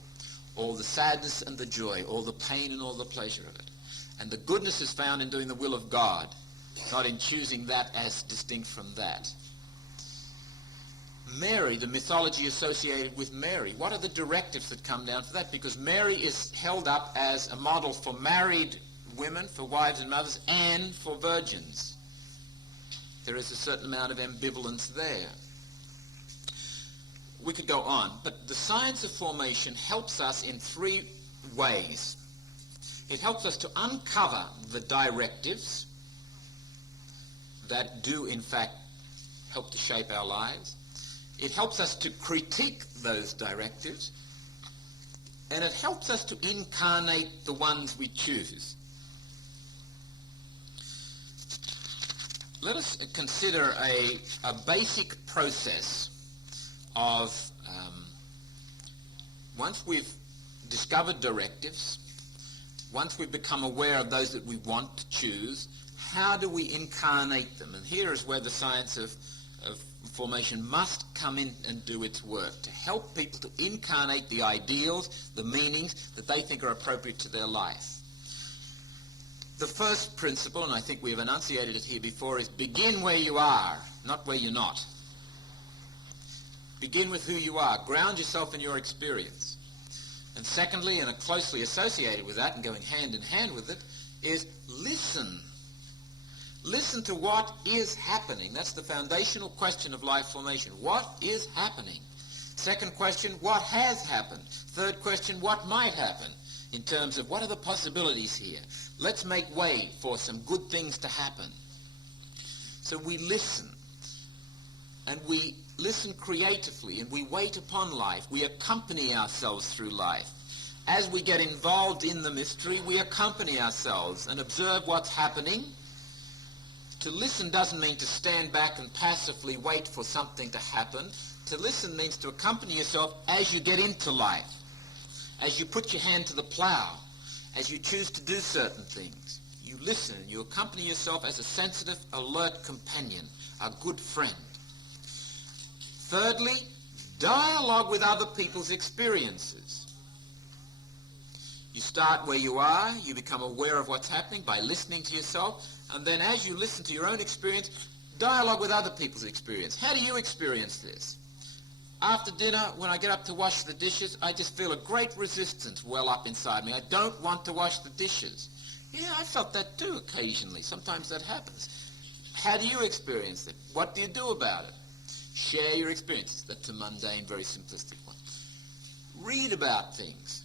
All the sadness and the joy, all the pain and all the pleasure of it. And the goodness is found in doing the will of God, not in choosing that as distinct from that. Mary, the mythology associated with Mary, what are the directives that come down for that? Because Mary is held up as a model for married women, for wives and mothers, and for virgins. There is a certain amount of ambivalence there. We could go on, but the science of formation helps us in 3 ways. It helps us to uncover the directives that do, in fact, help to shape our lives. It helps us to critique those directives. and it helps us to incarnate the ones we choose. Let us consider a basic process of, once we've discovered directives, once we've become aware of those that we want to choose, how do we incarnate them? And here is where the science of formation must come in and do its work, to help people to incarnate the ideals, the meanings that they think are appropriate to their life. The first principle, and I think we have enunciated it here before, is begin where you are, not where you're not. Begin with who you are. Ground yourself in your experience. And secondly, and closely associated with that and going hand in hand with it, is listen. Listen to what is happening. That's the foundational question of life formation. What is happening? Second question, what has happened? Third question, what might happen? In terms of what are the possibilities here? Let's make way for some good things to happen. So we listen. And we listen creatively, and we wait upon life. We accompany ourselves through life. As we get involved in the mystery, we accompany ourselves and observe what's happening. To listen doesn't mean to stand back and passively wait for something to happen. To listen means to accompany yourself as you get into life, as you put your hand to the plow, as you choose to do certain things. You listen, you accompany yourself as a sensitive, alert companion, a good friend. Thirdly, dialogue with other people's experiences. You start where you are, you become aware of what's happening by listening to yourself, and then as you listen to your own experience, dialogue with other people's experience. How do you experience this? After dinner, when I get up to wash the dishes, I just feel a great resistance well up inside me. I don't want to wash the dishes. Yeah, I felt that too occasionally. Sometimes that happens. How do you experience it? What do you do about it? Share your experiences. That's a mundane, very simplistic one. Read about things.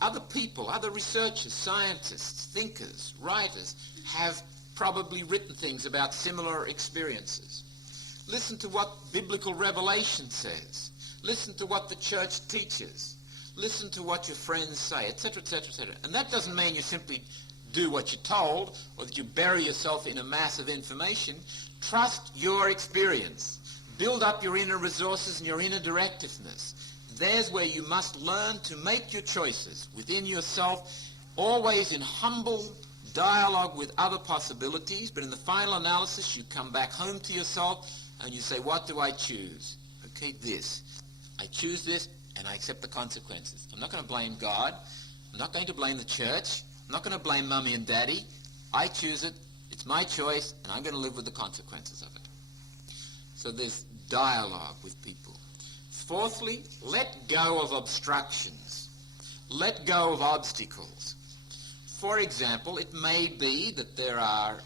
Other people, other researchers, scientists, thinkers, writers have probably written things about similar experiences. Listen to what biblical revelation says. Listen to what the church teaches. Listen to what your friends say, etc., etc., etc. And that doesn't mean you simply do what you're told or that you bury yourself in a mass of information. Trust your experience. Build up your inner resources and your inner directiveness. There's where you must learn to make your choices within yourself, always in humble dialogue with other possibilities, but in the final analysis you come back home to yourself and you say, what do I choose? Okay, this. I choose this and I accept the consequences. I'm not going to blame God. I'm not going to blame the church. I'm not going to blame Mummy and Daddy. I choose it. It's my choice and I'm going to live with the consequences of it. So there's dialogue with people. Fourthly, let go of obstructions. Let go of obstacles. For example, it may be that there are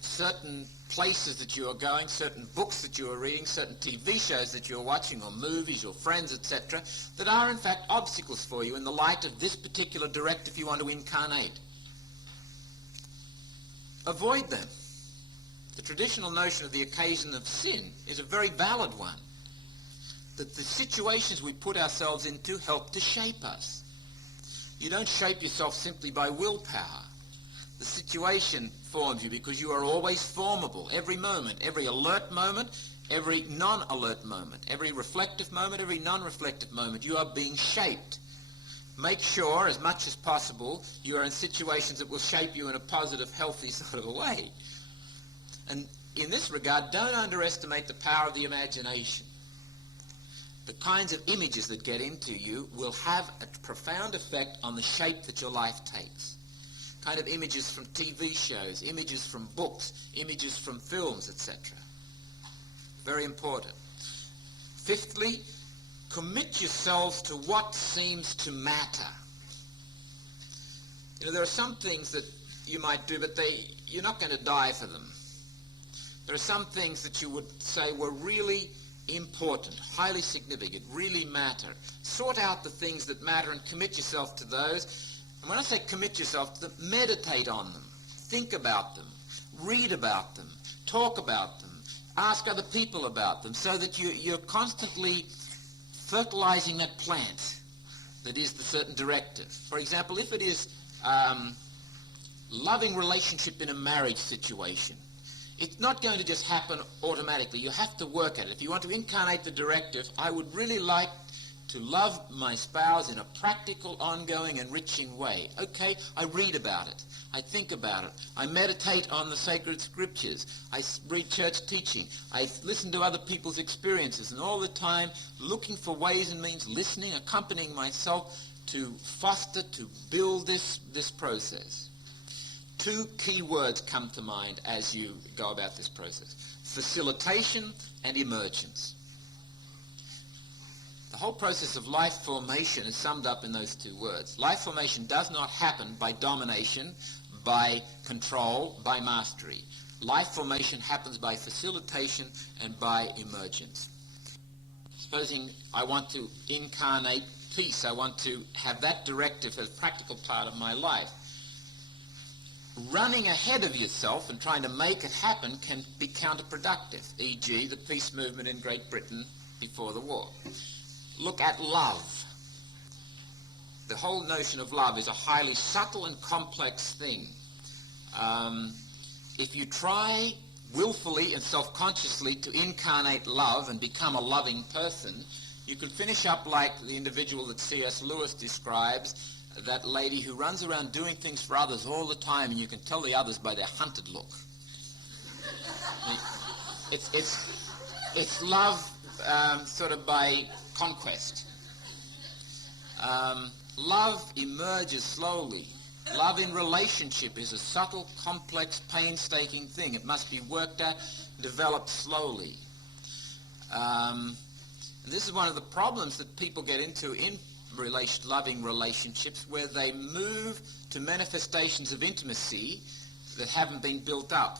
certain places that you are going, certain books that you are reading, certain TV shows that you're watching, or movies, or friends, etc., that are in fact obstacles for you in the light of this particular directive you want to incarnate. Avoid them. The traditional notion of the occasion of sin is a very valid one. That the situations we put ourselves into help to shape us. You don't shape yourself simply by willpower. The situation forms you because you are always formable. Every moment, every alert moment, every non-alert moment, every reflective moment, every non-reflective moment, you are being shaped. Make sure, as much as possible, you are in situations that will shape you in a positive, healthy sort of a way. And in this regard, don't underestimate the power of the imagination. The kinds of images that get into you will have a profound effect on the shape that your life takes. Kind of images from TV shows, images from books, images from films, etc. Very important. Fifthly, commit yourselves to what seems to matter. You know, there are some things that you might do, but you're not going to die for them. There are some things that you would say were really important, highly significant, really matter. Sort out the things that matter and commit yourself to those. And when I say commit yourself to them, meditate on them, think about them, read about them, talk about them, ask other people about them, so that you're constantly fertilizing that plant that is the certain directive. For example, if it is loving relationship in a marriage situation, it's not going to just happen automatically. You have to work at it. If you want to incarnate the directive, I would really like to love my spouse in a practical, ongoing, enriching way. Okay, I read about it. I think about it. I meditate on the sacred scriptures. I read church teaching. I listen to other people's experiences, and all the time looking for ways and means, listening, accompanying myself to foster, to build this process. Two key words come to mind as you go about this process: facilitation and emergence. The whole process of life formation is summed up in those two words. Life formation does not happen by domination, by control, by mastery. Life formation happens by facilitation and by emergence. Supposing I want to incarnate peace, I want to have that directive as a practical part of my life. Running ahead of yourself and trying to make it happen can be counterproductive, e.g. the peace movement in Great Britain before the war. Look at love. The whole notion of love is a highly subtle and complex thing. If you try willfully and self-consciously to incarnate love and become a loving person, you can finish up like the individual that C.S. Lewis describes, that lady who runs around doing things for others all the time, and you can tell the others by their hunted look. It's love sort of by conquest. Love emerges slowly. Love in relationship is a subtle, complex, painstaking thing. It must be worked at, developed slowly. This is one of the problems that people get into in loving relationships, where they move to manifestations of intimacy that haven't been built up.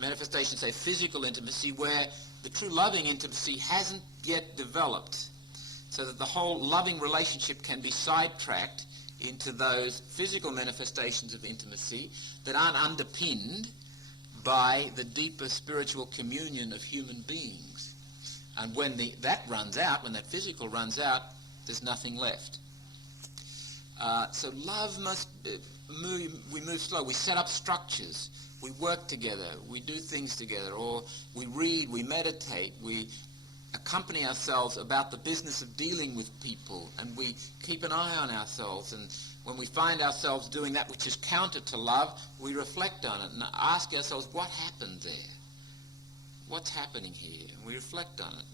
Manifestations, say, physical intimacy, where the true loving intimacy hasn't yet developed, so that the whole loving relationship can be sidetracked into those physical manifestations of intimacy that aren't underpinned by the deeper spiritual communion of human beings. And when that runs out, when that physical runs out, there's nothing left. So love must we move slow. We set up structures. We work together. We do things together. Or we read, we meditate, we accompany ourselves about the business of dealing with people, and we keep an eye on ourselves. And when we find ourselves doing that which is counter to love, we reflect on it and ask ourselves, what happened there? What's happening here? And we reflect on it.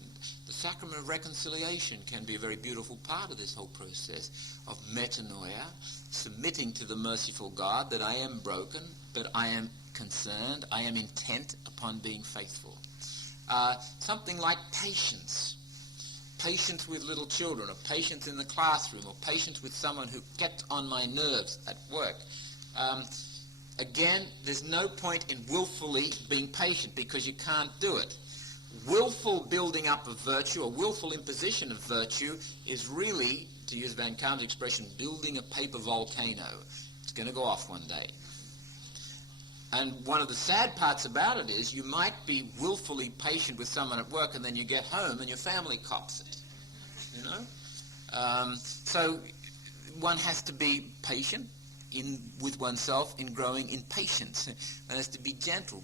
The sacrament of reconciliation can be a very beautiful part of this whole process of metanoia, submitting to the merciful God that I am broken, but I am concerned, I am intent upon being faithful. Something like patience. Patience with little children, or patience in the classroom, or patience with someone who gets on my nerves at work. Again, there's no point in willfully being patient, because you can't do it. Willful building up of virtue, or willful imposition of virtue, is really, to use Van Kaan's expression, building a paper volcano. It's going to go off one day. And one of the sad parts about it is you might be willfully patient with someone at work, and then you get home and your family cops it. You know? So one has to be patient with oneself in growing in patience. One has to be gentle.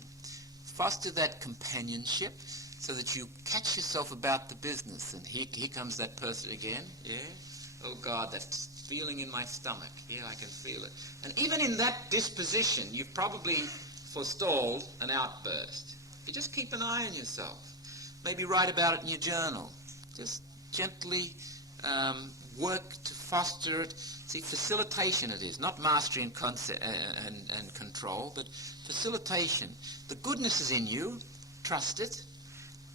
Foster that companionship, so that you catch yourself about the business. And here comes that person again. Yeah? Oh God, that feeling in my stomach. Yeah, I can feel it. And even in that disposition, you've probably forestalled an outburst. You just keep an eye on yourself. Maybe write about it in your journal. Just gently work to foster it. See, facilitation it is, not mastery and control, but facilitation. The goodness is in you. Trust it.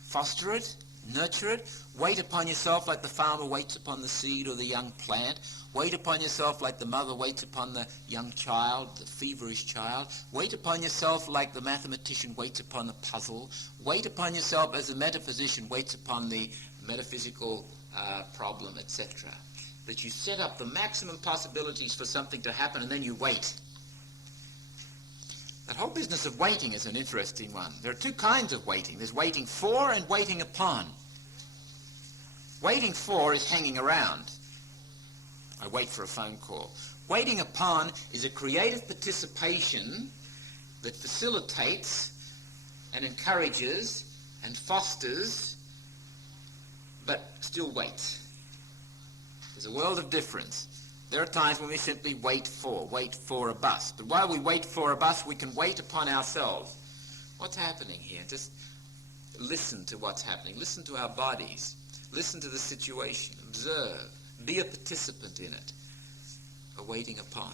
Foster it, nurture it, wait upon yourself like the farmer waits upon the seed or the young plant. Wait upon yourself like the mother waits upon the young child, the feverish child. Wait upon yourself like the mathematician waits upon the puzzle. Wait upon yourself as the metaphysician waits upon the metaphysical problem, etc. That you set up the maximum possibilities for something to happen, and then you wait. That whole business of waiting is an interesting one. There are two kinds of waiting. There's waiting for and waiting upon. Waiting for is hanging around. I wait for a phone call. Waiting upon is a creative participation that facilitates and encourages and fosters, but still waits. There's a world of difference. There are times when we simply wait for a bus. But while we wait for a bus, we can wait upon ourselves. What's happening here? Just listen to what's happening. Listen to our bodies. Listen to the situation. Observe. Be a participant in it. A waiting upon.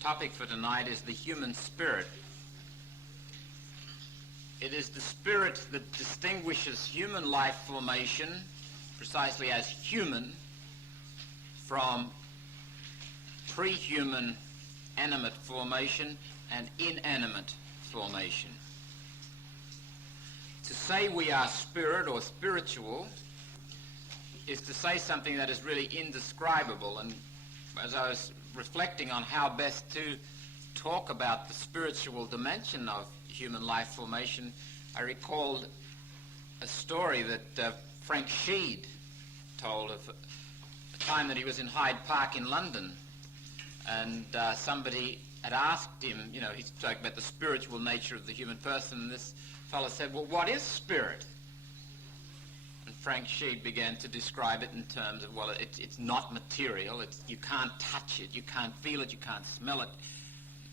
Topic for tonight is the human spirit. It is the spirit that distinguishes human life formation, precisely as human, from pre-human animate formation and inanimate formation. To say we are spirit or spiritual is to say something that is really indescribable, and as I was reflecting on how best to talk about the spiritual dimension of human life formation, I recalled a story that Frank Sheed told of a time that he was in Hyde Park in London, and somebody had asked him, he's talking about the spiritual nature of the human person, and this fellow said, well, what is spirit? And Frank Sheed began to describe it in terms of, well, it's not material, you can't touch it, you can't feel it, you can't smell it.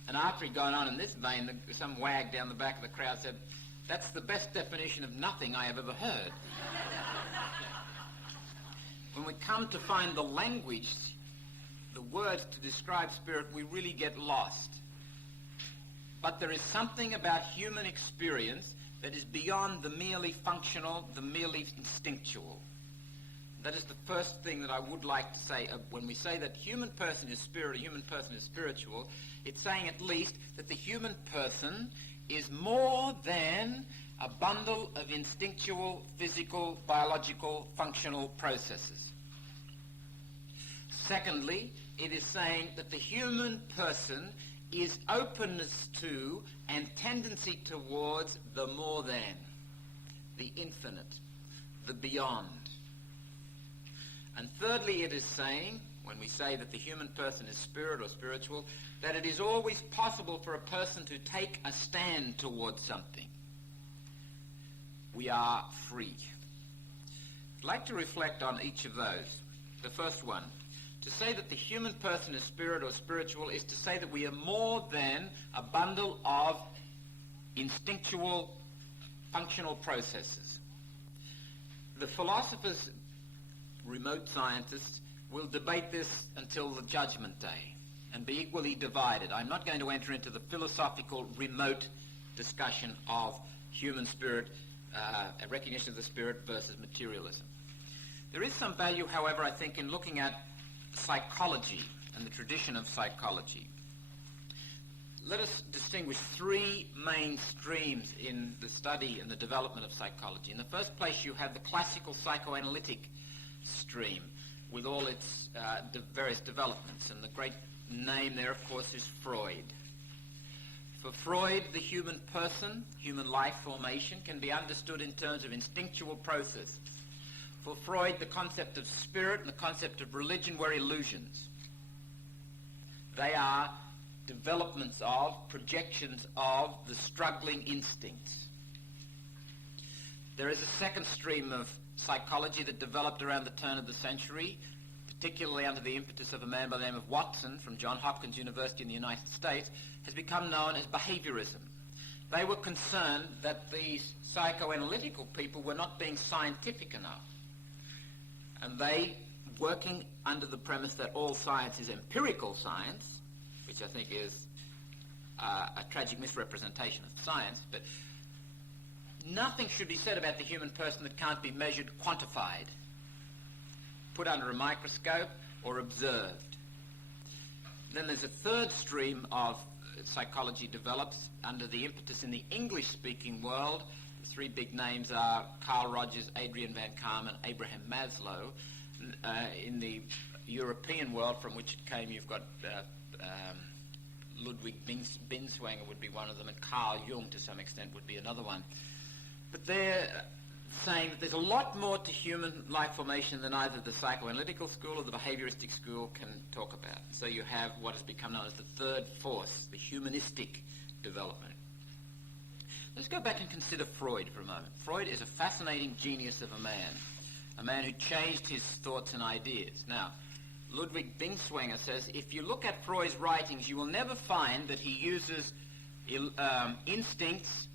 And after he'd gone on in this vein, some wag down the back of the crowd said, that's the best definition of nothing I have ever heard. When we come to find the language, the words to describe spirit, we really get lost. But there is something about human experience that is beyond the merely functional, the merely instinctual. That is the first thing that I would like to say. When we say that human person is spirit, a human person is spiritual, it's saying at least that the human person is more than a bundle of instinctual, physical, biological, functional processes. Secondly, it is saying that the human person is openness to and tendency towards the more than, the infinite, the beyond. And thirdly, it is saying, when we say that the human person is spirit or spiritual, that it is always possible for a person to take a stand towards something. We are free. I'd like to reflect on each of those. The first one, to say that the human person is spirit or spiritual is to say that we are more than a bundle of instinctual, functional processes. The philosophers, remote scientists, will debate this until the judgment day and be equally divided. I'm not going to enter into the philosophical, remote discussion of human spirit, a recognition of the spirit versus materialism. There is some value, however, I think, in looking at psychology and the tradition of psychology. Let us distinguish three main streams in the study and the development of psychology. In the first place, you have the classical psychoanalytic stream with all its various developments, and the great name there, of course, is Freud. For Freud, the human person, human life formation, can be understood in terms of instinctual process. For Freud, the concept of spirit and the concept of religion were illusions. They are developments of, projections of the struggling instincts. There is a second stream of psychology that developed around the turn of the century, particularly under the impetus of a man by the name of Watson from Johns Hopkins University in the United States, has become known as behaviorism. They were concerned that these psychoanalytical people were not being scientific enough. And they working under the premise that all science is empirical science, which I think is a tragic misrepresentation of science, but nothing should be said about the human person that can't be measured, quantified, put under a microscope, or observed. Then there's a third stream of psychology develops under the impetus in the English-speaking world. The three big names are Carl Rogers, Adrian Van Kaam, and Abraham Maslow. In the European world from which it came, you've got Ludwig Binswanger would be one of them, and Carl Jung to some extent would be another one. But they're saying that there's a lot more to human life formation than either the psychoanalytical school or the behavioristic school can talk about. So you have what has become known as the third force, the humanistic development. Let's go back and consider Freud for a moment. Freud is a fascinating genius of a man who changed his thoughts and ideas. Now, Ludwig Binswanger says, if you look at Freud's writings, you will never find that he uses instincts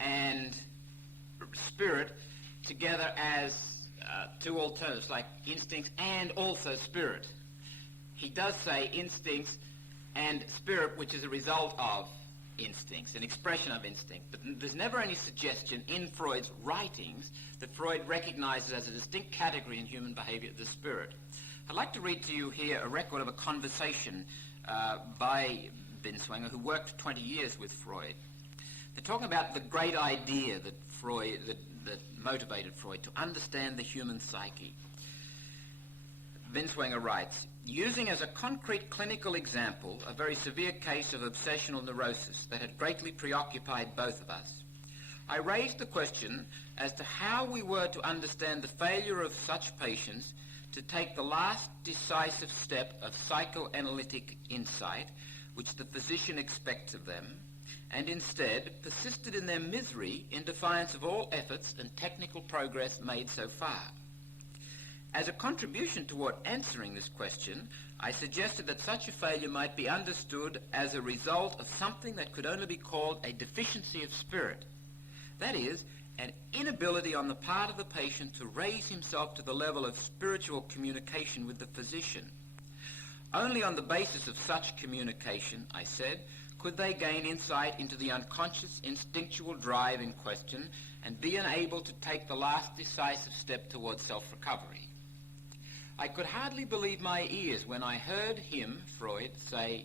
and spirit together as two alternatives, like instincts and also spirit. He does say instincts and spirit, which is a result of instincts, an expression of instinct. But there's never any suggestion in Freud's writings that Freud recognizes as a distinct category in human behavior the spirit. I'd like to read to you here a record of a conversation by Binswanger, who worked 20 years with Freud. They're talking about the great idea that that motivated Freud to understand the human psyche. Binswanger writes, using as a concrete clinical example a very severe case of obsessional neurosis that had greatly preoccupied both of us, I raised the question as to how we were to understand the failure of such patients to take the last decisive step of psychoanalytic insight which the physician expects of them, and instead persisted in their misery in defiance of all efforts and technical progress made so far. As a contribution toward answering this question, I suggested that such a failure might be understood as a result of something that could only be called a deficiency of spirit. That is, an inability on the part of the patient to raise himself to the level of spiritual communication with the physician. Only on the basis of such communication, I said, could they gain insight into the unconscious instinctual drive in question and be enabled to take the last decisive step towards self-recovery. I could hardly believe my ears when I heard him, Freud, say,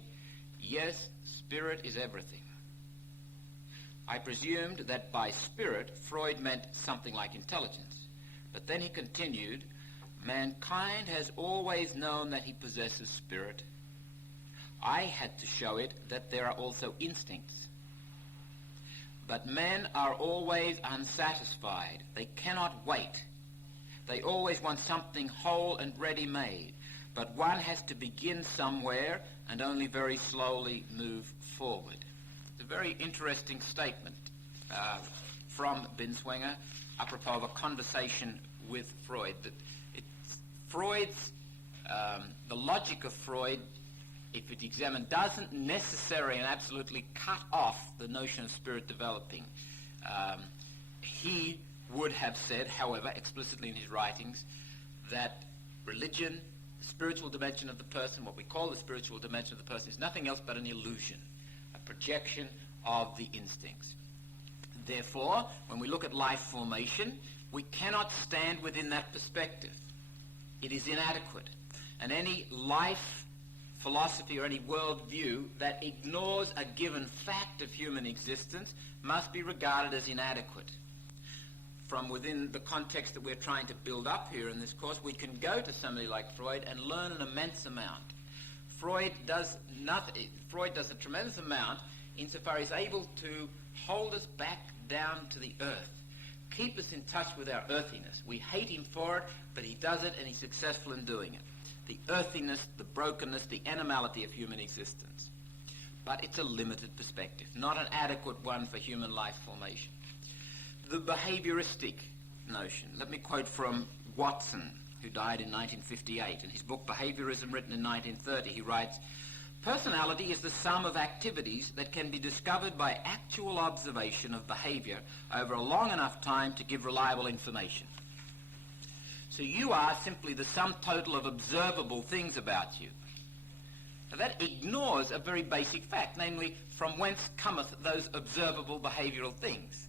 yes, spirit is everything. I presumed that by spirit, Freud meant something like intelligence. But then he continued, mankind has always known that he possesses spirit. I had to show it that there are also instincts. But men are always unsatisfied. They cannot wait. They always want something whole and ready-made. But one has to begin somewhere and only very slowly move forward. It's a very interesting statement from Binswanger apropos of a conversation with Freud. The logic of Freud, if it's examined, doesn't necessarily and absolutely cut off the notion of spirit developing. He would have said, however, explicitly in his writings, that religion, the spiritual dimension of the person, what we call the spiritual dimension of the person, is nothing else but an illusion, a projection of the instincts. Therefore, when we look at life formation, we cannot stand within that perspective. It is inadequate. And any life philosophy or any worldview that ignores a given fact of human existence must be regarded as inadequate. From within the context that we're trying to build up here in this course, we can go to somebody like Freud and learn an immense amount. Freud does a tremendous amount insofar as he's able to hold us back down to the earth, keep us in touch with our earthiness. We hate him for it, but he does it and he's successful in doing it. The earthiness, the brokenness, the animality of human existence. But it's a limited perspective, not an adequate one for human life formation. The behavioristic notion. Let me quote from Watson, who died in 1958. In his book Behaviorism, written in 1930, he writes, personality is the sum of activities that can be discovered by actual observation of behavior over a long enough time to give reliable information. So you are simply the sum total of observable things about you. Now that ignores a very basic fact, namely, from whence cometh those observable behavioral things?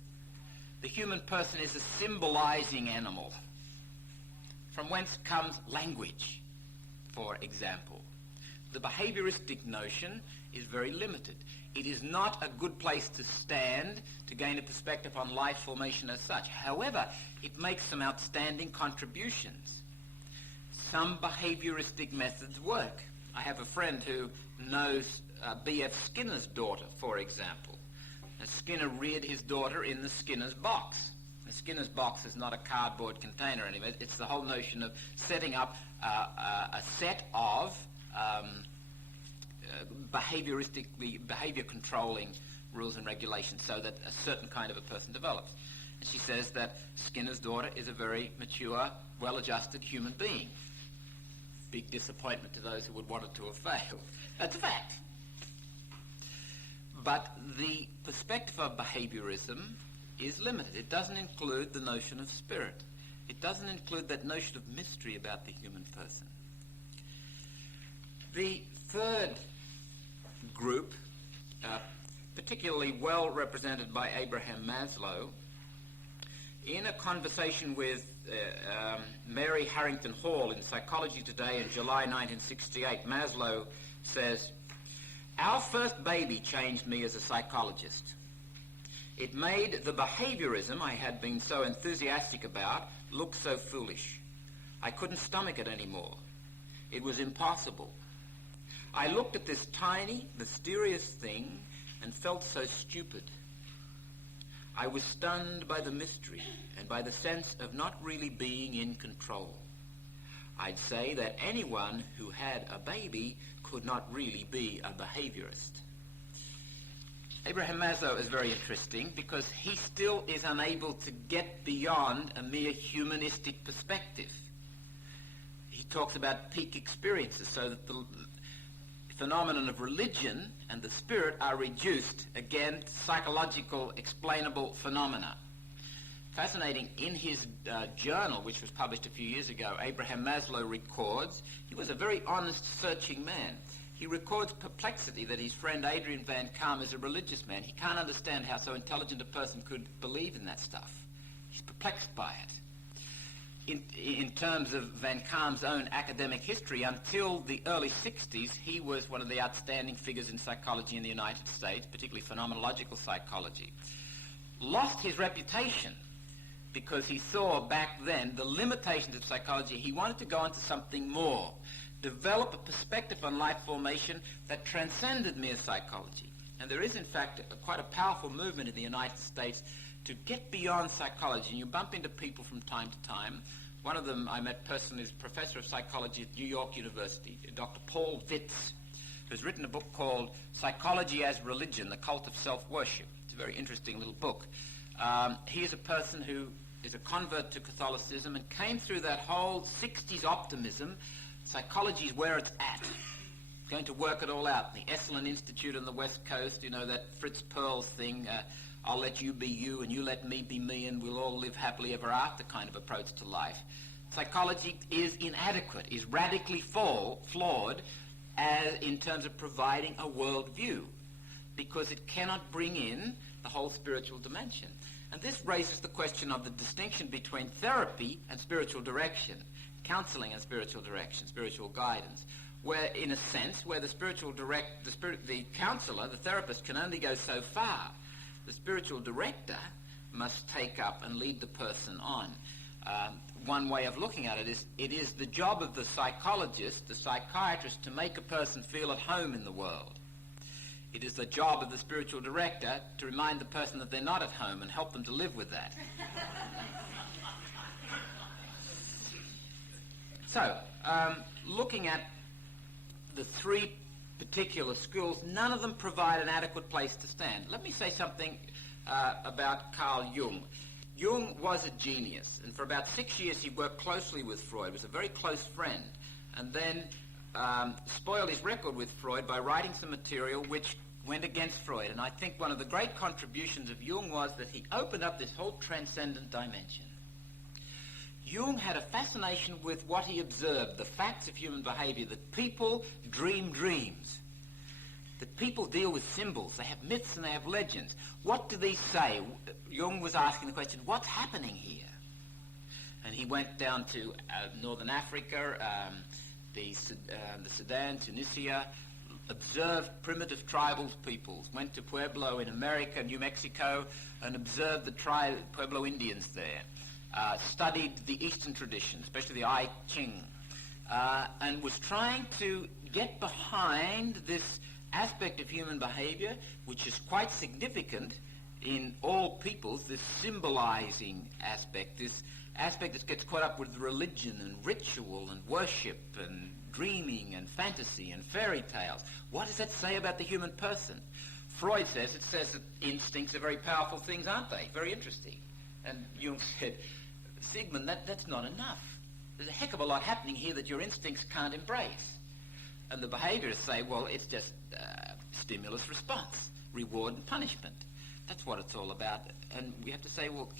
The human person is a symbolizing animal. From whence comes language, for example? The behavioristic notion is very limited. It is not a good place to stand to gain a perspective on life formation as such. However, it makes some outstanding contributions. Some behavioristic methods work. I have a friend who knows B.F. Skinner's daughter, for example. And Skinner reared his daughter in the Skinner's box. The Skinner's box is not a cardboard container anyway. It's the whole notion of setting up a set of behavior controlling rules and regulations so that a certain kind of a person develops. And she says that Skinner's daughter is a very mature, well-adjusted human being. Big disappointment to those who would want it to have failed. That's a fact. But the perspective of behaviorism is limited. It doesn't include the notion of spirit. It doesn't include that notion of mystery about the human person. The third group, particularly well represented by Abraham Maslow, in a conversation with Mary Harrington Hall in Psychology Today in July 1968, Maslow says, "Our first baby changed me as a psychologist. It made the behaviorism I had been so enthusiastic about look so foolish. I couldn't stomach it anymore. It was impossible. I looked at this tiny, mysterious thing and felt so stupid. I was stunned by the mystery and by the sense of not really being in control. I'd say that anyone who had a baby could not really be a behaviorist." Abraham Maslow is very interesting because he still is unable to get beyond a mere humanistic perspective. He talks about peak experiences so that the phenomenon of religion and the spirit are reduced, again, to psychological explainable phenomena. Fascinating, in his journal, which was published a few years ago, Abraham Maslow records, he was a very honest, searching man. He records perplexity that his friend Adrian Van Kaam is a religious man. He can't understand how so intelligent a person could believe in that stuff. He's perplexed by it. In terms of Van Kaam's own academic history, until the early 60s, he was one of the outstanding figures in psychology in the United States, particularly phenomenological psychology. Lost his reputation because he saw back then the limitations of psychology. He wanted to go into something more, develop a perspective on life formation that transcended mere psychology. And there is, in fact, quite a powerful movement in the United States to get beyond psychology. And you bump into people from time to time. One of them I met personally is a professor of psychology at New York University, Dr. Paul Vitz, who's written a book called Psychology as Religion, The Cult of Self-Worship. It's a very interesting little book. He is a person who is a convert to Catholicism and came through that whole 60s optimism. Psychology is where it's at. Going to work it all out. The Esalen Institute on the West Coast, you know, that Fritz Perls thing, I'll let you be you and you let me be me and we'll all live happily ever after kind of approach to life. Psychology is inadequate, is radically flawed in terms of providing a worldview because it cannot bring in the whole spiritual dimension. And this raises the question of the distinction between therapy and spiritual direction, counseling and spiritual direction, spiritual guidance, where, in a sense, where the counselor, the therapist, can only go so far. The spiritual director must take up and lead the person on. One way of looking at it is the job of the psychologist, the psychiatrist, to make a person feel at home in the world. It is the job of the spiritual director to remind the person that they're not at home and help them to live with that. So, looking at the three particular schools, none of them provide an adequate place to stand. Let me say something about Carl Jung. Jung was a genius, and for about 6 years he worked closely with Freud, was a very close friend, and then spoiled his record with Freud by writing some material which went against Freud. And I think one of the great contributions of Jung was that he opened up this whole transcendent dimension. Jung had a fascination with what he observed, the facts of human behavior, that people dream dreams, that people deal with symbols, they have myths and they have legends. What do these say? Jung was asking the question, what's happening here? And he went down to northern Africa, the Sudan, Tunisia, observed primitive tribal peoples, went to Pueblo in America, New Mexico, and observed the Pueblo Indians there, studied the Eastern tradition, especially the I Ching, and was trying to get behind this aspect of human behavior, which is quite significant in all peoples, this symbolizing aspect, this aspect that gets caught up with religion and ritual and worship and dreaming and fantasy and fairy tales. What does that say about the human person? Freud says, it says that instincts are very powerful things, aren't they? Very interesting. And Jung said, Sigmund, that's not enough. There's a heck of a lot happening here that your instincts can't embrace. And the behaviorists say, well, it's just stimulus response, reward and punishment. That's what it's all about. And we have to say, well,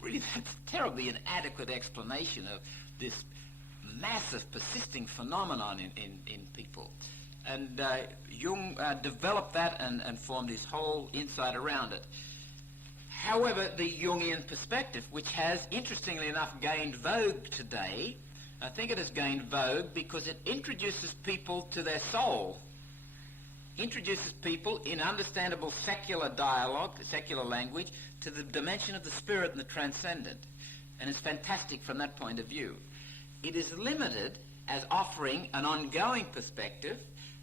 really that's terribly inadequate explanation of this massive persisting phenomenon in people. And Jung developed that and formed his whole insight around it. However, the Jungian perspective, which has, interestingly enough, gained vogue today, I think it has gained vogue because it introduces people to their soul, introduces people in understandable secular dialogue, secular language, to the dimension of the spirit and the transcendent. And it's fantastic from that point of view. It is limited as offering an ongoing perspective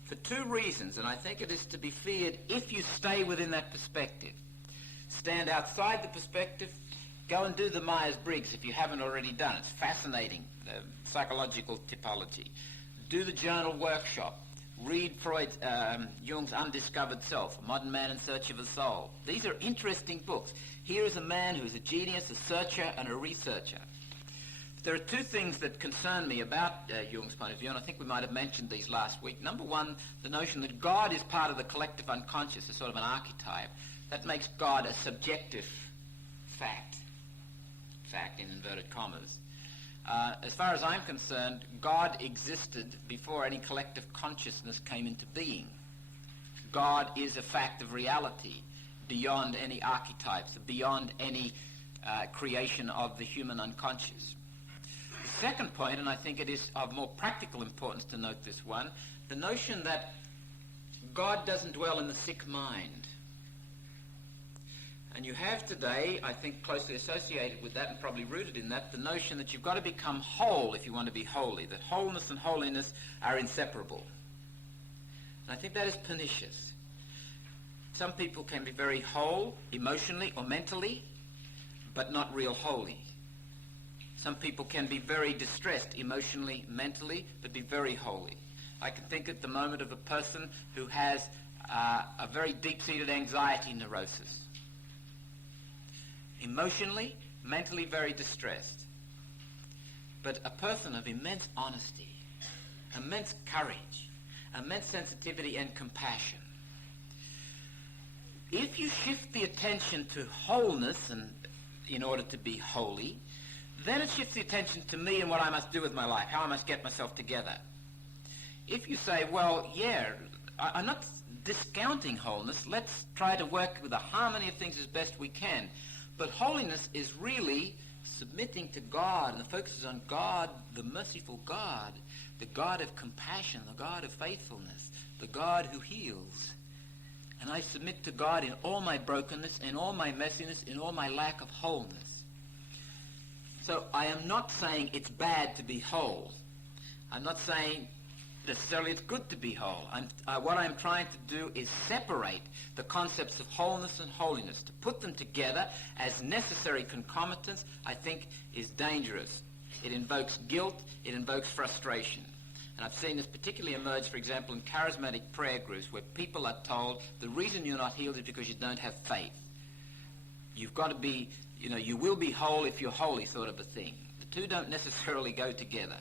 for two reasons, and I think it is to be feared if you stay within that perspective. Stand outside the perspective, go and do the Myers-Briggs if you haven't already done it. It's fascinating, psychological typology. Do the journal workshop. Read Jung's Undiscovered Self, A Modern Man in Search of a Soul. These are interesting books. Here is a man who's a genius, a searcher, and a researcher. There are two things that concern me about Jung's point of view, and I think we might have mentioned these last week. Number one, the notion that God is part of the collective unconscious, a sort of an archetype. That makes God a subjective fact in inverted commas. As far as I'm concerned, God existed before any collective consciousness came into being. God is a fact of reality, beyond any archetypes, beyond any creation of the human unconscious. The second point, and I think it is of more practical importance to note this one, the notion that God doesn't dwell in the sick mind. And you have today, I think closely associated with that and probably rooted in that, the notion that you've got to become whole if you want to be holy, that wholeness and holiness are inseparable. And I think that is pernicious. Some people can be very whole, emotionally or mentally, but not real holy. Some people can be very distressed, emotionally, mentally, but be very holy. I can think at the moment of a person who has a very deep-seated anxiety neurosis. Emotionally, mentally very distressed. But a person of immense honesty, immense courage, immense sensitivity and compassion. If you shift the attention to wholeness and in order to be holy, then it shifts the attention to me and what I must do with my life, how I must get myself together. If you say, well, yeah, I'm not discounting wholeness, let's try to work with the harmony of things as best we can. But holiness is really submitting to God, and the focus is on God, the merciful God, the God of compassion, the God of faithfulness, the God who heals. And I submit to God in all my brokenness, in all my messiness, in all my lack of wholeness. So I am not saying it's bad to be whole. I'm not saying necessarily it's good to be whole. What I'm trying to do is separate the concepts of wholeness and holiness. To put them together as necessary concomitants, I think, is dangerous. It invokes guilt, it invokes frustration. And I've seen this particularly emerge, for example, in charismatic prayer groups where people are told the reason you're not healed is because you don't have faith. You've got to be, you will be whole if you're holy, sort of a thing. The two don't necessarily go together.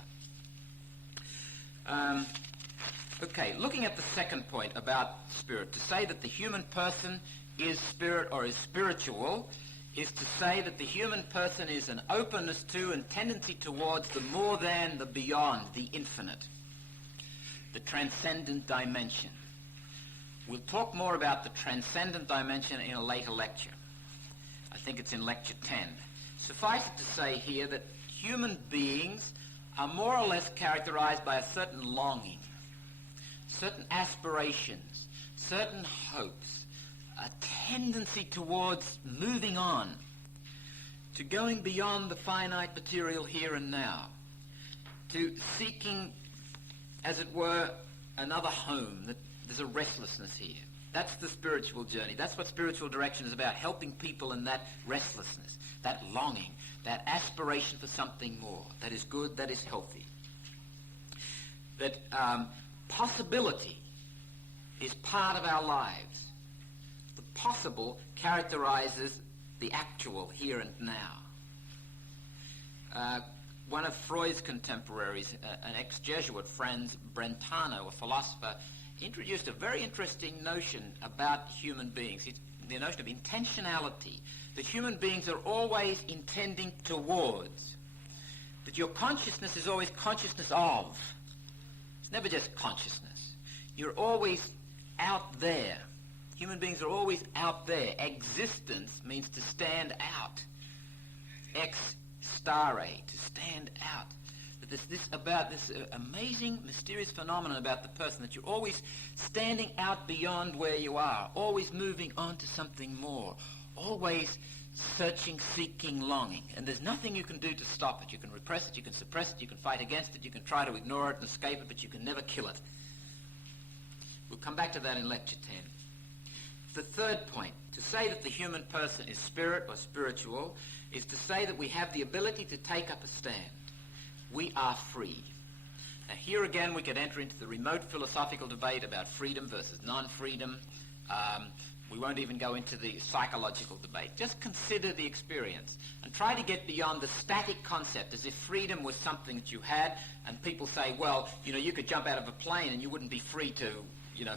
Okay, looking at the second point about spirit, to say that the human person is spirit or is spiritual is to say that the human person is an openness to and tendency towards the more than, the beyond, the infinite, the transcendent dimension. We'll talk more about the transcendent dimension in a later lecture. I think it's in lecture 10. Suffice it to say here that human beings are more or less characterized by a certain longing, certain aspirations, certain hopes, a tendency towards moving on, to going beyond the finite material here and now, to seeking, as it were, another home. That there's a restlessness here. That's the spiritual journey. That's what spiritual direction is about, helping people in that restlessness, that longing, that aspiration for something more, that is good, that is healthy. That possibility is part of our lives. The possible characterizes the actual here and now. One of Freud's contemporaries, an ex-Jesuit, Franz Brentano, a philosopher, introduced a very interesting notion about human beings. It's the notion of intentionality, that human beings are always intending towards, that your consciousness is always consciousness of. It's never just consciousness. You're always out there. Human beings are always out there. Existence means to stand out. Ex stare, to stand out. That there's this about this amazing, mysterious phenomenon about the person, that you're always standing out beyond where you are, always moving on to something more, always searching, seeking, longing. And there's nothing you can do to stop it. You can repress it, you can suppress it, you can fight against it, you can try to ignore it and escape it, but you can never kill it. We'll come back to that in lecture 10. The third point, to say that the human person is spirit or spiritual, is to say that we have the ability to take up a stand. We are free. Now here again we could enter into the remote philosophical debate about freedom versus non-freedom. We won't even go into the psychological debate. Just consider the experience and try to get beyond the static concept, as if freedom was something that you had, and people say, well, you could jump out of a plane and you wouldn't be free to,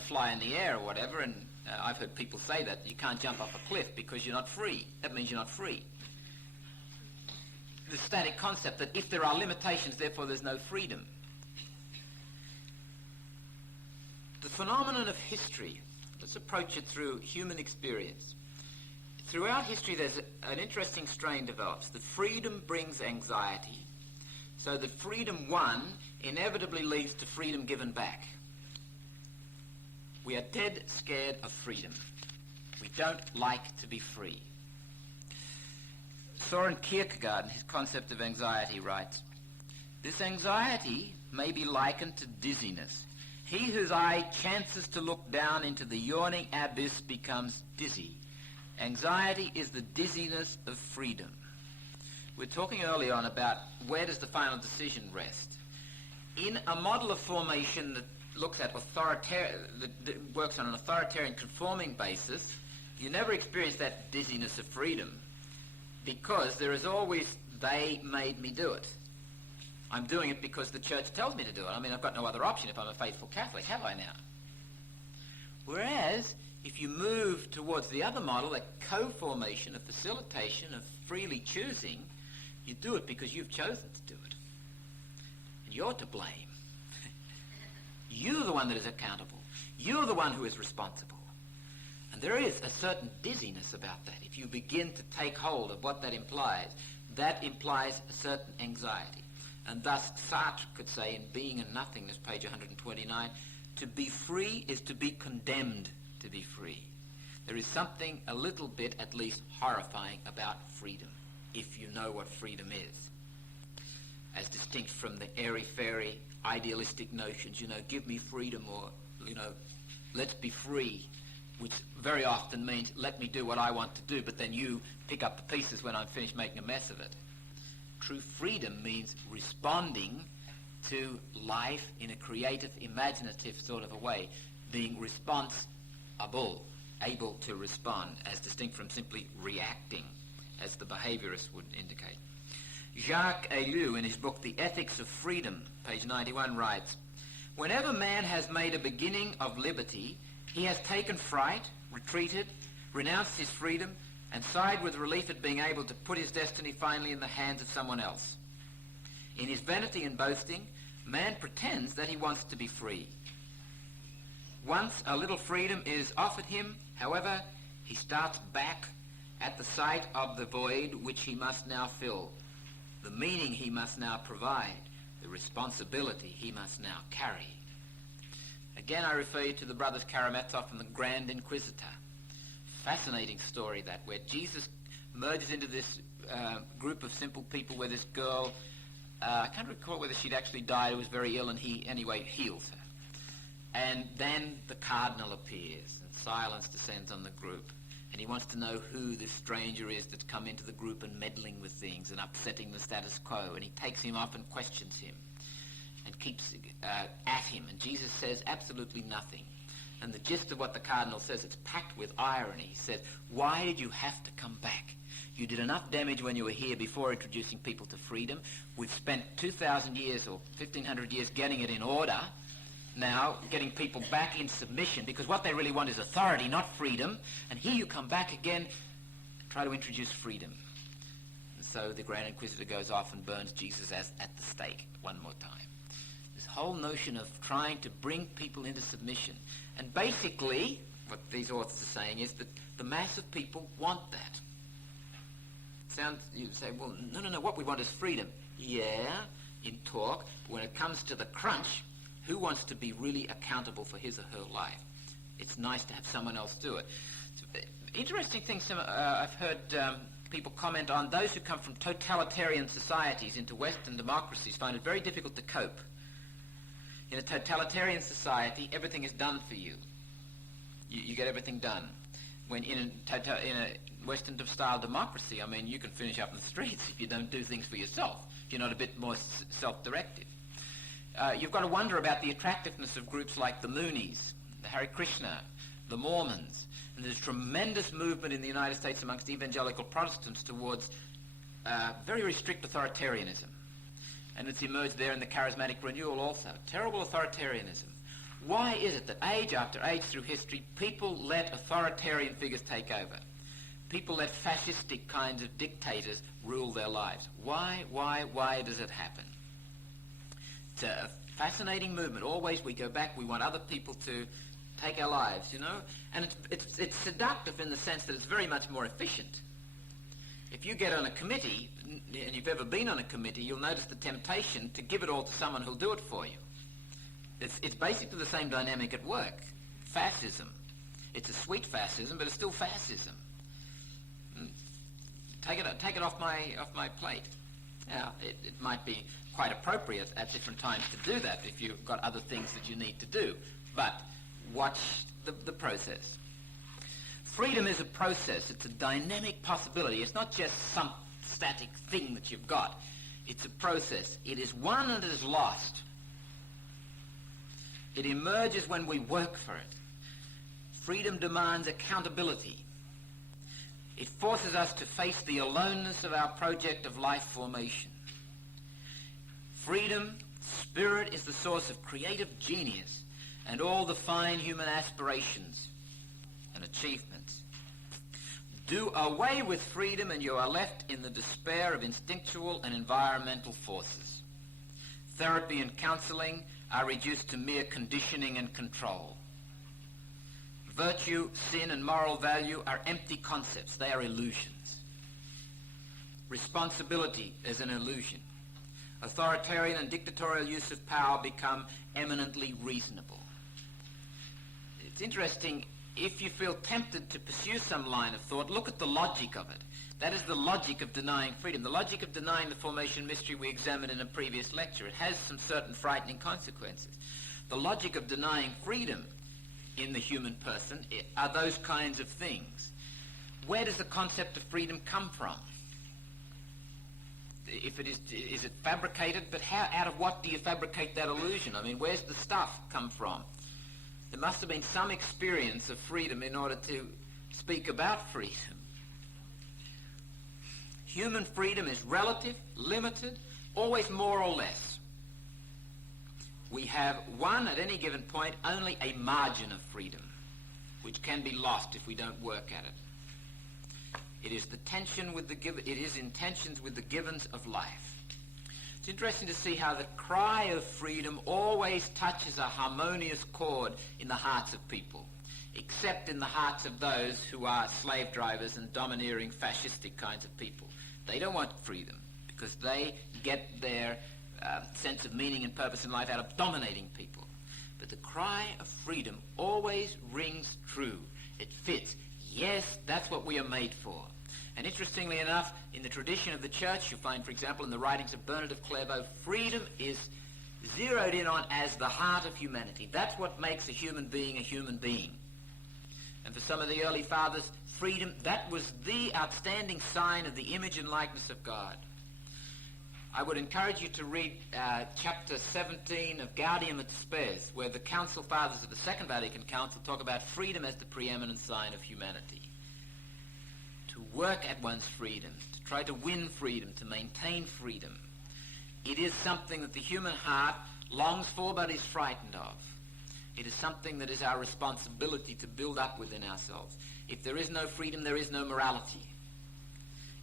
fly in the air or whatever, and I've heard people say that you can't jump off a cliff because you're not free. That means you're not free. The static concept that if there are limitations, therefore there's no freedom. The phenomenon of history, let's approach it through human experience. Throughout history there's an interesting strain develops, that freedom brings anxiety, so that freedom won inevitably leads to freedom given back. We are dead scared of freedom. We don't like to be free. Soren Kierkegaard, in his concept of anxiety, writes, "This anxiety may be likened to dizziness. He whose eye chances to look down into the yawning abyss becomes dizzy. Anxiety is the dizziness of freedom." We're talking early on about where does the final decision rest. In a model of formation that looks at that works on an authoritarian conforming basis, you never experience that dizziness of freedom, because there is always, they made me do it. I'm doing it because the church tells me to do it. I mean, I've got no other option if I'm a faithful Catholic, have I now? Whereas, if you move towards the other model, a co-formation, a facilitation of freely choosing, you do it because you've chosen to do it. And you're to blame. You're the one that is accountable. You're the one who is responsible. And there is a certain dizziness about that. If you begin to take hold of what that implies a certain anxiety. And thus Sartre could say in Being and Nothingness, page 129, to be free is to be condemned to be free. There is something a little bit, at least, horrifying about freedom, if you know what freedom is. As distinct from the airy-fairy idealistic notions, give me freedom, or, let's be free, which very often means let me do what I want to do, but then you pick up the pieces when I'm finished making a mess of it. True freedom means responding to life in a creative, imaginative sort of a way, being responsible, able to respond, as distinct from simply reacting, as the behaviorists would indicate. Jacques Ellul, in his book The Ethics of Freedom, page 91, writes, "Whenever man has made a beginning of liberty, he has taken fright, retreated, renounced his freedom, and sighed with relief at being able to put his destiny finally in the hands of someone else. In his vanity and boasting, man pretends that he wants to be free. Once a little freedom is offered him, however, he starts back at the sight of the void which he must now fill, the meaning he must now provide, the responsibility he must now carry. Again, I refer you to the brothers Karamazov and the Grand Inquisitor. Fascinating story that, where Jesus merges into this group of simple people where this girl, I can't recall whether she'd actually died or was very ill, and he anyway heals her. And then the cardinal appears and silence descends on the group. And he wants to know who this stranger is that's come into the group and meddling with things and upsetting the status quo. And he takes him up and questions him and keeps at him. And Jesus says absolutely nothing. And the gist of what the cardinal says, it's packed with irony. He says, why did you have to come back? You did enough damage when you were here before introducing people to freedom. We've spent 2,000 years or 1,500 years getting it in order. Now, getting people back in submission, because what they really want is authority, not freedom. And here you come back again and try to introduce freedom. And so the Grand Inquisitor goes off and burns Jesus at the stake one more time. This whole notion of trying to bring people into submission. And basically, what these authors are saying is that the mass of people want that. You say, well, no, what we want is freedom. Yeah, in talk, but when it comes to the crunch, who wants to be really accountable for his or her life? It's nice to have someone else do it. Interesting thing I've heard people comment on, those who come from totalitarian societies into Western democracies find it very difficult to cope. In a totalitarian society, everything is done for you. You get everything done. When in a Western-style democracy, I mean, you can finish up in the streets if you don't do things for yourself, if you're not a bit more self-directed. You've got to wonder about the attractiveness of groups like the Moonies, the Hare Krishna, the Mormons, and there's tremendous movement in the United States amongst evangelical Protestants towards very, very strict authoritarianism. And it's emerged there in the charismatic renewal also. Terrible authoritarianism. Why is it that age after age through history, people let authoritarian figures take over? People let fascistic kinds of dictators rule their lives. Why does it happen? It's a fascinating movement. Always we go back, we want other people to take our lives, you know? And it's seductive in the sense that it's very much more efficient. If you get on a committee, and you've ever been on a committee, you'll notice the temptation to give it all to someone who'll do it for you. It's basically the same dynamic at work. Fascism. It's a sweet fascism, but it's still fascism. Take it off my plate. Now, it might be quite appropriate at different times to do that if you've got other things that you need to do. But watch the process. Freedom is a process. It's a dynamic possibility. It's not just some static thing that you've got. It's a process. It is won and it is lost. It emerges when we work for it. Freedom demands accountability. It forces us to face the aloneness of our project of life formation. Freedom, spirit, is the source of creative genius and all the fine human aspirations and achievements. Do away with freedom and you are left in the despair of instinctual and environmental forces. Therapy and counseling are reduced to mere conditioning and control. Virtue, sin, and moral value are empty concepts. They are illusions. Responsibility is an illusion. Authoritarian and dictatorial use of power become eminently reasonable. It's interesting, if you feel tempted to pursue some line of thought, look at the logic of it. That is the logic of denying freedom. The logic of denying the formation mystery we examined in a previous lecture. It has some certain frightening consequences. The logic of denying freedom in the human person are those kinds of things. Where does the concept of freedom come from? If it is it fabricated? But out of what do you fabricate that illusion? I mean, where's the stuff come from? There must have been some experience of freedom in order to speak about freedom. Human freedom is relative, limited, always more or less. We have at any given point, only a margin of freedom, which can be lost if we don't work at it. It is the tension with the given. It is in tensions with the givens of life. It's interesting to see how the cry of freedom always touches a harmonious chord in the hearts of people, except in the hearts of those who are slave drivers and domineering fascistic kinds of people. They don't want freedom because they get their sense of meaning and purpose in life out of dominating people. But the cry of freedom always rings true. It fits. Yes, that's what we are made for. And interestingly enough, in the tradition of the church, you find, for example, in the writings of Bernard of Clairvaux, freedom is zeroed in on as the heart of humanity. That's what makes a human being a human being. And for some of the early fathers, freedom, that was the outstanding sign of the image and likeness of God. I would encourage you to read chapter 17 of Gaudium et Spes, where the Council Fathers of the Second Vatican Council talk about freedom as the preeminent sign of humanity. To work at one's freedom, to try to win freedom, to maintain freedom. It is something that the human heart longs for but is frightened of. It is something that is our responsibility to build up within ourselves. If there is no freedom, there is no morality.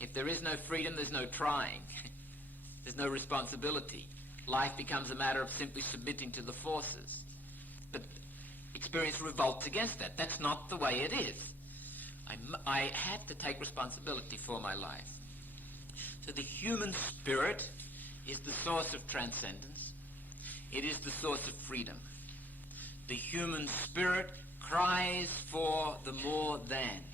If there is no freedom, there's no trying. There's no responsibility. Life becomes a matter of simply submitting to the forces. But experience revolts against that. That's not the way it is. I have to take responsibility for my life. So the human spirit is the source of transcendence. It is the source of freedom. The human spirit cries for the more than.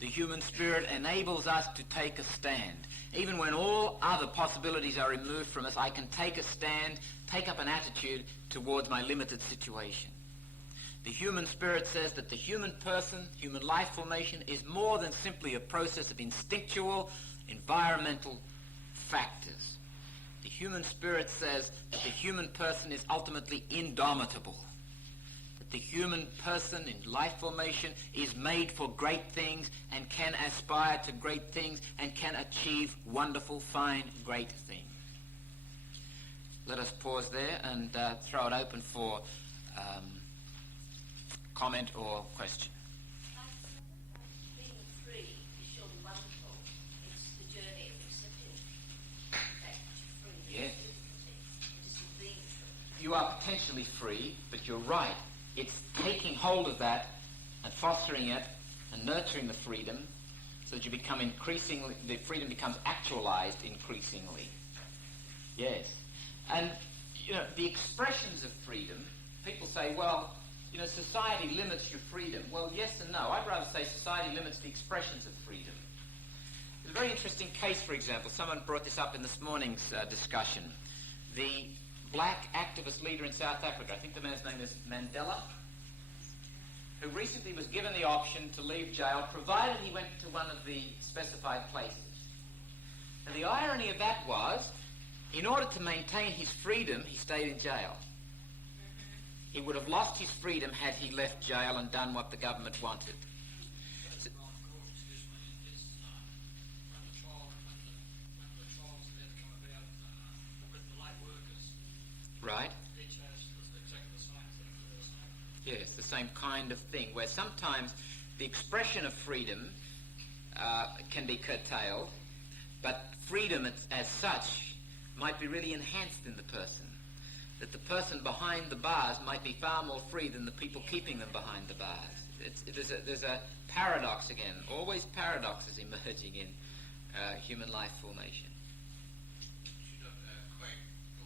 The human spirit enables us to take a stand. Even when all other possibilities are removed from us, I can take a stand, take up an attitude towards my limited situation. The human spirit says that the human person, human life formation, is more than simply a process of instinctual, environmental factors. The human spirit says that the human person is ultimately indomitable. That the human person in life formation is made for great things and can aspire to great things and can achieve wonderful, fine, great things. Let us pause there and throw it open for comment or question. Being free is surely wonderful. It's the journey of accepting the fact that you're free. Yes. It isn't being free. You are potentially free, but you're right. It's taking hold of that and fostering it and nurturing the freedom so that you become increasingly, the freedom becomes actualized increasingly. Yes. And, the expressions of freedom, people say, well, society limits your freedom. Well, yes and no. I'd rather say society limits the expressions of freedom. There's a very interesting case, for example. Someone brought this up in this morning's discussion. The black activist leader in South Africa, I think the man's name is Mandela, who recently was given the option to leave jail, provided he went to one of the specified places. And the irony of that was, in order to maintain his freedom, he stayed in jail. He would have lost his freedom had he left jail and done what the government wanted. So, right? Yes, the same kind of thing, where sometimes the expression of freedom can be curtailed, but freedom as such might be really enhanced in the person. That the person behind the bars might be far more free than the people keeping them behind the bars. There's a paradox again, always paradoxes emerging in human life formation.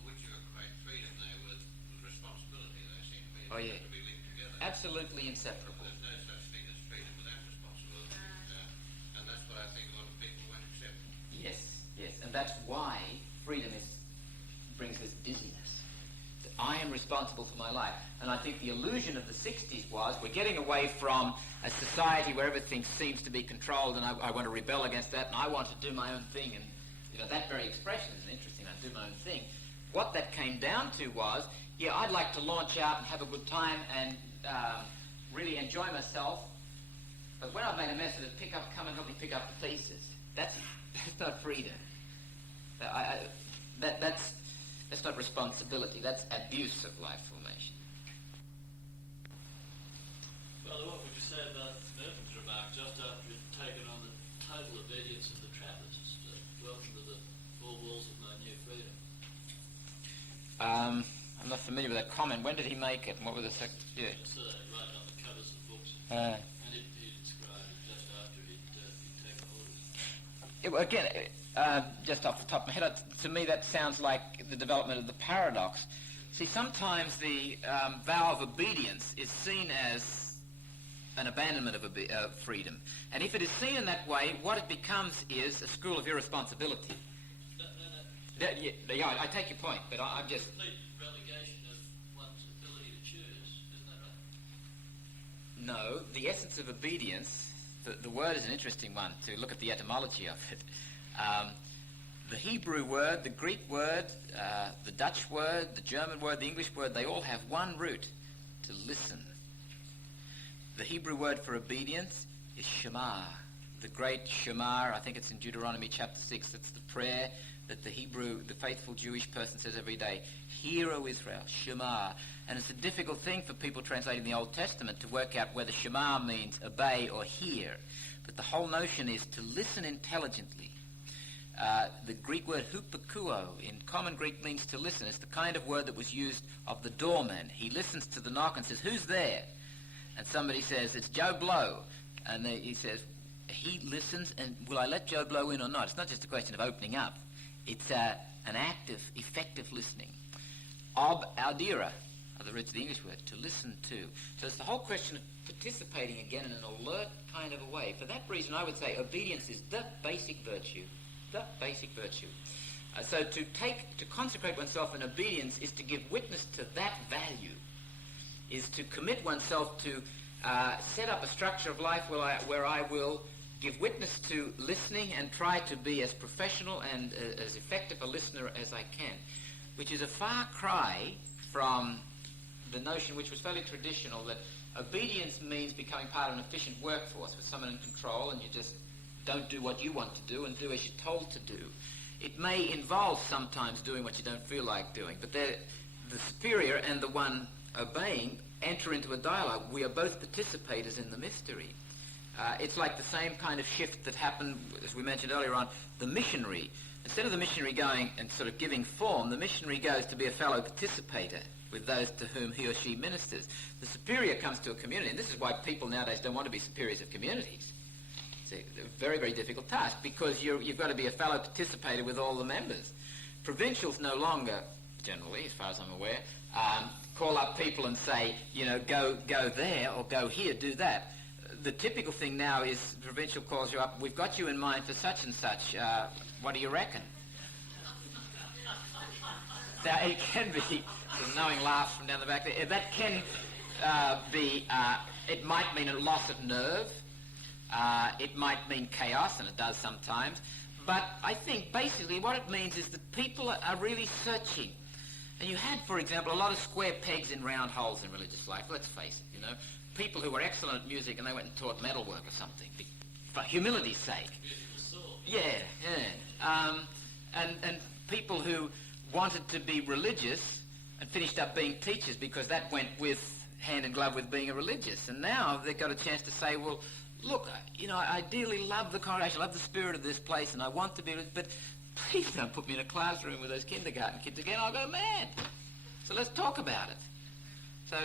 Would you equate freedom there with responsibility? They seem to Oh yeah, be linked together. absolutely inseparable. There's no such thing as freedom without responsibility, and that's what I think a lot of people won't accept. Yes, and that's why freedom brings this dizziness. That I am responsible for my life. And I think the illusion of the 60s was we're getting away from a society where everything seems to be controlled, and I want to rebel against that, and I want to do my own thing. And that very expression is interesting, I do my own thing. What that came down to was, I'd like to launch out and have a good time and really enjoy myself, but when I've made a mess of it, come and help me pick up the pieces. That's not freedom. That's not responsibility. That's abuse of life formation. Well, what would you say about Merton's remark just after you'd taken on the total of I'm not familiar with that comment. When did he make it? And what were the yeah. So they wrote it on the covers of books, Uh, and he described it just after he'd taken orders. Just off the top of my head, to me that sounds like the development of the paradox. See, sometimes the vow of obedience is seen as an abandonment of freedom. And if it is seen in that way, what it becomes is a school of irresponsibility. Yeah, I take your point, but I'm just... Complete relegation of one's ability to choose, isn't that right? No, the essence of obedience, the word is an interesting one to look at the etymology of it. The Hebrew word, the Greek word, the Dutch word, the German word, the English word, they all have one root: to listen. The Hebrew word for obedience is Shema. The great Shema, I think it's in Deuteronomy chapter 6, it's the prayer that the faithful Jewish person says every day. Hear, O Israel, Shema. And it's a difficult thing for people translating the Old Testament to work out whether Shema means obey or hear. But the whole notion is to listen intelligently. The Greek word hupakuo in common Greek means to listen. It's the kind of word that was used of the doorman. He listens to the knock and says, "Who's there?" And somebody says, "It's Joe Blow." And he says, he listens, and will I let Joe Blow in or not? It's not just a question of opening up. It's an active, effective listening. Ob audira are the roots of the English word, to listen to. So it's the whole question of participating again in an alert kind of a way. For that reason, I would say obedience is the basic virtue. The basic virtue. So to consecrate oneself in obedience is to give witness to that value, is to commit oneself to set up a structure of life where I will give witness to listening and try to be as professional and as effective a listener as I can, which is a far cry from the notion, which was fairly traditional, that obedience means becoming part of an efficient workforce with someone in control and you just don't do what you want to do and do as you're told to do. It may involve sometimes doing what you don't feel like doing, but the superior and the one obeying enter into a dialogue. We are both participators in the mystery. It's like the same kind of shift that happened, as we mentioned earlier on, the missionary. Instead of the missionary going and sort of giving form, the missionary goes to be a fellow participator with those to whom he or she ministers. The superior comes to a community, and this is why people nowadays don't want to be superiors of communities. It's a very, very difficult task, because you've got to be a fellow participator with all the members. Provincials no longer, generally, as far as I'm aware, call up people and say, go there or go here, do that. The typical thing now is the provincial calls you up, "We've got you in mind for such and such. What do you reckon?" Now, it can be, a knowing laugh from down the back there, that can be, it might mean a loss of nerve. It might mean chaos, and it does sometimes. But I think basically what it means is that people are really searching. And you had, for example, a lot of square pegs in round holes in religious life. Let's face it, people who were excellent at music and they went and taught metalwork or something, for humility's sake. And people who wanted to be religious and finished up being teachers because that went with hand in glove with being a religious. And now they've got a chance to say, well, look, I dearly love the congregation, I love the spirit of this place, and I want to be, but please don't put me in a classroom with those kindergarten kids again, I'll go mad. So let's talk about it. So,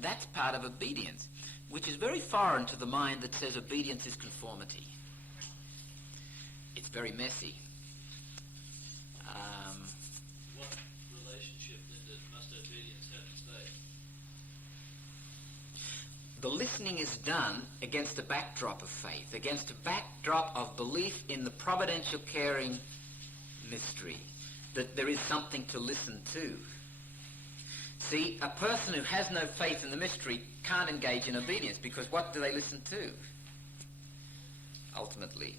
that's part of obedience, which is very foreign to the mind that says obedience is conformity. It's very messy. What relationship then must obedience have today? The listening is done against a backdrop of faith, against a backdrop of belief in the providential caring mystery, that there is something to listen to. See, a person who has no faith in the mystery can't engage in obedience, because what do they listen to? Ultimately,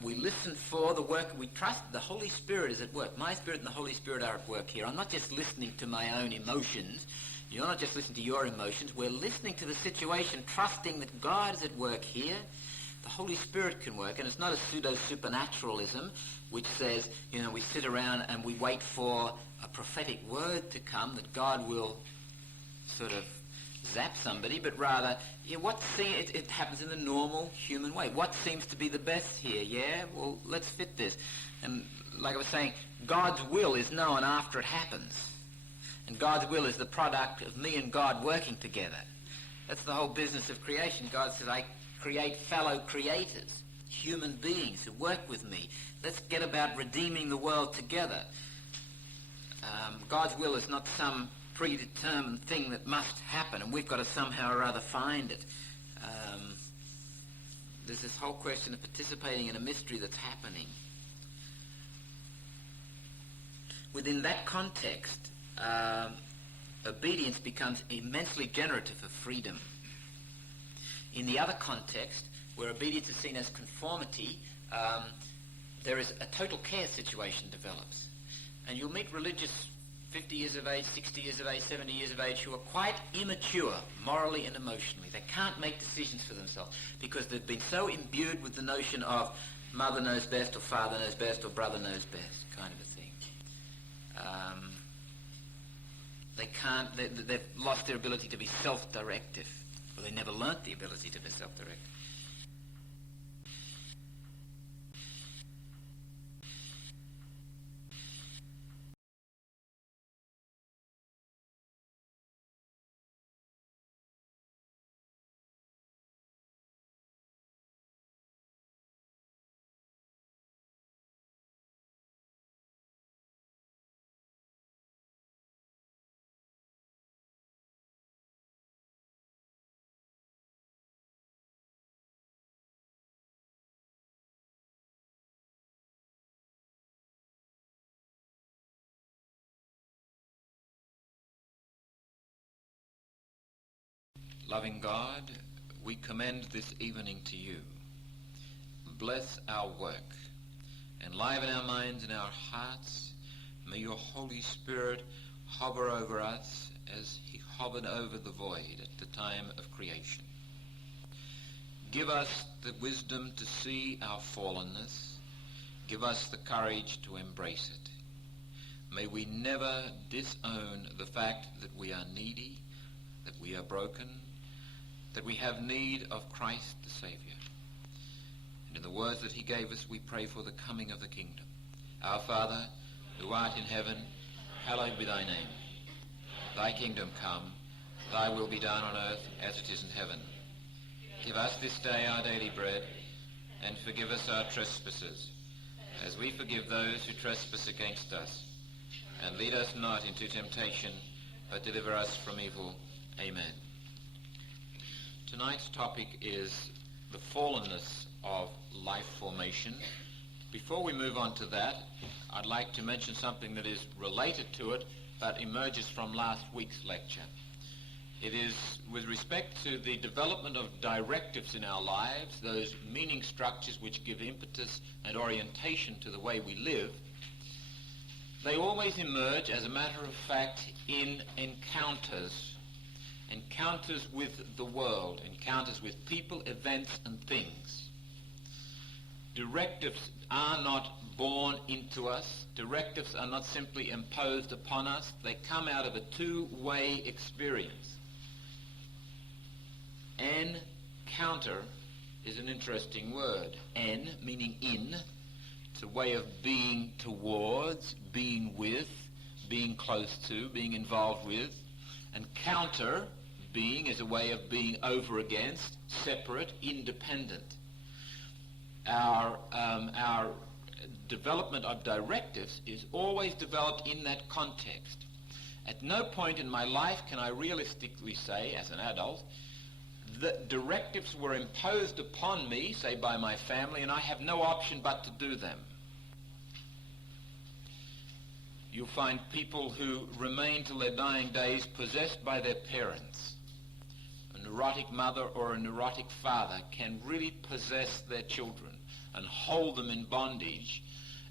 we listen for the work. We trust the Holy Spirit is at work. My Spirit and the Holy Spirit are at work here. I'm not just listening to my own emotions. You're not just listening to your emotions. We're listening to the situation, trusting that God is at work here. The Holy Spirit can work, and it's not a pseudo-supernaturalism which says, we sit around and we wait for a prophetic word to come, that God will sort of zap somebody, but rather, it happens in the normal human way. What seems to be the best here? Yeah, well, let's fit this. And like I was saying, God's will is known after it happens. And God's will is the product of me and God working together. That's the whole business of creation. God says, I create fellow creators, human beings who work with me. Let's get about redeeming the world together. God's will is not some predetermined thing that must happen, and we've got to somehow or other find it. There's this whole question of participating in a mystery that's happening. Within that context, obedience becomes immensely generative of freedom. In the other context, where obedience is seen as conformity, there is a total care situation develops. And you'll meet religious 50 years of age, 60 years of age, 70 years of age who are quite immature morally and emotionally. They can't make decisions for themselves because they've been so imbued with the notion of mother knows best or father knows best or brother knows best kind of a thing. They've lost their ability to be self-directive, or they never learnt the ability to be self-directive. Loving God, we commend this evening to you. Bless our work. Enliven our minds and our hearts. May your Holy Spirit hover over us as he hovered over the void at the time of creation. Give us the wisdom to see our fallenness. Give us the courage to embrace it. May we never disown the fact that we are needy, that we are broken, that we have need of Christ the Saviour. And in the words that he gave us, we pray for the coming of the kingdom. Our Father, who art in heaven, hallowed be thy name. Thy kingdom come, thy will be done on earth as it is in heaven. Give us this day our daily bread, and forgive us our trespasses, as we forgive those who trespass against us. And lead us not into temptation, but deliver us from evil. Amen. Tonight's topic is the fallenness of life formation. Before we move on to that, I'd like to mention something that is related to it, but emerges from last week's lecture. It is with respect to the development of directives in our lives, those meaning structures which give impetus and orientation to the way we live. They always emerge, as a matter of fact, in encounters with the world, encounters with people, events, and things. Directives are not born into us. Directives are not simply imposed upon us. They come out of a two-way experience. Encounter is an interesting word. En, meaning in. It's a way of being towards, being with, being close to, being involved with. And counter, being, is a way of being over against, separate, independent. Our development of directives is always developed in that context. At no point in my life can I realistically say, as an adult, that directives were imposed upon me, say by my family, and I have no option but to do them. You'll find people who remain till their dying days possessed by their parents. A neurotic mother or a neurotic father can really possess their children and hold them in bondage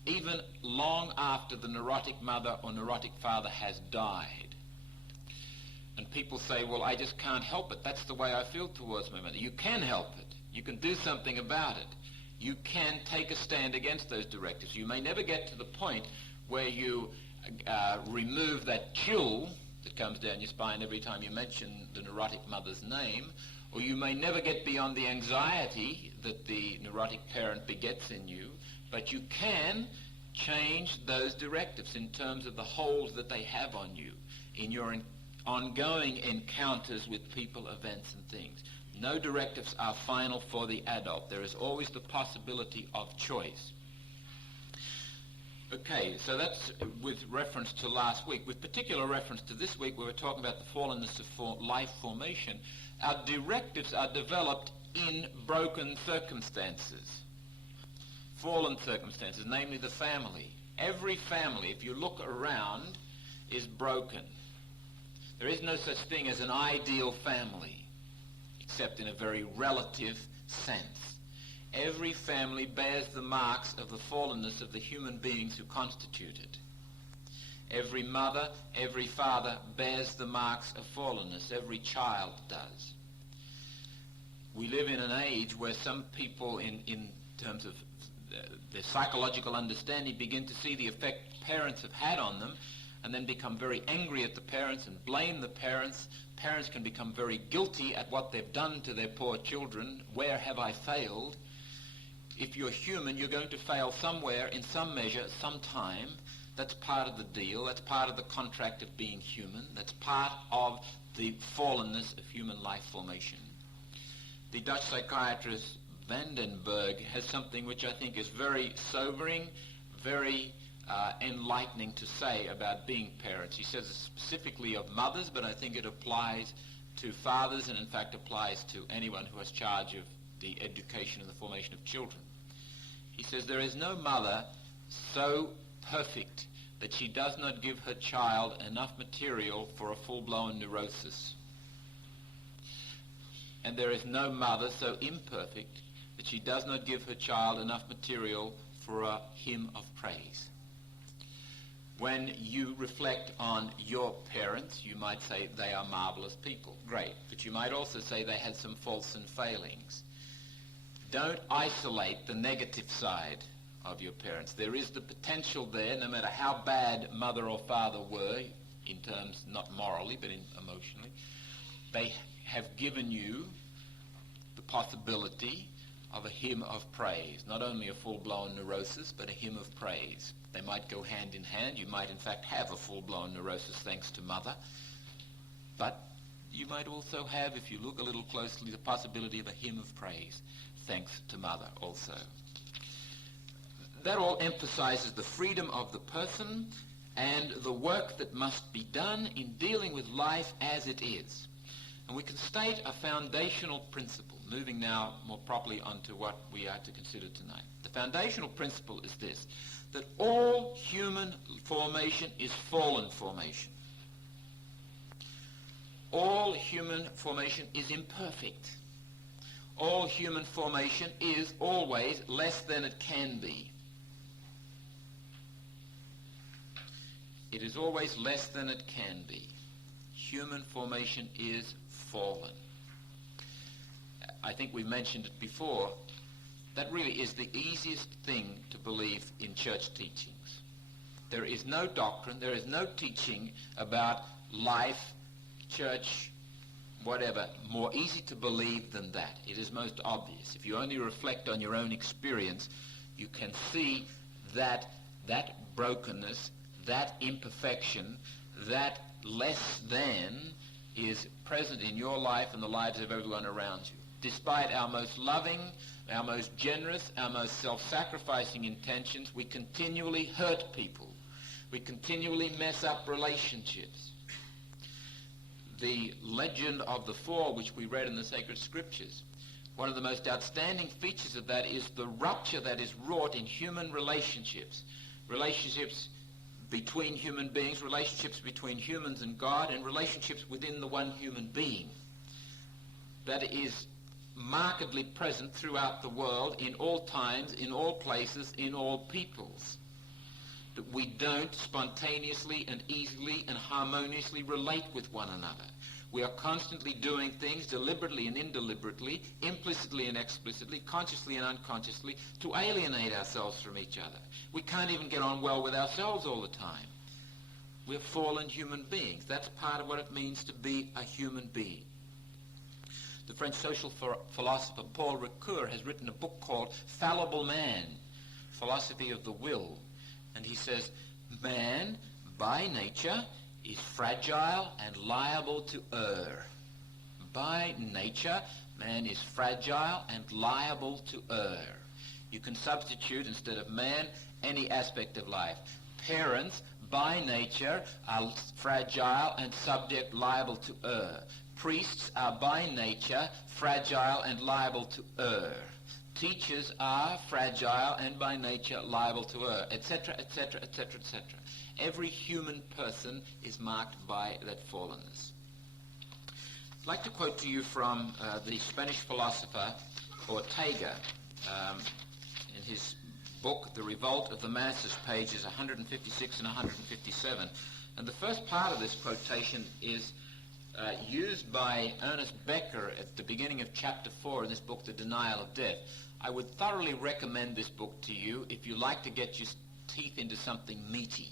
even long after the neurotic mother or neurotic father has died. And people say, well, I just can't help it. That's the way I feel towards my mother. You can help it. You can do something about it. You can take a stand against those directives. You may never get to the point where you remove that chill that comes down your spine every time you mention the neurotic mother's name, or you may never get beyond the anxiety that the neurotic parent begets in you, but you can change those directives in terms of the hold that they have on you in your ongoing encounters with people, events, and things. No directives are final for the adult. There is always the possibility of choice. Okay, so that's with reference to last week. With particular reference to this week, we were talking about the fallenness of life formation. Our directives are developed in broken circumstances, fallen circumstances, namely the family. Every family, if you look around, is broken. There is no such thing as an ideal family, except in a very relative sense. Every family bears the marks of the fallenness of the human beings who constitute it. Every mother, every father bears the marks of fallenness. Every child does. We live in an age where some people, in terms of their psychological understanding, begin to see the effect parents have had on them, and then become very angry at the parents and blame the parents. Parents can become very guilty at what they've done to their poor children. Where have I failed? If you're human, you're going to fail somewhere, in some measure, sometime. That's part of the deal. That's part of the contract of being human. That's part of the fallenness of human life formation. The Dutch psychiatrist Vandenberg has something which I think is very sobering, very enlightening to say about being parents. He says it specifically of mothers, but I think it applies to fathers, and in fact applies to anyone who has charge of the education and the formation of children. He says there is no mother so perfect that she does not give her child enough material for a full-blown neurosis. And there is no mother so imperfect that she does not give her child enough material for a hymn of praise. When you reflect on your parents, you might say they are marvelous people. Great. But you might also say they had some faults and failings. Don't isolate the negative side of your parents. There is the potential there, no matter how bad mother or father were, in terms not morally, but emotionally, they have given you the possibility of a hymn of praise. Not only a full-blown neurosis, but a hymn of praise. They might go hand in hand. You might in fact have a full-blown neurosis thanks to mother. But you might also have, if you look a little closely, the possibility of a hymn of praise thanks to mother also. That all emphasizes the freedom of the person and the work that must be done in dealing with life as it is. And we can state a foundational principle, moving now more properly onto what we are to consider tonight. The foundational principle is this, that all human formation is fallen formation. All human formation is imperfect. All human formation is always less than it can be. It is always less than it can be. Human formation is fallen. I think we mentioned it before. That really is the easiest thing to believe in church teachings. There is no doctrine, there is no teaching about life, church, whatever, more easy to believe than that. It is most obvious. If you only reflect on your own experience, you can see that that brokenness, that imperfection, that less than is present in your life and the lives of everyone around you. Despite our most loving, our most generous, our most self-sacrificing intentions, we continually hurt people. We continually mess up relationships. The legend of the fall, which we read in the sacred scriptures, one of the most outstanding features of that is the rupture that is wrought in human relationships. Relationships between human beings, relationships between humans and God, and relationships within the one human being. That is markedly present throughout the world, in all times, in all places, in all peoples. That we don't spontaneously and easily and harmoniously relate with one another. We are constantly doing things deliberately and indeliberately, implicitly and explicitly, consciously and unconsciously, to alienate ourselves from each other. We can't even get on well with ourselves all the time. We're fallen human beings. That's part of what it means to be a human being. The French social philosopher Paul Ricoeur has written a book called Fallible Man, Philosophy of the Will. And he says, man, by nature, is fragile and liable to err. By nature, man is fragile and liable to err. You can substitute, instead of man, any aspect of life. Parents, by nature, are fragile and liable to err. Priests are by nature fragile and liable to err. Teachers are fragile and by nature liable to err, etc., etc., etc., etc. Every human person is marked by that fallenness. I'd like to quote to you from the Spanish philosopher Ortega in his book, The Revolt of the Masses, pages 156 and 157. And the first part of this quotation is used by Ernest Becker at the beginning of chapter 4 in this book, The Denial of Death. I would thoroughly recommend this book to you if you like to get your teeth into something meaty.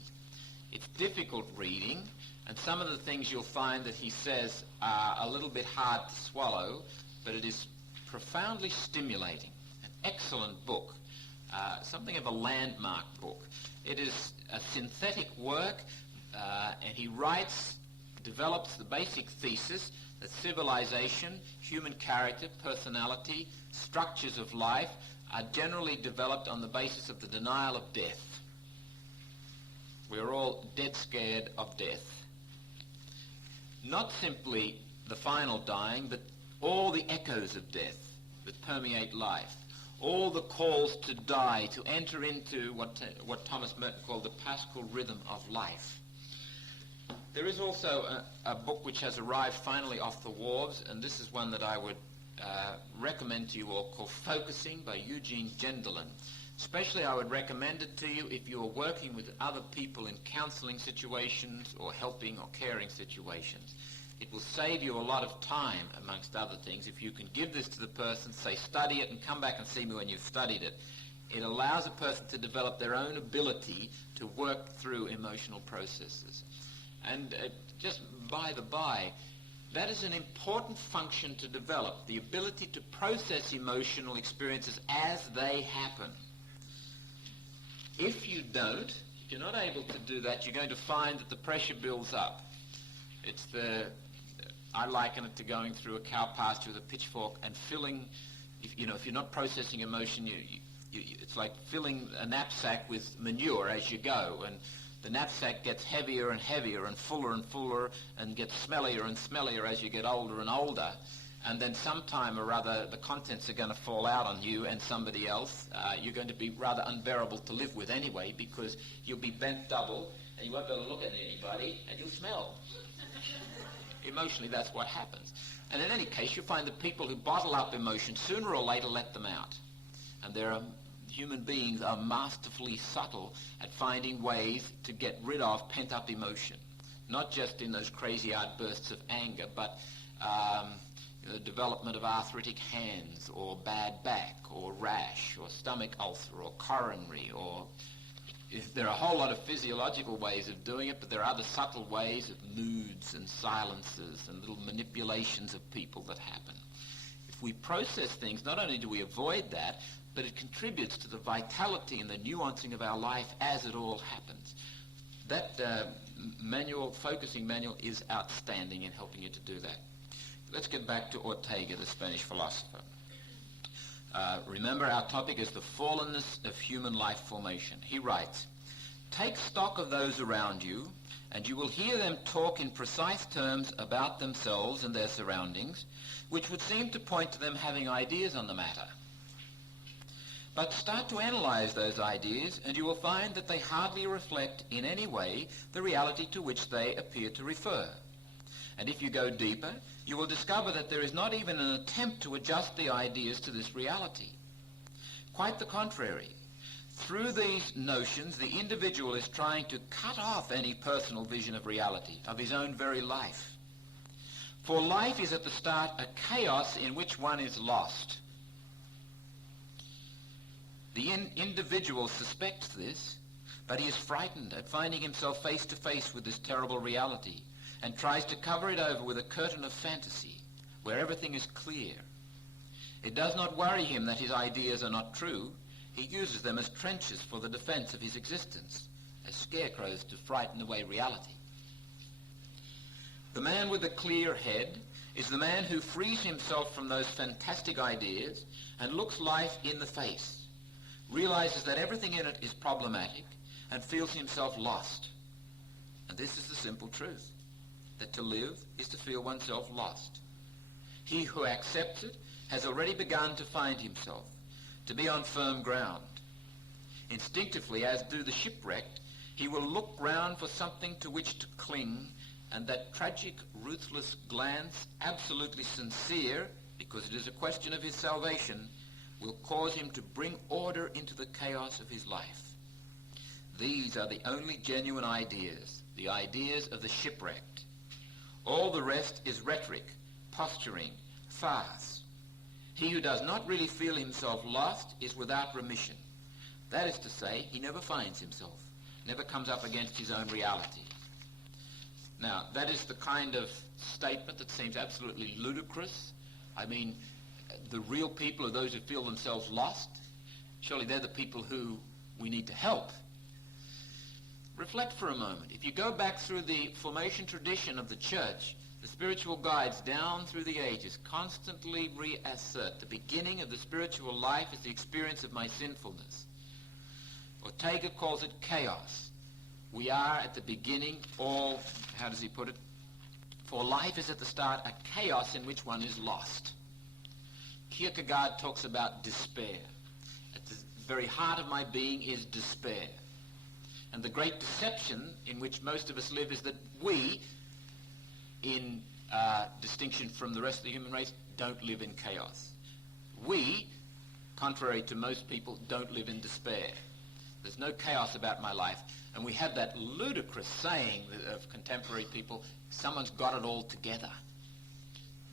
It's difficult reading, and some of the things you'll find that he says are a little bit hard to swallow, but it is profoundly stimulating. An excellent book, something of a landmark book. It is a synthetic work, and he develops the basic thesis that civilization, human character, personality, structures of life are generally developed on the basis of the denial of death. We're all dead scared of death. Not simply the final dying, but all the echoes of death that permeate life. All the calls to die, to enter into what Thomas Merton called the Paschal rhythm of life. There is also a book which has arrived finally off the wharves, and this is one that I would recommend to you all, called Focusing by Eugene Gendelin. Especially I would recommend it to you if you are working with other people in counseling situations or helping or caring situations. It will save you a lot of time, amongst other things, if you can give this to the person, say, study it and come back and see me when you've studied it. It allows a person to develop their own ability to work through emotional processes. And just by the by, that is an important function to develop, the ability to process emotional experiences as they happen. If you don't, if you're not able to do that, you're going to find that the pressure builds up. I liken it to going through a cow pasture with a pitchfork and filling, if you're not processing emotion, it's like filling a knapsack with manure as you go, and the knapsack gets heavier and heavier and fuller and gets smellier and smellier as you get older and older. And then sometime or other, the contents are going to fall out on you and somebody else. You're going to be rather unbearable to live with anyway, because you'll be bent double and you won't be able to look at anybody and you'll smell. Emotionally, that's what happens. And in any case, you find that people who bottle up emotion sooner or later let them out. And human beings are masterfully subtle at finding ways to get rid of pent-up emotion. Not just in those crazy outbursts of anger, but the development of arthritic hands, or bad back, or rash, or stomach ulcer, or coronary, or there are a whole lot of physiological ways of doing it, but there are other subtle ways of moods and silences and little manipulations of people that happen. If we process things, not only do we avoid that, but it contributes to the vitality and the nuancing of our life as it all happens. That focusing manual is outstanding in helping you to do that. Let's get back to Ortega, the Spanish philosopher. Remember, our topic is the fallenness of human life formation. He writes, "Take stock of those around you, and you will hear them talk in precise terms about themselves and their surroundings, which would seem to point to them having ideas on the matter. But start to analyze those ideas, and you will find that they hardly reflect in any way the reality to which they appear to refer. And if you go deeper, you will discover that there is not even an attempt to adjust the ideas to this reality. Quite the contrary. Through these notions, the individual is trying to cut off any personal vision of reality, of his own very life. For life is at the start a chaos in which one is lost. The individual suspects this, But he is frightened at finding himself face to face with this terrible reality and tries to cover it over with a curtain of fantasy where everything is clear. It does not worry him that his ideas are not true. He uses them as trenches for the defense of his existence, as scarecrows to frighten away reality. The man with the clear head is the man who frees himself from those fantastic ideas and looks life in the face, realizes that everything in it is problematic, and feels himself lost. And this is the simple truth, that to live is to feel oneself lost. He who accepts it has already begun to find himself, to be on firm ground. Instinctively, as do the shipwrecked, he will look round for something to which to cling, and that tragic, ruthless glance, absolutely sincere, because it is a question of his salvation, will cause him to bring order into the chaos of his life. These are the only genuine ideas, the ideas of the shipwrecked. All the rest is rhetoric, posturing, farce. He who does not really feel himself lost is without remission. That is to say, he never finds himself, never comes up against his own reality. Now, that is the kind of statement that seems absolutely ludicrous. I mean, the real people are those who feel themselves lost. Surely they're the people who we need to help. Reflect for a moment. If you go back through the formation tradition of the church, the spiritual guides down through the ages constantly reassert the beginning of the spiritual life is the experience of my sinfulness. Ortega calls it chaos. We are at the beginning, all, how does he put it? For life is at the start a chaos in which one is lost. Kierkegaard talks about despair. At the very heart of my being is despair. And the great deception in which most of us live is that we, in distinction from the rest of the human race, don't live in chaos. We, contrary to most people, don't live in despair. There's no chaos about my life. And we have that ludicrous saying of contemporary people, someone's got it all together.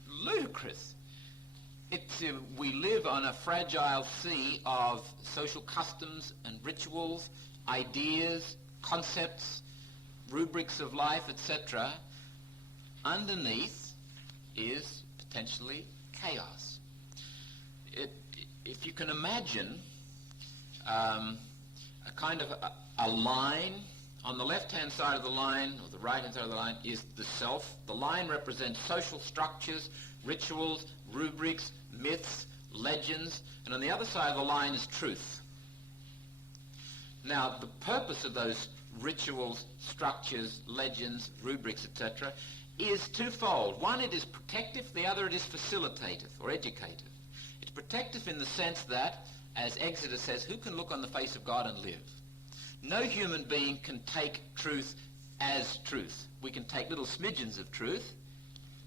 Ludicrous. We live on a fragile sea of social customs and rituals, ideas, concepts, rubrics of life, etc. Underneath is potentially chaos. If you can imagine a kind of a line, on the left-hand side of the line, or the right-hand side of the line, is the self. The line represents social structures, rituals, rubrics, myths, legends, and on the other side of the line is truth. Now, the purpose of those rituals, structures, legends, rubrics, etc., is twofold. One, it is protective. The other, it is facilitative or educative. It's protective in the sense that, as Exodus says, who can look on the face of God and live? No human being can take truth as truth. We can take little smidgens of truth.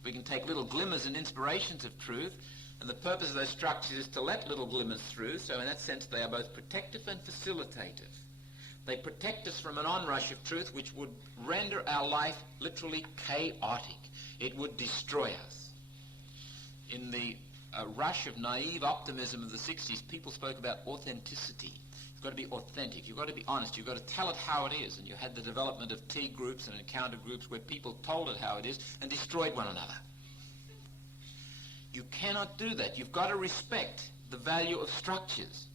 We can take little glimmers and inspirations of truth. And the purpose of those structures is to let little glimmers through. So in that sense, they are both protective and facilitative. They protect us from an onrush of truth which would render our life literally chaotic. It would destroy us. In the rush of naive optimism of the 60s, people spoke about authenticity. You've got to be authentic. You've got to be honest. You've got to tell it how it is. And you had the development of T groups and encounter groups where people told it how it is and destroyed one another. You cannot do that. You've got to respect the value of structures.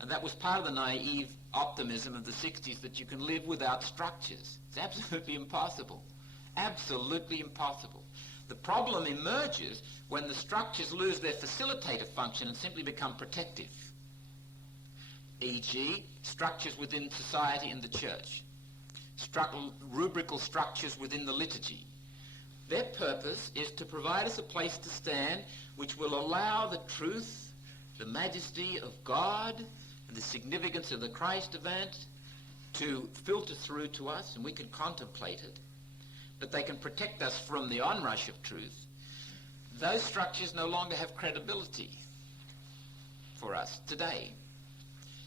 And that was part of the naive optimism of the 60s, that you can live without structures. It's absolutely impossible. Absolutely impossible. The problem emerges when the structures lose their facilitative function and simply become protective. E.g., structures within society and the church. Rubrical structures within the liturgy. Their purpose is to provide us a place to stand which will allow the truth, the majesty of God, and the significance of the Christ event to filter through to us, and we can contemplate it. But they can protect us from the onrush of truth. Those structures no longer have credibility for us today.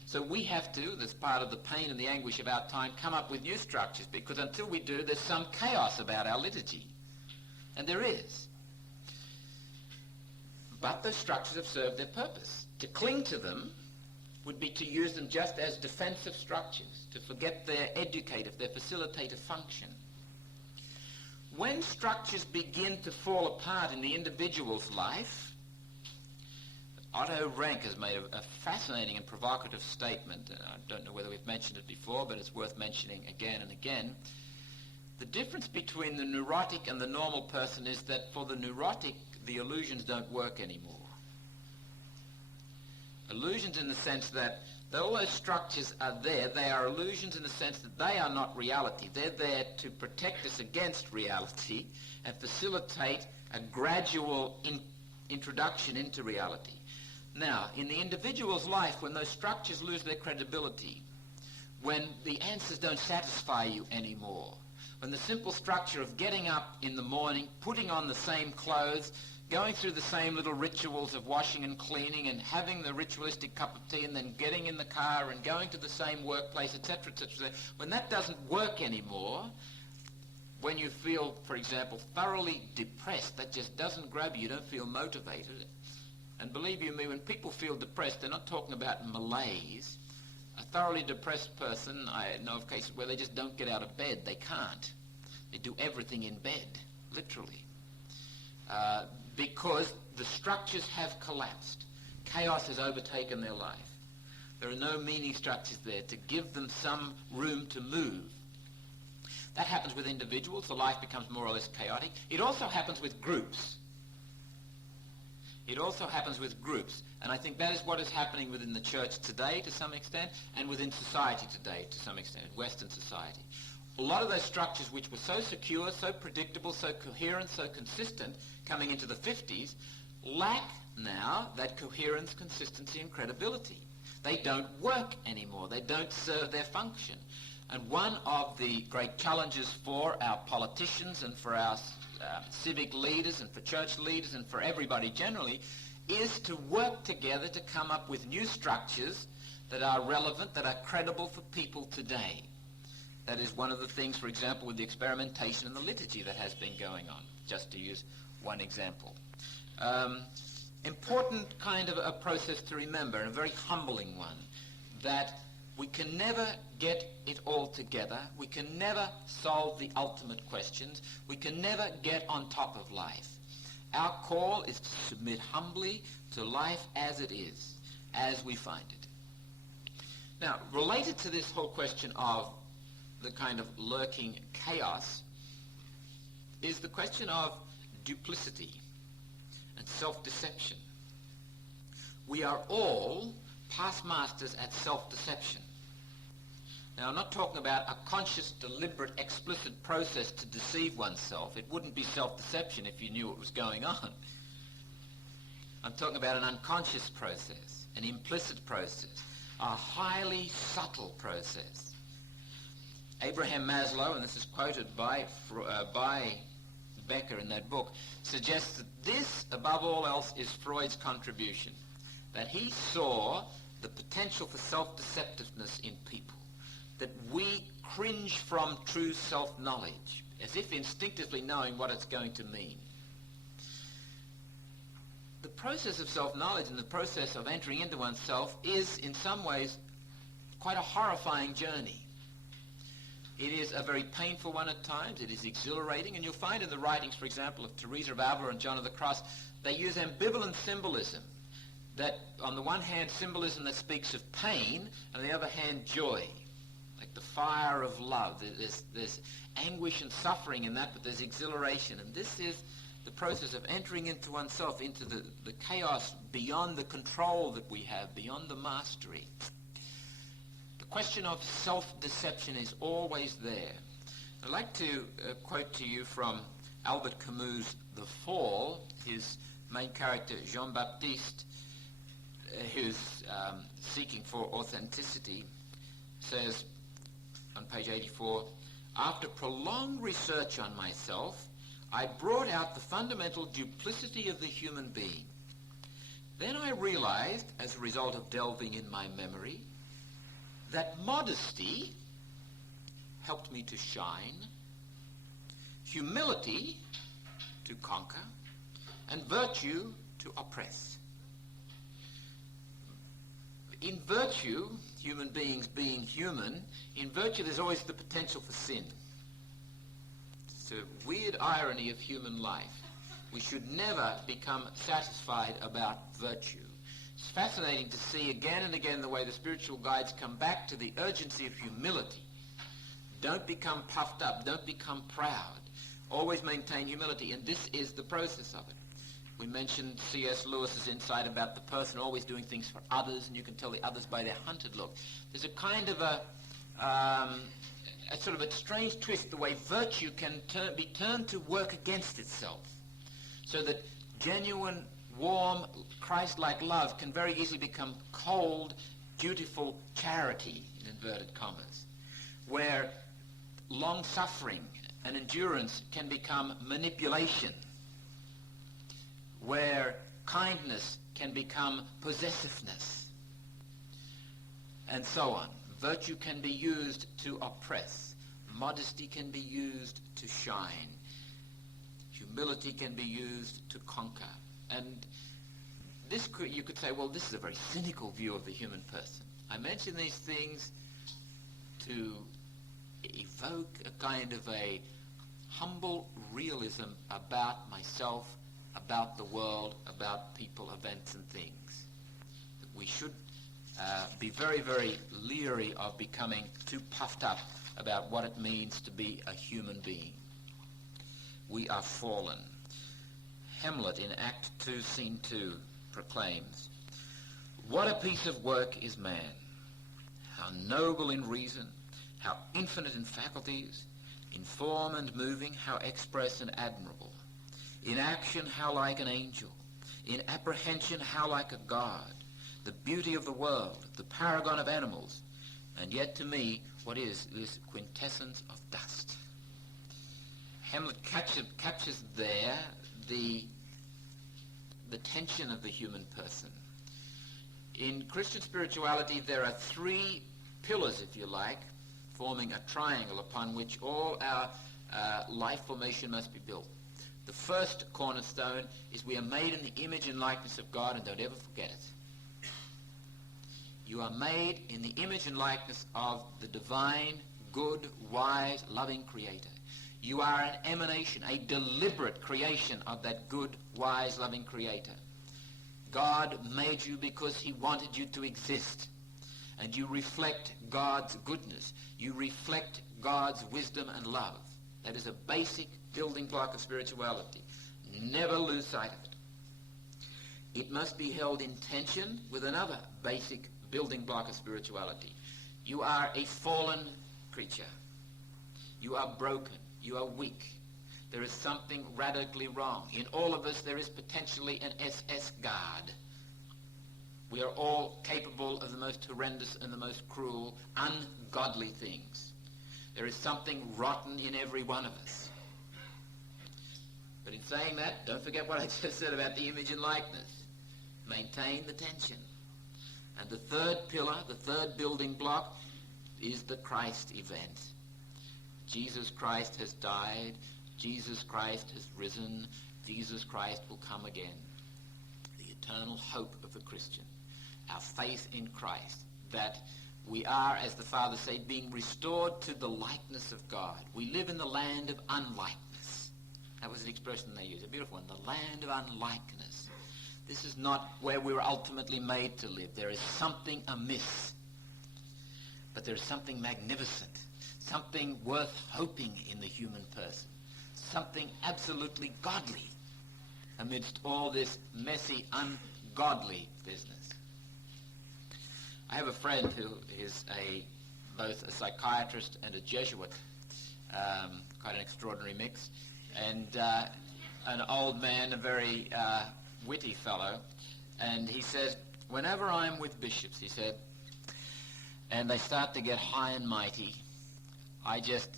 So we have to, as part of the pain and the anguish of our time, come up with new structures, because until we do, there's some chaos about our liturgy. And there is. But those structures have served their purpose. To cling to them would be to use them just as defensive structures, to forget their educative, their facilitative function. When structures begin to fall apart in the individual's life, Otto Rank has made a fascinating and provocative statement, and I don't know whether we've mentioned it before, but it's worth mentioning again and again. The difference between the neurotic and the normal person is that for the neurotic, the illusions don't work anymore. Illusions in the sense that all those structures are there. They are illusions in the sense that they are not reality. They're there to protect us against reality and facilitate a gradual introduction into reality. Now, in the individual's life, when those structures lose their credibility, when the answers don't satisfy you anymore, when the simple structure of getting up in the morning, putting on the same clothes, going through the same little rituals of washing and cleaning and having the ritualistic cup of tea and then getting in the car and going to the same workplace, etc., etc., when that doesn't work anymore, when you feel, for example, thoroughly depressed, that just doesn't grab you, you don't feel motivated. And believe you me, when people feel depressed, they're not talking about malaise. A thoroughly depressed person, I know of cases where they just don't get out of bed. They can't. They do everything in bed, literally. Because the structures have collapsed. Chaos has overtaken their life. There are no meaning structures there to give them some room to move. That happens with individuals. The life becomes more or less chaotic. It also happens with groups. It also happens with groups. And I think that is what is happening within the church today to some extent, and within society today to some extent, Western society. A lot of those structures which were so secure, so predictable, so coherent, so consistent coming into the 50s lack now that coherence, consistency and credibility. They don't work anymore. They don't serve their function. And one of the great challenges for our politicians and for our civic leaders and for church leaders and for everybody generally is to work together to come up with new structures that are relevant, that are credible for people today. That is one of the things, for example, with the experimentation in the liturgy that has been going on, just to use one example. Important kind of a process to remember, and a very humbling one, that we can never get it all together. We can never solve the ultimate questions. We can never get on top of life. Our call is to submit humbly to life as it is, as we find it. Now, related to this whole question of the kind of lurking chaos is the question of duplicity and self-deception. We are all past masters at self-deception. Now, I'm not talking about a conscious, deliberate, explicit process to deceive oneself. It wouldn't be self-deception if you knew what was going on. I'm talking about an unconscious process, an implicit process, a highly subtle process. Abraham Maslow, and this is quoted by Becker in that book, suggests that this, above all else, is Freud's contribution, that he saw the potential for self-deceptiveness in people, that we cringe from true self-knowledge, as if instinctively knowing what it's going to mean. The process of self-knowledge and the process of entering into oneself is, in some ways, quite a horrifying journey. It is a very painful one at times. It is exhilarating. And you'll find in the writings, for example, of Teresa of Avila and John of the Cross, they use ambivalent symbolism. That, on the one hand, symbolism that speaks of pain, and on the other hand, joy. Like the fire of love. There's anguish and suffering in that, but there's exhilaration. And this is the process of entering into oneself, into the chaos beyond the control that we have, beyond the mastery. The question of self-deception is always there. I'd like to quote to you from Albert Camus' The Fall. His main character, Jean-Baptiste, who's seeking for authenticity, says on page 84, "After prolonged research on myself, I brought out the fundamental duplicity of the human being. Then I realized, as a result of delving in my memory, that modesty helped me to shine, humility to conquer, and virtue to oppress." In virtue, human beings being human, in virtue there's always the potential for sin. It's a weird irony of human life. We should never become satisfied about virtue. It's fascinating to see again and again the way the spiritual guides come back to the urgency of humility. Don't become puffed up. Don't become proud. Always maintain humility, and this is the process of it. We mentioned C.S. Lewis's insight about the person always doing things for others, and you can tell the others by their hunted look. There's a kind of a sort of a strange twist, the way virtue can be turned to work against itself, so that genuine, warm, Christ-like love can very easily become cold, dutiful charity, in inverted commas, where long-suffering and endurance can become manipulation, where kindness can become possessiveness, and so on. Virtue can be used to oppress. Modesty can be used to shine. Humility can be used to conquer. And this you could say, well, this is a very cynical view of the human person. I mention these things to evoke a kind of a humble realism about myself, about the world, about people, events, and things. That we should be very, very leery of becoming too puffed up about what it means to be a human being. We are fallen. Hamlet in Act 2, Scene 2 proclaims, "What a piece of work is man! How noble in reason, how infinite in faculties, in form and moving, how express and admirable. In action, how like an angel. In apprehension, how like a god. The beauty of the world, the paragon of animals. And yet to me, what is this quintessence of dust?" Hamlet captures there the tension of the human person. In Christian spirituality, there are three pillars, if you like, forming a triangle upon which all our life formation must be built. The first cornerstone is we are made in the image and likeness of God, and don't ever forget it. You are made in the image and likeness of the divine, good, wise, loving Creator. You are an emanation, a deliberate creation of that good, wise, loving Creator. God made you because he wanted you to exist. And you reflect God's goodness. You reflect God's wisdom and love. That is a basic building block of spirituality. Never lose sight of it. It must be held in tension with another basic building block of spirituality. You are a fallen creature. You are broken. You are weak. There is something radically wrong. In all of us, there is potentially an SS guard. We are all capable of the most horrendous and the most cruel, ungodly things. There is something rotten in every one of us. But in saying that, don't forget what I just said about the image and likeness. Maintain the tension. And the third pillar, the third building block, is the Christ event. Jesus Christ has died. Jesus Christ has risen. Jesus Christ will come again. The eternal hope of the Christian. Our faith in Christ. That we are, as the Father said, being restored to the likeness of God. We live in the land of unlikeness. That was an expression they used, a beautiful one. The land of unlikeness. This is not where we were ultimately made to live. There is something amiss. But there is something magnificent. Something worth hoping in the human person. Something absolutely godly amidst all this messy, ungodly business. I have a friend who is both a psychiatrist and a Jesuit, quite an extraordinary mix, and an old man, a very witty fellow, and he says, whenever I'm with bishops, he said, and they start to get high and mighty, I just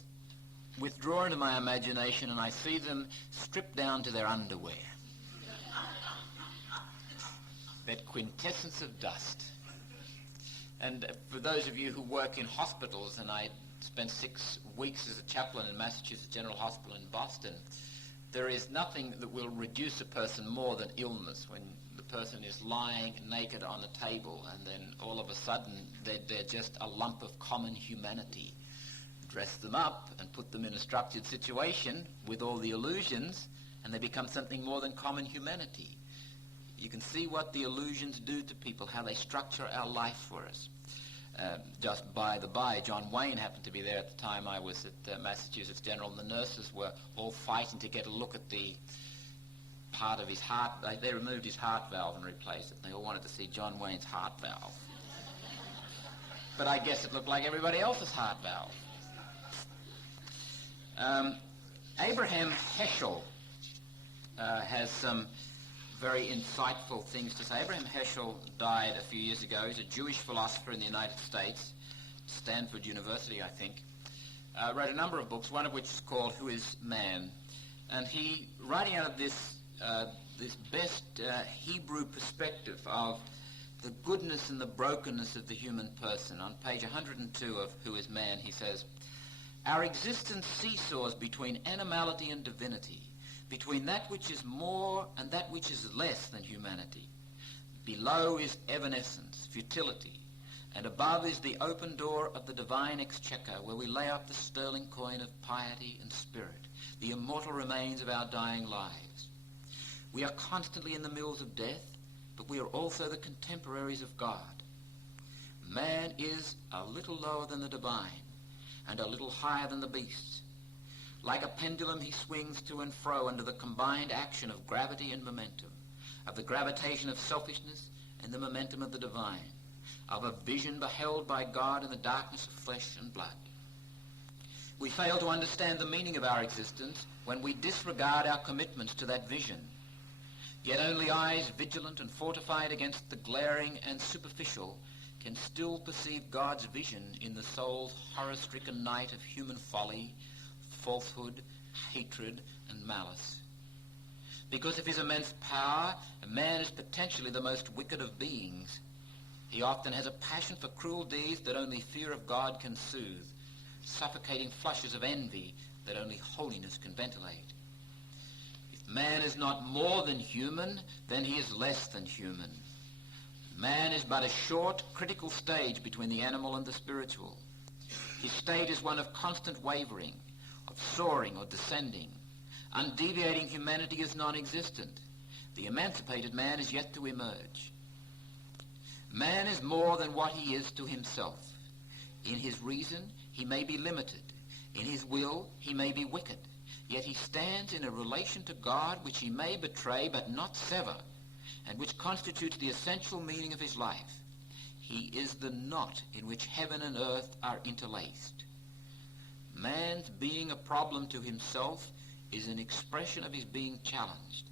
withdraw into my imagination and I see them stripped down to their underwear. That quintessence of dust. And for those of you who work in hospitals, and I spent 6 weeks as a chaplain in Massachusetts General Hospital in Boston, there is nothing that will reduce a person more than illness. When the person is lying naked on the table, and then all of a sudden they're just a lump of common humanity. Dress them up and put them in a structured situation with all the illusions, and they become something more than common humanity. You can see what the illusions do to people, how they structure our life for us. Just by the by, John Wayne happened to be there at the time I was at Massachusetts General, and the nurses were all fighting to get a look at the part of his heart. They removed his heart valve and replaced it. They all wanted to see John Wayne's heart valve. But I guess it looked like everybody else's heart valve. Abraham Heschel has some very insightful things to say. Abraham Heschel died a few years ago. He's a Jewish philosopher in the United States, Stanford University, I think. Wrote a number of books, one of which is called Who is Man? And he, writing out of this best Hebrew perspective of the goodness and the brokenness of the human person, on page 102 of Who is Man, he says, "Our existence seesaws between animality and divinity, between that which is more and that which is less than humanity. Below is evanescence, futility, and above is the open door of the divine exchequer, where we lay up the sterling coin of piety and spirit, the immortal remains of our dying lives. We are constantly in the mills of death, but we are also the contemporaries of God. Man is a little lower than the divine, and a little higher than the beasts. Like a pendulum he swings to and fro under the combined action of gravity and momentum, of the gravitation of selfishness and the momentum of the divine, of a vision beheld by God in the darkness of flesh and blood. We fail to understand the meaning of our existence when we disregard our commitments to that vision. Yet only eyes vigilant and fortified against the glaring and superficial can still perceive God's vision in the soul's horror-stricken night of human folly, falsehood, hatred, and malice. Because of his immense power, man is potentially the most wicked of beings. He often has a passion for cruel deeds that only fear of God can soothe, suffocating flushes of envy that only holiness can ventilate. If man is not more than human, then he is less than human. Man is but a short, critical stage between the animal and the spiritual. His state is one of constant wavering, of soaring or descending. Undeviating humanity is non-existent. The emancipated man is yet to emerge. Man is more than what he is to himself. In his reason, he may be limited. In his will, he may be wicked. Yet he stands in a relation to God which he may betray but not sever, and which constitutes the essential meaning of his life. He is the knot in which heaven and earth are interlaced. Man's being a problem to himself is an expression of his being challenged.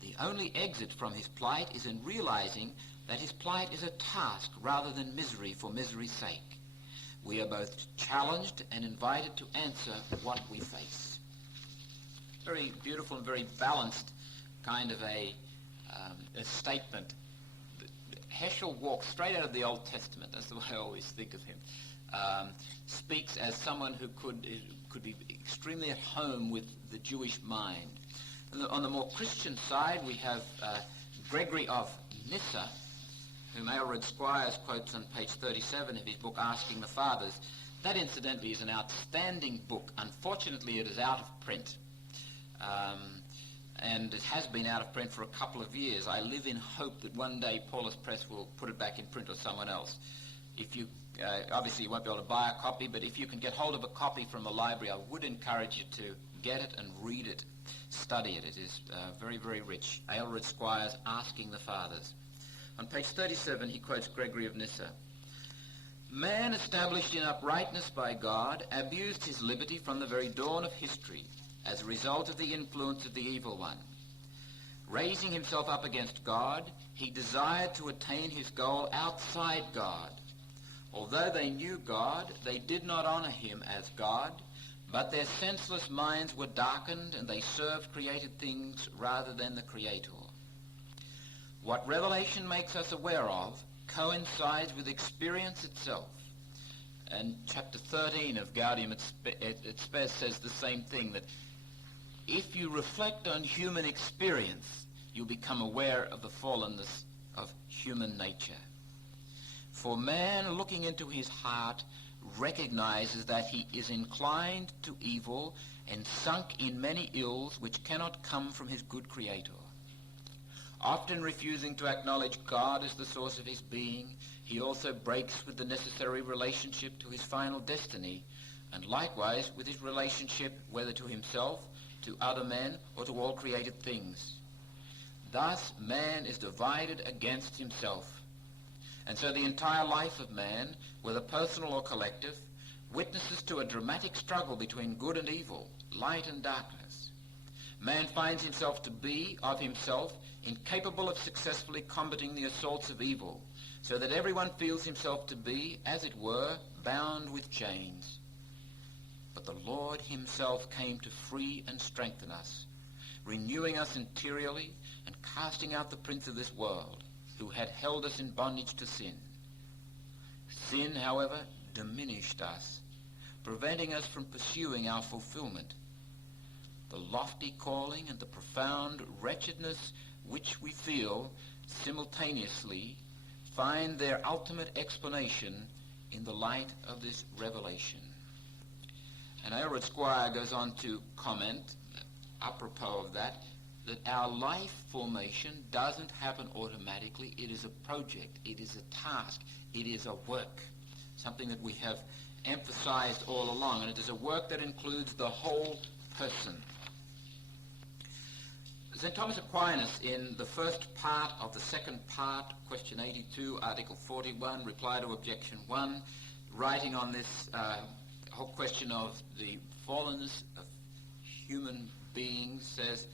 The only exit from his plight is in realizing that his plight is a task rather than misery for misery's sake. We are both challenged and invited to answer what we face." Very beautiful and very balanced kind of a statement. Heschel walks straight out of the Old Testament. That's the way I always think of him. Speaks as someone who could be extremely at home with the Jewish mind. On the more Christian side, we have Gregory of Nyssa, whom Aylred Squires quotes on page 37 of his book, Asking the Fathers. That, incidentally, is an outstanding book. Unfortunately, it is out of print. And it has been out of print for a couple of years. I live in hope that one day Paulus Press will put it back in print or someone else. If you, obviously you won't be able to buy a copy, but if you can get hold of a copy from a library, I would encourage you to get it and read it, study it. It is very, very rich. Aylred Squires, Asking the Fathers. On page 37, he quotes Gregory of Nyssa. "Man established in uprightness by God abused his liberty from the very dawn of history, as a result of the influence of the evil one. Raising himself up against God, he desired to attain his goal outside God. Although they knew God, they did not honor him as God, but their senseless minds were darkened and they served created things rather than the Creator. What revelation makes us aware of coincides with experience itself." And chapter 13 of Gaudium et Spes says the same thing, that if you reflect on human experience, you become aware of the fallenness of human nature. For man, looking into his heart, recognizes that he is inclined to evil and sunk in many ills which cannot come from his good Creator. Often refusing to acknowledge God as the source of his being, he also breaks with the necessary relationship to his final destiny, and likewise with his relationship whether to himself, to other men, or to all created things. Thus man is divided against himself. And so the entire life of man, whether personal or collective, witnesses to a dramatic struggle between good and evil, light and darkness. Man finds himself to be, of himself, incapable of successfully combating the assaults of evil, so that everyone feels himself to be, as it were, bound with chains. But the Lord himself came to free and strengthen us, renewing us interiorly and casting out the prince of this world, who had held us in bondage to sin. Sin, however, diminished us, preventing us from pursuing our fulfillment. The lofty calling and the profound wretchedness which we feel simultaneously find their ultimate explanation in the light of this revelation. And Aylward Squire goes on to comment, apropos of that our life formation doesn't happen automatically. It is a project, it is a task, it is a work, something that we have emphasized all along, and it is a work that includes the whole person. St. Thomas Aquinas, in the first part of the second part, question 82, article 41, reply to objection 1, writing on this whole question of the fallenness of human beings, says,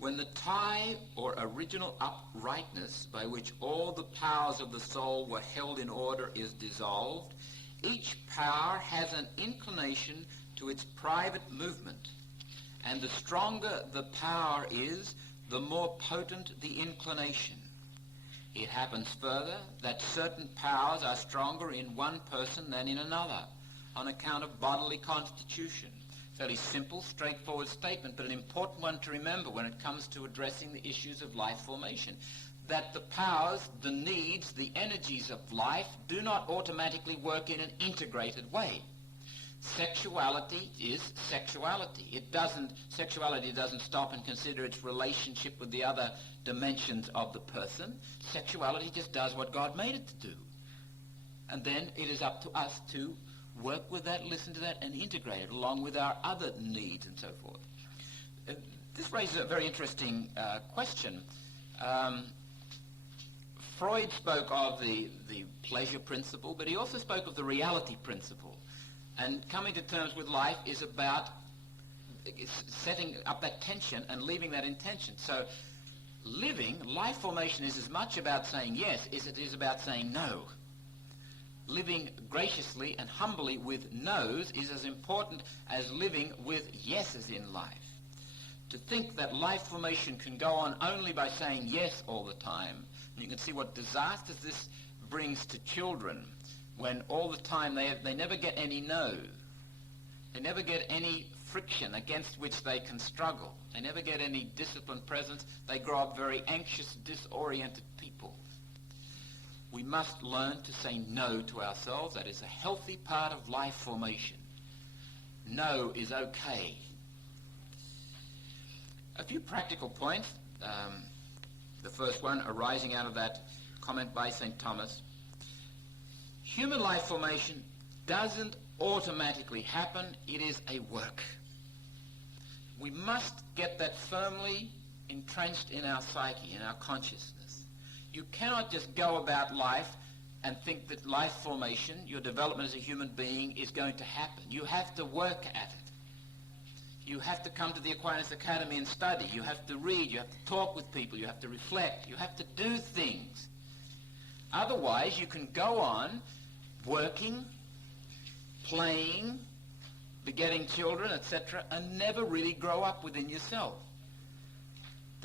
when the tie or original uprightness by which all the powers of the soul were held in order is dissolved, each power has an inclination to its private movement, and the stronger the power is, the more potent the inclination. It happens further that certain powers are stronger in one person than in another, on account of bodily constitution. Fairly simple, straightforward statement, but an important one to remember when it comes to addressing the issues of life formation. That the powers, the needs, the energies of life do not automatically work in an integrated way. Sexuality is sexuality. Sexuality doesn't stop and consider its relationship with the other dimensions of the person. Sexuality just does what God made it to do. And then it is up to us to work with that, listen to that, and integrate it along with our other needs and so forth. This raises a very interesting question. Freud spoke of the pleasure principle, but he also spoke of the reality principle. And coming to terms with life is about setting up that tension and leaving that in tension. So life formation is as much about saying yes as it is about saying no. Living graciously and humbly with no's is as important as living with yeses in life. To think that life formation can go on only by saying yes all the time, and you can see what disasters this brings to children when all the time they never get any no. They never get any friction against which they can struggle. They never get any disciplined presence. They grow up very anxious, disoriented people. We must learn to say no to ourselves. That is a healthy part of life formation. No is okay. A few practical points. The first one arising out of that comment by St. Thomas. Human life formation doesn't automatically happen. It is a work. We must get that firmly entrenched in our psyche, in our consciousness. You cannot just go about life and think that life formation, your development as a human being, is going to happen. You have to work at it. You have to come to the Aquinas Academy and study. You have to read. You have to talk with people. You have to reflect. You have to do things. Otherwise, you can go on working, playing, begetting children, etc., and never really grow up within yourself.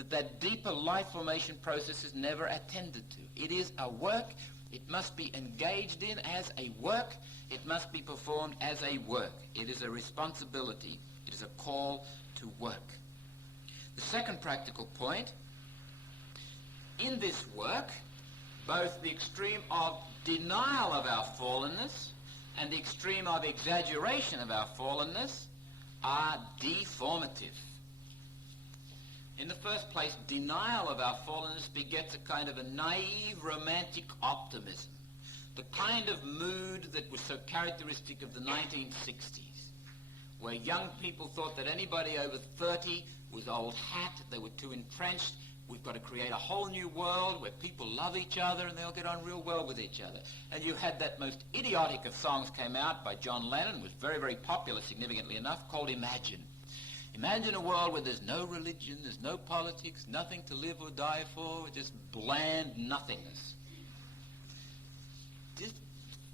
That deeper life formation process is never attended to. It is a work. It must be engaged in as a work. It must be performed as a work. It is a responsibility. It is a call to work. The second practical point in this work, both the extreme of denial of our fallenness and the extreme of exaggeration of our fallenness are deformative. In the first place, denial of our fallenness begets a kind of a naive romantic optimism, the kind of mood that was so characteristic of the 1960s, where young people thought that anybody over 30 was old hat, they were too entrenched. We've got to create a whole new world where people love each other and they'll get on real well with each other. And you had that most idiotic of songs came out by John Lennon, was very, very popular, significantly enough, called Imagine. Imagine a world where there's no religion, there's no politics, nothing to live or die for, just bland nothingness. Just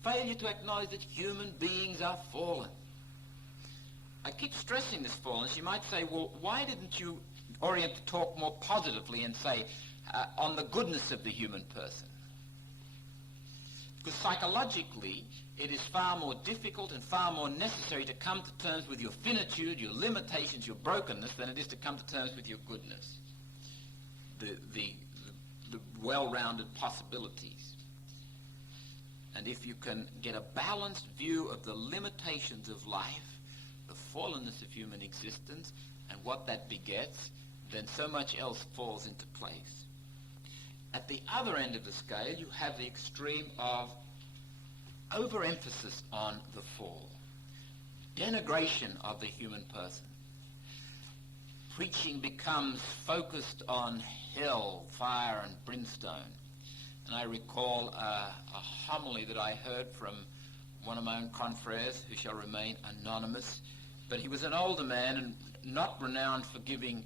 failure to acknowledge that human beings are fallen. I keep stressing this fallenness. You might say, well, why didn't you orient the talk more positively and say on the goodness of the human person? Because psychologically, it is far more difficult and far more necessary to come to terms with your finitude, your limitations, your brokenness, than it is to come to terms with your goodness, the well-rounded possibilities. And if you can get a balanced view of the limitations of life, the fallenness of human existence, and what that begets, then so much else falls into place. At the other end of the scale, you have the extreme of overemphasis on the fall, denigration of the human person. Preaching becomes focused on hell, fire, and brimstone. And I recall a homily that I heard from one of my own confreres, who shall remain anonymous, but he was an older man and not renowned for giving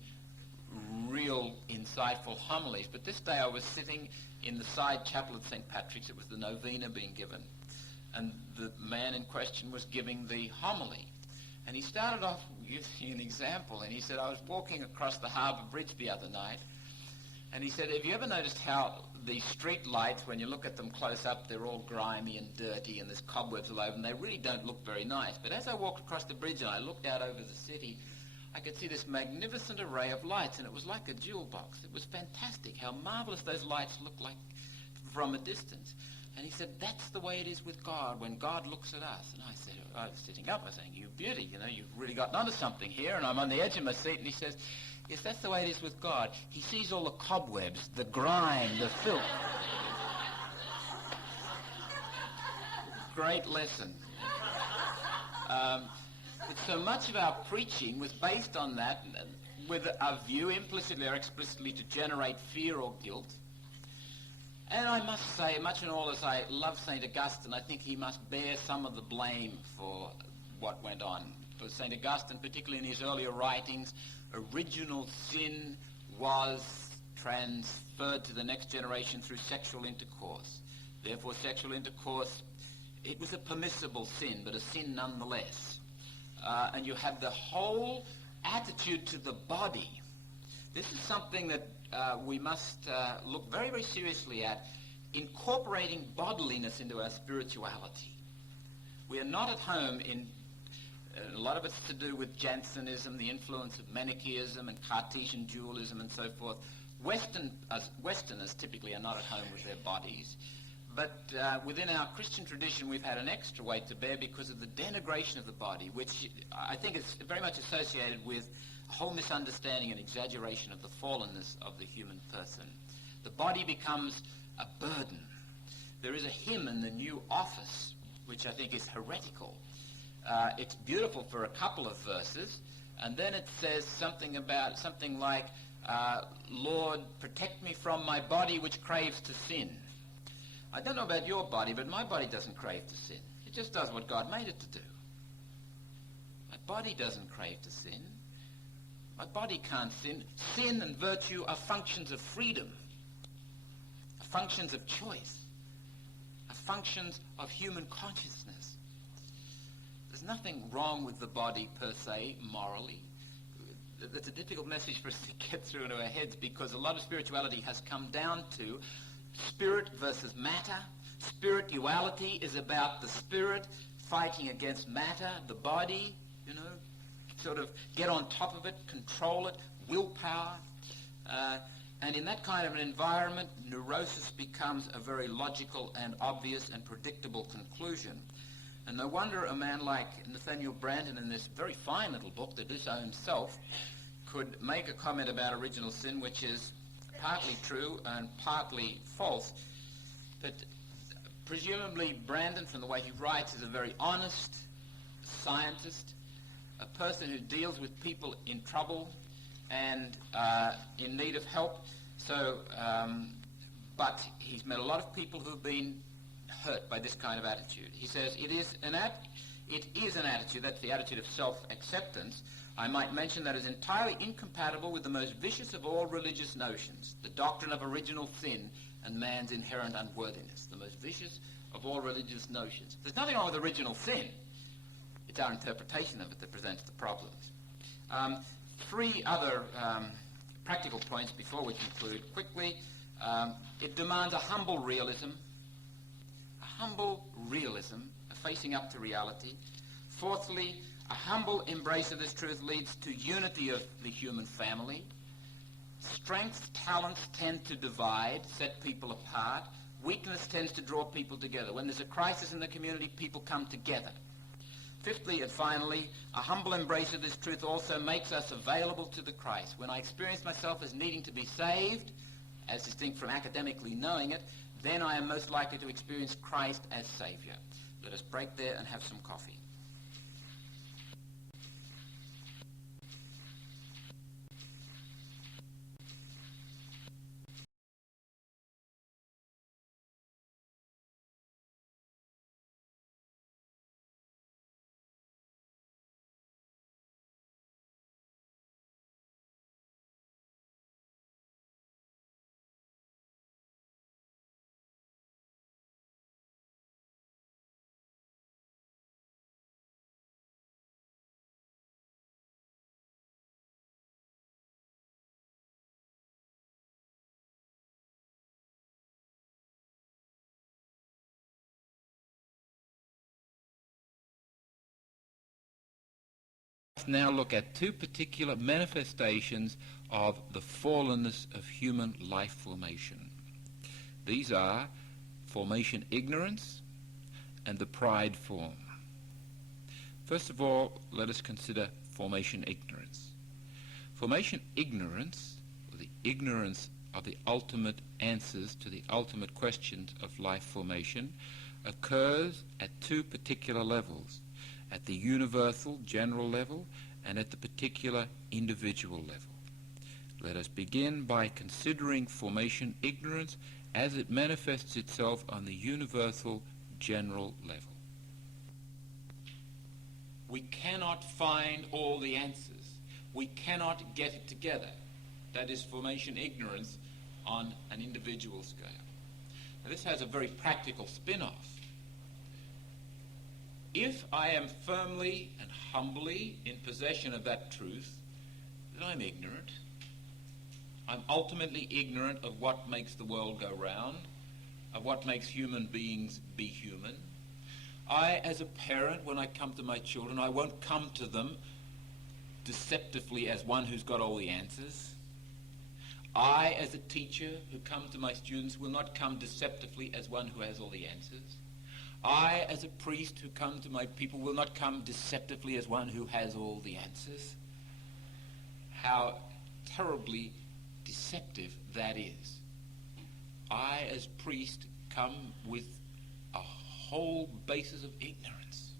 real insightful homilies. But this day I was sitting in the side chapel at St. Patrick's. It was the novena being given, and the man in question was giving the homily. And he started off using an example, and he said, I was walking across the harbour bridge the other night, and he said, have you ever noticed how the street lights, when you look at them close up, they're all grimy and dirty and there's cobwebs all over them. They really don't look very nice. But as I walked across the bridge and I looked out over the city, I could see this magnificent array of lights, and it was like a jewel box. It was fantastic how marvelous those lights looked like from a distance. And he said, that's the way it is with God when God looks at us. And I said, I was sitting up, I was saying, you beauty, you know, you've really gotten onto something here. And I'm on the edge of my seat, and he says, yes, that's the way it is with God. He sees all the cobwebs, the grime, the filth. Great lesson. But so much of our preaching was based on that, with a view, implicitly or explicitly, to generate fear or guilt. And I must say, much in all as I love St. Augustine, I think he must bear some of the blame for what went on. For St. Augustine, particularly in his earlier writings, original sin was transferred to the next generation through sexual intercourse. Therefore, sexual intercourse, it was a permissible sin, but a sin nonetheless. And you have the whole attitude to the body. This is something that we must look very, very seriously at, incorporating bodiliness into our spirituality. We are not at home in, a lot of it's to do with Jansenism, the influence of Manichaeism and Cartesian dualism and so forth. Westerners typically are not at home with their bodies. But within our Christian tradition, we've had an extra weight to bear because of the denigration of the body, which I think is very much associated with a whole misunderstanding and exaggeration of the fallenness of the human person. The body becomes a burden. There is a hymn in the New Office, which I think is heretical. It's beautiful for a couple of verses, and then it says something like, Lord, protect me from my body which craves to sin. I don't know about your body, but my body doesn't crave to sin. It just does what God made it to do. My body doesn't crave to sin. My body can't sin. Sin and virtue are functions of freedom, are functions of choice, are functions of human consciousness. There's nothing wrong with the body per se, morally. That's a difficult message for us to get through into our heads, because a lot of spirituality has come down to spirit versus matter. Spirituality is about the spirit fighting against matter, the body, you know, sort of get on top of it, control it, willpower. And in that kind of an environment, neurosis becomes a very logical and obvious and predictable conclusion. And no wonder a man like Nathaniel Brandon, in this very fine little book, The Disowned Self, could make a comment about original sin which is partly true and partly false. But presumably Brandon, from the way he writes, is a very honest scientist, a person who deals with people in trouble and in need of help. So, but he's met a lot of people who've been hurt by this kind of attitude. He says it is an attitude, that's the attitude of self-acceptance. I might mention that is entirely incompatible with the most vicious of all religious notions, the doctrine of original sin and man's inherent unworthiness, the most vicious of all religious notions. There's nothing wrong with original sin. It's our interpretation of it that presents the problems. Three other practical points before we conclude quickly. It demands a humble realism, a facing up to reality. Fourthly, a humble embrace of this truth leads to unity of the human family. Strengths, talents tend to divide, set people apart. Weakness tends to draw people together. When there's a crisis in the community, people come together. Fifthly and finally, a humble embrace of this truth also makes us available to the Christ. When I experience myself as needing to be saved, as distinct from academically knowing it, then I am most likely to experience Christ as Saviour. Let us break there and have some coffee. Now look at two particular manifestations of the fallenness of human life formation. These are formation ignorance and the pride form. First of all, let us consider formation ignorance. Formation ignorance, or the ignorance of the ultimate answers to the ultimate questions of life formation, occurs at two particular levels: at the universal, general level, and at the particular individual level. Let us begin by considering formation ignorance as it manifests itself on the universal, general level. We cannot find all the answers. We cannot get it together. That is formation ignorance on an individual scale. Now, this has a very practical spin-off. If I am firmly and humbly in possession of that truth, then I'm ignorant. I'm ultimately ignorant of what makes the world go round, of what makes human beings be human. I, as a parent, when I come to my children, I won't come to them deceptively as one who's got all the answers. I, as a teacher who come to my students, will not come deceptively as one who has all the answers. I, as a priest who come to my people, will not come deceptively as one who has all the answers. How terribly deceptive that is. I, as priest, come with a whole basis of ignorance.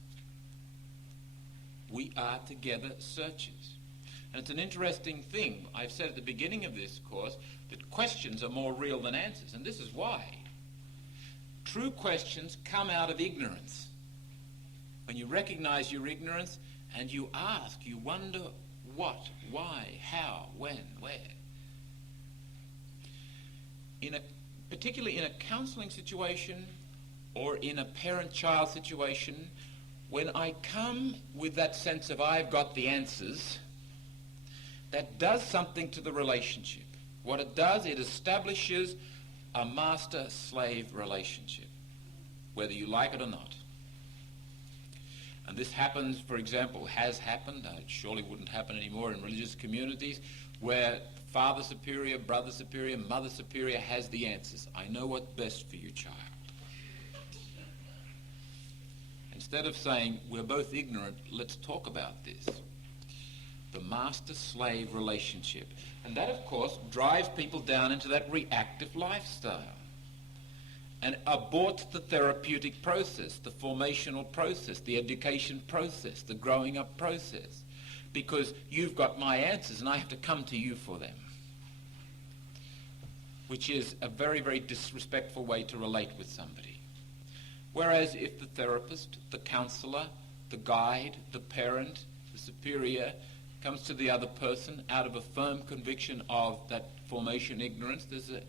We are together searchers. And it's an interesting thing. I've said at the beginning of this course that questions are more real than answers, and this is why. True questions come out of ignorance. When you recognize your ignorance and you ask, you wonder what, why, how, when, where. Particularly in a counseling situation or in a parent-child situation, when I come with that sense of I've got the answers, that does something to the relationship. What it does, it establishes a master-slave relationship, whether you like it or not. And this happens, for example, has happened, it surely wouldn't happen anymore in religious communities, where Father Superior, Brother Superior, Mother Superior has the answers. I know what's best for you, child. Instead of saying, we're both ignorant, let's talk about this. The master-slave relationship. And that, of course, drives people down into that reactive lifestyle and aborts the therapeutic process, the formational process, the education process, the growing up process, because you've got my answers and I have to come to you for them, which is a very, very disrespectful way to relate with somebody. Whereas if the therapist, the counselor, the guide, the parent, the superior comes to the other person out of a firm conviction of that formation ignorance, there's a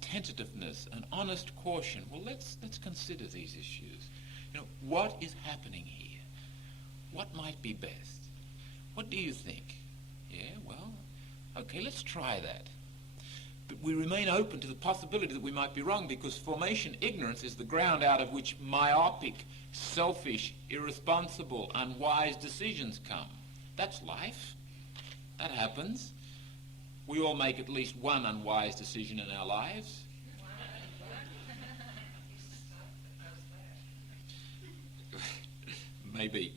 tentativeness, an honest caution. Well, let's consider these issues. You know, what is happening here? What might be best? What do you think? Yeah, well, okay, let's try that. But we remain open to the possibility that we might be wrong, because formation ignorance is the ground out of which myopic, selfish, irresponsible, unwise decisions come. That's life. That happens. We all make at least one unwise decision in our lives. Maybe.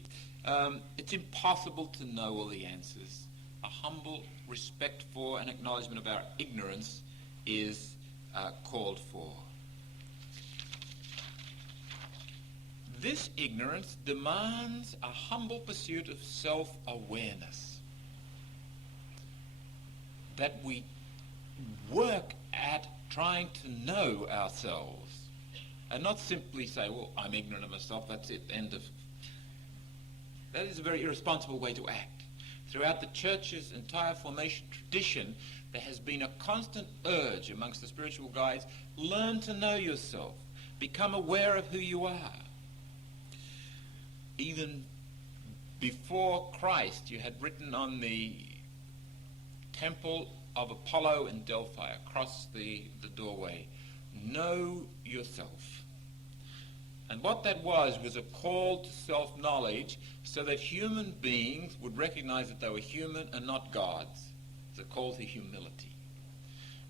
It's impossible to know all the answers. A humble respect for and acknowledgement of our ignorance is called for. This ignorance demands a humble pursuit of self-awareness, that we work at trying to know ourselves and not simply say, well, I'm ignorant of myself, that's it, end of. That is a very irresponsible way to act. Throughout the Church's entire formation tradition, there has been a constant urge amongst the spiritual guides, learn to know yourself, become aware of who you are. Even before Christ, you had written on the temple of Apollo in Delphi, across the doorway, know yourself. And what that was a call to self-knowledge so that human beings would recognize that they were human and not gods. It's a call to humility.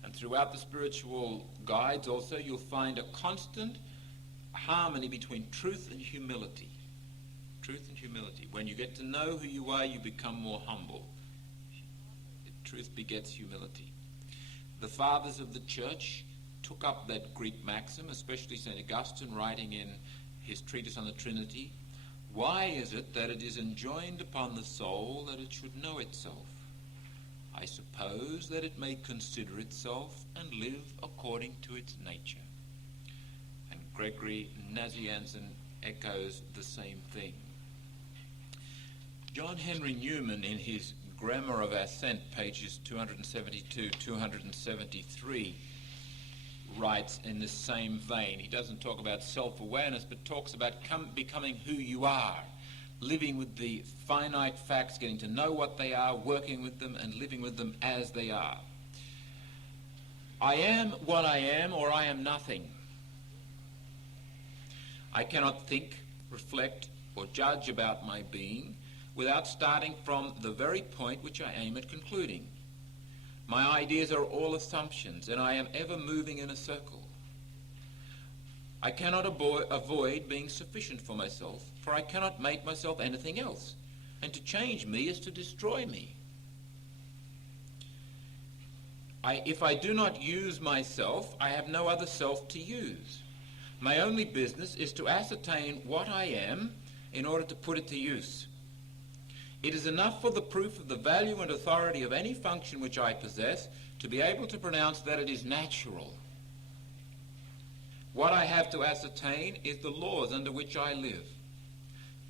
And throughout the spiritual guides also, you'll find a constant harmony between truth and humility. Truth and humility. When you get to know who you are, you become more humble. Truth begets humility. The fathers of the Church took up that Greek maxim, especially St. Augustine writing in his treatise on the Trinity. Why is it that it is enjoined upon the soul that it should know itself? I suppose that it may consider itself and live according to its nature. And Gregory Nazianzen echoes the same thing. John Henry Newman, in his Grammar of Assent, pages 272, 273, writes in the same vein. He doesn't talk about self-awareness, but talks about becoming who you are, living with the finite facts, getting to know what they are, working with them, and living with them as they are. I am what I am, or I am nothing. I cannot think, reflect, or judge about my being without starting from the very point which I aim at concluding. My ideas are all assumptions, and I am ever moving in a circle. I cannot avoid being sufficient for myself, for I cannot make myself anything else, and to change me is to destroy me. If I do not use myself, I have no other self to use. My only business is to ascertain what I am in order to put it to use. It is enough for the proof of the value and authority of any function which I possess to be able to pronounce that it is natural. What I have to ascertain is the laws under which I live.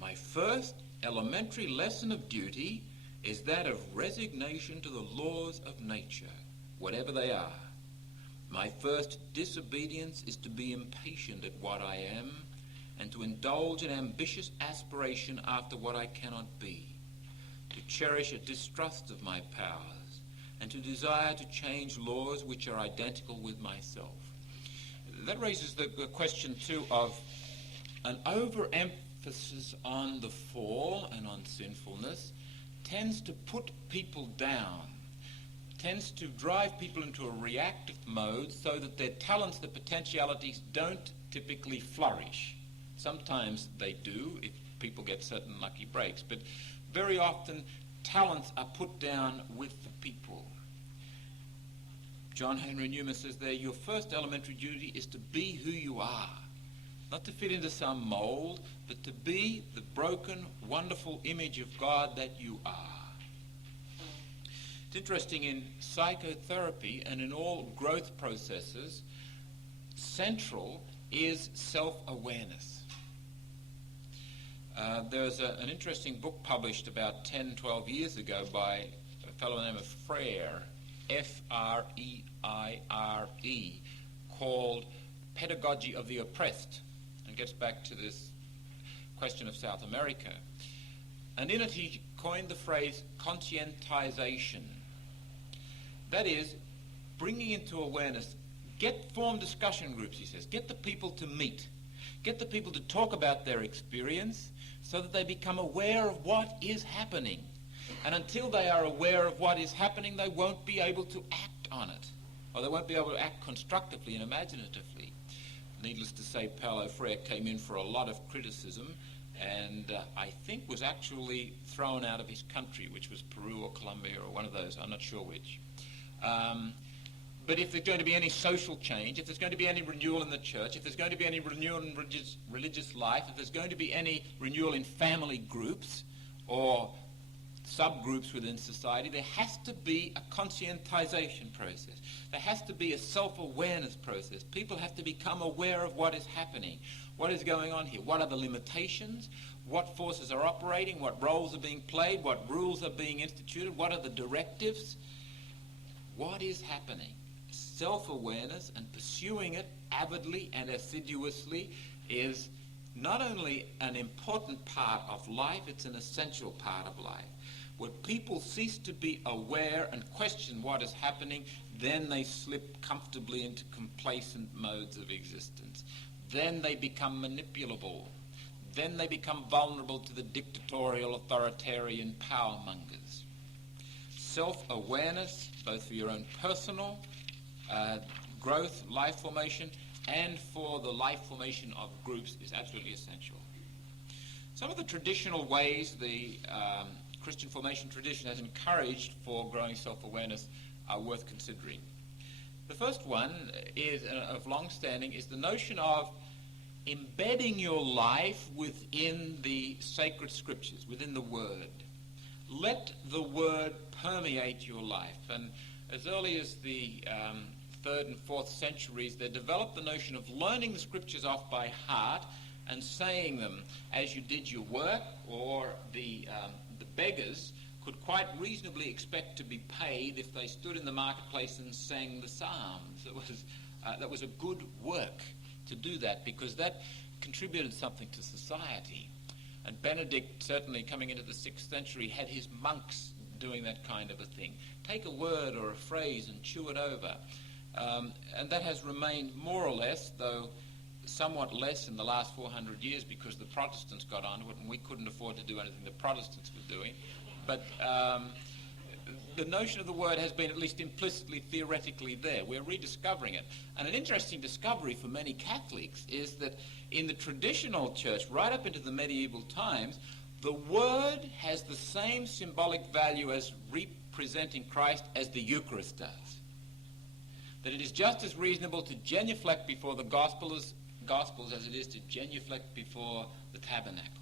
My first elementary lesson of duty is that of resignation to the laws of nature, whatever they are. My first disobedience is to be impatient at what I am and to indulge in ambitious aspiration after what I cannot be, to cherish a distrust of my powers, and to desire to change laws which are identical with myself. That raises the question, too, of an overemphasis on the fall and on sinfulness tends to put people down, tends to drive people into a reactive mode so that their talents, their potentialities don't typically flourish. Sometimes they do if people get certain lucky breaks, but very often talents are put down with the people. John Henry Newman says there, your first elementary duty is to be who you are. Not to fit into some mold, but to be the broken, wonderful image of God that you are. It's interesting, in psychotherapy and in all growth processes, central is self-awareness. There's an interesting book published about 10, 12 years ago by a fellow named Freire, F-R-E-I-R-E, called Pedagogy of the Oppressed, and gets back to this question of South America. And in it he coined the phrase conscientization. That is, bringing into awareness, form discussion groups, he says. Get the people to meet. Get the people to talk about their experience so that they become aware of what is happening. And until they are aware of what is happening, they won't be able to act on it. Or they won't be able to act constructively and imaginatively. Needless to say, Paulo Freire came in for a lot of criticism and I think was actually thrown out of his country, which was Peru or Colombia or one of those, I'm not sure which. But if there's going to be any social change, if there's going to be any renewal in the church, if there's going to be any renewal in religious life, if there's going to be any renewal in family groups or subgroups within society, there has to be a conscientization process. There has to be a self-awareness process. People have to become aware of what is happening, what is going on here, what are the limitations, what forces are operating, what roles are being played, what rules are being instituted, what are the directives, what is happening. Self-awareness and pursuing it avidly and assiduously is not only an important part of life, it's an essential part of life. When people cease to be aware and question what is happening, then they slip comfortably into complacent modes of existence. Then they become manipulable. Then they become vulnerable to the dictatorial, authoritarian power mongers. Self-awareness, both for your own personal growth, life formation, and for the life formation of groups is absolutely essential. Some of the traditional ways the Christian formation tradition has encouraged for growing self-awareness are worth considering. The first one is, of long standing, is the notion of embedding your life within the sacred scriptures, within the Word. Let the Word permeate your life. And as early as the 3rd and 4th centuries, they developed the notion of learning the scriptures off by heart and saying them as you did your work, or the beggars could quite reasonably expect to be paid if they stood in the marketplace and sang the psalms. That was a good work to do that, because that contributed something to society. And Benedict, certainly coming into the 6th century, had his monks doing that kind of a thing. Take a word or a phrase and chew it over. And that has remained more or less, though somewhat less in the last 400 years, because the Protestants got onto it and we couldn't afford to do anything the Protestants were doing. But the notion of the Word has been at least implicitly, theoretically there. We're rediscovering it. And an interesting discovery for many Catholics is that in the traditional church, right up into the medieval times, the Word has the same symbolic value as representing Christ as the Eucharist does. That it is just as reasonable to genuflect before the Gospels as it is to genuflect before the tabernacle.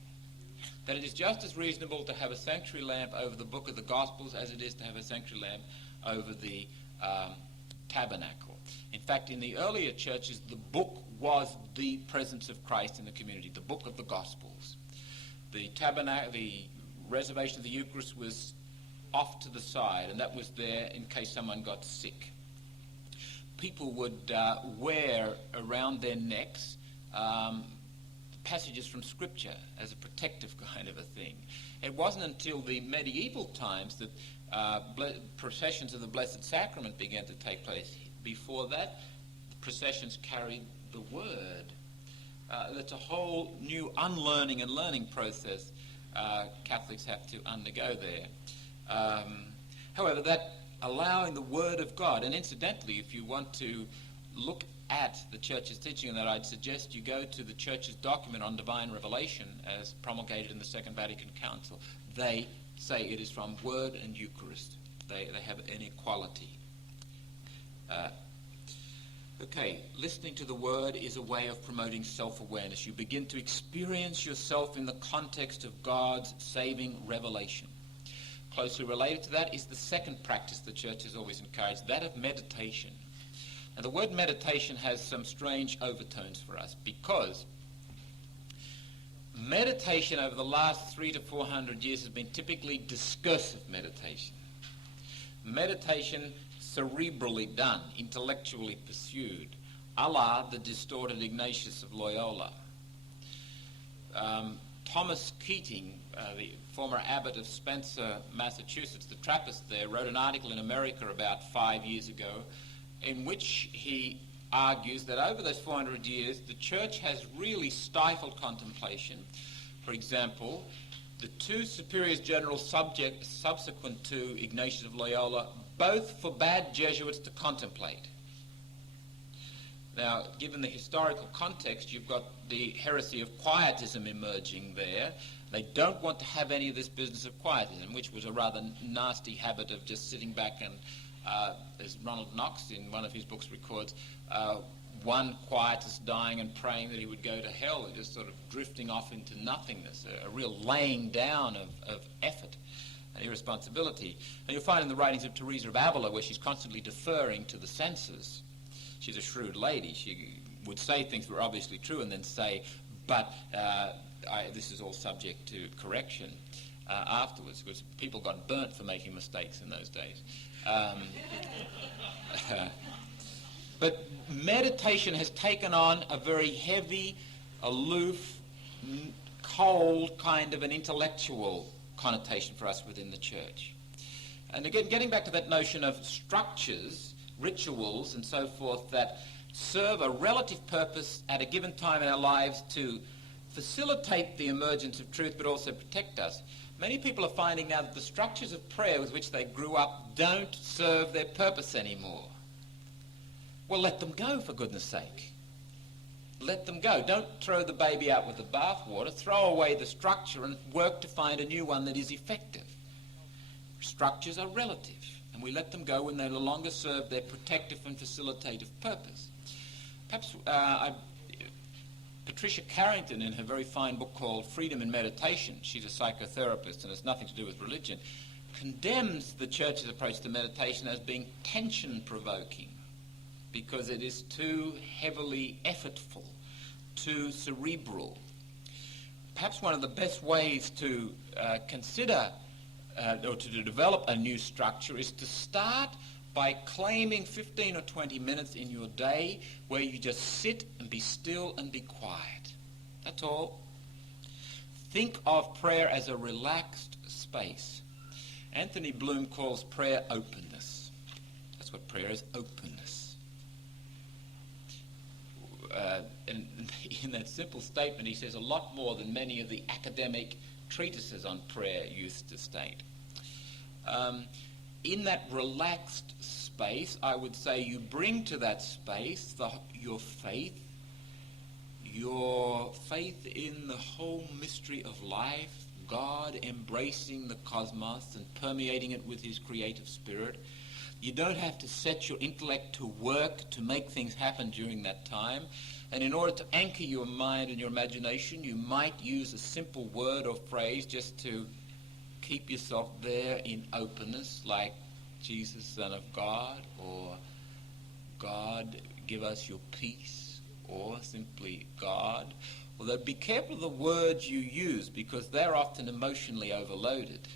That it is just as reasonable to have a sanctuary lamp over the book of the Gospels as it is to have a sanctuary lamp over the tabernacle. In fact, in the earlier churches, the book was the presence of Christ in the community, the book of the Gospels. The tabernacle, the reservation of the Eucharist was off to the side, and that was there in case someone got sick. People would wear around their necks passages from Scripture as a protective kind of a thing. It wasn't until the medieval times that processions of the Blessed Sacrament began to take place. Before that, the processions carried the Word. That's a whole new unlearning and learning process Catholics have to undergo there. However, that allowing the Word of God. And incidentally, if you want to look at the Church's teaching on that, I'd suggest you go to the Church's document on divine revelation as promulgated in the Second Vatican Council. They say it is from Word and Eucharist. They have an equality. Okay, listening to the Word is a way of promoting self-awareness. You begin to experience yourself in the context of God's saving revelation. Closely related to that is the second practice the Church has always encouraged, that of meditation. And the word meditation has some strange overtones for us, because meditation over the last 300 to 400 years has been typically discursive meditation. Meditation cerebrally done, intellectually pursued, a la the distorted Ignatius of Loyola. Thomas Keating, the former abbot of Spencer, Massachusetts, the Trappist there, wrote an article in America about 5 years ago in which he argues that over those 400 years the Church has really stifled contemplation. For example, the two superiors general subsequent to Ignatius of Loyola both forbade Jesuits to contemplate. Now, given the historical context, you've got the heresy of quietism emerging there. They don't want to have any of this business of quietism, which was a rather nasty habit of just sitting back and, as Ronald Knox in one of his books records, one quietist dying and praying that he would go to hell, and just sort of drifting off into nothingness, a real laying down of effort and irresponsibility. And you'll find in the writings of Teresa of Avila, where she's constantly deferring to the senses. She's a shrewd lady. She would say things that were obviously true and then say, but this is all subject to correction afterwards, because people got burnt for making mistakes in those days. But meditation has taken on a very heavy, aloof, cold kind of an intellectual connotation for us within the Church. And again, getting back to that notion of structures, rituals and so forth that serve a relative purpose at a given time in our lives to facilitate the emergence of truth but also protect us. Many people are finding now that the structures of prayer with which they grew up don't serve their purpose anymore. Well, let them go, for goodness sake. Let them go. Don't throw the baby out with the bathwater. Throw away the structure and work to find a new one that is effective. Structures are relative, and we let them go when they no longer serve their protective and facilitative purpose. Perhaps Patricia Carrington, in her very fine book called Freedom in Meditation, she's a psychotherapist and has nothing to do with religion, condemns the Church's approach to meditation as being tension-provoking, because it is too heavily effortful, too cerebral. Perhaps one of the best ways to consider or to develop a new structure is to start by claiming 15 or 20 minutes in your day where you just sit and be still and be quiet. That's all. Think of prayer as a relaxed space. Anthony Bloom calls prayer openness. That's what prayer is, openness. And in that simple statement, he says a lot more than many of the academic treatises on prayer used to state. In that relaxed space, I would say you bring to that space your faith in the whole mystery of life, God embracing the cosmos and permeating it with his creative spirit. You don't have to set your intellect to work to make things happen during that time. And in order to anchor your mind and your imagination, you might use a simple word or phrase just to keep yourself there in openness, like Jesus, Son of God, or God, give us your peace, or simply God. Although be careful of the words you use, because they're often emotionally overloaded.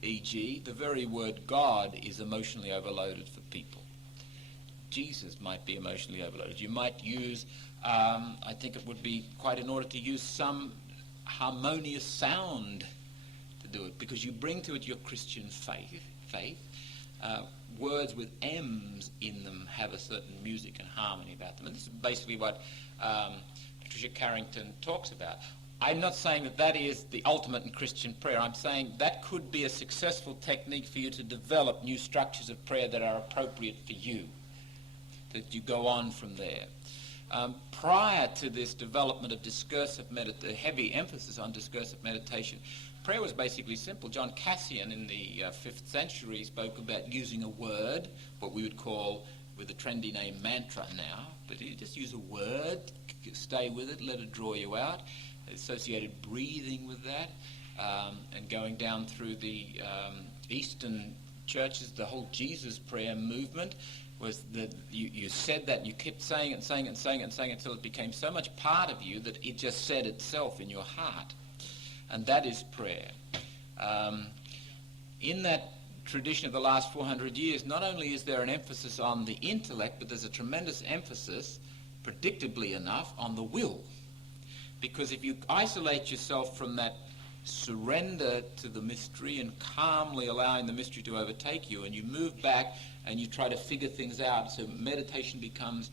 E.g., the very word God is emotionally overloaded for people. Jesus might be emotionally overloaded. You might use, I think it would be quite in order to use some harmonious sound to do it, because you bring to it your Christian faith. Words with M's in them have a certain music and harmony about them. And this is basically what Patricia Carrington talks about. I'm not saying that that is the ultimate in Christian prayer. I'm saying that could be a successful technique for you to develop new structures of prayer that are appropriate for you, that you go on from there. Prior to this development of discursive heavy emphasis on discursive meditation, prayer was basically simple. John Cassian in the 5th century spoke about using a word, what we would call, with a trendy name, mantra now, but you just use a word, stay with it, let it draw you out, associated breathing with that, and going down through the Eastern churches, the whole Jesus prayer movement was that you said that, and you kept saying it and saying it and saying it and saying it until it became so much part of you that it just said itself in your heart. And that is prayer. In that tradition of the last 400 years, not only is there an emphasis on the intellect, but there's a tremendous emphasis, predictably enough, on the will. Because if you isolate yourself from that surrender to the mystery and calmly allowing the mystery to overtake you, and you move back and you try to figure things out, so meditation becomes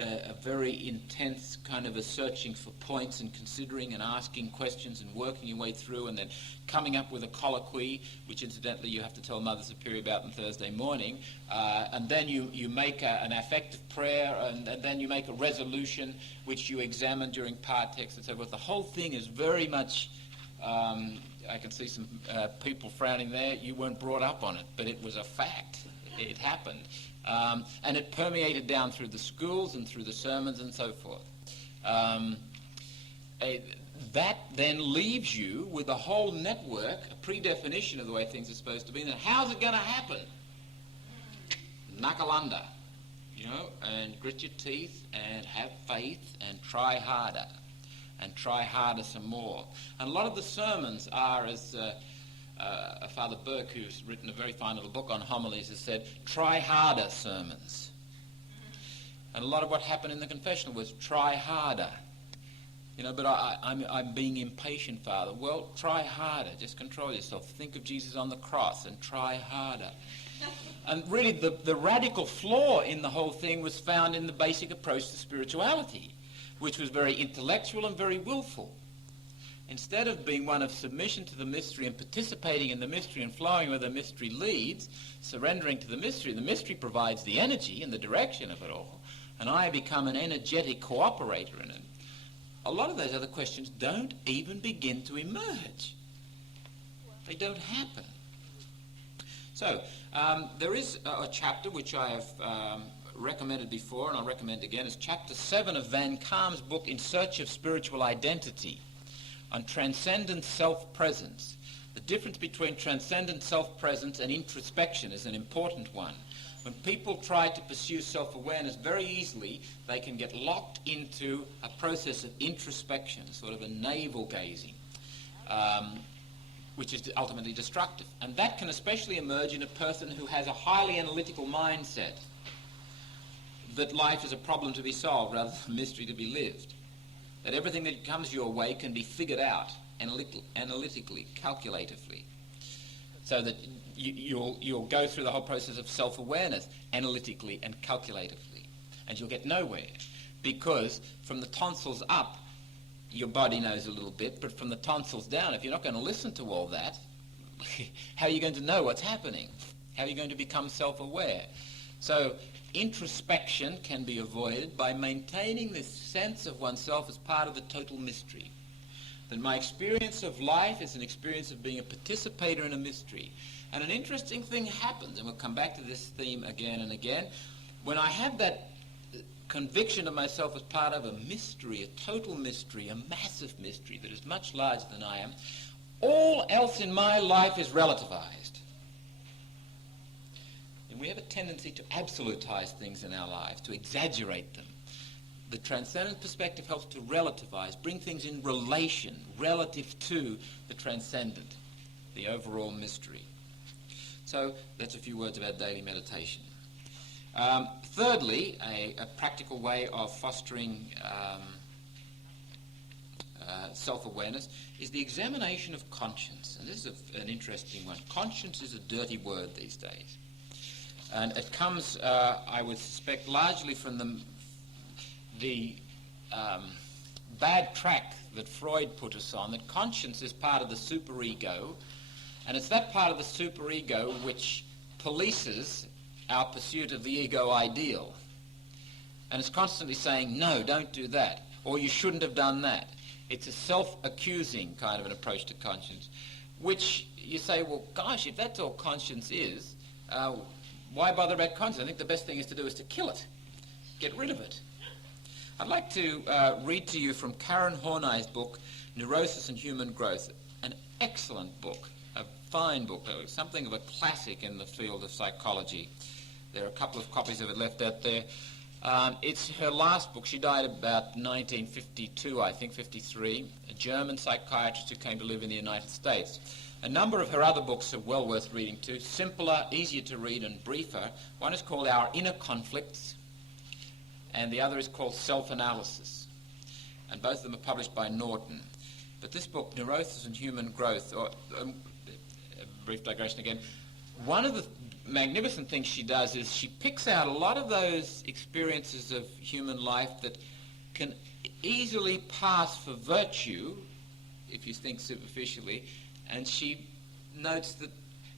a very intense kind of a searching for points and considering and asking questions and working your way through and then coming up with a colloquy, which incidentally you have to tell Mother Superior about on Thursday morning, and then you make an affective prayer, and then you make a resolution which you examine during partex and so forth. The whole thing is very much, I can see some people frowning there, you weren't brought up on it, but it was a fact. It happened. And it permeated down through the schools and through the sermons and so forth. That then leaves you with a whole network, a predefinition of the way things are supposed to be. And how's it going to happen? Knuckle under, and grit your teeth and have faith and try harder and try harder some more. And a lot of the sermons are, as Father Burke, who's written a very fine little book on homilies, has said, try harder sermons. And a lot of what happened in the confessional was try harder. But I'm being impatient, Father. Well, try harder. Just control yourself. Think of Jesus on the cross and try harder. And really the radical flaw in the whole thing was found in the basic approach to spirituality, which was very intellectual and very willful. Instead of being one of submission to the mystery and participating in the mystery and flowing where the mystery leads, surrendering to the mystery provides the energy and the direction of it all, and I become an energetic cooperator in it. A lot of those other questions don't even begin to emerge. They don't happen. So, there is a chapter which I have recommended before, and I'll recommend again. It's chapter 7 of Van Kaam's book, In Search of Spiritual Identity, on transcendent self-presence. The difference between transcendent self-presence and introspection is an important one. When people try to pursue self-awareness, very easily they can get locked into a process of introspection, sort of a navel-gazing, which is ultimately destructive. And that can especially emerge in a person who has a highly analytical mindset, that life is a problem to be solved rather than a mystery to be lived. That everything that comes your way can be figured out analytically, calculatively, so that you'll go through the whole process of self-awareness analytically and calculatively, and you'll get nowhere, because from the tonsils up, your body knows a little bit, but from the tonsils down, if you're not going to listen to all that, how are you going to know what's happening? How are you going to become self-aware? So introspection can be avoided by maintaining this sense of oneself as part of the total mystery. That my experience of life is an experience of being a participator in a mystery. And an interesting thing happens, and we'll come back to this theme again and again. When I have that conviction of myself as part of a mystery, a total mystery, a massive mystery that is much larger than I am, all else in my life is relativized. We have a tendency to absolutize things in our lives, to exaggerate them. The transcendent perspective helps to relativize, bring things in relation, relative to the transcendent, the overall mystery. So that's a few words about daily meditation. Thirdly, a practical way of fostering self-awareness is the examination of conscience. And this is an interesting one. Conscience is a dirty word these days. And it comes, I would suspect, largely from the bad track that Freud put us on, that conscience is part of the superego, and it's that part of the superego which polices our pursuit of the ego ideal. And it's constantly saying, no, don't do that, or you shouldn't have done that. It's a self-accusing kind of an approach to conscience, which you say, well, gosh, if that's all conscience is, why bother about conscience? I think the best thing is to kill it, get rid of it. I'd like to read to you from Karen Horney's book, Neurosis and Human Growth, an excellent book, a fine book, something of a classic in the field of psychology. There are a couple of copies of it left out there. It's her last book. She died about 1952, I think, 53, a German psychiatrist who came to live in the United States. A number of her other books are well worth reading too, simpler, easier to read and briefer. One is called Our Inner Conflicts, and the other is called Self-Analysis. And both of them are published by Norton. But this book, Neurosis and Human Growth, or a brief digression again, one of the magnificent things she does is she picks out a lot of those experiences of human life that can easily pass for virtue, if you think superficially, and she notes that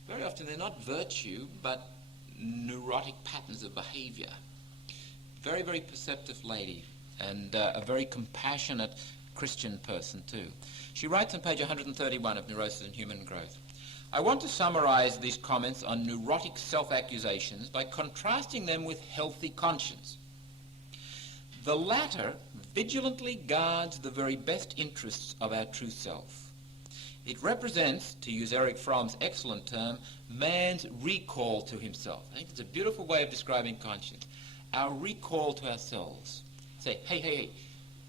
very often they're not virtue, but neurotic patterns of behavior. Very, very perceptive lady, and a very compassionate Christian person too. She writes on page 131 of Neurosis and Human Growth, I want to summarize these comments on neurotic self-accusations by contrasting them with healthy conscience. The latter vigilantly guards the very best interests of our true self. It represents, to use Erich Fromm's excellent term, man's recall to himself. I think it's a beautiful way of describing conscience. Our recall to ourselves. Say, hey,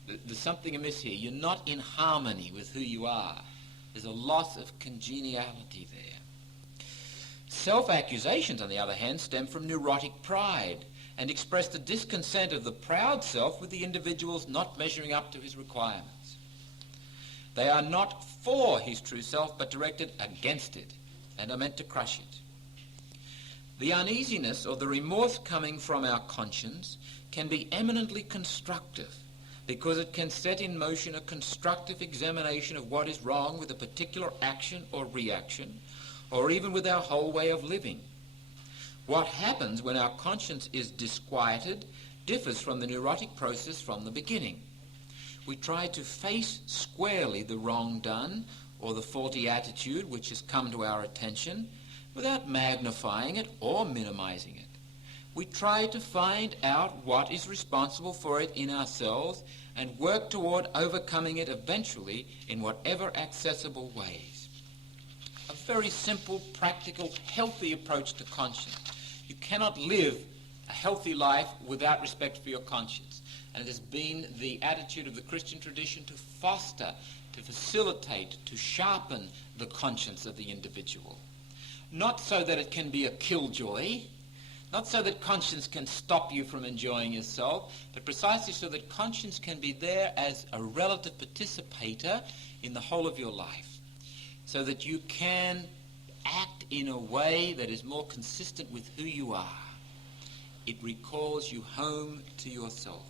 there's something amiss here. You're not in harmony with who you are. There's a loss of congeniality there. Self-accusations, on the other hand, stem from neurotic pride and express the discontent of the proud self with the individual's not measuring up to his requirements. They are not for his true self, but directed against it, and are meant to crush it. The uneasiness or the remorse coming from our conscience can be eminently constructive, because it can set in motion a constructive examination of what is wrong with a particular action or reaction, or even with our whole way of living. What happens when our conscience is disquieted differs from the neurotic process from the beginning. We try to face squarely the wrong done or the faulty attitude which has come to our attention without magnifying it or minimizing it. We try to find out what is responsible for it in ourselves and work toward overcoming it eventually in whatever accessible ways. A very simple, practical, healthy approach to conscience. You cannot live a healthy life without respect for your conscience. And it has been the attitude of the Christian tradition to foster, to facilitate, to sharpen the conscience of the individual. Not so that it can be a killjoy, not so that conscience can stop you from enjoying yourself, but precisely so that conscience can be there as a relative participator in the whole of your life, so that you can act in a way that is more consistent with who you are. It recalls you home to yourself.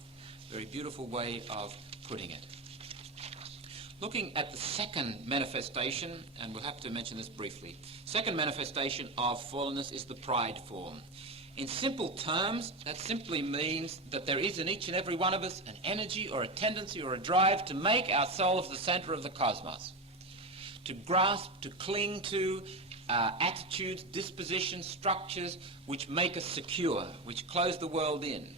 Very beautiful way of putting it. Looking at the second manifestation, and we'll have to mention this briefly. Second manifestation of fallenness is the pride form. In simple terms, that simply means that there is in each and every one of us an energy or a tendency or a drive to make ourselves the center of the cosmos, to grasp, to cling to attitudes, dispositions, structures which make us secure, which close the world in.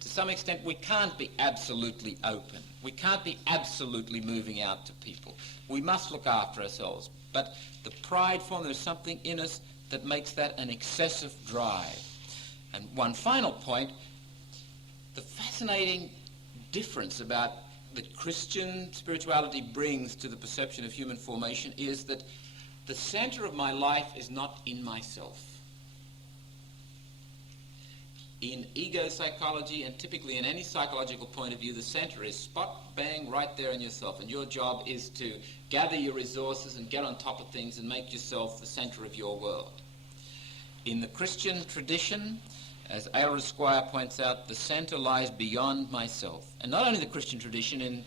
To some extent, we can't be absolutely open. We can't be absolutely moving out to people. We must look after ourselves. But the pride form, there's something in us that makes that an excessive drive. And one final point, the fascinating difference about that Christian spirituality brings to the perception of human formation is that the center of my life is not in myself. In ego psychology, and typically in any psychological point of view, the center is spot bang right there in yourself, and your job is to gather your resources and get on top of things and make yourself the center of your world. In the Christian tradition, as Aylmer Squire points out, the center lies beyond myself. And not only the Christian tradition, in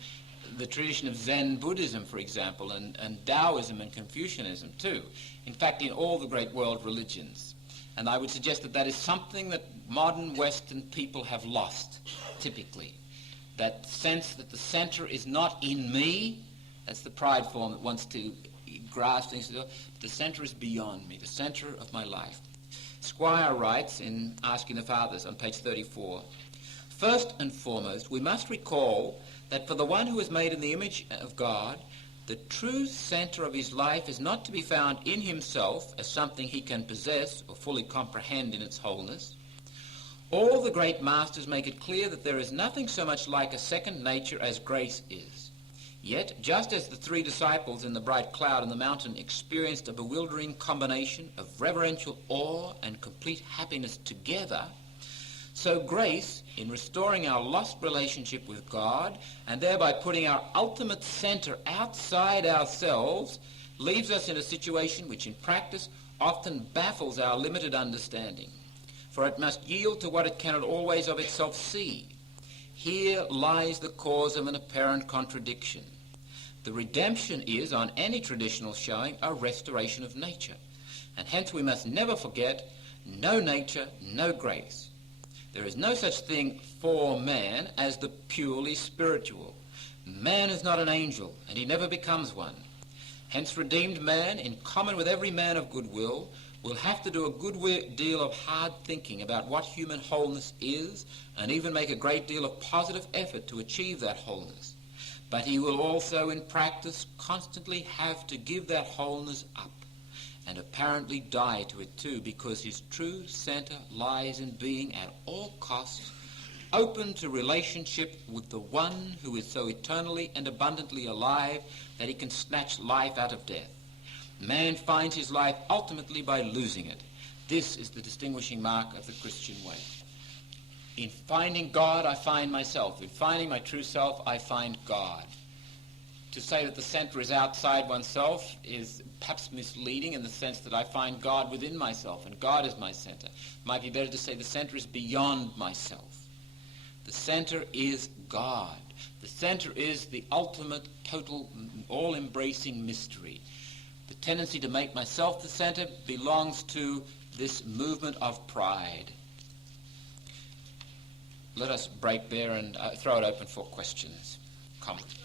the tradition of Zen Buddhism, for example, and Taoism and Confucianism too. In fact, in all the great world religions. And I would suggest that that is something that modern Western people have lost, typically. That sense that the center is not in me, that's the pride form that wants to grasp things. The center is beyond me, the center of my life. Squire writes in Asking the Fathers on page 34, "First and foremost, we must recall that for the one who is made in the image of God, the true center of his life is not to be found in himself as something he can possess or fully comprehend in its wholeness. All the great masters make it clear that there is nothing so much like a second nature as grace is. Yet, just as the three disciples in the bright cloud on the mountain experienced a bewildering combination of reverential awe and complete happiness together, so grace, in restoring our lost relationship with God and thereby putting our ultimate center outside ourselves, leaves us in a situation which in practice often baffles our limited understanding. For it must yield to what it cannot always of itself see. Here lies the cause of an apparent contradiction. The redemption is, on any traditional showing, a restoration of nature. And hence we must never forget, no nature, no grace. There is no such thing for man as the purely spiritual. Man is not an angel, and he never becomes one. Hence redeemed man, in common with every man of goodwill, will have to do a good deal of hard thinking about what human wholeness is, and even make a great deal of positive effort to achieve that wholeness. But he will also, in practice, constantly have to give that wholeness up, and apparently die to it too, because his true center lies in being at all costs open to relationship with the one who is so eternally and abundantly alive that he can snatch life out of death. Man finds his life ultimately by losing it. This is the distinguishing mark of the Christian way. In finding God, I find myself. In finding my true self, I find God. To say that the center is outside oneself is perhaps misleading in the sense that I find God within myself and God is my center. It might be better to say the center is beyond myself. The center is God. The center is the ultimate, total, all-embracing mystery. The tendency to make myself the center belongs to this movement of pride. Let us break there and throw it open for questions, comments.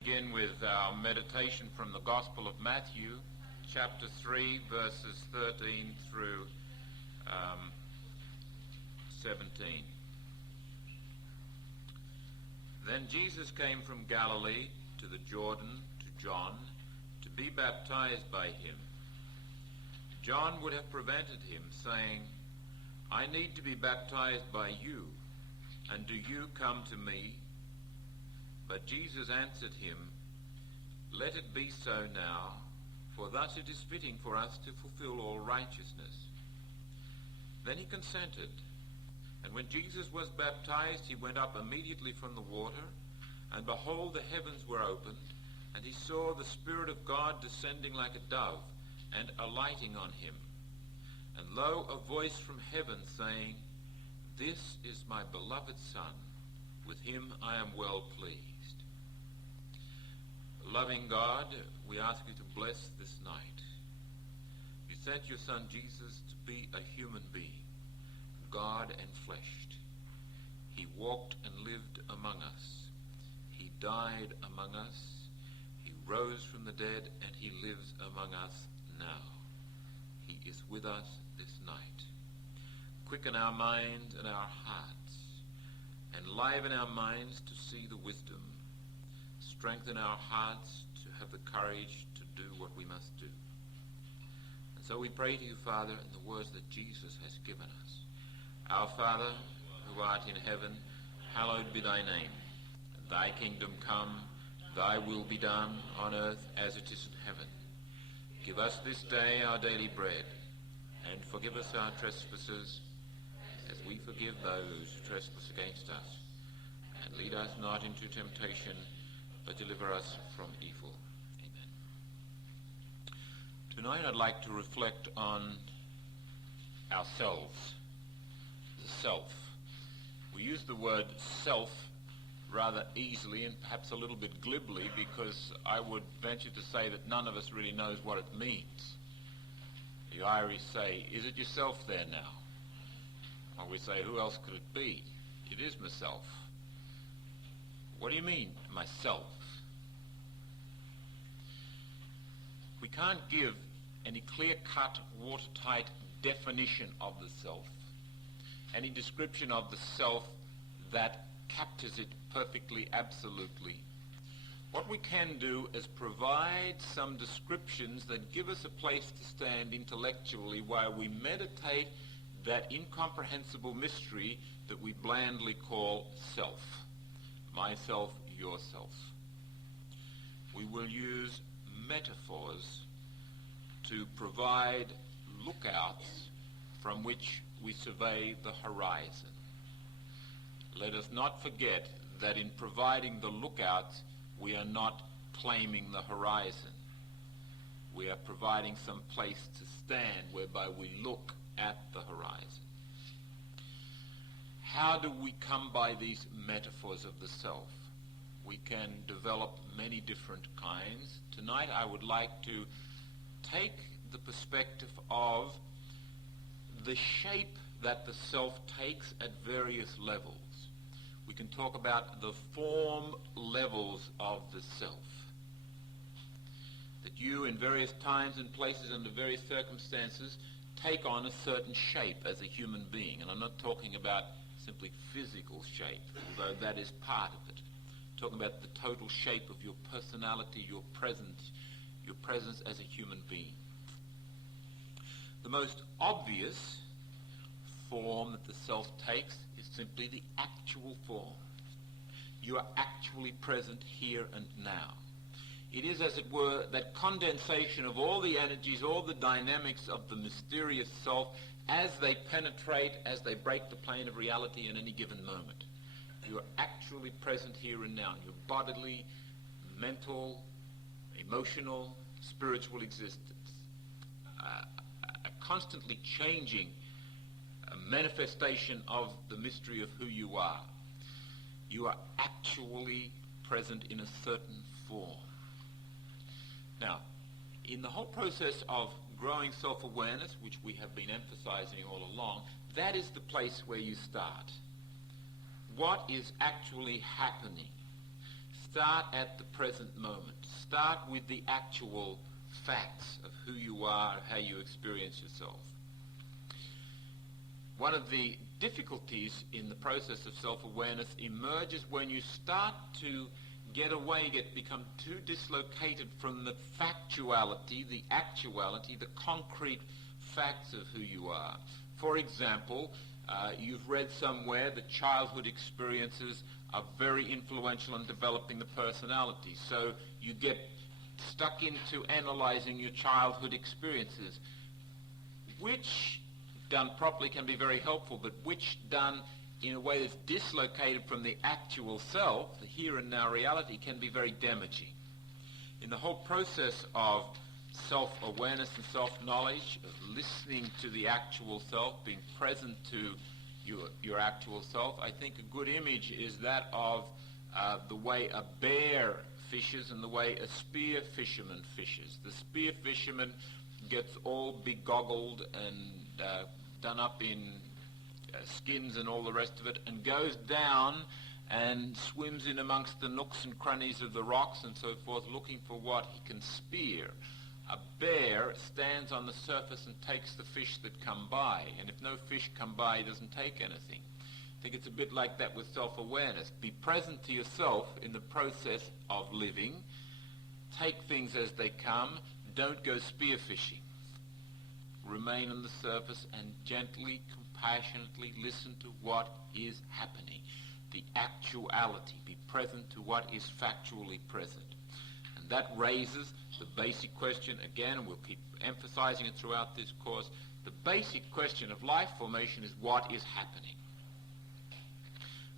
Begin with our meditation from the Gospel of Matthew, chapter 3, verses 13 through 17. Then Jesus came from Galilee to the Jordan to John to be baptized by him. John would have prevented him, saying, "I need to be baptized by you, and do you come to me?" But Jesus answered him, "Let it be so now, for thus it is fitting for us to fulfill all righteousness." Then he consented, and when Jesus was baptized, he went up immediately from the water, and behold, the heavens were opened, and he saw the Spirit of God descending like a dove, and alighting on him. And lo, a voice from heaven saying, "This is my beloved Son, with him I am well pleased." Loving God, we ask you to bless this night. You sent your Son Jesus to be a human being, God enfleshed. He walked and lived among us. He died among us. He rose from the dead, and he lives among us now. He is with us this night. quicken our mind and our hearts, enliven our minds to see the wisdom, strengthen our hearts to have the courage to do what we must do. And so we pray to you, Father, in the words that Jesus has given us. Our Father, who art in heaven, hallowed be thy name. Thy kingdom come, thy will be done on earth as it is in heaven. Give us this day our daily bread, and forgive us our trespasses, as we forgive those who trespass against us. And lead us not into temptation, but deliver us from evil. Amen. Tonight I'd like to reflect on ourselves, the self. We use the word self rather easily and perhaps a little bit glibly, because I would venture to say that none of us really knows what it means. The Irish say, "Is it yourself there now?" Or we say, "Who else could it be?" It is myself. What do you mean, myself? We can't give any clear-cut, watertight definition of the self, any description of the self that captures it perfectly, absolutely. What we can do is provide some descriptions that give us a place to stand intellectually while we meditate that incomprehensible mystery that we blandly call self. Myself, yourself. We will use metaphors to provide lookouts from which we survey the horizon. Let us not forget that in providing the lookouts, we are not claiming the horizon. We are providing some place to stand whereby we look at the horizon. How do we come by these metaphors of the self? We can develop many different kinds. Tonight I would like to take the perspective of the shape that the self takes at various levels. We can talk about the form levels of the self. That you, in various times and places, under various circumstances, take on a certain shape as a human being. And I'm not talking about simply physical shape, although that is part of it. I'm talking about the total shape of your personality, your presence as a human being. The most obvious form that the self takes is simply the actual form. You are actually present here and now. It is, as it were, that condensation of all the energies, all the dynamics of the mysterious self as they penetrate, as they break the plane of reality in any given moment. You are actually present here and now in your bodily, mental, emotional, spiritual existence. A constantly changing manifestation of the mystery of who you are. You are actually present in a certain form. Now, in the whole process of growing self-awareness, which we have been emphasizing all along, that is the place where you start. What is actually happening? Start at the present moment. Start with the actual facts of who you are, how you experience yourself. One of the difficulties in the process of self-awareness emerges when you start to become too dislocated from the factuality, the actuality, the concrete facts of who you are. For example, you've read somewhere that childhood experiences are very influential in developing the personality. So you get stuck into analyzing your childhood experiences, which done properly can be very helpful, but which done in a way that's dislocated from the actual self, the here and now reality, can be very damaging. In the whole process of self-awareness and self-knowledge, of listening to the actual self, being present to your actual self, I think a good image is that of the way a bear fishes and the way a spear fisherman fishes. The spear fisherman gets all begoggled and done up in skins and all the rest of it, and goes down and swims in amongst the nooks and crannies of the rocks and so forth, looking for what he can spear. A bear stands on the surface and takes the fish that come by, and if no fish come by, he doesn't take anything. I think it's a bit like that with self-awareness. Be present to yourself in the process of living. Take things as they come. Don't go spearfishing. Remain on the surface and gently, compassionately listen to what is happening. The actuality. Be present to what is factually present. And that raises the basic question, again, and we'll keep emphasizing it throughout this course, the basic question of life formation is what is happening.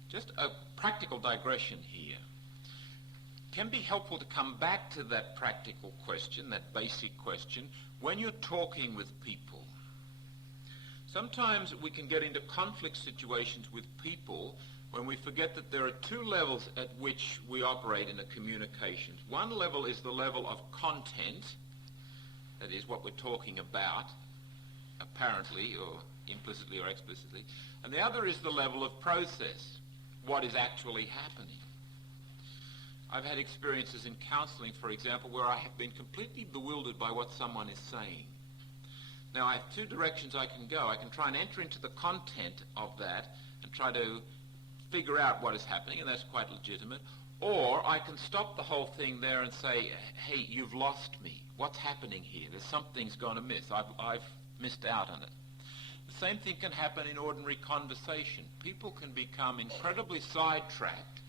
Just a practical digression here. It can be helpful to come back to that practical question, that basic question, when you're talking with people. Sometimes we can get into conflict situations with people when we forget that there are two levels at which we operate in a communication. One level is the level of content, that is what we're talking about, apparently or implicitly or explicitly, and the other is the level of process, what is actually happening. I've had experiences in counseling, for example, where I have been completely bewildered by what someone is saying. Now, I have two directions I can go. I can try and enter into the content of that and try to figure out what is happening, and that's quite legitimate. Or I can stop the whole thing there and say, hey, you've lost me. What's happening here? There's something's gone amiss. I've missed out on it. The same thing can happen in ordinary conversation. People can become incredibly sidetracked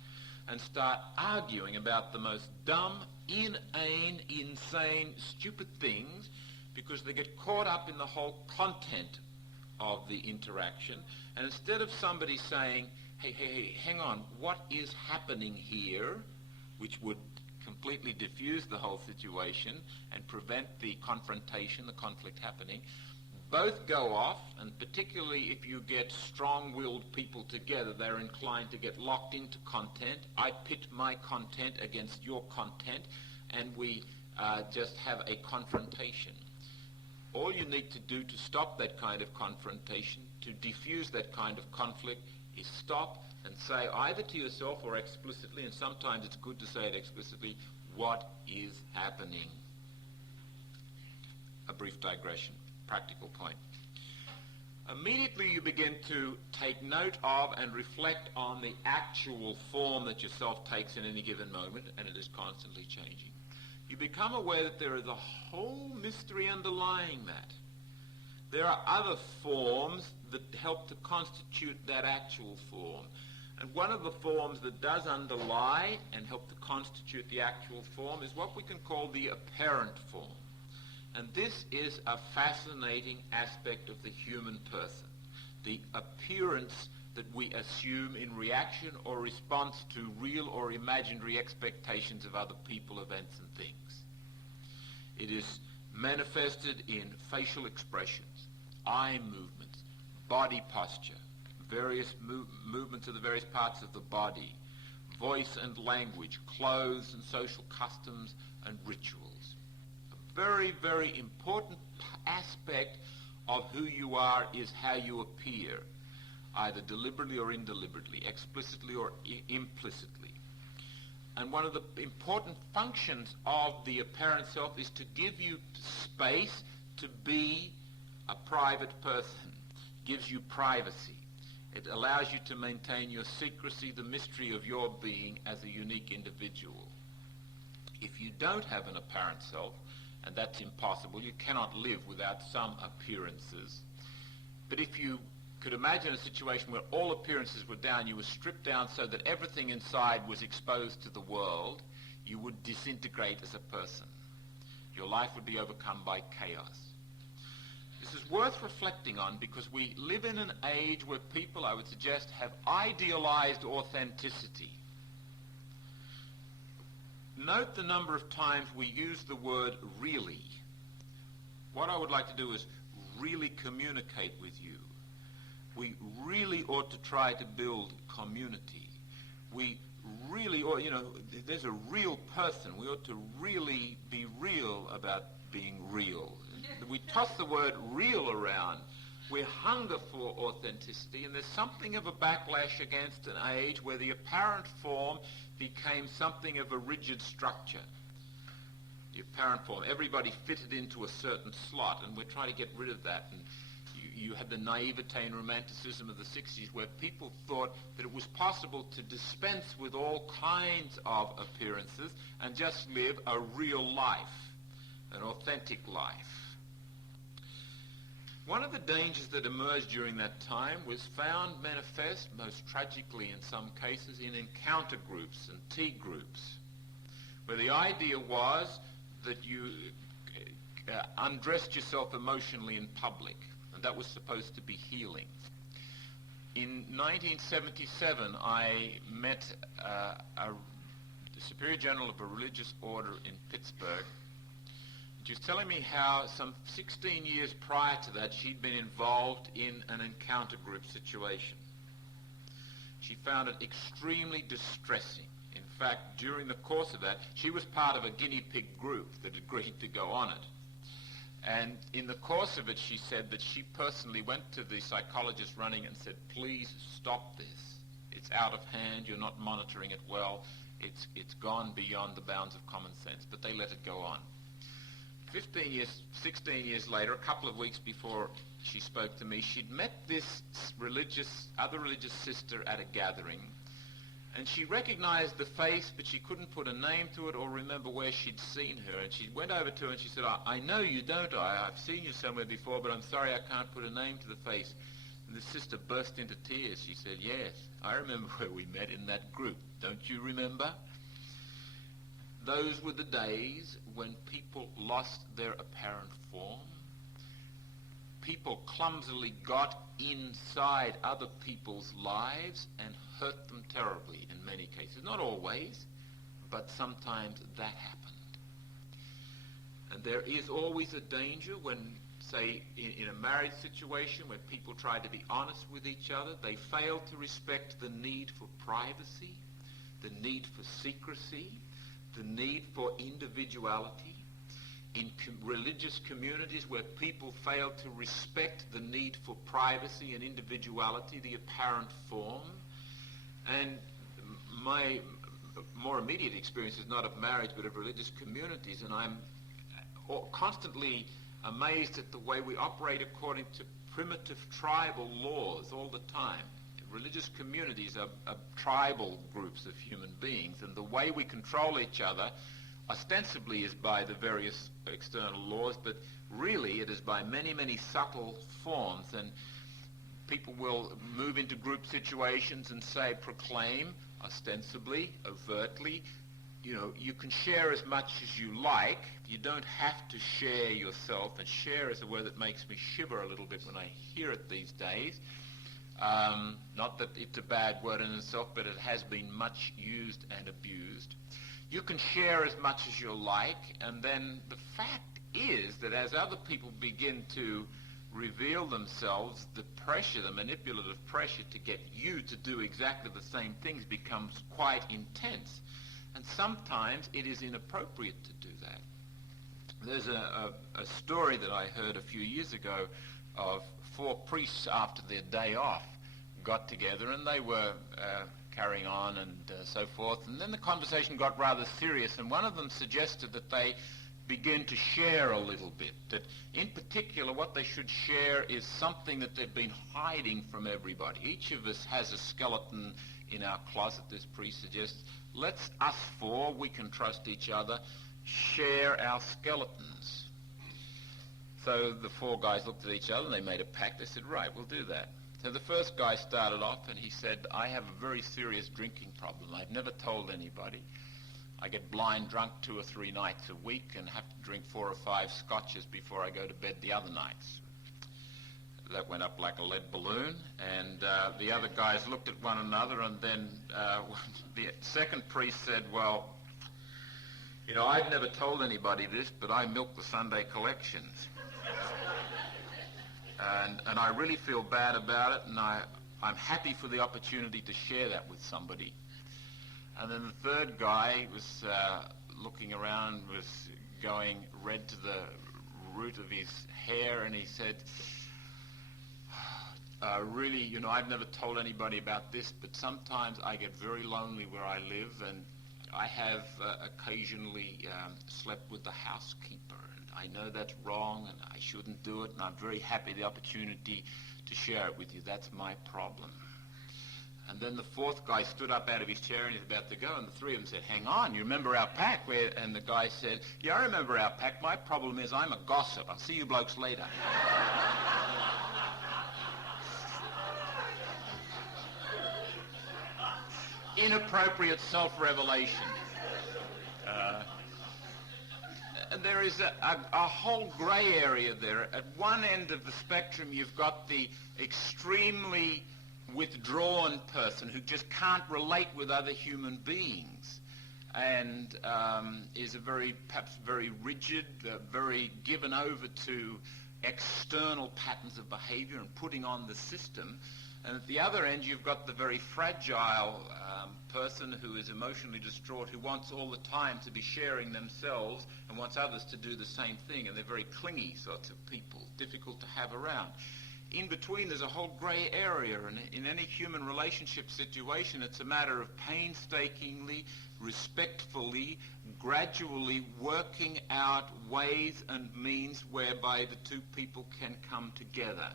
and start arguing about the most dumb, inane, insane, stupid things because they get caught up in the whole content of the interaction. And instead of somebody saying, hey, hang on, what is happening here, which would completely diffuse the whole situation and prevent the confrontation, the conflict happening, both go off, and particularly if you get strong-willed people together, they're inclined to get locked into content. I pit my content against your content, and we just have a confrontation. All you need to do to stop that kind of confrontation, to diffuse that kind of conflict, is stop and say either to yourself or explicitly, and sometimes it's good to say it explicitly, what is happening? A brief digression, practical point. Immediately you begin to take note of and reflect on the actual form that yourself takes in any given moment, and it is constantly changing. You become aware that there is a whole mystery underlying that. There are other forms that help to constitute that actual form. And one of the forms that does underlie and help to constitute the actual form is what we can call the apparent form. And this is a fascinating aspect of the human person, the appearance that we assume in reaction or response to real or imaginary expectations of other people, events, and things. It is manifested in facial expressions, eye movements, body posture, various movements of the various parts of the body, voice and language, clothes and social customs and rituals. A very, very important aspect of who you are is how you appear, either deliberately or indeliberately, explicitly or implicitly. And one of the important functions of the apparent self is to give you space to be a private person. It gives you privacy. It allows you to maintain your secrecy, the mystery of your being as a unique individual. If you don't have an apparent self, and that's impossible, you cannot live without some appearances. But if you could imagine a situation where all appearances were down, you were stripped down so that everything inside was exposed to the world, you would disintegrate as a person. Your life would be overcome by chaos. This is worth reflecting on because we live in an age where people, I would suggest, have idealized authenticity. Note the number of times we use the word really. What I would like to do is really communicate with you. We really ought to try to build community. We really ought, there's a real person. We ought to really be real about being real. We toss the word real around. We hunger for authenticity, and there's something of a backlash against an age where the apparent form became something of a rigid structure. the apparent form. Everybody fitted into a certain slot, and we're trying to get rid of that. And you had the naivete and romanticism of the 60s where people thought that it was possible to dispense with all kinds of appearances and just live a real life, an authentic life. One of the dangers that emerged during that time was found manifest, most tragically in some cases, in encounter groups and tea groups, where the idea was that you undressed yourself emotionally in public, and that was supposed to be healing. In 1977, I met the Superior General of a religious order in Pittsburgh. She was telling me how some 16 years prior to that she'd been involved in an encounter group situation. She found it extremely distressing. In fact, during the course of that, she was part of a guinea pig group that agreed to go on it. And in the course of it, she said that she personally went to the psychologist running and said, please stop this. It's out of hand. You're not monitoring it well. It's gone beyond the bounds of common sense. But they let it go on. 16 years later, a couple of weeks before she spoke to me, she'd met this other religious sister at a gathering, and she recognized the face, but she couldn't put a name to it or remember where she'd seen her. And she went over to her and she said, I know you, don't I? I've seen you somewhere before, but I'm sorry I can't put a name to the face. And the sister burst into tears. She said, yes, I remember where we met in that group. Don't you remember? Those were the days when people lost their apparent form. People clumsily got inside other people's lives and hurt them terribly in many cases. Not always, but sometimes that happened. And there is always a danger when, say, in a marriage situation, when people try to be honest with each other, they fail to respect the need for privacy, the need for secrecy, the need for individuality. In religious communities where people fail to respect the need for privacy and individuality, the apparent form. And my more immediate experience is not of marriage but of religious communities, and I'm constantly amazed at the way we operate according to primitive tribal laws all the time. Religious communities are tribal groups of human beings, and the way we control each other ostensibly is by the various external laws, but really it is by many, many subtle forms. And people will move into group situations and say, proclaim, ostensibly, overtly, you can share as much as you like. You don't have to share yourself, and share is a word that makes me shiver a little bit when I hear it these days. Not that it's a bad word in itself, but it has been much used and abused. You can share as much as you like, and then the fact is that as other people begin to reveal themselves, the pressure, the manipulative pressure to get you to do exactly the same things becomes quite intense. And sometimes it is inappropriate to do that. There's a story that I heard a few years ago of 4 priests after their day off got together, and they were carrying on and so forth, and then the conversation got rather serious, and one of them suggested that they begin to share a little bit, that in particular what they should share is something that they've been hiding from everybody. Each of us has a skeleton in our closet, this priest suggests. Let's us 4, we can trust each other, share our skeletons. So the 4 guys looked at each other and they made a pact. They said, right, we'll do that. So the first guy started off and he said, I have a very serious drinking problem. I've never told anybody. I get blind drunk 2 or 3 nights a week and have to drink 4 or 5 scotches before I go to bed the other nights. That went up like a lead balloon, and the other guys looked at one another, and then the second priest said, well, I've never told anybody this, but I milk the Sunday collections. And I really feel bad about it, and I'm happy for the opportunity to share that with somebody. And then the third guy was looking around, was going red to the root of his hair, and he said, really, I've never told anybody about this, but sometimes I get very lonely where I live, and I have occasionally slept with the housekeeper, and I know that's wrong and I shouldn't do it, and I'm very happy the opportunity to share it with you. That's my problem. And then the fourth guy stood up out of his chair and he's about to go, and the three of them said, hang on, you remember our pact? And the guy said, yeah, I remember our pact. My problem is I'm a gossip. I'll see you blokes later. Inappropriate self-revelation. And there is a whole grey area there. At one end of the spectrum, you've got the extremely withdrawn person who just can't relate with other human beings and is perhaps very rigid, very given over to external patterns of behavior and putting on the system. And at the other end, you've got the very fragile person who is emotionally distraught, who wants all the time to be sharing themselves and wants others to do the same thing. And they're very clingy sorts of people, difficult to have around. In between, there's a whole grey area, and in any human relationship situation, it's a matter of painstakingly, respectfully, gradually working out ways and means whereby the two people can come together.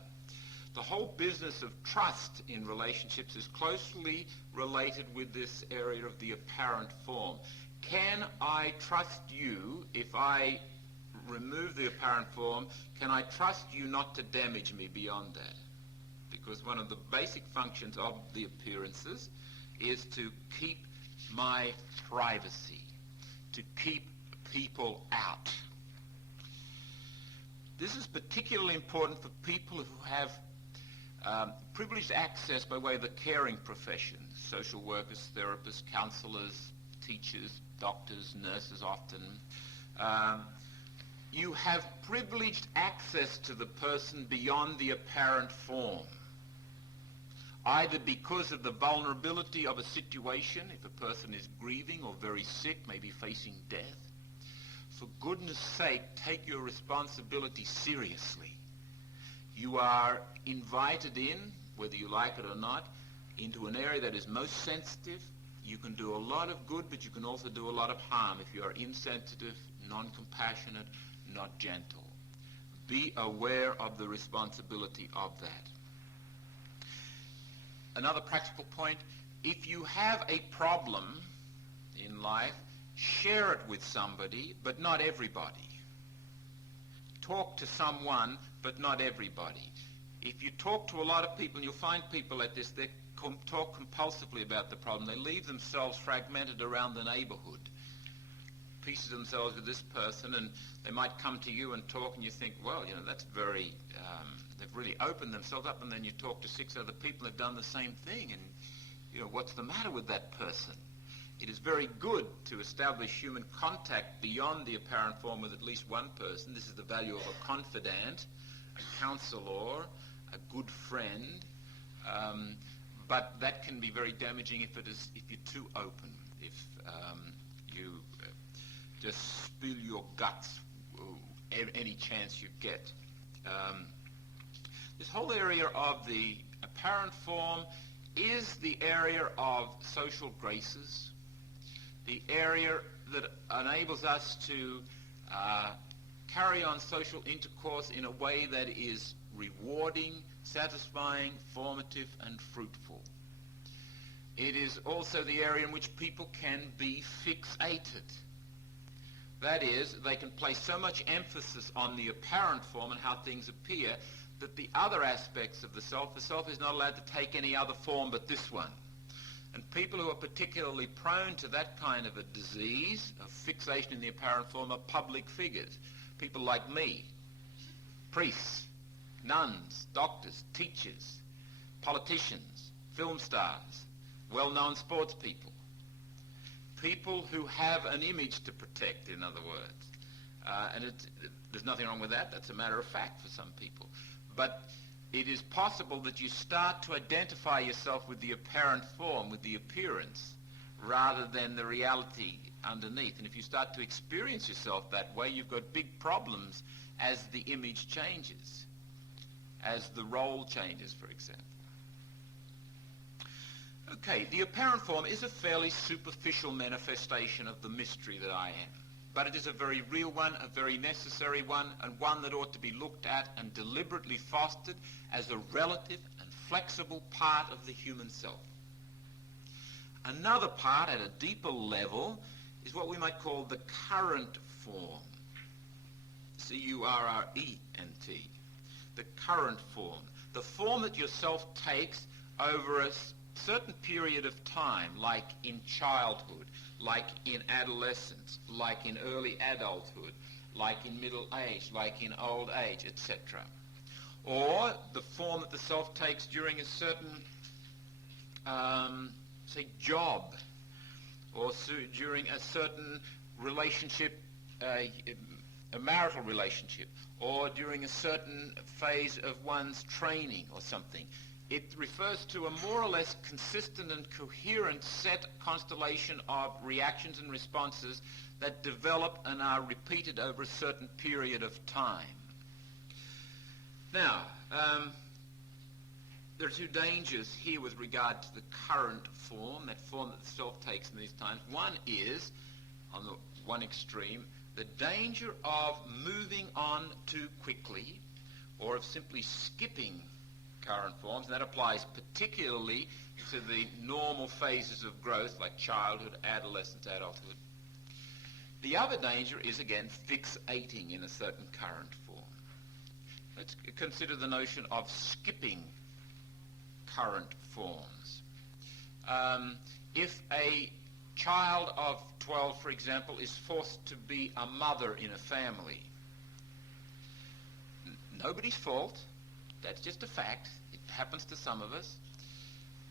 The whole business of trust in relationships is closely related with this area of the apparent form. Can I trust you if I remove the apparent form? Can I trust you not to damage me beyond that? Because one of the basic functions of the appearances is to keep my privacy, to keep people out. This is particularly important for people who have privileged access by way of the caring professions, social workers, therapists, counsellors, teachers, doctors, nurses often. You have privileged access to the person beyond the apparent form, either because of the vulnerability of a situation, if a person is grieving or very sick, maybe facing death. For goodness sake, take your responsibility seriously. You are invited in, whether you like it or not, into an area that is most sensitive. You can do a lot of good, but you can also do a lot of harm if you are insensitive, non-compassionate, not gentle. Be aware of the responsibility of that. Another practical point, if you have a problem in life, share it with somebody, but not everybody. Talk to someone, but not everybody. If you talk to a lot of people, and you'll find people like this, they talk compulsively about the problem. They leave themselves fragmented around the neighborhood, pieces of themselves with this person, and they might come to you and talk, and you think, well, that's very, they've really opened themselves up, and then you talk to 6 other people who've done the same thing, and, what's the matter with that person? It is very good to establish human contact beyond the apparent form with at least one person. This is the value of a confidant, a counselor, a good friend, but that can be very damaging if you're too open, if you just spill your guts any chance you get. This whole area of the apparent form is the area of social graces, the area that enables us to carry on social intercourse in a way that is rewarding, satisfying, formative, and fruitful. It is also the area in which people can be fixated. That is, they can place so much emphasis on the apparent form and how things appear that the other aspects of the self is not allowed to take any other form but this one. And people who are particularly prone to that kind of a disease, of fixation in the apparent form, are public figures. People like me, priests, nuns, doctors, teachers, politicians, film stars, well-known sports people. People who have an image to protect, in other words. And there's nothing wrong with that. That's a matter of fact for some people. But it is possible that you start to identify yourself with the apparent form, with the appearance, rather than the reality underneath. And if you start to experience yourself that way, you've got big problems as the image changes, as the role changes, for example. Okay, the apparent form is a fairly superficial manifestation of the mystery that I am. But it is a very real one, a very necessary one, and one that ought to be looked at and deliberately fostered as a relative and flexible part of the human self. Another part at a deeper level is what we might call the current form. C-U-R-R-E-N-T. The current form. The form that yourself takes over a certain period of time, like in childhood, like in adolescence, like in early adulthood, like in middle age, like in old age, etc. Or the form that the self takes during a certain, say, job, or during a certain relationship, a marital relationship, or during a certain phase of one's training or something. It refers to a more or less consistent and coherent set constellation of reactions and responses that develop and are repeated over a certain period of time. Now, there are two dangers here with regard to the current form, that form that the self takes in these times. One is, on the one extreme, the danger of moving on too quickly, or of simply skipping current forms, and that applies particularly to the normal phases of growth like childhood, adolescence, adulthood. The other danger is, again, fixating in a certain current form. Let's consider the notion of skipping current forms. If a child of 12, for example, is forced to be a mother in a family, nobody's fault, that's just a fact, it happens to some of us,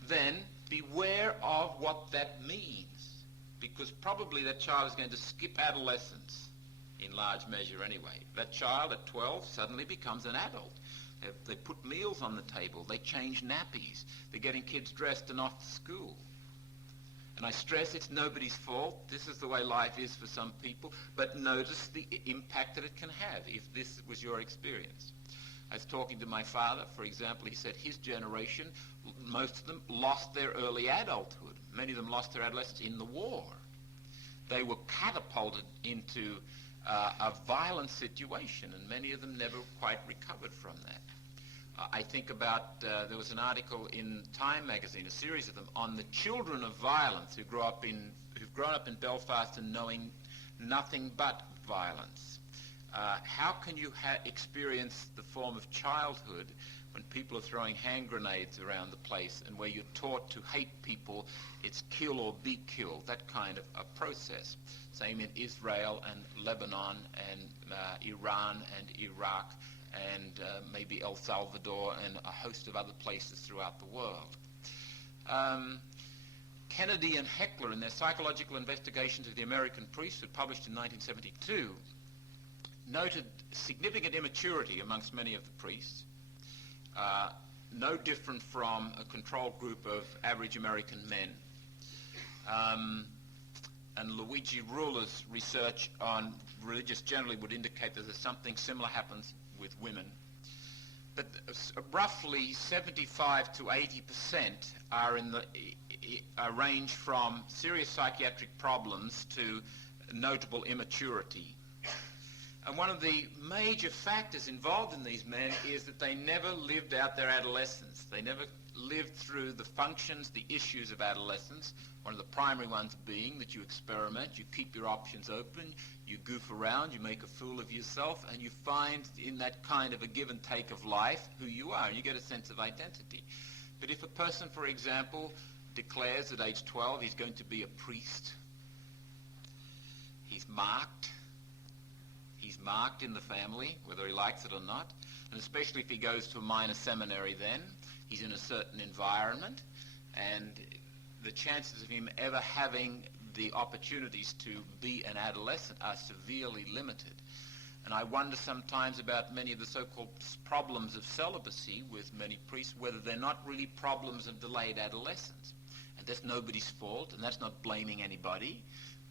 then beware of what that means, because probably that child is going to skip adolescence in large measure anyway. That child at 12 suddenly becomes an adult. They put meals on the table, they change nappies, they're getting kids dressed and off to school. And I stress it's nobody's fault. This is the way life is for some people, but notice the impact that it can have if this was your experience. I was talking to my father, for example. He said his generation, most of them lost their early adulthood. Many of them lost their adolescence in the war. They were catapulted into a violent situation, and many of them never quite recovered from that. I think about, there was an article in Time magazine, a series of them, on the children of violence who've grown up in Belfast and knowing nothing but violence. How can you experience the form of childhood when people are throwing hand grenades around the place and where you're taught to hate people? It's kill or be killed, that kind of a process. Same in Israel and Lebanon and Iran and Iraq and maybe El Salvador and a host of other places throughout the world. Kennedy and Heckler, in their psychological investigations of the American priesthood published in 1972, noted significant immaturity amongst many of the priests, no different from a control group of average American men. And Luigi Rulla's research on religious generally would indicate that there's something similar happens with women. But roughly 75 to 80% are in the range from serious psychiatric problems to notable immaturity. And one of the major factors involved in these men is that they never lived out their adolescence. They never lived through the functions, the issues of adolescence, one of the primary ones being that you experiment, you keep your options open, you goof around, you make a fool of yourself, and you find in that kind of a give and take of life who you are, and you get a sense of identity. But if a person, for example, declares at age 12 he's going to be a priest, he's marked in the family, whether he likes it or not, and especially if he goes to a minor seminary then, he's in a certain environment, and the chances of him ever having the opportunities to be an adolescent are severely limited. And I wonder sometimes about many of the so-called problems of celibacy with many priests, whether they're not really problems of delayed adolescence. And that's nobody's fault, and that's not blaming anybody.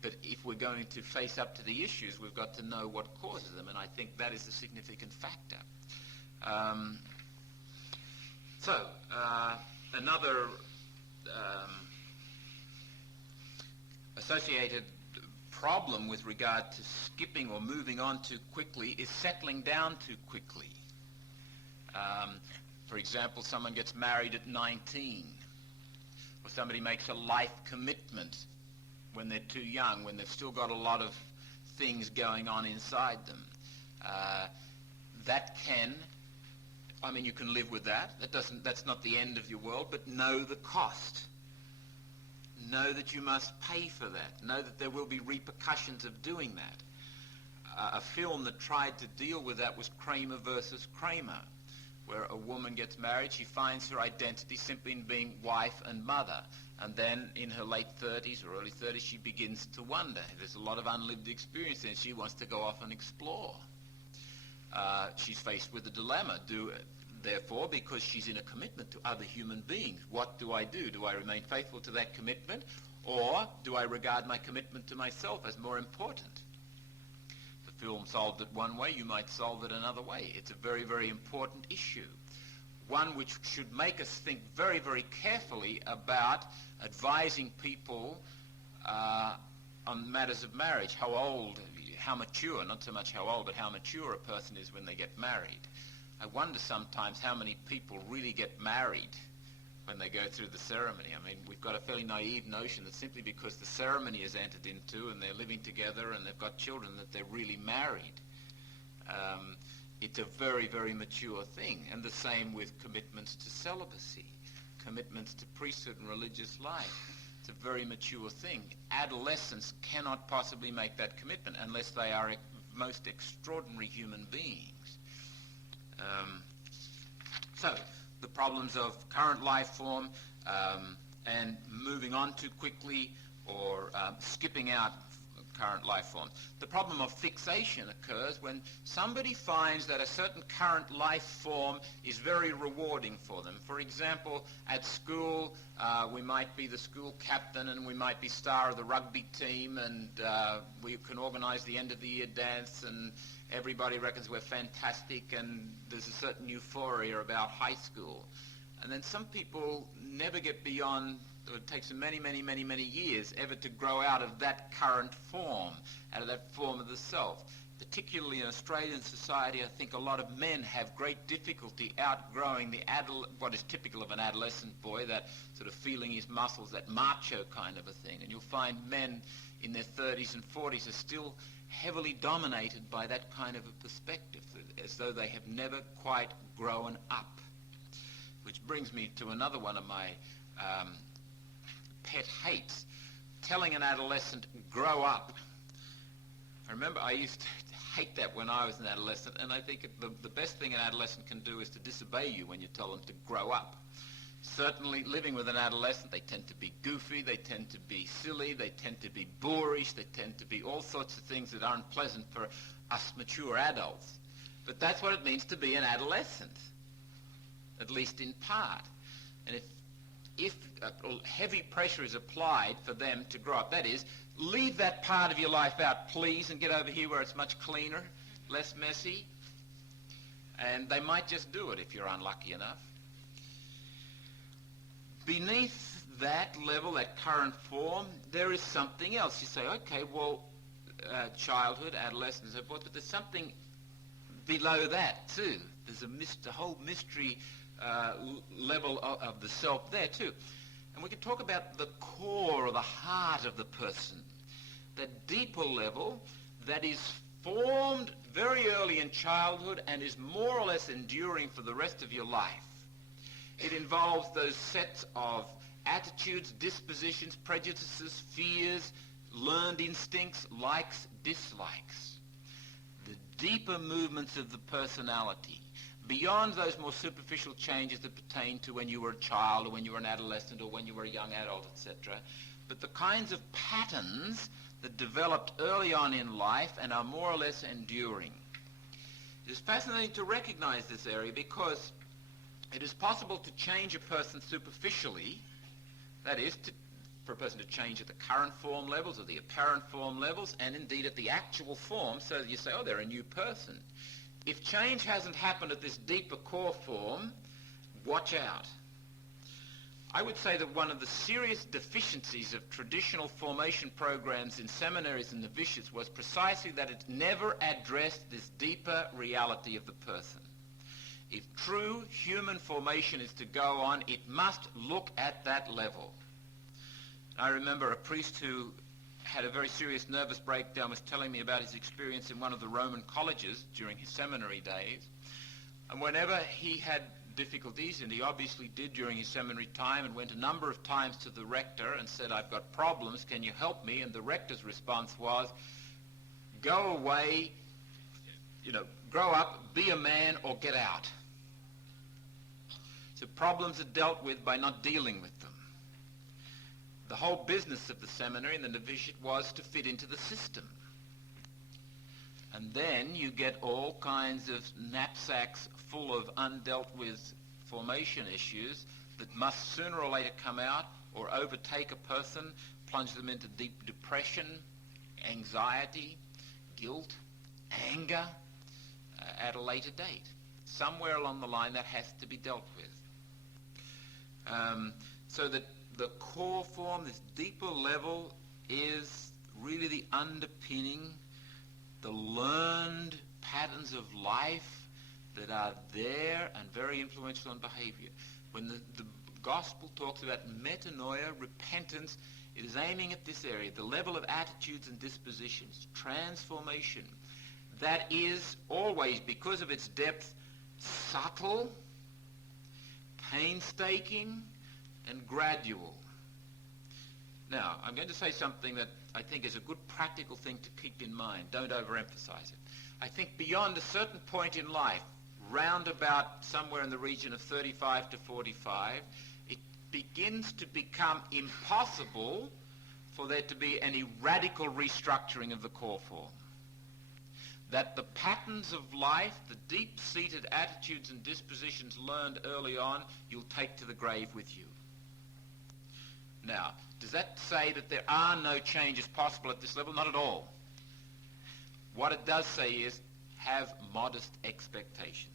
But if we're going to face up to the issues, we've got to know what causes them, and I think that is a significant factor. Another associated problem with regard to skipping or moving on too quickly is settling down too quickly. For example, someone gets married at 19, or somebody makes a life commitment when they're too young, when they've still got a lot of things going on inside them. That can, I mean, you can live with that. That's not the end of your world, but know the cost. Know that you must pay for that. Know that there will be repercussions of doing that. A film that tried to deal with that was Kramer versus Kramer, where a woman gets married, she finds her identity simply in being wife and mother. And then in her late 30s or early 30s, she begins to wonder. There's a lot of unlived experience and she wants to go off and explore. She's faced with a dilemma. Therefore, because she's in a commitment to other human beings, what do I do? Do I remain faithful to that commitment, or do I regard my commitment to myself as more important? The film solved it one way, you might solve it another way. It's a very, very important issue. One which should make us think very, very carefully about advising people on matters of marriage. How old, how mature, not so much how old, but how mature a person is when they get married. I wonder sometimes how many people really get married when they go through the ceremony. I mean, we've got a fairly naive notion that simply because the ceremony is entered into and they're living together and they've got children that they're really married. It's a very, very mature thing. And the same with commitments to celibacy, commitments to priesthood and religious life. It's a very mature thing. Adolescents cannot possibly make that commitment unless they are most extraordinary human beings. So, the problems of current life form and moving on too quickly or skipping out current life forms. The problem of fixation occurs when somebody finds that a certain current life form is very rewarding for them. For example, at school, we might be the school captain and we might be star of the rugby team, and we can organize the end of the year dance, and everybody reckons we're fantastic, and there's a certain euphoria about high school. And then some people never get beyond, it takes them many, many, many, many years ever to grow out of that current form, out of that form of the self. Particularly in Australian society, I think a lot of men have great difficulty outgrowing what is typical of an adolescent boy, that sort of feeling his muscles, that macho kind of a thing. And you'll find men in their 30s and 40s are still heavily dominated by that kind of a perspective, as though they have never quite grown up. Which brings me to another one of my pet hates, telling an adolescent, grow up. I remember I used to hate that when I was an adolescent, and I think the best thing an adolescent can do is to disobey you when you tell them to grow up. Certainly, living with an adolescent, they tend to be goofy, they tend to be silly, they tend to be boorish, they tend to be all sorts of things that aren't pleasant for us mature adults. But that's what it means to be an adolescent, at least in part. And if heavy pressure is applied for them to grow up, that is, leave that part of your life out, please, and get over here where it's much cleaner, less messy, and they might just do it if you're unlucky enough. Beneath that level, that current form, there is something else. You say, okay, well, childhood, adolescence, and so forth, but there's something below that too. There's a whole mystery level of the self there too. And we can talk about the core or the heart of the person, that deeper level that is formed very early in childhood and is more or less enduring for the rest of your life. It involves those sets of attitudes, dispositions, prejudices, fears, learned instincts, likes, dislikes. The deeper movements of the personality, beyond those more superficial changes that pertain to when you were a child or when you were an adolescent or when you were a young adult, etc., but the kinds of patterns that developed early on in life and are more or less enduring. It is fascinating to recognize this area because it is possible to change a person superficially, that is, for a person to change at the current form levels or the apparent form levels, and indeed at the actual form, so that you say, oh, they're a new person. If change hasn't happened at this deeper core form, watch out. I would say that one of the serious deficiencies of traditional formation programs in seminaries and novitiates was precisely that it never addressed this deeper reality of the person. If true human formation is to go on, it must look at that level. I remember a priest who had a very serious nervous breakdown was telling me about his experience in one of the Roman colleges during his seminary days. And whenever he had difficulties, and he obviously did during his seminary time, and went a number of times to the rector and said, "I've got problems, can you help me?" And the rector's response was, "Go away, grow up, be a man, or get out." So problems are dealt with by not dealing with them. The whole business of the seminary and the novitiate was to fit into the system. And then you get all kinds of knapsacks full of undealt with formation issues that must sooner or later come out or overtake a person, plunge them into deep depression, anxiety, guilt, anger at a later date. Somewhere along the line that has to be dealt with. So that the core form, this deeper level, is really the underpinning, the learned patterns of life that are there and very influential on behavior. When the gospel talks about metanoia, repentance, it is aiming at this area, the level of attitudes and dispositions, transformation. That is always, because of its depth, subtle, painstaking, and gradual. Now, I'm going to say something that I think is a good practical thing to keep in mind. Don't overemphasize it. I think beyond a certain point in life, round about somewhere in the region of 35 to 45, it begins to become impossible for there to be any radical restructuring of the core form. That the patterns of life, the deep-seated attitudes and dispositions learned early on, you'll take to the grave with you. Now, does that say that there are no changes possible at this level? Not at all. What it does say is, have modest expectations.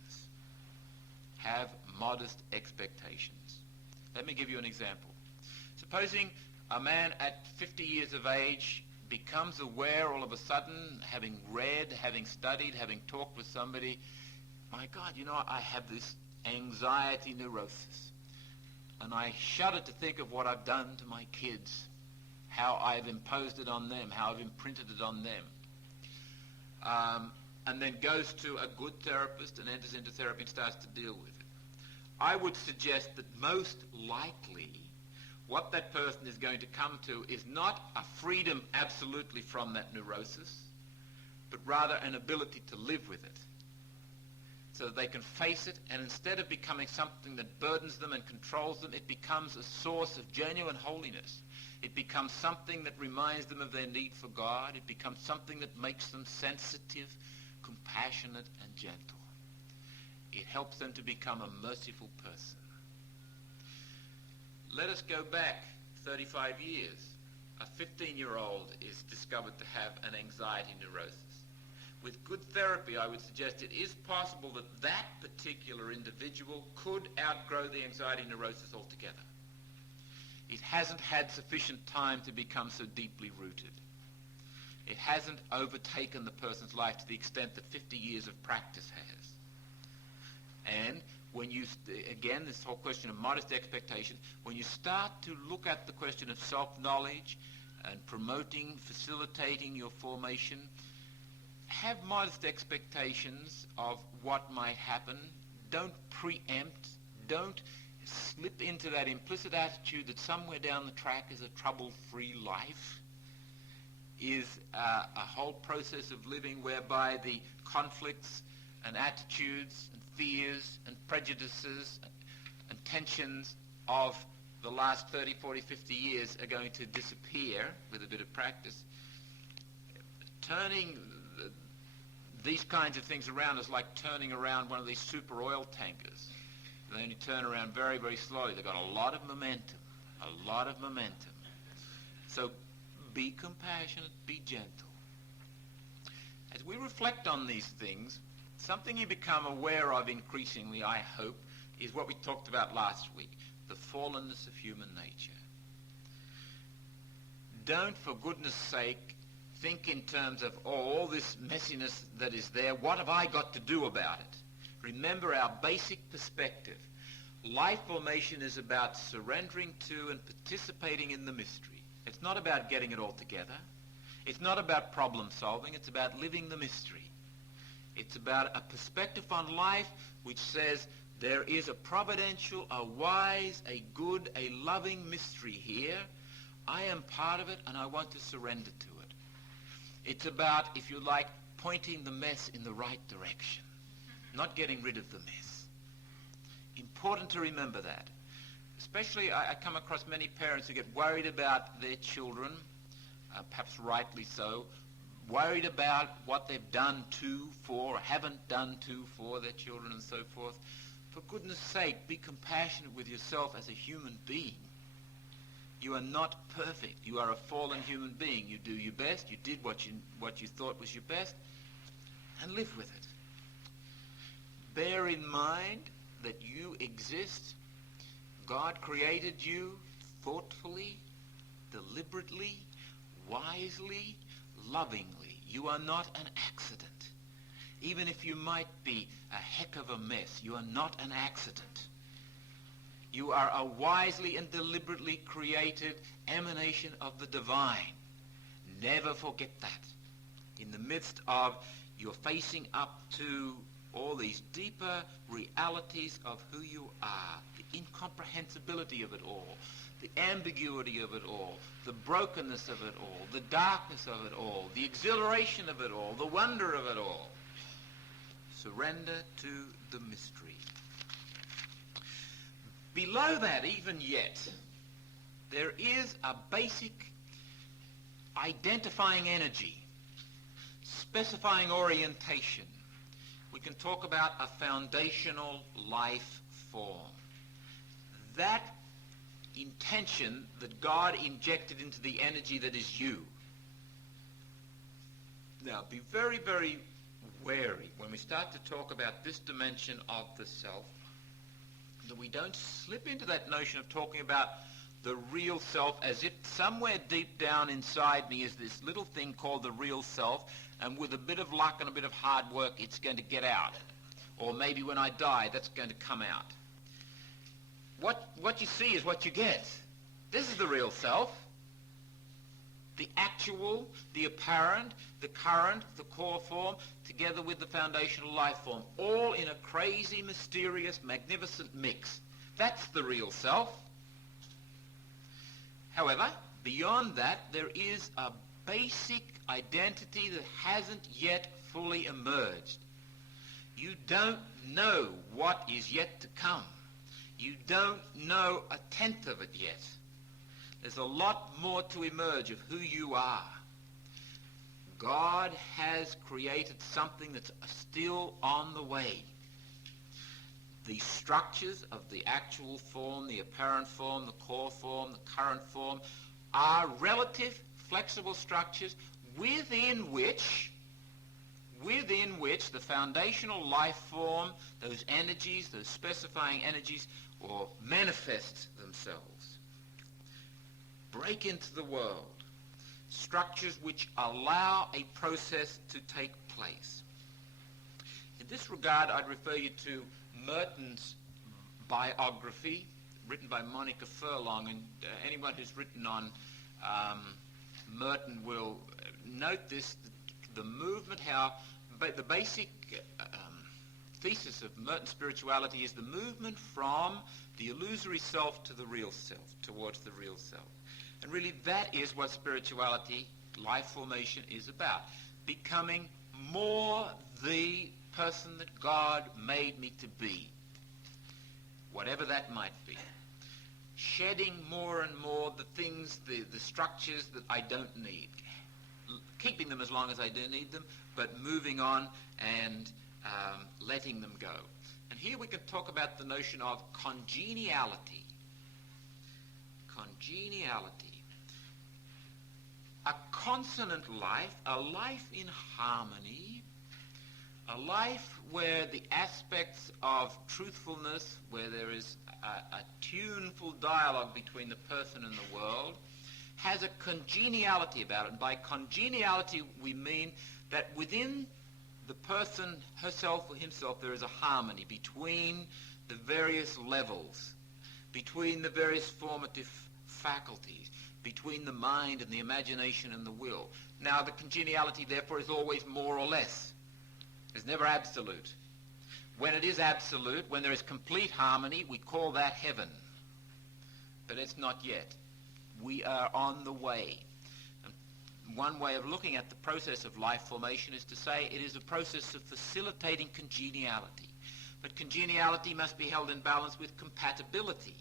Have modest expectations. Let me give you an example. Supposing a man at 50 years of age becomes aware all of a sudden, having read, having studied, having talked with somebody, my God, I have this anxiety neurosis. And I shudder to think of what I've done to my kids, how I've imposed it on them, how I've imprinted it on them. And then goes to a good therapist and enters into therapy and starts to deal with it. I would suggest that most likely what that person is going to come to is not a freedom absolutely from that neurosis, but rather an ability to live with it, so that they can face it, and instead of becoming something that burdens them and controls them, it becomes a source of genuine holiness. It becomes something that reminds them of their need for God. It becomes something that makes them sensitive, compassionate, and gentle. It helps them to become a merciful person. Let us go back 35 years. A 15-year-old is discovered to have an anxiety neurosis. With good therapy, I would suggest it is possible that that particular individual could outgrow the anxiety neurosis altogether. It hasn't had sufficient time to become so deeply rooted. It hasn't overtaken the person's life to the extent that 50 years of practice has. And when you, again, this whole question of modest expectations, when you start to look at the question of self-knowledge and promoting, facilitating your formation, have modest expectations of what might happen. Don't preempt. Don't slip into that implicit attitude that somewhere down the track is a trouble-free life, is a whole process of living whereby the conflicts and attitudes and fears and prejudices and tensions of the last 30, 40, 50 years are going to disappear with a bit of practice. Turning these kinds of things around is like turning around one of these super oil tankers. They only turn around very, very slowly. They've got a lot of momentum, a lot of momentum. So be compassionate, be gentle. As we reflect on these things, something you become aware of increasingly, I hope, is what we talked about last week. the fallenness of human nature. Don't, for goodness sake, think in terms of, oh, all this messiness that is there, what have I got to do about it? Remember our basic perspective. Life formation is about surrendering to and participating in the mystery. It's not about getting it all together. It's not about problem solving. It's about living the mystery. It's about a perspective on life which says there is a providential, a wise, a good, a loving mystery here. I am part of it and I want to surrender to it. It's about, if you like, pointing the mess in the right direction, not getting rid of the mess. Important to remember that. Especially, I come across many parents who get worried about their children, perhaps rightly so, worried about what they've done to, for, or haven't done to, for their children and so forth. For goodness sake, be compassionate with yourself as a human being. You are not perfect. You are a fallen human being. You do your best. You did what you thought was your best, and live with it. Bear in mind that you exist. God created you thoughtfully, deliberately, wisely, lovingly. You are not an accident. Even if you might be a heck of a mess, you are not an accident. You are a wisely and deliberately created emanation of the divine. Never forget that. In the midst of you're facing up to all these deeper realities of who you are, the incomprehensibility of it all, the ambiguity of it all, the brokenness of it all, the darkness of it all, the exhilaration of it all, the wonder of it all. Surrender to the mystery. Below that, even yet, there is a basic identifying energy, specifying orientation. We can talk about a foundational life form. That intention that God injected into the energy that is you. Now, be very, very wary when we start to talk about this dimension of the self, that we don't slip into that notion of talking about the real self as if somewhere deep down inside me is this little thing called the real self, and with a bit of luck and a bit of hard work it's going to get out. Or maybe when I die that's going to come out. What you see is what you get. This is the real self. The actual, the apparent, the current, the core form, together with the foundational life form, all in a crazy, mysterious, magnificent mix. That's the real self. However, beyond that, there is a basic identity that hasn't yet fully emerged. You don't know what is yet to come. You don't know a tenth of it yet. There's a lot more to emerge of who you are. God has created something that's still on the way. The structures of the actual form, the apparent form, the core form, the current form, are relative, flexible structures within which the foundational life form, those energies, those specifying energies, or manifest themselves. Break into the world. Structures which allow a process to take place. In this regard, I'd refer you to Merton's biography, written by Monica Furlong, and anyone who's written on Merton will note this, the movement, how the basic thesis of Merton spirituality is the movement from the illusory self to the real self, towards the real self. And really that is what spirituality, life formation, is about. Becoming more the person that God made me to be, whatever that might be. Shedding more and more the things, the structures that I don't need. Keeping them as long as I do need them, but moving on and letting them go. And here we can talk about the notion of congeniality. Congeniality. A consonant life, a life in harmony, a life where the aspects of truthfulness, where there is a tuneful dialogue between the person and the world, has a congeniality about it. And by congeniality we mean that within the person herself or himself there is a harmony between the various levels, between the various formative faculties, between the mind and the imagination and the will. Now the congeniality therefore is always more or less. It's never absolute. When it is absolute, when there is complete harmony, we call that heaven. But it's not yet. We are on the way. And one way of looking at the process of life formation is to say it is a process of facilitating congeniality. But congeniality must be held in balance with compatibility.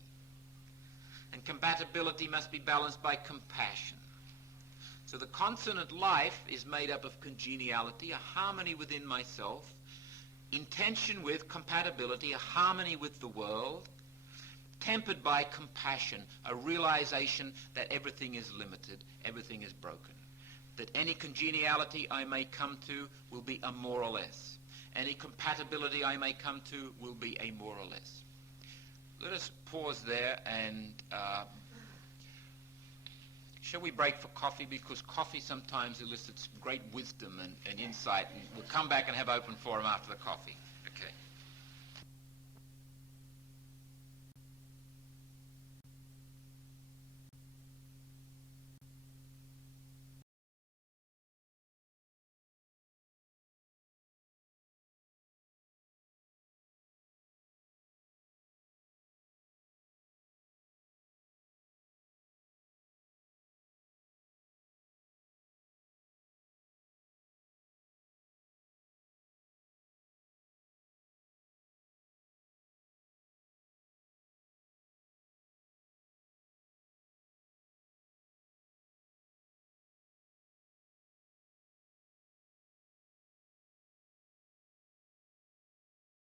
And compatibility must be balanced by compassion. So the consonant life is made up of congeniality, a harmony within myself, intention with compatibility, a harmony with the world, tempered by compassion, a realization that everything is limited, everything is broken. That any congeniality I may come to will be a more or less. Any compatibility I may come to will be a more or less. Let us pause there and shall we break for coffee? Because coffee sometimes elicits great wisdom and insight, and we'll come back and have open forum after the coffee. Okay.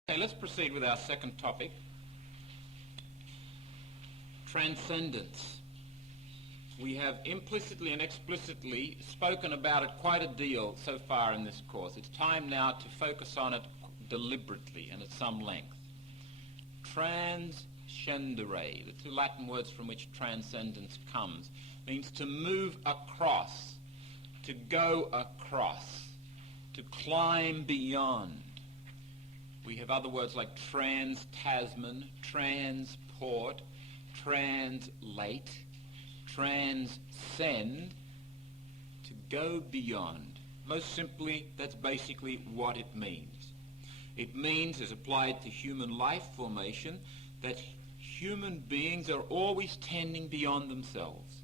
Okay, let's proceed with our second topic, transcendence. We have implicitly and explicitly spoken about it quite a deal so far in this course. It's time now to focus on it deliberately and at some length. Transcendere, the two Latin words from which transcendence comes, means to move across, to go across, to climb beyond. We have other words like trans-Tasman, transport, translate, transcend, to go beyond. Most simply, that's basically what it means. It means, as applied to human life formation, that human beings are always tending beyond themselves.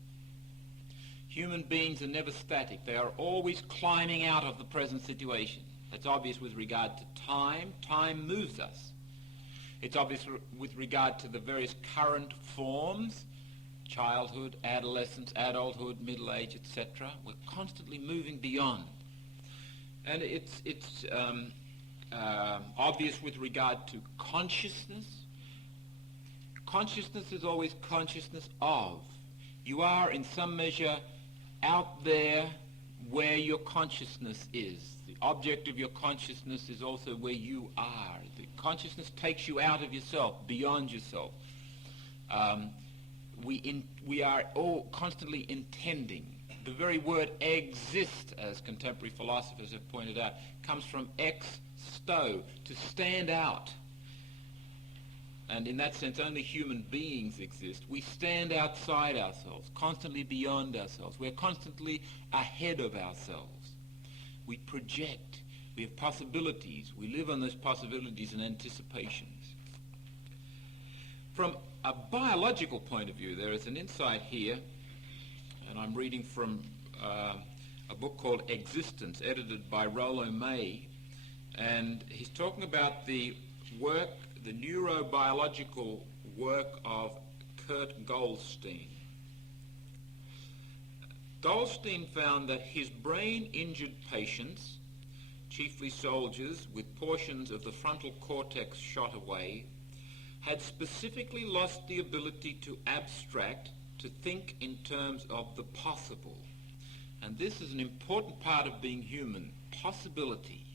Human beings are never static. They are always climbing out of the present situation. That's obvious with regard to time. Time moves us. It's obvious with regard to the various current forms, childhood, adolescence, adulthood, middle age, etc. We're constantly moving beyond. And it's obvious with regard to consciousness. Consciousness is always consciousness of. You are in some measure out there where your consciousness is. The object of your consciousness is also where you are. The consciousness takes you out of yourself, beyond yourself. We are all constantly intending. The very word exist, as contemporary philosophers have pointed out, comes from ex sto, to stand out. And in that sense, only human beings exist. We stand outside ourselves, constantly beyond ourselves. We're constantly ahead of ourselves. We project. We have possibilities. We live on those possibilities and anticipations. From a biological point of view, there is an insight here, and I'm reading from a book called Existence, edited by Rollo May, and he's talking about the work, the neurobiological work of Kurt Goldstein. Goldstein found that his brain-injured patients, chiefly soldiers with portions of the frontal cortex shot away, had specifically lost the ability to abstract, to think in terms of the possible. And this is an important part of being human, possibility.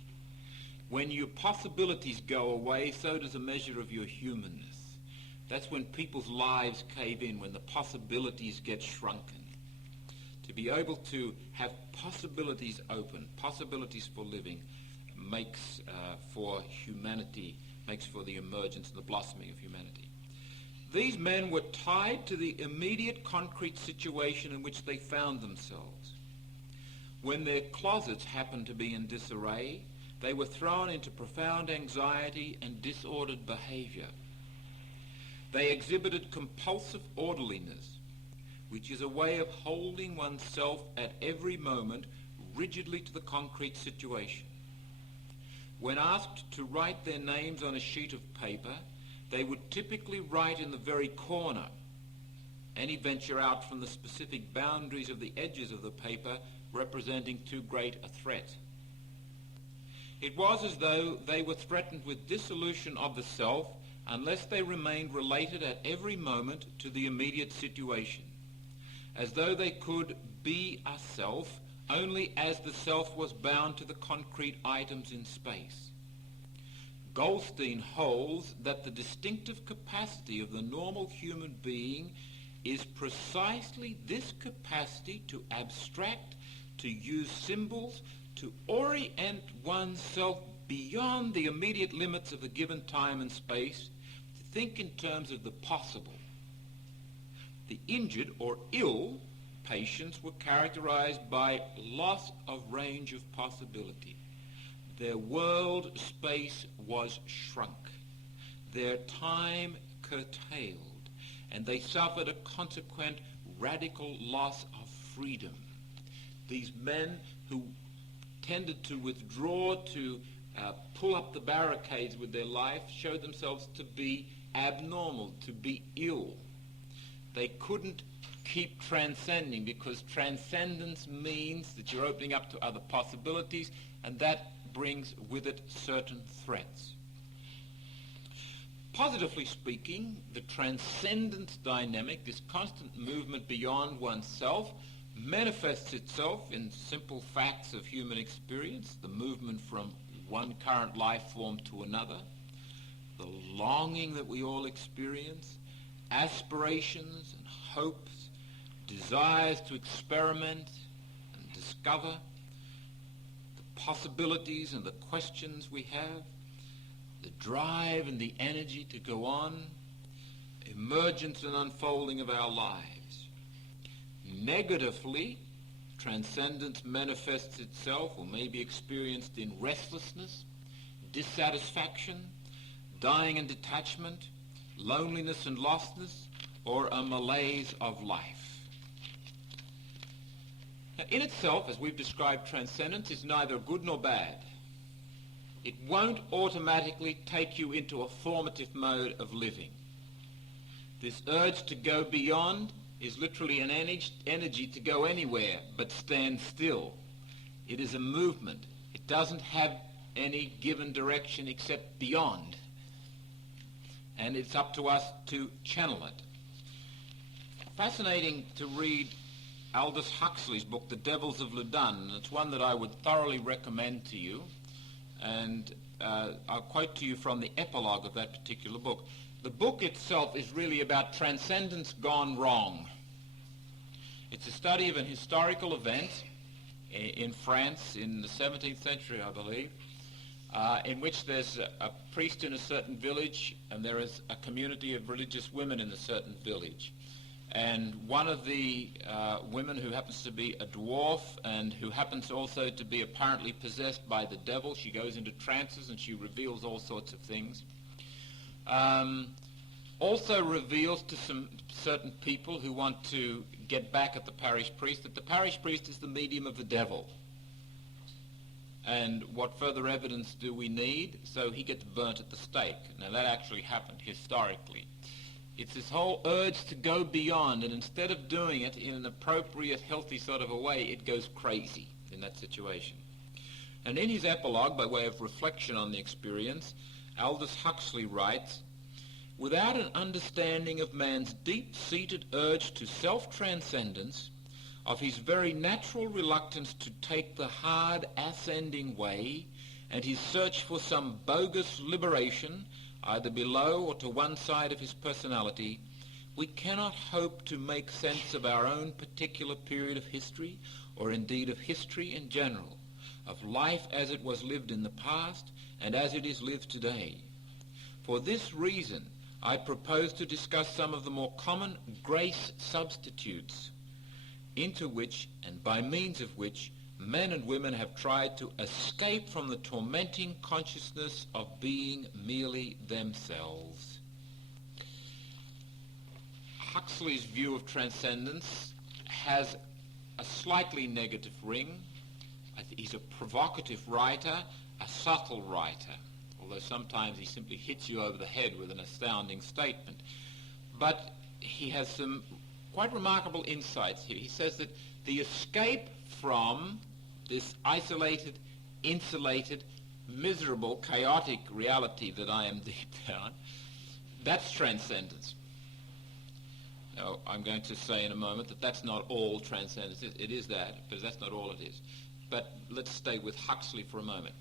When your possibilities go away, so does a measure of your humanness. That's when people's lives cave in, when the possibilities get shrunken. To be able to have possibilities open, possibilities for living, makes for humanity, makes for the emergence and the blossoming of humanity. These men were tied to the immediate concrete situation in which they found themselves. When their closets happened to be in disarray, they were thrown into profound anxiety and disordered behavior. They exhibited compulsive orderliness, which is a way of holding oneself at every moment rigidly to the concrete situation. When asked to write their names on a sheet of paper, they would typically write in the very corner. Any venture out from the specific boundaries of the edges of the paper representing too great a threat. It was as though they were threatened with dissolution of the self unless they remained related at every moment to the immediate situation, as though they could be a self only as the self was bound to the concrete items in space. Goldstein holds that the distinctive capacity of the normal human being is precisely this capacity to abstract, to use symbols, to orient oneself beyond the immediate limits of a given time and space, to think in terms of the possible. The injured or ill patients were characterized by loss of range of possibility. Their world space was shrunk, their time curtailed, and they suffered a consequent radical loss of freedom. These men who tended to withdraw, to pull up the barricades with their life, showed themselves to be abnormal, to be ill. They couldn't keep transcending, because transcendence means that you're opening up to other possibilities, and that brings with it certain threats. Positively speaking, the transcendence dynamic, this constant movement beyond oneself, manifests itself in simple facts of human experience, the movement from one current life form to another, the longing that we all experience, aspirations and hopes, desires to experiment and discover, the possibilities and the questions we have, the drive and the energy to go on, emergence and unfolding of our lives. Negatively, transcendence manifests itself or may be experienced in restlessness, dissatisfaction, dying and detachment, loneliness and lostness, or a malaise of life. Now, in itself, as we've described, transcendence is neither good nor bad. It won't automatically take you into a formative mode of living. This urge to go beyond is literally an energy to go anywhere but stand still. It is a movement. It doesn't have any given direction except beyond. And it's up to us to channel it. Fascinating to read Aldous Huxley's book, The Devils of Loudun, and it's one that I would thoroughly recommend to you. And I'll quote to you from the epilogue of that particular book. The book itself is really about transcendence gone wrong. It's a study of an historical event in France in the 17th century, I believe, in which there's a priest in a certain village and there is a community of religious women in a certain village. And one of the women, who happens to be a dwarf and who happens also to be apparently possessed by the devil, she goes into trances and she reveals all sorts of things, also reveals to some certain people who want to get back at the parish priest that the parish priest is the medium of the devil. And what further evidence do we need? So he gets burnt at the stake. Now that actually happened historically. It's this whole urge to go beyond, and instead of doing it in an appropriate, healthy sort of a way, it goes crazy in that situation. And in his epilogue, by way of reflection on the experience, Aldous Huxley writes, "Without an understanding of man's deep-seated urge to self-transcendence, of his very natural reluctance to take the hard ascending way, and his search for some bogus liberation, either below or to one side of his personality, we cannot hope to make sense of our own particular period of history, or indeed of history in general, of life as it was lived in the past and as it is lived today. For this reason, I propose to discuss some of the more common grace substitutes into which and by means of which men and women have tried to escape from the tormenting consciousness of being merely themselves. Huxley's view of transcendence has a slightly negative ring. He's a provocative writer, a subtle writer, although sometimes he simply hits you over the head with an astounding statement. But he has some quite remarkable insights here. He says that the escape from this isolated, insulated, miserable, chaotic reality that I am deep down, that's transcendence. Now, I'm going to say in a moment that that's not all transcendence. It is that, but that's not all it is. But let's stay with Huxley for a moment.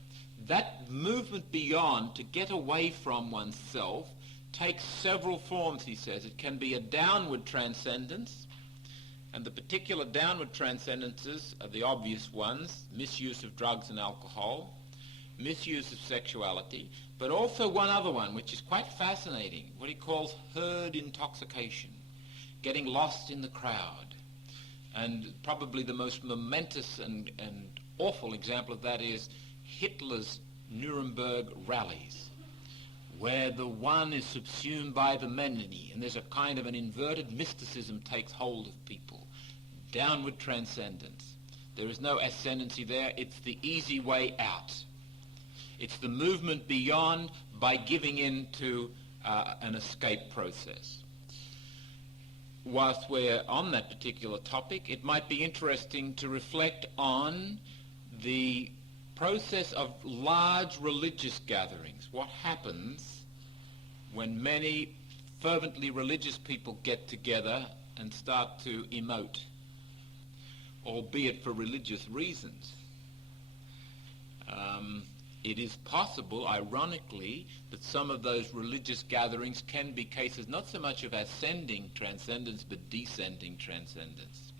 That movement beyond, to get away from oneself, takes several forms, he says. It can be a downward transcendence, and the particular downward transcendences are the obvious ones: misuse of drugs and alcohol, misuse of sexuality, but also one other one, which is quite fascinating, what he calls herd intoxication, getting lost in the crowd. And probably the most momentous and awful example of that is Hitler's Nuremberg rallies, where the one is subsumed by the many, and there's a kind of an inverted mysticism takes hold of people. Downward transcendence. There is no ascendancy there. It's the easy way out. It's the movement beyond by giving in to an escape process. Whilst we're on that particular topic, it might be interesting to reflect on the process of large religious gatherings. What happens when many fervently religious people get together and start to emote, albeit for religious reasons? It is possible, ironically, that some of those religious gatherings can be cases not so much of ascending transcendence, but descending transcendence.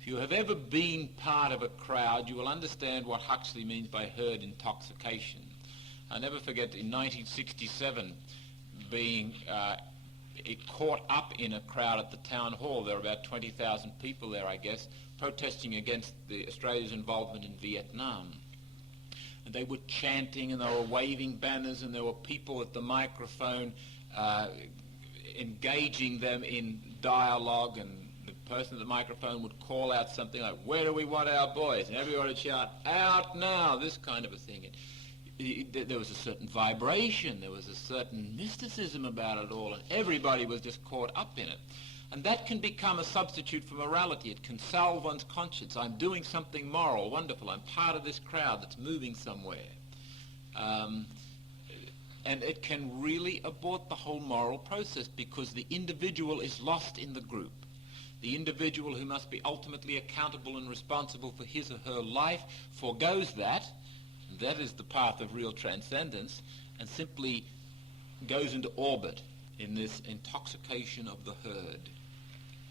If you have ever been part of a crowd, you will understand what Huxley means by herd intoxication. I'll never forget in 1967 being caught up in a crowd at the town hall. There were about 20,000 people there, I guess, protesting against Australia's involvement in Vietnam. And they were chanting and they were waving banners, and there were people at the microphone engaging them in dialogue, and the person at the microphone would call out something like, "Where do we want our boys?" And everybody would shout, "Out now," this kind of a thing. There was a certain vibration, there was a certain mysticism about it all, and everybody was just caught up in it. And that can become a substitute for morality. It can salve one's conscience. I'm doing something moral, wonderful. I'm part of this crowd that's moving somewhere. And it can really abort the whole moral process, because the individual is lost in the group. The individual, who must be ultimately accountable and responsible for his or her life, forgoes that. That is the path of real transcendence, and simply goes into orbit in this intoxication of the herd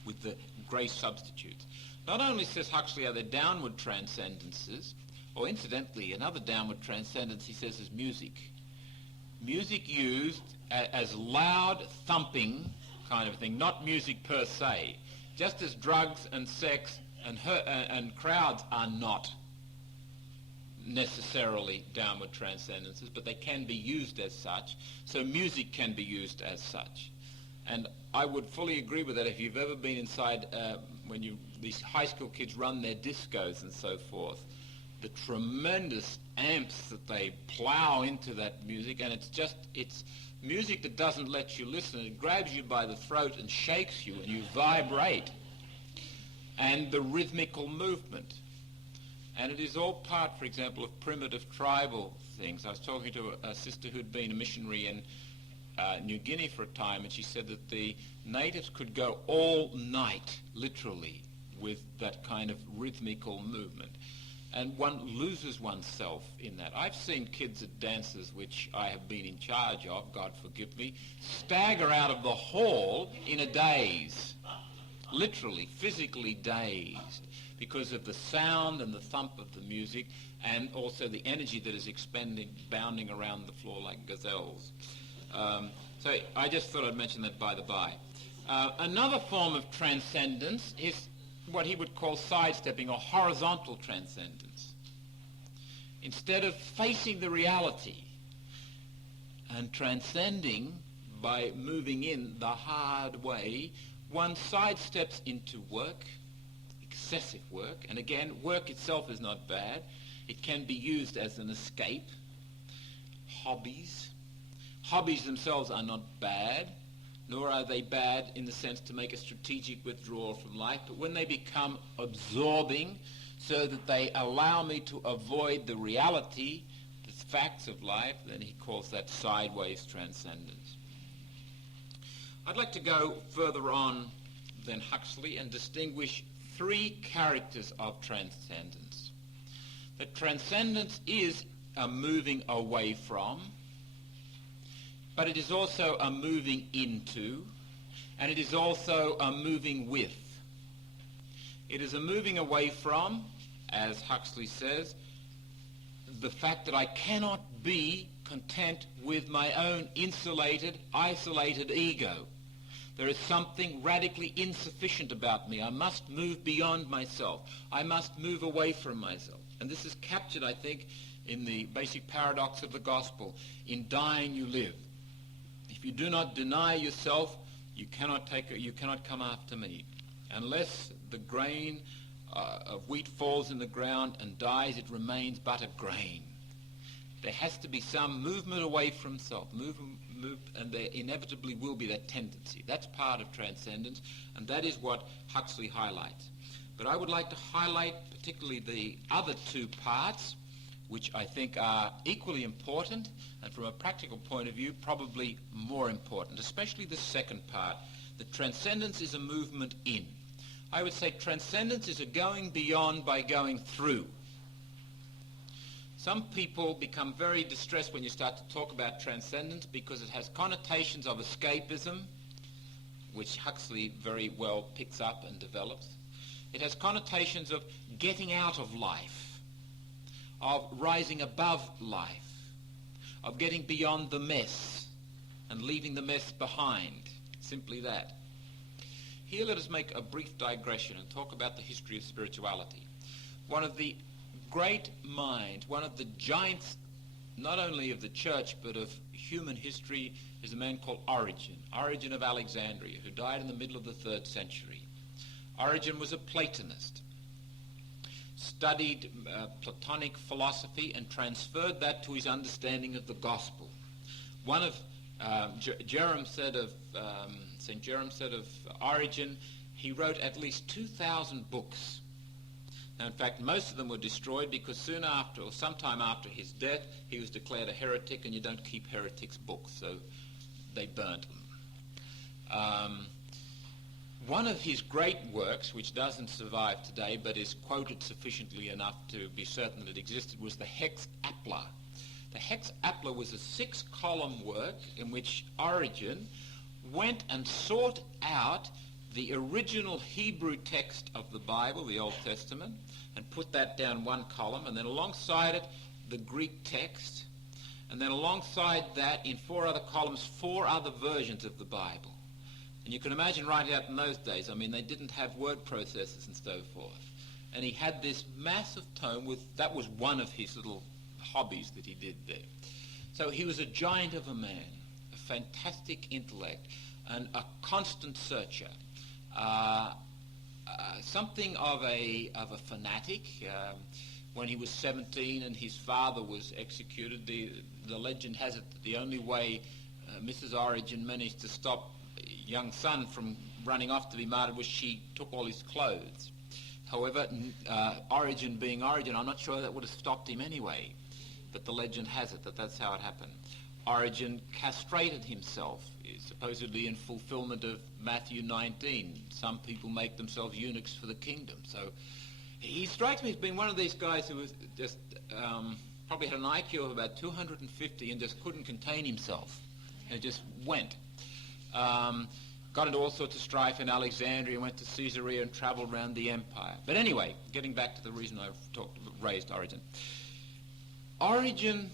with the grace substitutes. Not only, says Huxley, are there downward transcendences, or incidentally, another downward transcendence, he says, is music. Music used as loud, thumping kind of thing, not music per se. Just as drugs and sex and crowds are not necessarily downward transcendences, but they can be used as such, so music can be used as such. And I would fully agree with that. If you've ever been inside, when these high school kids run their discos and so forth, the tremendous amps that they plow into that music, and it's music that doesn't let you listen. It grabs you by the throat and shakes you, and you vibrate. And the rhythmical movement. And it is all part, for example, of primitive tribal things. I was talking to a sister who'd been a missionary in New Guinea for a time, and she said that the natives could go all night, literally, with that kind of rhythmical movement. and one loses oneself in that. I've seen kids at dances which I have been in charge of, God forgive me, stagger out of the hall in a daze, literally, physically dazed, because of the sound and the thump of the music, and also the energy that is bounding around the floor like gazelles. So I just thought I'd mention that by the by. Another form of transcendence is what he would call sidestepping or horizontal transcendence. Instead of facing the reality and transcending by moving in the hard way, one sidesteps into work, excessive work, and again, work itself is not bad. It can be used as an escape. Hobbies. Hobbies themselves are not bad, nor are they bad in the sense to make a strategic withdrawal from life, but when they become absorbing so that they allow me to avoid the reality, the facts of life, then he calls that sideways transcendence. I'd like to go further on than Huxley and distinguish three characters of transcendence. That transcendence is a moving away from, but it is also a moving into, and it is also a moving with. It is a moving away from, as Huxley says, the fact that I cannot be content with my own insulated, isolated ego. There is something radically insufficient about me. I must move beyond myself. I must move away from myself. And this is captured, I think, in the basic paradox of the gospel. In dying you live. If you do not deny yourself, you cannot come after me. Unless the grain of wheat falls in the ground and dies, it remains but a grain. There has to be some movement away from self, and there inevitably will be that tendency. That's part of transcendence, and that is what Huxley highlights. But I would like to highlight particularly the other two parts, which I think are equally important, and from a practical point of view, probably more important, especially the second part. That transcendence is a movement in. I would say transcendence is a going beyond by going through. Some people become very distressed when you start to talk about transcendence because it has connotations of escapism, which Huxley very well picks up and develops. It has connotations of getting out of life, of rising above life, of getting beyond the mess and leaving the mess behind. Simply that. Here let us make a brief digression and talk about the history of spirituality. One of the great minds, one of the giants, not only of the church but of human history, is a man called Origen of Alexandria, who died in the middle of the 3rd century. Origen was a Platonist, studied Platonic philosophy and transferred that to his understanding of the gospel. One of St. Jerome said of Origen, he wrote at least 2,000 books. Now, in fact, most of them were destroyed because soon after, or sometime after his death, he was declared a heretic, and you don't keep heretics' books, so they burnt them. One of his great works, which doesn't survive today but is quoted sufficiently enough to be certain that it existed, was the Hex Apla. The Hex Apla was a 6-column work in which Origen went and sought out the original Hebrew text of the Bible, the Old Testament, and put that down one column, and then alongside it, the Greek text, and then alongside that, in 4 other columns, 4 other versions of the Bible. And you can imagine writing out in those days, I mean, they didn't have word processors and so forth. And he had this massive tome that was one of his little hobbies that he did there. So he was a giant of a man, a fantastic intellect, and a constant searcher. Something of a fanatic. When he was 17 and his father was executed, the legend has it that the only way Mrs. Origen managed to stop young son from running off to be martyred was she took all his clothes. However, Origen being Origen, I'm not sure that would have stopped him anyway, but the legend has it that that's how it happened. Origen castrated himself, supposedly in fulfillment of Matthew 19. Some people make themselves eunuchs for the kingdom. So He strikes me as being one of these guys who was just probably had an IQ of about 250 and just couldn't contain himself. It just went. Got into all sorts of strife in Alexandria, went to Caesarea and travelled around the empire. But anyway, getting back to the reason I've raised Origen. Origen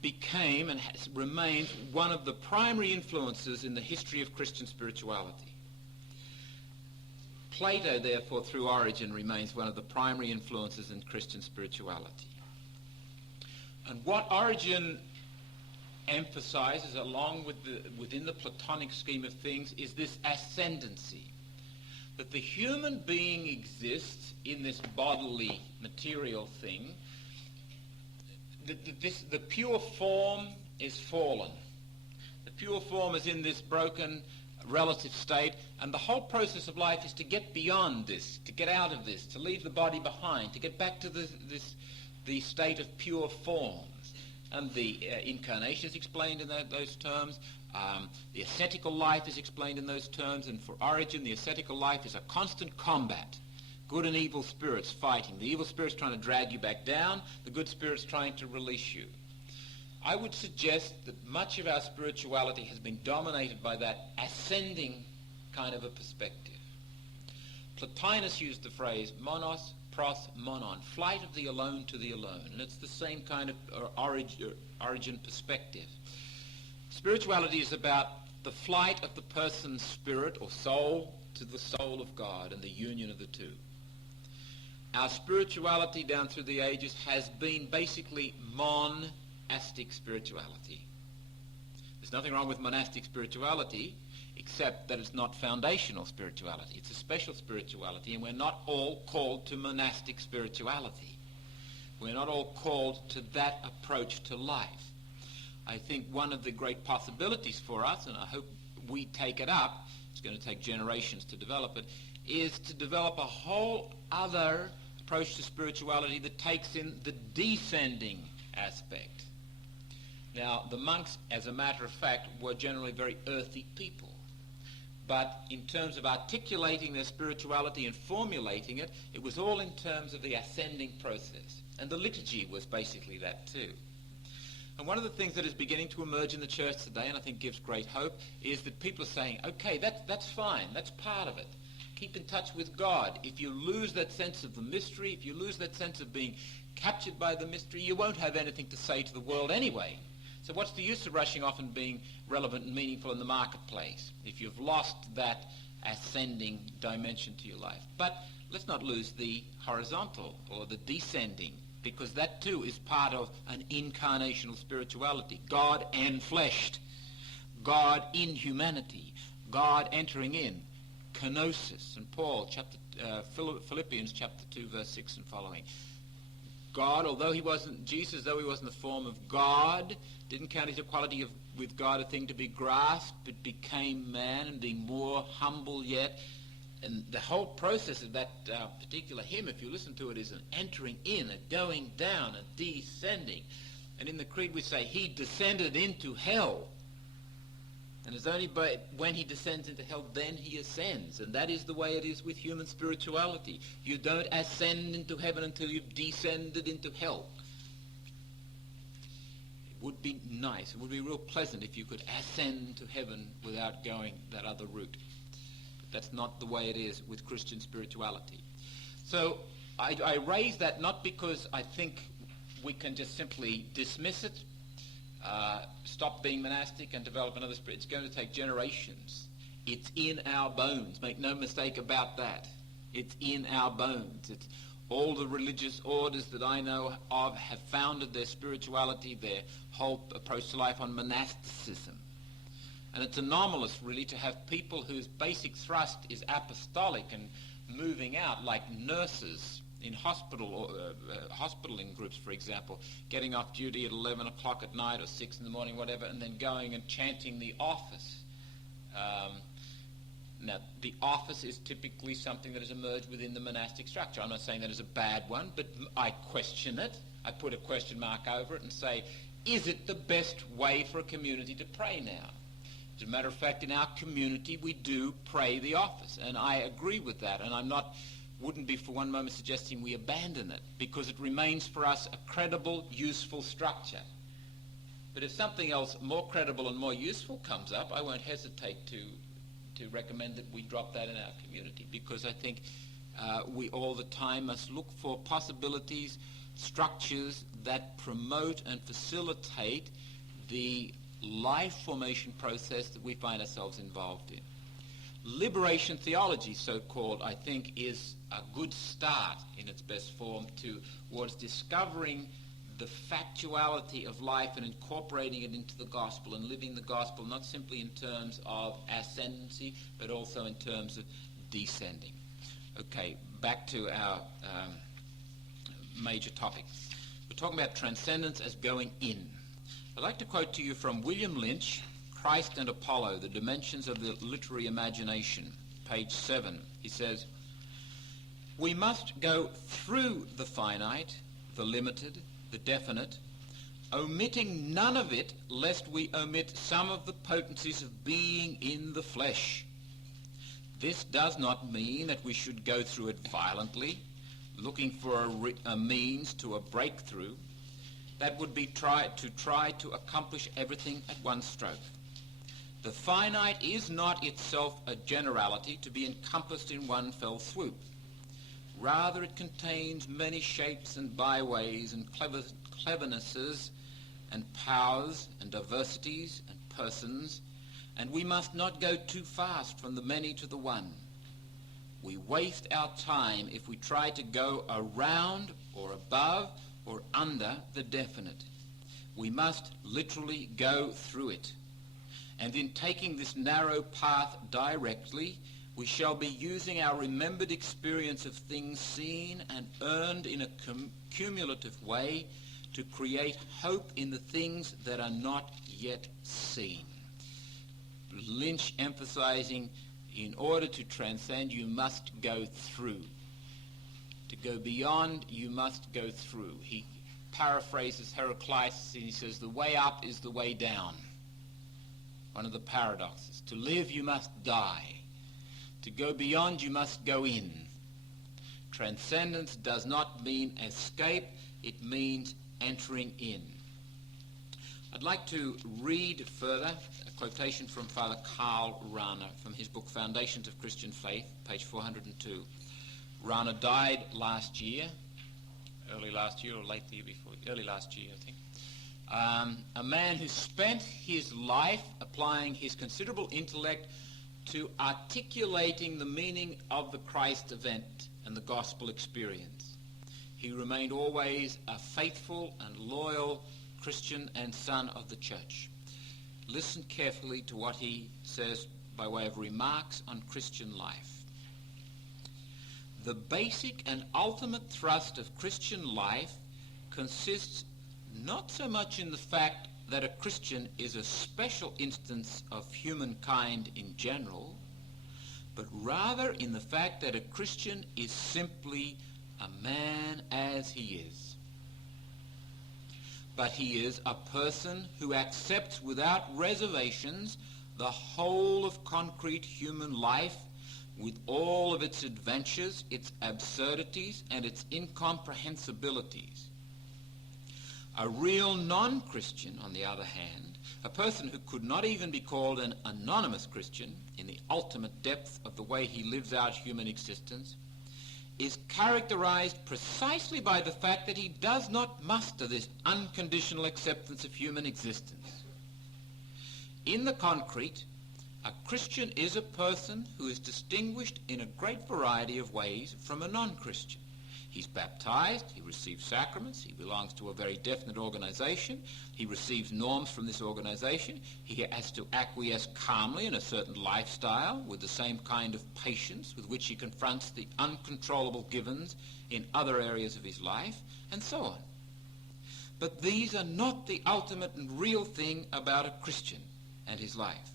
became and remains one of the primary influences in the history of Christian spirituality. Plato, therefore, through Origen, remains one of the primary influences in Christian spirituality. And what Origen emphasizes, along with within the Platonic scheme of things, is this ascendancy, that the human being exists in this bodily, material thing. The pure form is fallen. The pure form is in this broken relative state, and the whole process of life is to get beyond this, to get out of this, to leave the body behind, to get back to the state of pure forms. And the incarnation is explained in those terms. The ascetical life is explained in those terms, and for Origen, the ascetical life is a constant combat. Good and evil spirits fighting. The evil spirits trying to drag you back down, the good spirits trying to release you. I would suggest that much of our spirituality has been dominated by that ascending kind of a perspective. Plotinus used the phrase monos pros monon, flight of the alone to the alone, and it's the same kind of origin perspective. Spirituality is about the flight of the person's spirit or soul to the soul of God and the union of the two. Our spirituality down through the ages has been basically monastic spirituality. There's nothing wrong with monastic spirituality, except that it's not foundational spirituality. It's a special spirituality, and we're not all called to monastic spirituality. We're not all called to that approach to life. I think one of the great possibilities for us, and I hope we take it up, it's going to take generations to develop it, is to develop a whole other approach to spirituality that takes in the descending aspect. Now, the monks, as a matter of fact, were generally very earthy people. But in terms of articulating their spirituality and formulating it, it was all in terms of the ascending process. And the liturgy was basically that too. And one of the things that is beginning to emerge in the church today, and I think gives great hope, is that people are saying, okay, that's fine, that's part of it. Keep in touch with God. If you lose that sense of the mystery, if you lose that sense of being captured by the mystery, you won't have anything to say to the world anyway. So what's the use of rushing off and being relevant and meaningful in the marketplace if you've lost that ascending dimension to your life? But let's not lose the horizontal or the descending, because that too is part of an incarnational spirituality. God enfleshed, God in humanity, God entering in, kenosis. And Paul, Philippians chapter 2, verse 6 and following. God, Jesus, though he wasn't the form of God, didn't count his equality with God a thing to be grasped, but became man and being more humble yet. And the whole process of that particular hymn, if you listen to it, is an entering in, a going down, a descending. And in the Creed we say, he descended into hell. And it's only when he descends into hell, then he ascends. And that is the way it is with human spirituality. You don't ascend into heaven until you've descended into hell. It would be nice, it would be real pleasant if you could ascend to heaven without going that other route. But that's not the way it is with Christian spirituality. So I raise that not because I think we can just simply dismiss it, stop being monastic and develop another spirit. It's going to take generations. It's in our bones. Make no mistake about that. It's in our bones. It's all the religious orders that I know of have founded their spirituality, their whole approach to life on monasticism. And it's anomalous, really, to have people whose basic thrust is apostolic and moving out, like nurses in hospitaling groups, for example, getting off duty at 11 o'clock at night or 6 in the morning, whatever, and then going and chanting the office. Now, the office is typically something that has emerged within the monastic structure. I'm not saying that is a bad one, but I question it. I put a question mark over it and say, is it the best way for a community to pray now? As a matter of fact, in our community, we do pray the office, and I agree with that, and I'm not wouldn't be for one moment suggesting we abandon it, because it remains for us a credible, useful structure. But if something else more credible and more useful comes up, I won't hesitate to recommend that we drop that in our community, because I think we all the time must look for possibilities, structures that promote and facilitate the life formation process that we find ourselves involved in. Liberation theology, so-called, I think, is a good start in its best form towards discovering the factuality of life and incorporating it into the gospel and living the gospel not simply in terms of ascendancy but also in terms of descending. Okay, back to our major topic. We're talking about transcendence as going in. I'd like to quote to you from William Lynch, Christ and Apollo, The Dimensions of the Literary Imagination, page 7. He says, "We must go through the finite, the limited, the definite, omitting none of it lest we omit some of the potencies of being in the flesh. This does not mean that we should go through it violently, looking for a means to a breakthrough. That would be try to accomplish everything at one stroke. The finite is not itself a generality to be encompassed in one fell swoop. Rather, it contains many shapes and byways and clevernesses and powers and diversities and persons, and we must not go too fast from the many to the one. We waste our time if we try to go around or above or under the definite. We must literally go through it. And in taking this narrow path directly, we shall be using our remembered experience of things seen and earned in a cumulative way to create hope in the things that are not yet seen." Lynch emphasizing, in order to transcend, you must go through. To go beyond, you must go through. He paraphrases Heraclitus and he says, the way up is the way down. One of the paradoxes. To live, you must die. To go beyond, you must go in. Transcendence does not mean escape, it means entering in. I'd like to read further a quotation from Father Karl Rahner from his book Foundations of Christian Faith, page 402. Rahner died last year, early last year or late the year before, early last year, I think. A man who spent his life applying his considerable intellect to articulating the meaning of the Christ event and the gospel experience. He remained always a faithful and loyal Christian and son of the church. Listen carefully to what he says by way of remarks on Christian life. The basic and ultimate thrust of Christian life consists not so much in the fact that a Christian is a special instance of humankind in general, but rather in the fact that a Christian is simply a man as he is. But he is a person who accepts without reservations the whole of concrete human life with all of its adventures, its absurdities, and its incomprehensibilities. A real non-Christian, on the other hand, a person who could not even be called an anonymous Christian in the ultimate depth of the way he lives out human existence, is characterized precisely by the fact that he does not muster this unconditional acceptance of human existence. In the concrete, a Christian is a person who is distinguished in a great variety of ways from a non-Christian. He's baptized, he receives sacraments, he belongs to a very definite organization, he receives norms from this organization, he has to acquiesce calmly in a certain lifestyle with the same kind of patience with which he confronts the uncontrollable givens in other areas of his life, and so on. But these are not the ultimate and real thing about a Christian and his life.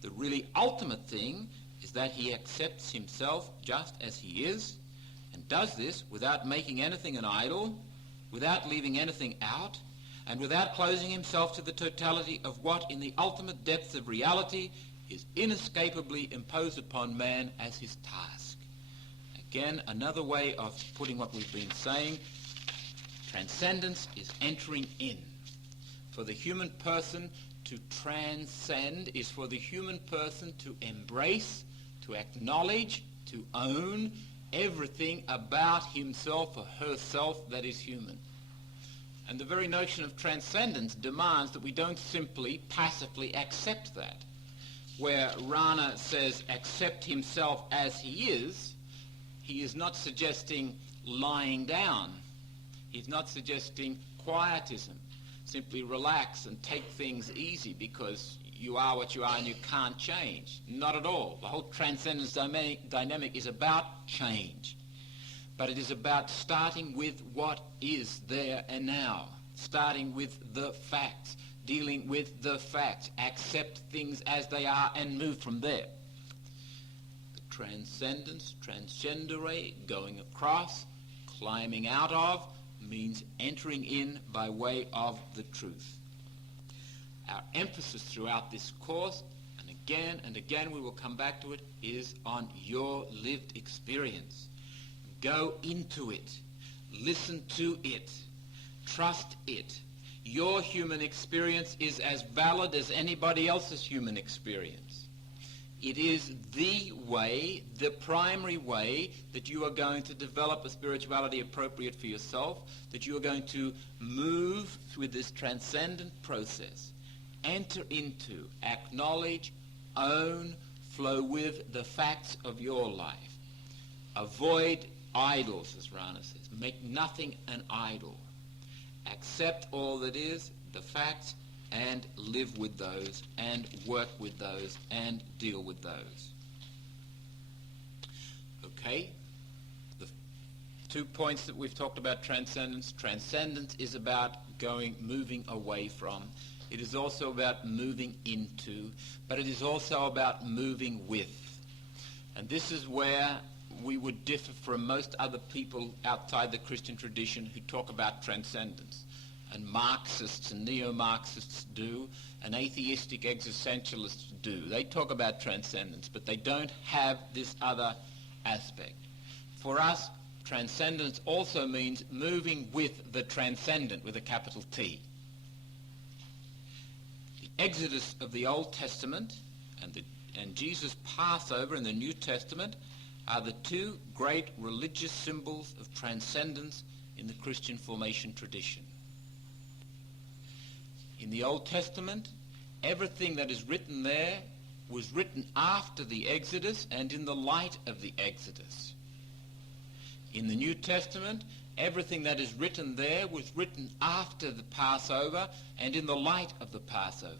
The really ultimate thing is that he accepts himself just as he is, and does this without making anything an idol, without leaving anything out, and without closing himself to the totality of what in the ultimate depths of reality is inescapably imposed upon man as his task. Again, another way of putting what we've been saying, transcendence is entering in. For the human person to transcend is for the human person to embrace, to acknowledge, to own everything about himself or herself that is human. And the very notion of transcendence demands that we don't simply passively accept that. Where Rana says accept himself as he is not suggesting lying down. He's not suggesting quietism. Simply relax and take things easy because you are what you are and you can't change. Not at all. The whole transcendence dynamic is about change. But it is about starting with what is there and now. Starting with the facts. Dealing with the facts. Accept things as they are and move from there. The transcendence, transcendere, going across, climbing out of, means entering in by way of the truth. Our emphasis throughout this course, and again we will come back to it, is on your lived experience. Go into it. Listen to it. Trust it. Your human experience is as valid as anybody else's human experience. It is the way, the primary way, that you are going to develop a spirituality appropriate for yourself, that you are going to move with this transcendent process. Enter into, acknowledge, own, flow with the facts of your life. Avoid idols, as Rana says. Make nothing an idol. Accept all that is, the facts, and live with those, and work with those, and deal with those. Okay? The 2 points that we've talked about transcendence. Transcendence is about moving away from. It is also about moving into, but it is also about moving with. And this is where we would differ from most other people outside the Christian tradition who talk about transcendence. And Marxists and neo-Marxists do, and atheistic existentialists do. They talk about transcendence, but they don't have this other aspect. For us, transcendence also means moving with the transcendent, with a capital T. The Exodus of the Old Testament and Jesus' Passover in the New Testament are the two great religious symbols of transcendence in the Christian formation tradition. In the Old Testament, everything that is written there was written after the Exodus and in the light of the Exodus. In the New Testament, everything that is written there was written after the Passover and in the light of the Passover.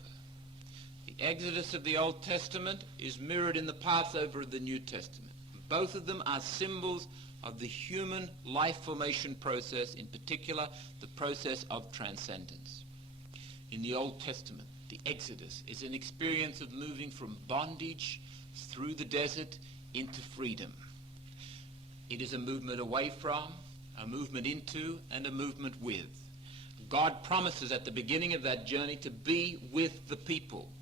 The Exodus of the Old Testament is mirrored in the Passover of the New Testament. Both of them are symbols of the human life formation process, in particular the process of transcendence. In the Old Testament, the Exodus is an experience of moving from bondage through the desert into freedom. It is a movement away from, a movement into, and a movement with. God promises at the beginning of that journey to be with the people.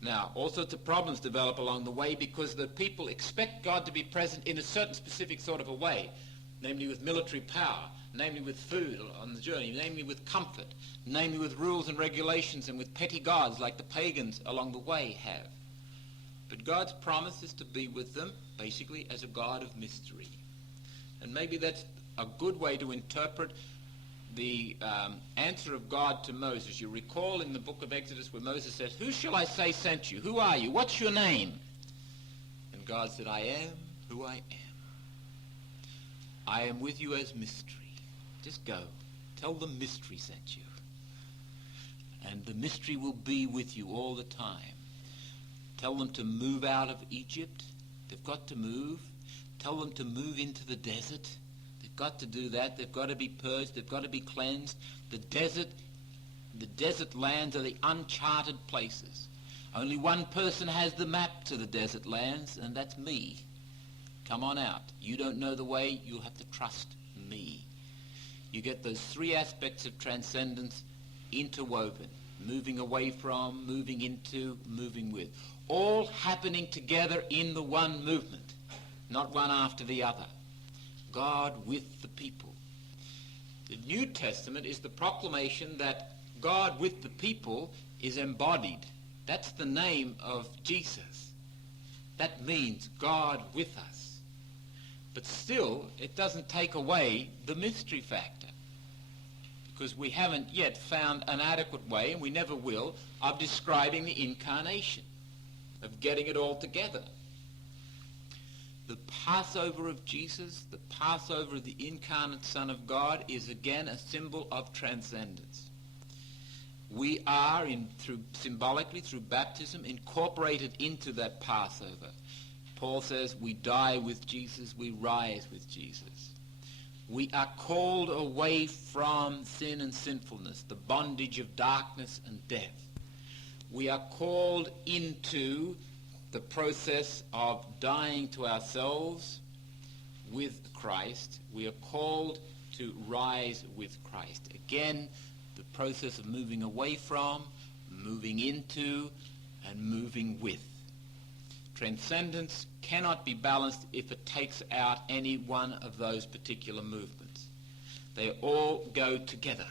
Now, all sorts of problems develop along the way because the people expect God to be present in a certain specific sort of a way, namely with military power, namely with food on the journey, namely with comfort, namely with rules and regulations and with petty gods like the pagans along the way have. But God's promise is to be with them basically as a God of mystery. And maybe that's a good way to interpret the answer of God to Moses. You recall in the book of Exodus where Moses says, "Who shall I say sent you? Who are you? What's your name?" And God said, "I am who I am. I am with you as mystery. Just go. Tell them mystery sent you. And the mystery will be with you all the time. Tell them to move out of Egypt. They've got to move. Tell them to move into the desert. They've got to do that. They've got to be purged. They've got to be cleansed. The desert lands are the uncharted places. Only one person has the map to the desert lands, and that's me. Come on out. You don't know the way, you'll have to trust me." You get those three aspects of transcendence interwoven. Moving away from, moving into, moving with. All happening together in the one movement. not one after the other. God with the people. The New Testament is the proclamation that God with the people is embodied. That's the name of Jesus. That means God with us. But still, it doesn't take away the mystery factor, because we haven't yet found an adequate way, and we never will, of describing the incarnation, of getting it all together. The Passover of Jesus, the Passover of the incarnate Son of God, is again a symbol of transcendence. We are, symbolically through baptism, incorporated into that Passover. Paul says we die with Jesus, we rise with Jesus. We are called away from sin and sinfulness, the bondage of darkness and death. We are called into the process of dying to ourselves with Christ. We are called to rise with Christ. Again, the process of moving away from, moving into, and moving with. Transcendence cannot be balanced if it takes out any one of those particular movements. They all go together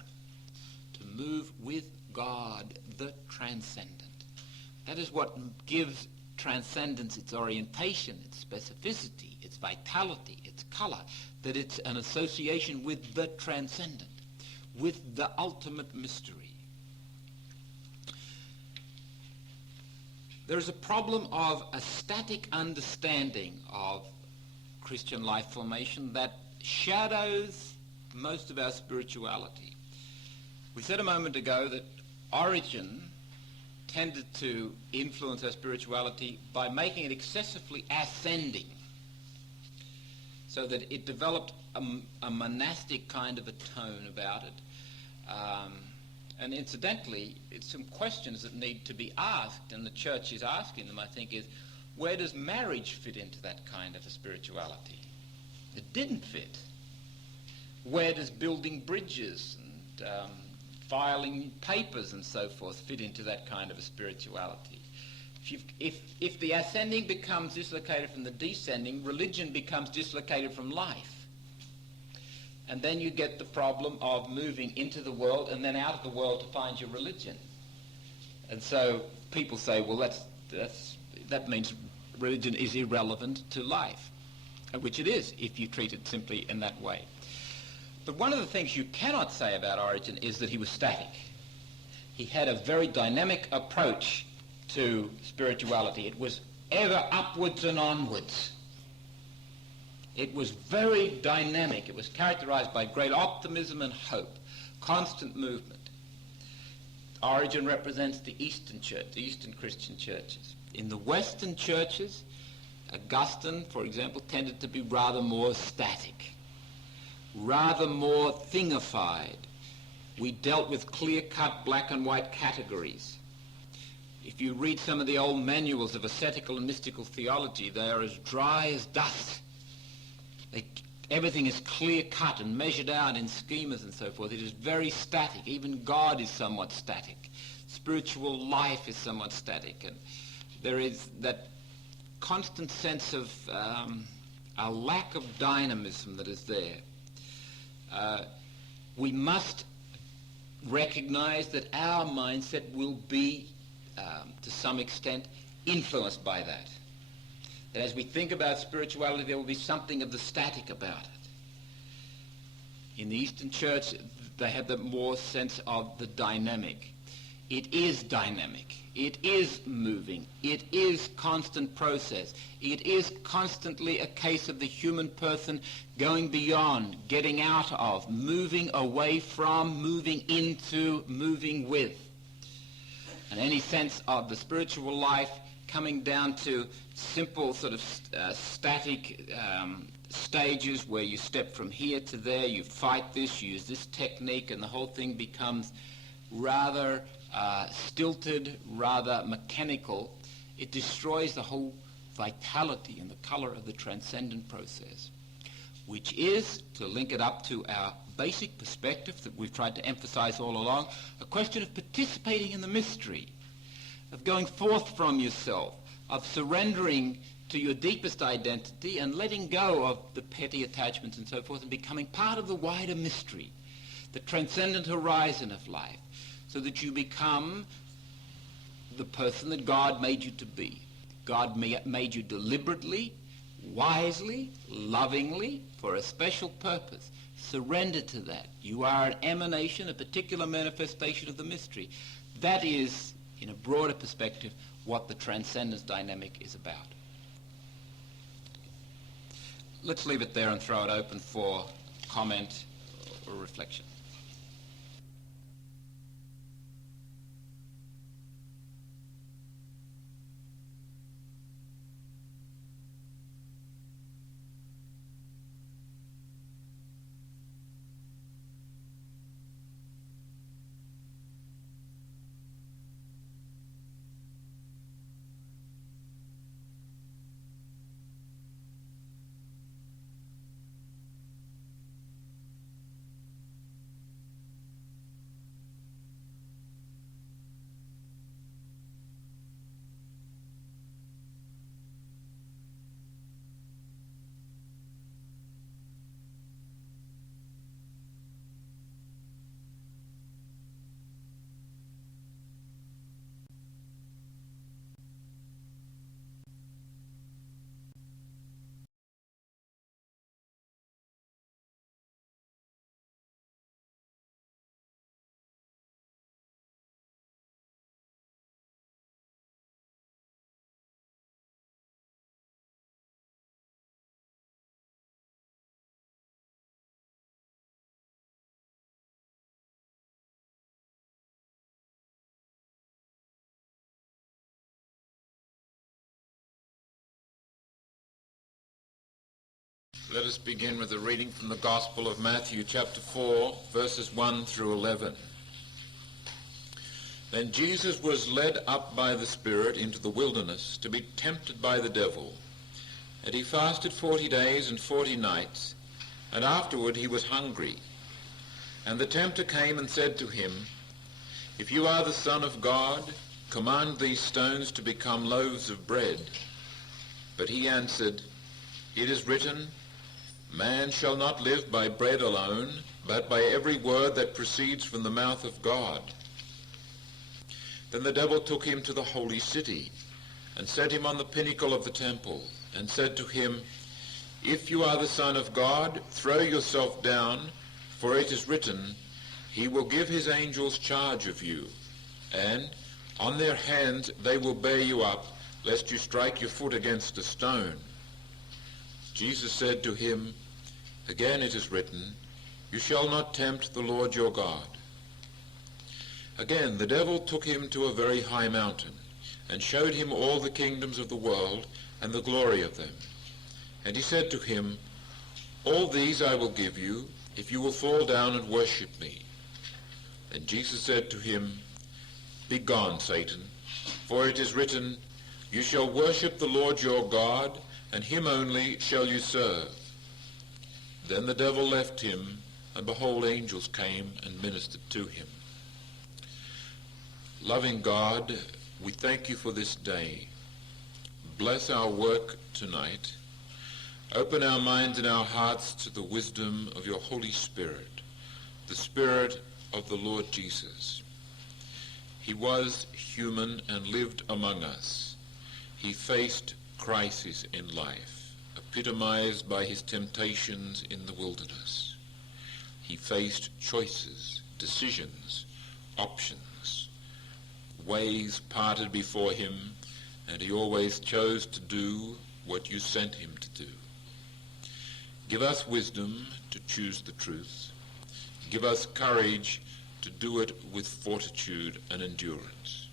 to move with God, the transcendent. That is what gives transcendence its orientation, its specificity, its vitality, its color, that it's an association with the transcendent, with the ultimate mystery. There is a problem of a static understanding of Christian life formation that shadows most of our spirituality. We said a moment ago that Origen tended to influence our spirituality by making it excessively ascending, so that it developed a monastic kind of a tone about it. And incidentally, it's some questions that need to be asked, and the church is asking them, I think, is where does marriage fit into that kind of a spirituality? It didn't fit. Where does building bridges and filing papers and so forth fit into that kind of a spirituality? If the ascending becomes dislocated from the descending, religion becomes dislocated from life. And then you get the problem of moving into the world and then out of the world to find your religion. And so people say, well, that means religion is irrelevant to life, which it is if you treat it simply in that way. But one of the things you cannot say about Origen is that he was static. He had a very dynamic approach to spirituality. It was ever upwards and onwards. It was very dynamic. It was characterized by great optimism and hope, constant movement. Origen represents the Eastern Church, the Eastern Christian churches. In the Western churches, Augustine, for example, tended to be rather more static, rather more thingified. We dealt with clear-cut black and white categories. If you read some of the old manuals of ascetical and mystical theology, they are as dry as dust. Everything is clear-cut and measured out in schemas and so forth. It is very static. Even God is somewhat static. Spiritual life is somewhat static. And there is that constant sense of a lack of dynamism that is there. We must recognize that our mindset will be, to some extent, influenced by that. That as we think about spirituality, there will be something of the static about it. In the Eastern Church, they have the more sense of the dynamic. It is dynamic. It is moving. It is constant process. It is constantly a case of the human person going beyond, getting out of, moving away from, moving into, moving with. And any sense of the spiritual life coming down to simple sort of static stages where you step from here to there, you fight this, you use this technique, and the whole thing becomes rather stilted, rather mechanical. It destroys the whole vitality and the color of the transcendent process, which is, to link it up to our basic perspective that we've tried to emphasize all along, a question of participating in the mystery, of going forth from yourself, of surrendering to your deepest identity and letting go of the petty attachments and so forth and becoming part of the wider mystery, the transcendent horizon of life, so that you become the person that God made you to be. God made you deliberately, wisely, lovingly, for a special purpose. Surrender to that. You are an emanation, a particular manifestation of the mystery. That is, in a broader perspective, what the transcendence dynamic is about. Let's leave it there and throw it open for comment or reflection. Let us begin with a reading from the Gospel of Matthew, chapter 4, verses 1 through 11. Then Jesus was led up by the Spirit into the wilderness to be tempted by the devil. And he fasted 40 days and 40 nights, and afterward he was hungry. And the tempter came and said to him, "If you are the Son of God, command these stones to become loaves of bread." But he answered, "It is written, man shall not live by bread alone, but by every word that proceeds from the mouth of God." Then the devil took him to the holy city, and set him on the pinnacle of the temple, and said to him, "If you are the Son of God, throw yourself down, for it is written, he will give his angels charge of you, and on their hands they will bear you up, lest you strike your foot against a stone." Jesus said to him, "Again it is written, you shall not tempt the Lord your God." Again the devil took him to a very high mountain, and showed him all the kingdoms of the world and the glory of them. And he said to him, "All these I will give you, if you will fall down and worship me." And Jesus said to him, "Begone, Satan, for it is written, you shall worship the Lord your God, and him only shall you serve." Then the devil left him, and behold, angels came and ministered to him. Loving God, we thank you for this day. Bless our work tonight. Open our minds and our hearts to the wisdom of your Holy Spirit, the Spirit of the Lord Jesus. He was human and lived among us. He faced crises in life, epitomized by his temptations in the wilderness. He faced choices, decisions, options. Ways parted before him, and he always chose to do what you sent him to do. Give us wisdom to choose the truth. Give us courage to do it with fortitude and endurance.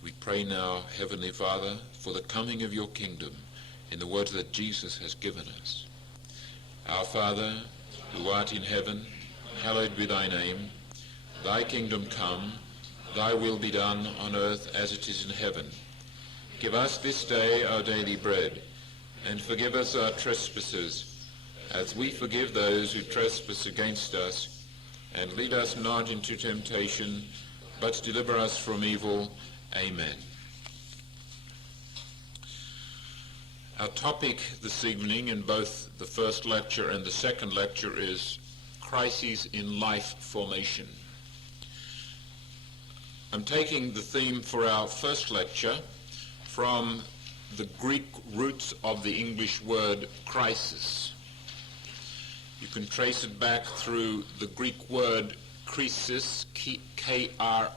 We pray now, Heavenly Father, for the coming of your kingdom in the words that Jesus has given us. Our Father, who art in heaven, hallowed be thy name. Thy kingdom come, thy will be done on earth as it is in heaven. Give us this day our daily bread, and forgive us our trespasses, as we forgive those who trespass against us. And lead us not into temptation, but deliver us from evil. Amen. Our topic this evening in both the first lecture and the second lecture is Crises in Life Formation. I'm taking the theme for our first lecture from the Greek roots of the English word crisis. You can trace it back through the Greek word crisis, K-R-I-S-I-S,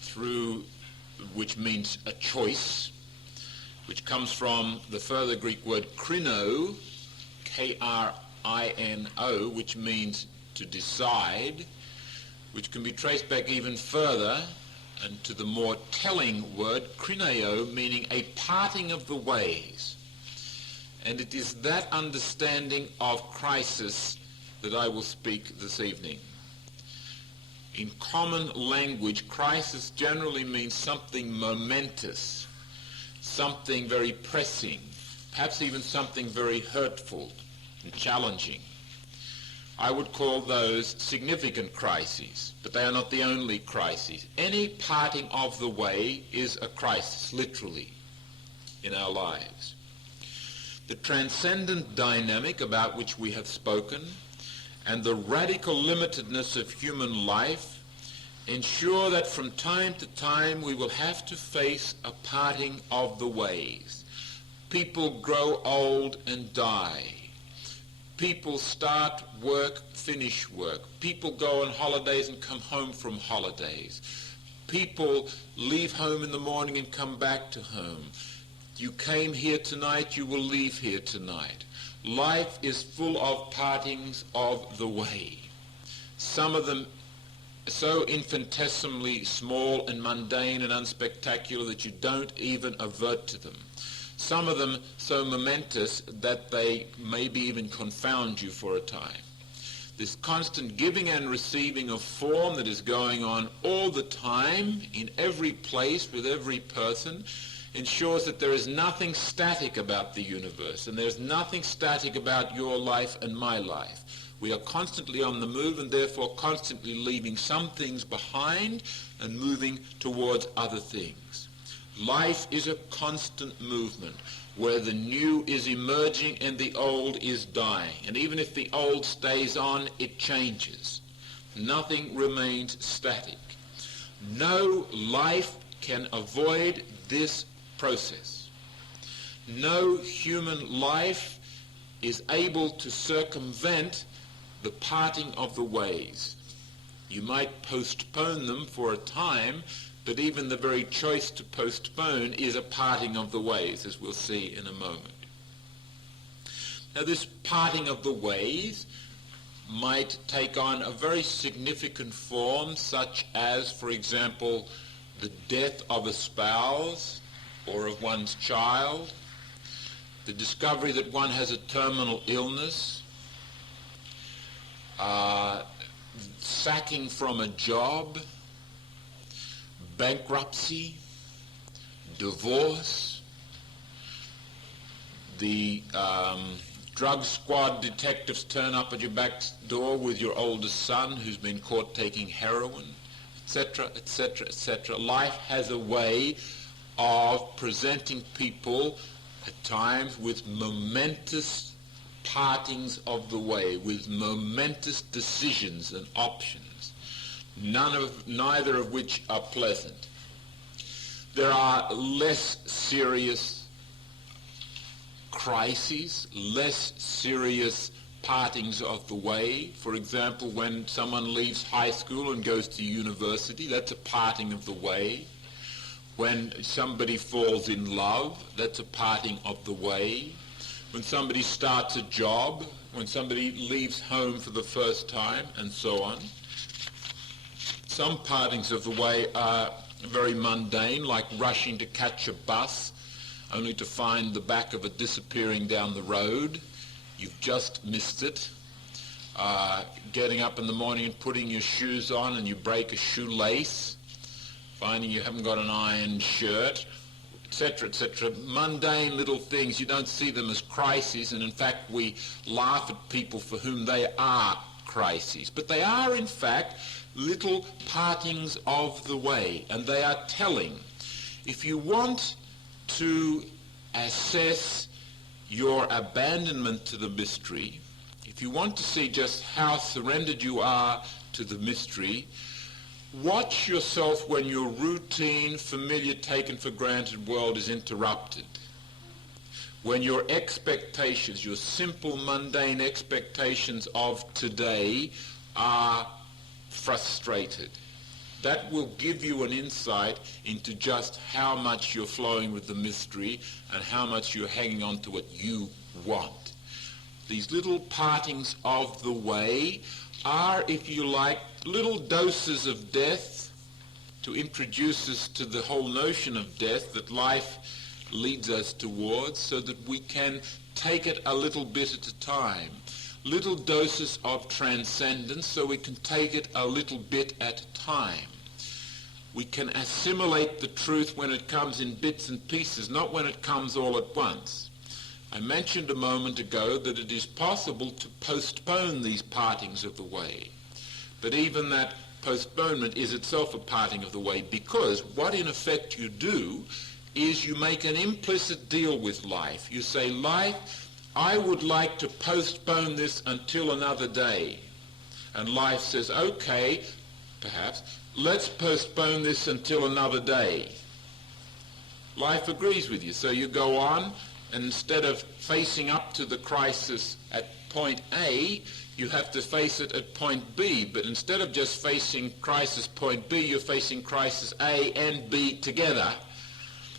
through which means a choice, which comes from the further Greek word krino, K-R-I-N-O, which means to decide, which can be traced back even further and to the more telling word krineo, meaning a parting of the ways. And it is that understanding of crisis that I will speak this evening. In common language, crisis generally means something momentous, something very pressing, perhaps even something very hurtful and challenging. I would call those significant crises, but they are not the only crises. Any parting of the way is a crisis, literally, in our lives. The transcendent dynamic about which we have spoken and the radical limitedness of human life ensure that from time to time we will have to face a parting of the ways. People grow old and die. People start work, finish work. People go on holidays and come home from holidays. People leave home in the morning and come back to home. You came here tonight, you will leave here tonight. Life is full of partings of the way. Some of them so infinitesimally small and mundane and unspectacular that you don't even advert to them. Some of them so momentous that they maybe even confound you for a time. This constant giving and receiving of form that is going on all the time, in every place, with every person, ensures that there is nothing static about the universe, and there's nothing static about your life and my life. We are constantly on the move and therefore constantly leaving some things behind and moving towards other things. Life is a constant movement where the new is emerging and the old is dying. And even if the old stays on, it changes. Nothing remains static. No life can avoid this process. No human life is able to circumvent the parting of the ways. You might postpone them for a time, but even the very choice to postpone is a parting of the ways, as we'll see in a moment. Now, this parting of the ways might take on a very significant form, such as, for example, the death of a spouse or of one's child, the discovery that one has a terminal illness, sacking from a job, bankruptcy, divorce, the drug squad detectives turn up at your back door with your oldest son who's been caught taking heroin, etc., etc., etc. Life has a way of presenting people at times with momentous partings of the way, with momentous decisions and options, neither of which are pleasant. There are less serious crises, less serious partings of the way. For example, when someone leaves high school and goes to university, that's a parting of the way. When somebody falls in love, that's a parting of the way. When somebody starts a job, when somebody leaves home for the first time, and so on. Some partings of the way are very mundane, like rushing to catch a bus, only to find the back of it disappearing down the road. You've just missed it. Getting up in the morning and putting your shoes on and you break a shoelace, finding you haven't got an ironed shirt, etc., etc. Mundane little things. You don't see them as crises, and in fact we laugh at people for whom they are crises. But they are, in fact, little partings of the way, and they are telling. If you want to assess your abandonment to the mystery, if you want to see just how surrendered you are to the mystery, watch yourself when your routine, familiar, taken for granted world is interrupted. When your expectations, your simple, mundane expectations of today are frustrated. That will give you an insight into just how much you're flowing with the mystery and how much you're hanging on to what you want. These little partings of the way are, if you like, little doses of death to introduce us to the whole notion of death that life leads us towards, so that we can take it a little bit at a time. Little doses of transcendence, so we can take it a little bit at a time. We can assimilate the truth when it comes in bits and pieces, not when it comes all at once. I mentioned a moment ago that it is possible to postpone these partings of the way. But even that postponement is itself a parting of the way, because what in effect you do is you make an implicit deal with life. You say, life, I would like to postpone this until another day. And life says, okay, perhaps, let's postpone this until another day. Life agrees with you. So you go on, and instead of facing up to the crisis at point A, you have to face it at point B. But instead of just facing crisis point B, you're facing crisis A and B together,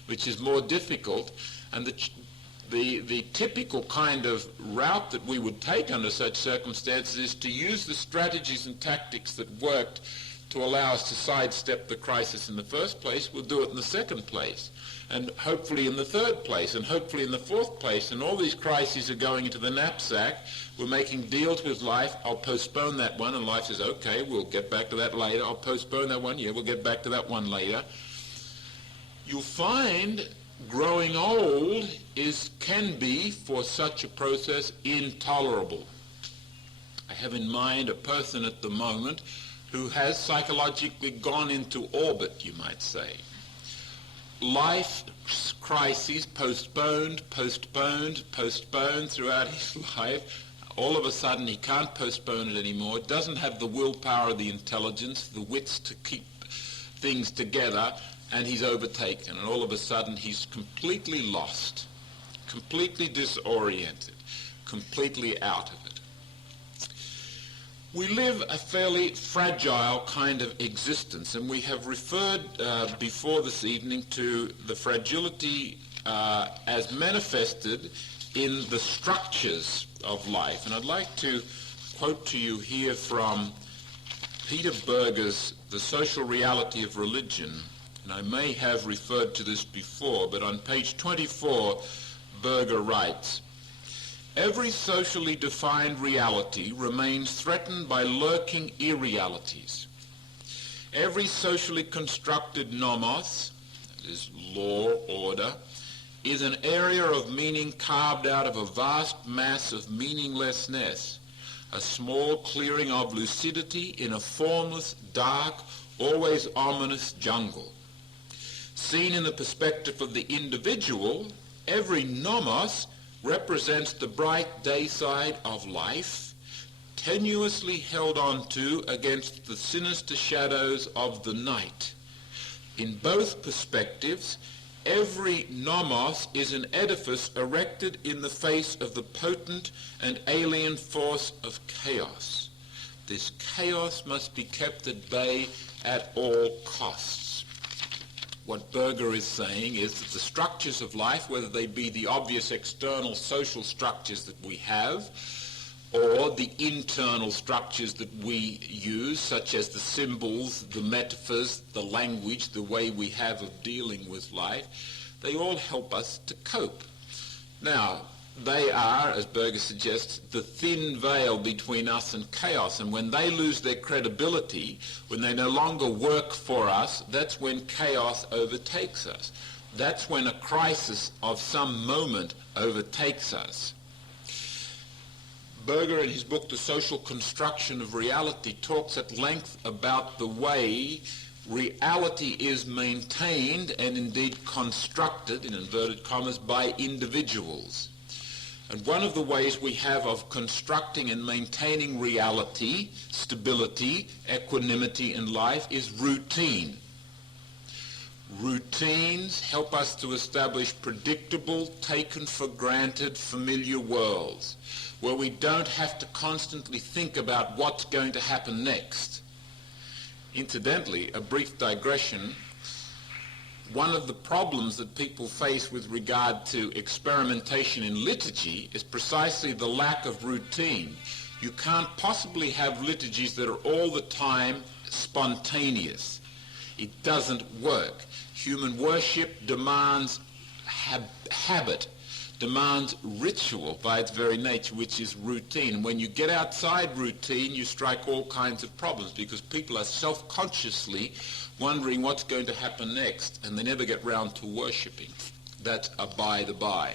which is more difficult. And the typical kind of route that we would take under such circumstances is to use the strategies and tactics that worked to allow us to sidestep the crisis in the first place. We'll do it in the second place, and hopefully in the third place, and hopefully in the fourth place. And all these crises are going into the knapsack. We're making deals with life. I'll postpone that one, and life says, okay, we'll get back to that later. I'll postpone that one. Yeah, we'll get back to that one later. You'll find growing old can be, for such a process, intolerable. I have in mind a person at the moment who has psychologically gone into orbit, you might say. Life crises postponed throughout his life. All of a sudden he can't postpone it anymore, doesn't have the willpower, the intelligence, the wits to keep things together, and he's overtaken, and all of a sudden he's completely lost, completely disoriented, completely out of it. We live a fairly fragile kind of existence, and we have referred before this evening to the fragility as manifested in the structures of life. And I'd like to quote to you here from Peter Berger's The Social Reality of Religion. And I may have referred to this before, but on page 24, Berger writes, "Every socially defined reality remains threatened by lurking irrealities. Every socially constructed nomos, that is law, order, is an area of meaning carved out of a vast mass of meaninglessness, a small clearing of lucidity in a formless, dark, always ominous jungle. Seen in the perspective of the individual, every nomos represents the bright day side of life, tenuously held on to against the sinister shadows of the night. In both perspectives, every nomos is an edifice erected in the face of the potent and alien force of chaos. This chaos must be kept at bay at all costs." What Berger is saying is that the structures of life, whether they be the obvious external social structures that we have, or the internal structures that we use, such as the symbols, the metaphors, the language, the way we have of dealing with life, they all help us to cope. Now, they are, as Berger suggests, the thin veil between us and chaos, and when they lose their credibility, when they no longer work for us, that's when chaos overtakes us. That's when a crisis of some moment overtakes us. Berger, in his book The Social Construction of Reality, talks at length about the way reality is maintained and indeed constructed, in inverted commas, by individuals. And one of the ways we have of constructing and maintaining reality, stability, equanimity in life is routine. Routines help us to establish predictable, taken for granted, familiar worlds, where we don't have to constantly think about what's going to happen next. Incidentally, a brief digression, one of the problems that people face with regard to experimentation in liturgy is precisely the lack of routine. You can't possibly have liturgies that are all the time spontaneous. It doesn't work. Human worship demands habit, demands ritual by its very nature, which is routine. When you get outside routine, you strike all kinds of problems because people are self-consciously wondering what's going to happen next, and they never get round to worshipping. That's a by the by.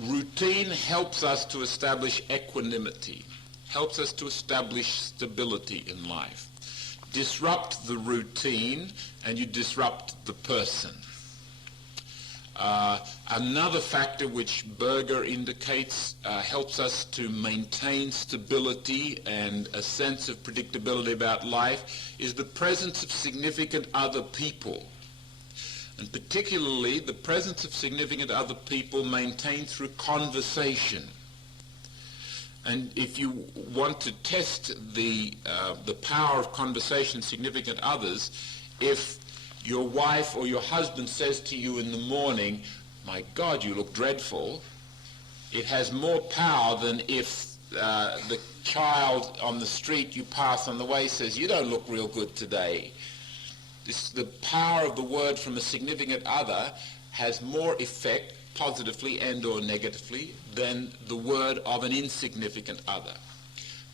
Routine helps us to establish equanimity, helps us to establish stability in life. Disrupt the routine and you disrupt the person. Another factor which Berger indicates helps us to maintain stability and a sense of predictability about life is the presence of significant other people. And particularly the presence of significant other people maintained through conversation. And if you want to test the power of conversation, significant others, if your wife or your husband says to you in the morning, "My God, you look dreadful," it has more power than if the child on the street you pass on the way says, "You don't look real good today." The power of the word from a significant other has more effect, positively and or negatively, than the word of an insignificant other.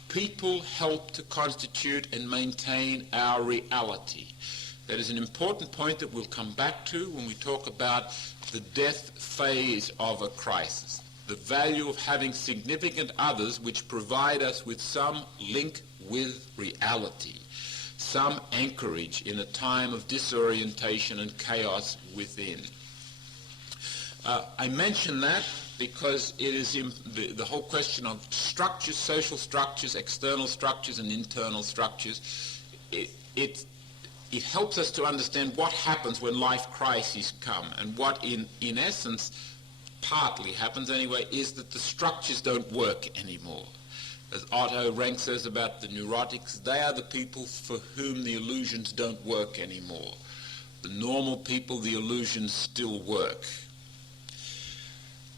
People help to constitute and maintain our reality. That is an important point that we'll come back to when we talk about the death phase of a crisis. The value of having significant others which provide us with some link with reality, some anchorage in a time of disorientation and chaos within. I mention that because it is the whole question of structures, social structures, external structures, and internal structures. It helps us to understand what happens when life crises come, and what in essence partly happens anyway is that the structures don't work anymore. As Otto Rank says about the neurotics, they are the people for whom the illusions don't work anymore. The normal people, the illusions still work.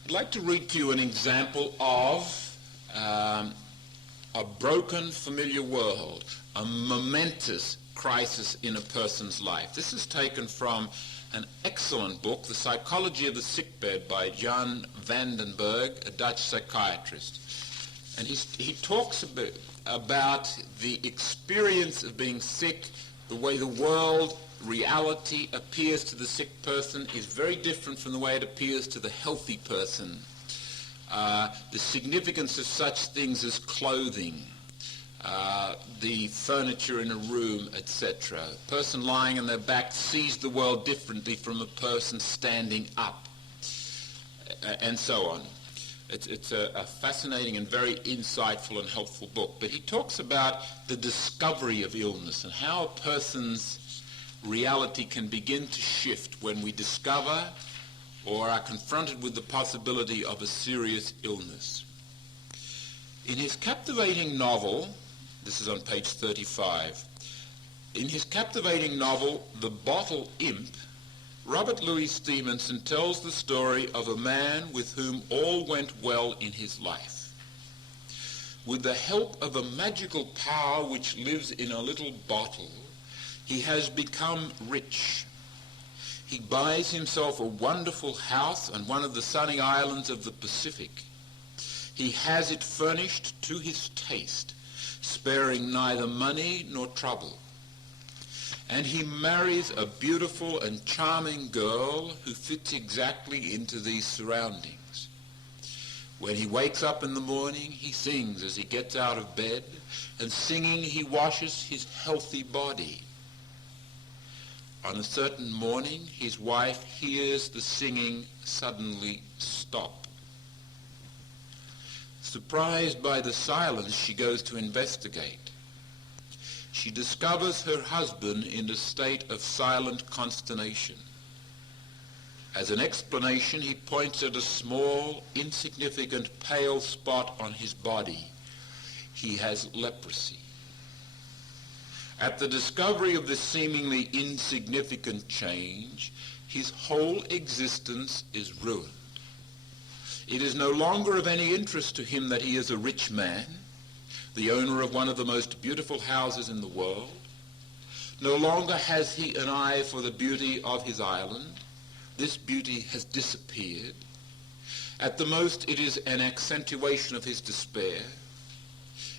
I'd like to read to you an example of a broken familiar world, a momentous crisis in a person's life. This is taken from an excellent book, The Psychology of the Sickbed by Jan Vandenberg, a Dutch psychiatrist. And he talks about the experience of being sick, the way the world, reality appears to the sick person is very different from the way it appears to the healthy person. The significance of such things as clothing, the furniture in a room, etc. A person lying on their back sees the world differently from a person standing up, and so on. It's a fascinating and very insightful and helpful book. But he talks about the discovery of illness and how a person's reality can begin to shift when we discover or are confronted with the possibility of a serious illness. In his captivating novel, this is on page 35, in his captivating novel, The Bottle Imp, Robert Louis Stevenson tells the story of a man with whom all went well in his life. With the help of a magical power which lives in a little bottle, he has become rich. He buys himself a wonderful house on one of the sunny islands of the Pacific. He has it furnished to his taste, sparing neither money nor trouble. And he marries a beautiful and charming girl who fits exactly into these surroundings. When he wakes up in the morning, he sings as he gets out of bed, and singing he washes his healthy body. On a certain morning, his wife hears the singing suddenly stop. Surprised by the silence, she goes to investigate. She discovers her husband in a state of silent consternation. As an explanation, he points at a small, insignificant, pale spot on his body. He has leprosy. At the discovery of this seemingly insignificant change, his whole existence is ruined. It is no longer of any interest to him that he is a rich man, the owner of one of the most beautiful houses in the world. No longer has he an eye for the beauty of his island. This beauty has disappeared. At the most, it is an accentuation of his despair.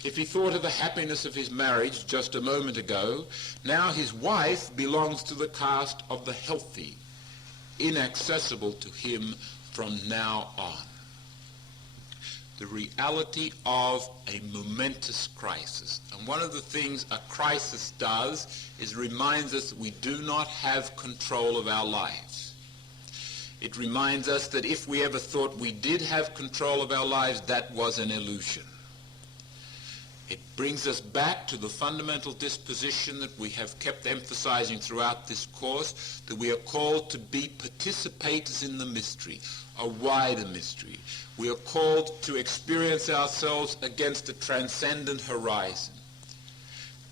If he thought of the happiness of his marriage just a moment ago, now his wife belongs to the caste of the healthy, inaccessible to him from now on. The reality of a momentous crisis. And one of the things a crisis does is reminds us that we do not have control of our lives. It reminds us that if we ever thought we did have control of our lives, that was an illusion. It brings us back to the fundamental disposition that we have kept emphasizing throughout this course, that we are called to be participators in the mystery, a wider mystery. We are called to experience ourselves against a transcendent horizon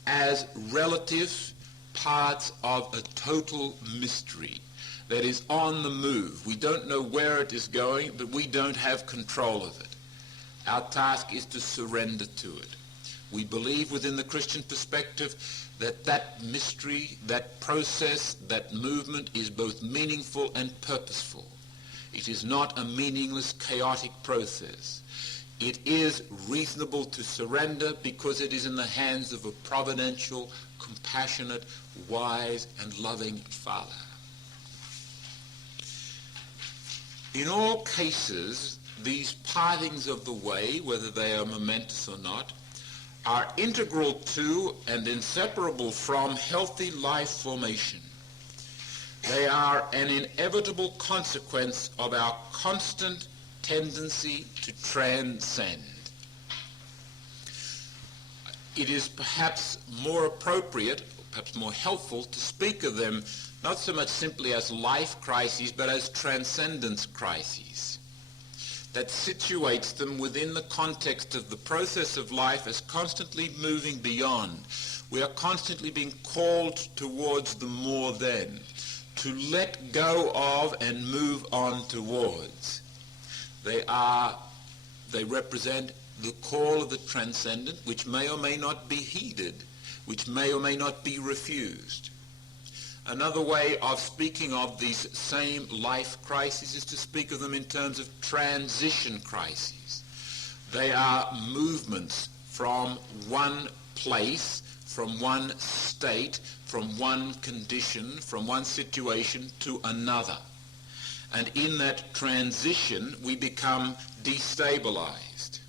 as relative parts of a total mystery that is on the move. We don't know where it is going, but we don't have control of it. Our task is to surrender to it. We believe within the Christian perspective that that mystery, that process, that movement is both meaningful and purposeful. It is not a meaningless, chaotic process. It is reasonable to surrender because it is in the hands of a providential, compassionate, wise, and loving Father. In all cases, these partings of the way, whether they are momentous or not, are integral to and inseparable from healthy life formation. They are an inevitable consequence of our constant tendency to transcend. It is perhaps more appropriate, perhaps more helpful, to speak of them not so much simply as life crises, but as transcendence crises. That situates them within the context of the process of life as constantly moving beyond. We are constantly being called towards the more than, to let go of and move on towards. They represent the call of the transcendent, which may or may not be heeded, which may or may not be refused. Another way of speaking of these same life crises is to speak of them in terms of transition crises. They are movements from one place, from one state, from one condition, from one situation to another. And in that transition, we become destabilized.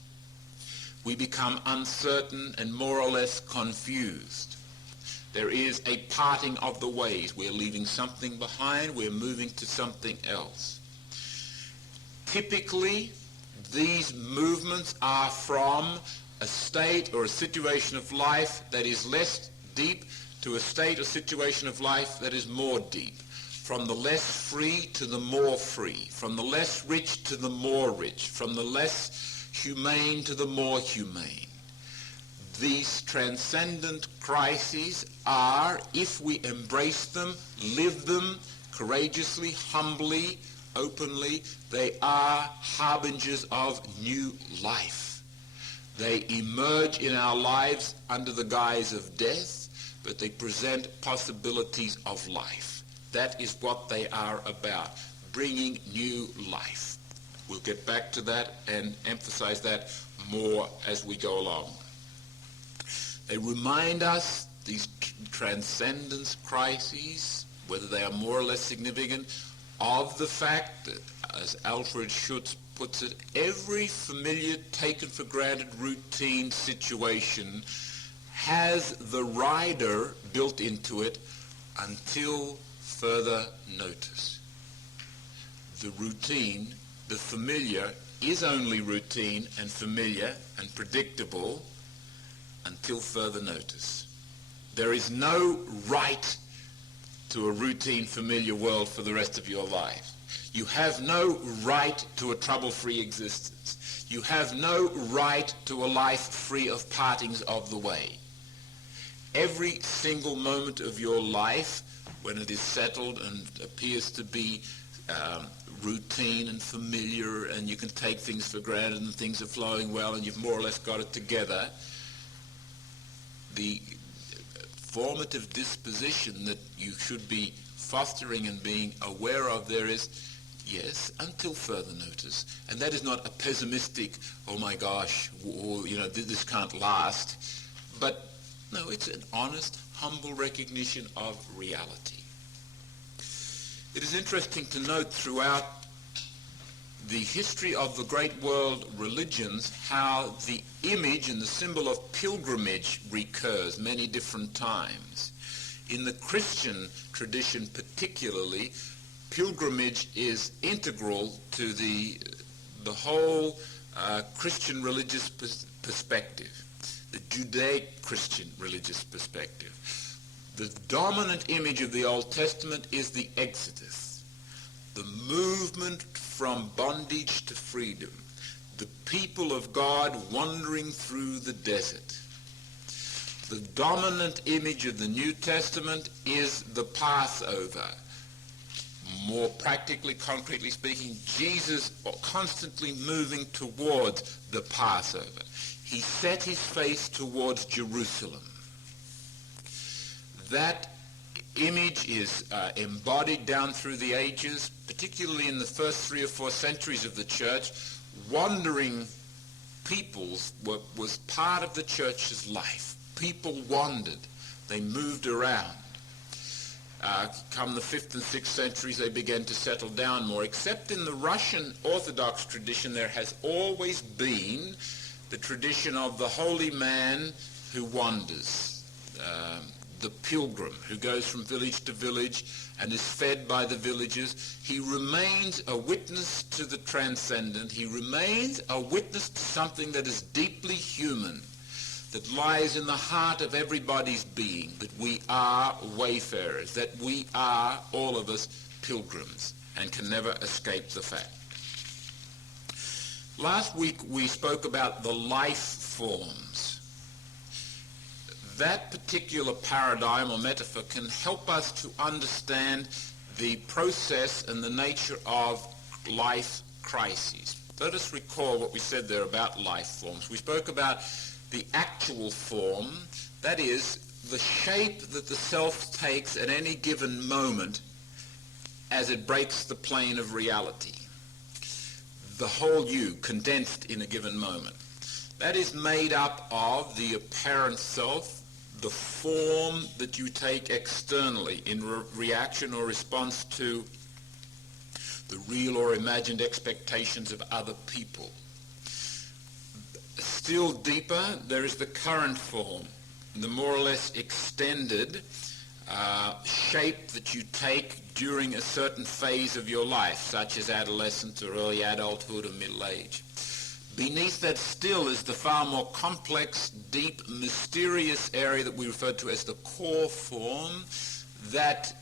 We become uncertain and more or less confused. There is a parting of the ways. We're leaving something behind. We're moving to something else. Typically, these movements are from a state or a situation of life that is less deep to a state or situation of life that is more deep. From the less free to the more free. From the less rich to the more rich. From the less humane to the more humane. These transcendent crises are, if we embrace them, live them courageously, humbly, openly, they are harbingers of new life. They emerge in our lives under the guise of death, but they present possibilities of life. That is what they are about, bringing new life. We'll get back to that and emphasize that more as we go along. They remind us, these transcendence crises, whether they are more or less significant, of the fact that, as Alfred Schutz puts it, every familiar, taken for granted routine situation has the rider built into it until further notice. The routine, the familiar, is only routine and familiar and predictable until further notice. There is no right to a routine, familiar world for the rest of your life. You have no right to a trouble-free existence. You have no right to a life free of partings of the way. Every single moment of your life, when it is settled and appears to be routine and familiar, and you can take things for granted and things are flowing well and you've more or less got it together, the formative disposition that you should be fostering and being aware of there is, yes, until further notice. And that is not a pessimistic, oh my gosh, or, you know, this can't last. But no, it's an honest, humble recognition of reality. It is interesting to note throughout the history of the great world religions how the image and the symbol of pilgrimage recurs many different times. In the Christian tradition particularly, pilgrimage is integral to the whole Christian religious perspective, the Judaic-Christian religious perspective. The dominant image of the Old Testament is the Exodus, the movement from bondage to freedom, the people of God wandering through the desert. The dominant image of the New Testament is the Passover. More practically, concretely speaking, Jesus constantly moving towards the Passover. He set his face towards Jerusalem. That image is embodied down through the ages, particularly in the first 3 or 4 centuries of the church. Wandering peoples was part of the church's life. People wandered. They moved around. Come the 5th and 6th centuries, they began to settle down more. Except in the Russian Orthodox tradition, there has always been the tradition of the holy man who wanders, the pilgrim who goes from village to village and is fed by the villagers. He remains a witness to the transcendent. He remains a witness to something that is deeply human, that lies in the heart of everybody's being, that we are wayfarers, that we are, all of us, pilgrims, and can never escape the fact. Last week we spoke about the life forms. That particular paradigm or metaphor can help us to understand the process and the nature of life crises. Let us recall what we said there about life forms. We spoke about the actual form, that is, the shape that the self takes at any given moment as it breaks the plane of reality. The whole you condensed in a given moment. That is made up of the apparent self, the form that you take externally in reaction or response to the real or imagined expectations of other people. Still deeper, there is the current form, the more or less extended shape that you take during a certain phase of your life, such as adolescence or early adulthood or middle age. Beneath that still is the far more complex, deep, mysterious area that we refer to as the core form, that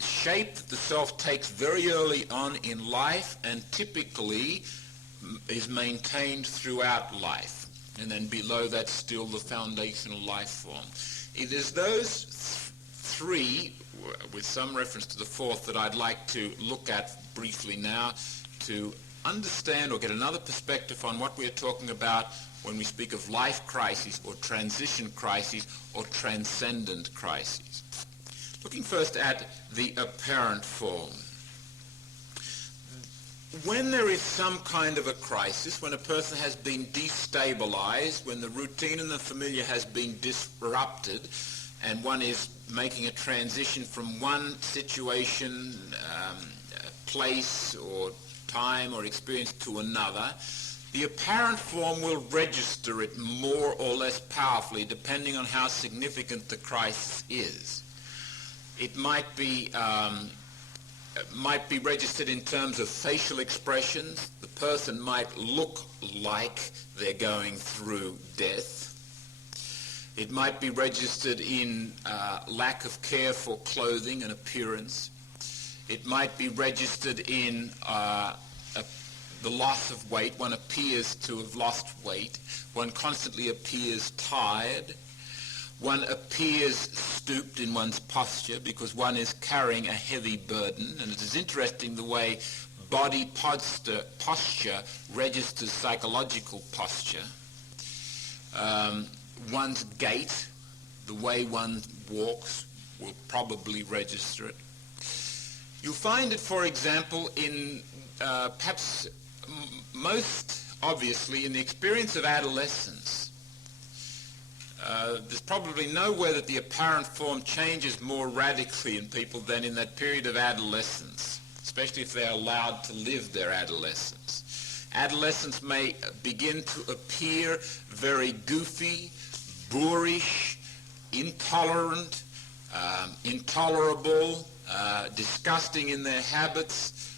shape that the self takes very early on in life and typically is maintained throughout life. And then below that still the foundational life form. It is those three, with some reference to the fourth, that I'd like to look at briefly now to understand or get another perspective on what we're talking about when we speak of life crises or transition crises or transcendent crises. Looking first at the apparent form. When there is some kind of a crisis, when a person has been destabilized, when the routine and the familiar has been disrupted, and one is making a transition from one situation, place or time or experience to another, the apparent form will register it more or less powerfully depending on how significant the crisis is. It might be registered in terms of facial expressions. The person might look like they're going through death. It might be registered in lack of care for clothing and appearance. It might be registered in the loss of weight. One appears to have lost weight. One constantly appears tired. One appears stooped in one's posture because one is carrying a heavy burden. And it is interesting the way body posture registers psychological posture. One's gait, the way one walks, will probably register it. You'll find it, for example, in perhaps most obviously in the experience of adolescence. There's probably nowhere that the apparent form changes more radically in people than in that period of adolescence, especially if they're allowed to live their adolescence. Adolescents may begin to appear very goofy, boorish, intolerant, intolerable, disgusting in their habits.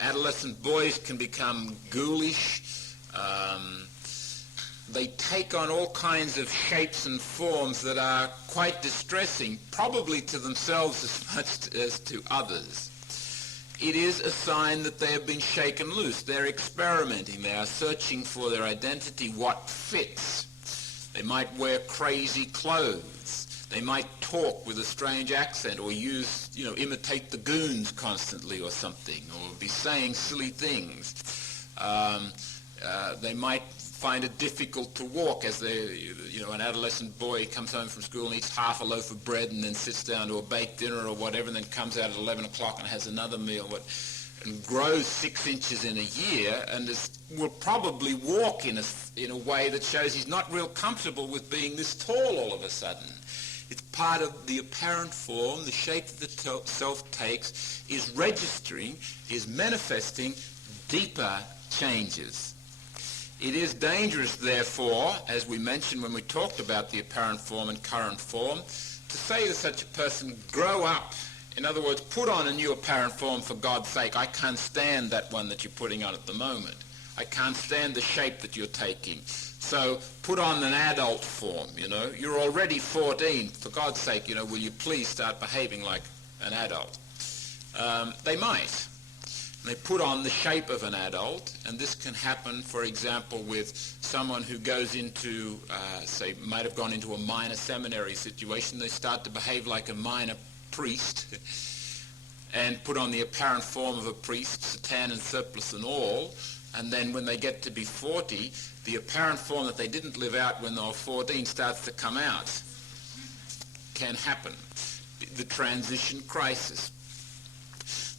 Adolescent boys can become ghoulish. They take on all kinds of shapes and forms that are quite distressing, probably to themselves as much as to others. It is a sign that they have been shaken loose. They're experimenting. They are searching for their identity, what fits. They might wear crazy clothes. They might talk with a strange accent or imitate the goons constantly or something, or be saying silly things. They might find it difficult to walk as an adolescent boy comes home from school and eats half a loaf of bread and then sits down to a baked dinner or whatever and then comes out at 11 o'clock and has another meal and grows 6 inches in a year and will probably walk in a way that shows he's not real comfortable with being this tall all of a sudden. It's part of the apparent form, the shape that the self takes is registering, is manifesting deeper changes. It is dangerous, therefore, as we mentioned when we talked about the apparent form and current form, to say to such a person, grow up. In other words, put on a new apparent form for God's sake. I can't stand that one that you're putting on at the moment. I can't stand the shape that you're taking. So put on an adult form, You're already 14. For God's sake, will you please start behaving like an adult? They might. They put on the shape of an adult, and this can happen, for example, with someone who goes into, might have gone into a minor seminary situation. They start to behave like a minor priest and put on the apparent form of a priest, soutane and surplice and all, and then when they get to be 40, the apparent form that they didn't live out when they were 14 starts to come out. Can happen. The transition crisis.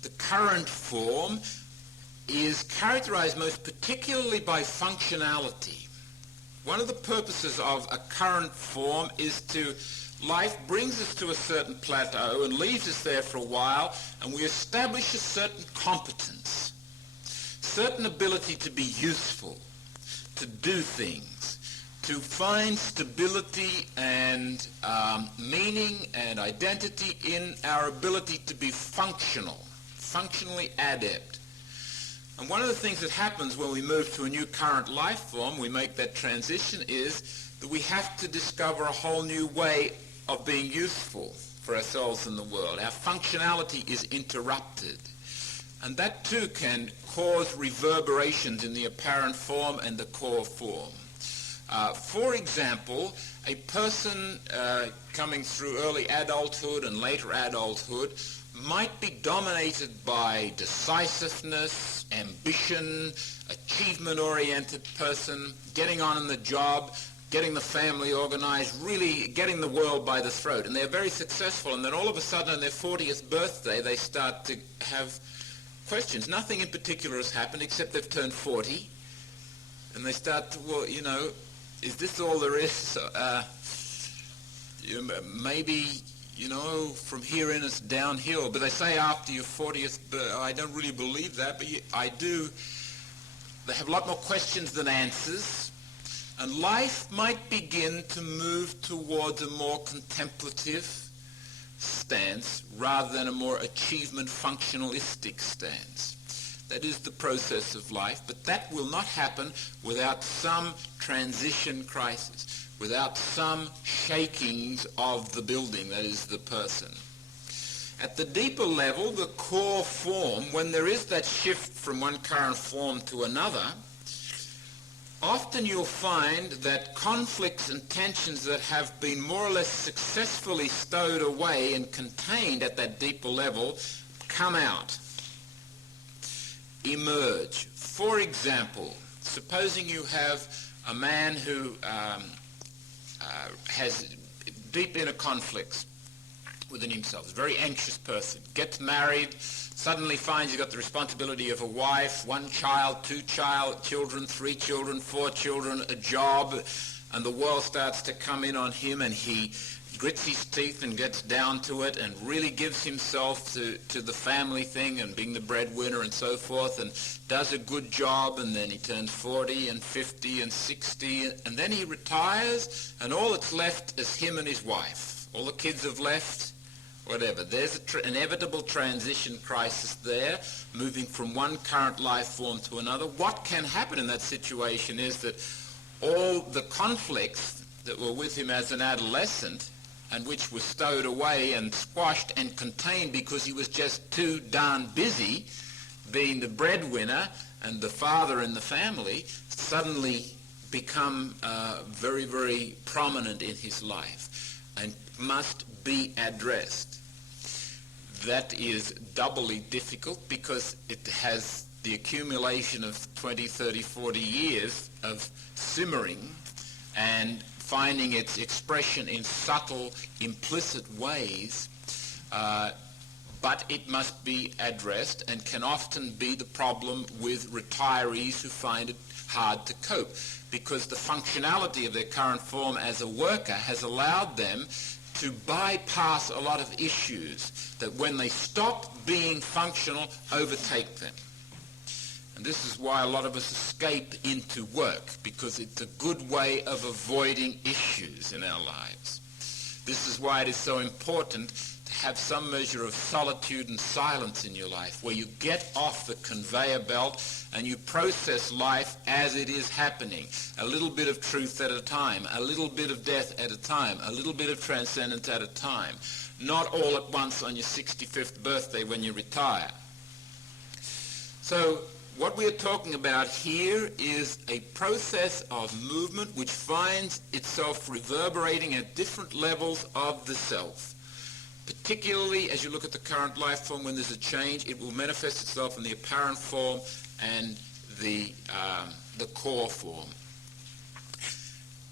The current form is characterized most particularly by functionality. One of the purposes of a current form is life brings us to a certain plateau and leaves us there for a while, and we establish a certain competence, certain ability to be useful, to do things, to find stability and meaning and identity in our ability to be functionally adept. And one of the things that happens when we move to a new current life form, we make that transition, is that we have to discover a whole new way of being useful for ourselves in the world. Our functionality is interrupted. And that too can cause reverberations in the apparent form and the core form. For example, a person coming through early adulthood and later adulthood might be dominated by decisiveness, ambition, achievement-oriented person, getting on in the job, getting the family organized, really getting the world by the throat. And they're very successful, and then all of a sudden on their 40th birthday they start to have questions. Nothing in particular has happened except they've turned 40, and they start to, is this all there is? Maybe, from here in it's downhill. But they say after your 40th, I don't really believe that, but I do. They have a lot more questions than answers. And life might begin to move towards a more contemplative, stance rather than a more achievement functionalistic stance. That is the process of life, but that will not happen without some transition crisis, without some shakings of the building, that is the person. At the deeper level, the core form, when there is that shift from one current form to another, often you'll find that conflicts and tensions that have been more or less successfully stowed away and contained at that deeper level come out, emerge. For example, supposing you have a man who has deep inner conflicts within himself, a very anxious person, gets married, suddenly finds he's got the responsibility of a wife, 1 child, 2 children, 3 children, 4 children, a job, and the world starts to come in on him, and he grits his teeth and gets down to it and really gives himself to the family thing and being the breadwinner and so forth, and does a good job, and then he turns 40 and 50 and 60, and then he retires, and all that's left is him and his wife. All the kids have left, whatever. There's an inevitable transition crisis there, moving from one current life form to another. What can happen in that situation is that all the conflicts that were with him as an adolescent and which were stowed away and squashed and contained because he was just too darn busy being the breadwinner and the father in the family, suddenly become very, very prominent in his life and must be addressed. That is doubly difficult because it has the accumulation of 20, 30, 40 years of simmering and finding its expression in subtle, implicit ways, but it must be addressed and can often be the problem with retirees who find it hard to cope because the functionality of their current form as a worker has allowed them to bypass a lot of issues that when they stop being functional overtake them. And this is why a lot of us escape into work, because it's a good way of avoiding issues in our lives. This is why it is so important to have some measure of solitude and silence in your life, where you get off the conveyor belt and you process life as it is happening. A little bit of truth at a time, a little bit of death at a time, a little bit of transcendence at a time. Not all at once on your 65th birthday when you retire. So what we are talking about here is a process of movement which finds itself reverberating at different levels of the self. Particularly as you look at the current life form, when there's a change, it will manifest itself in the apparent form and the core form.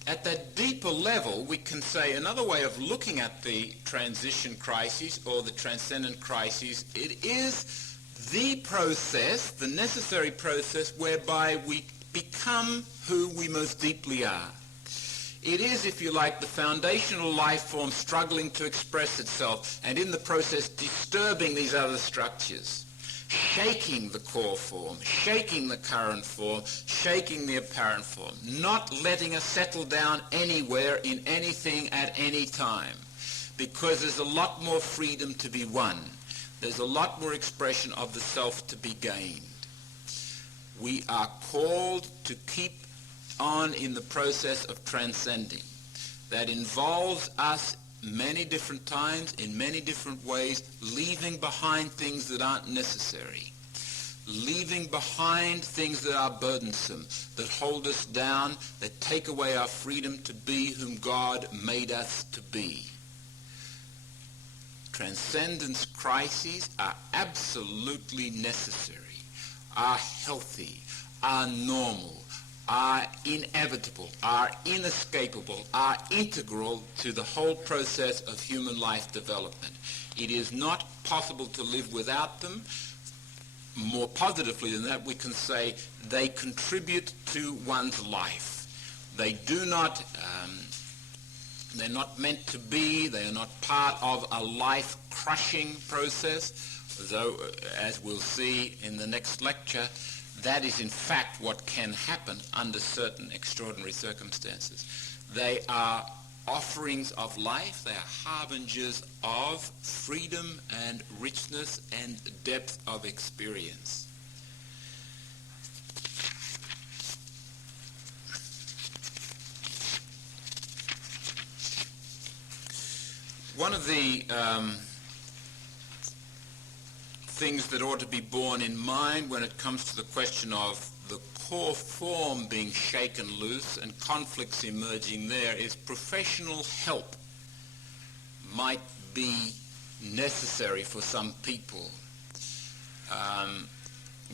At that deeper level, we can say another way of looking at the transition crises or the transcendent crises, it is the process, the necessary process whereby we become who we most deeply are. It is, if you like, the foundational life form struggling to express itself and in the process disturbing these other structures, shaking the core form, shaking the current form, shaking the apparent form, not letting us settle down anywhere in anything at any time, because there's a lot more freedom to be won. There's a lot more expression of the self to be gained. We are called to keep on in the process of transcending. That involves us many different times, in many different ways, leaving behind things that aren't necessary, leaving behind things that are burdensome, that hold us down, that take away our freedom to be whom God made us to be. Transcendence crises are absolutely necessary, are healthy, are normal, are inevitable, are inescapable, are integral to the whole process of human life development. It is not possible to live without them. More positively than that, we can say they contribute to one's life. They do not, they're not meant to be, they are not part of a life-crushing process, though, as we'll see in the next lecture, that is in fact what can happen under certain extraordinary circumstances. They are offerings of life. They are harbingers of freedom and richness and depth of experience. One of the things that ought to be borne in mind when it comes to the question of the core form being shaken loose and conflicts emerging there is professional help might be necessary for some people.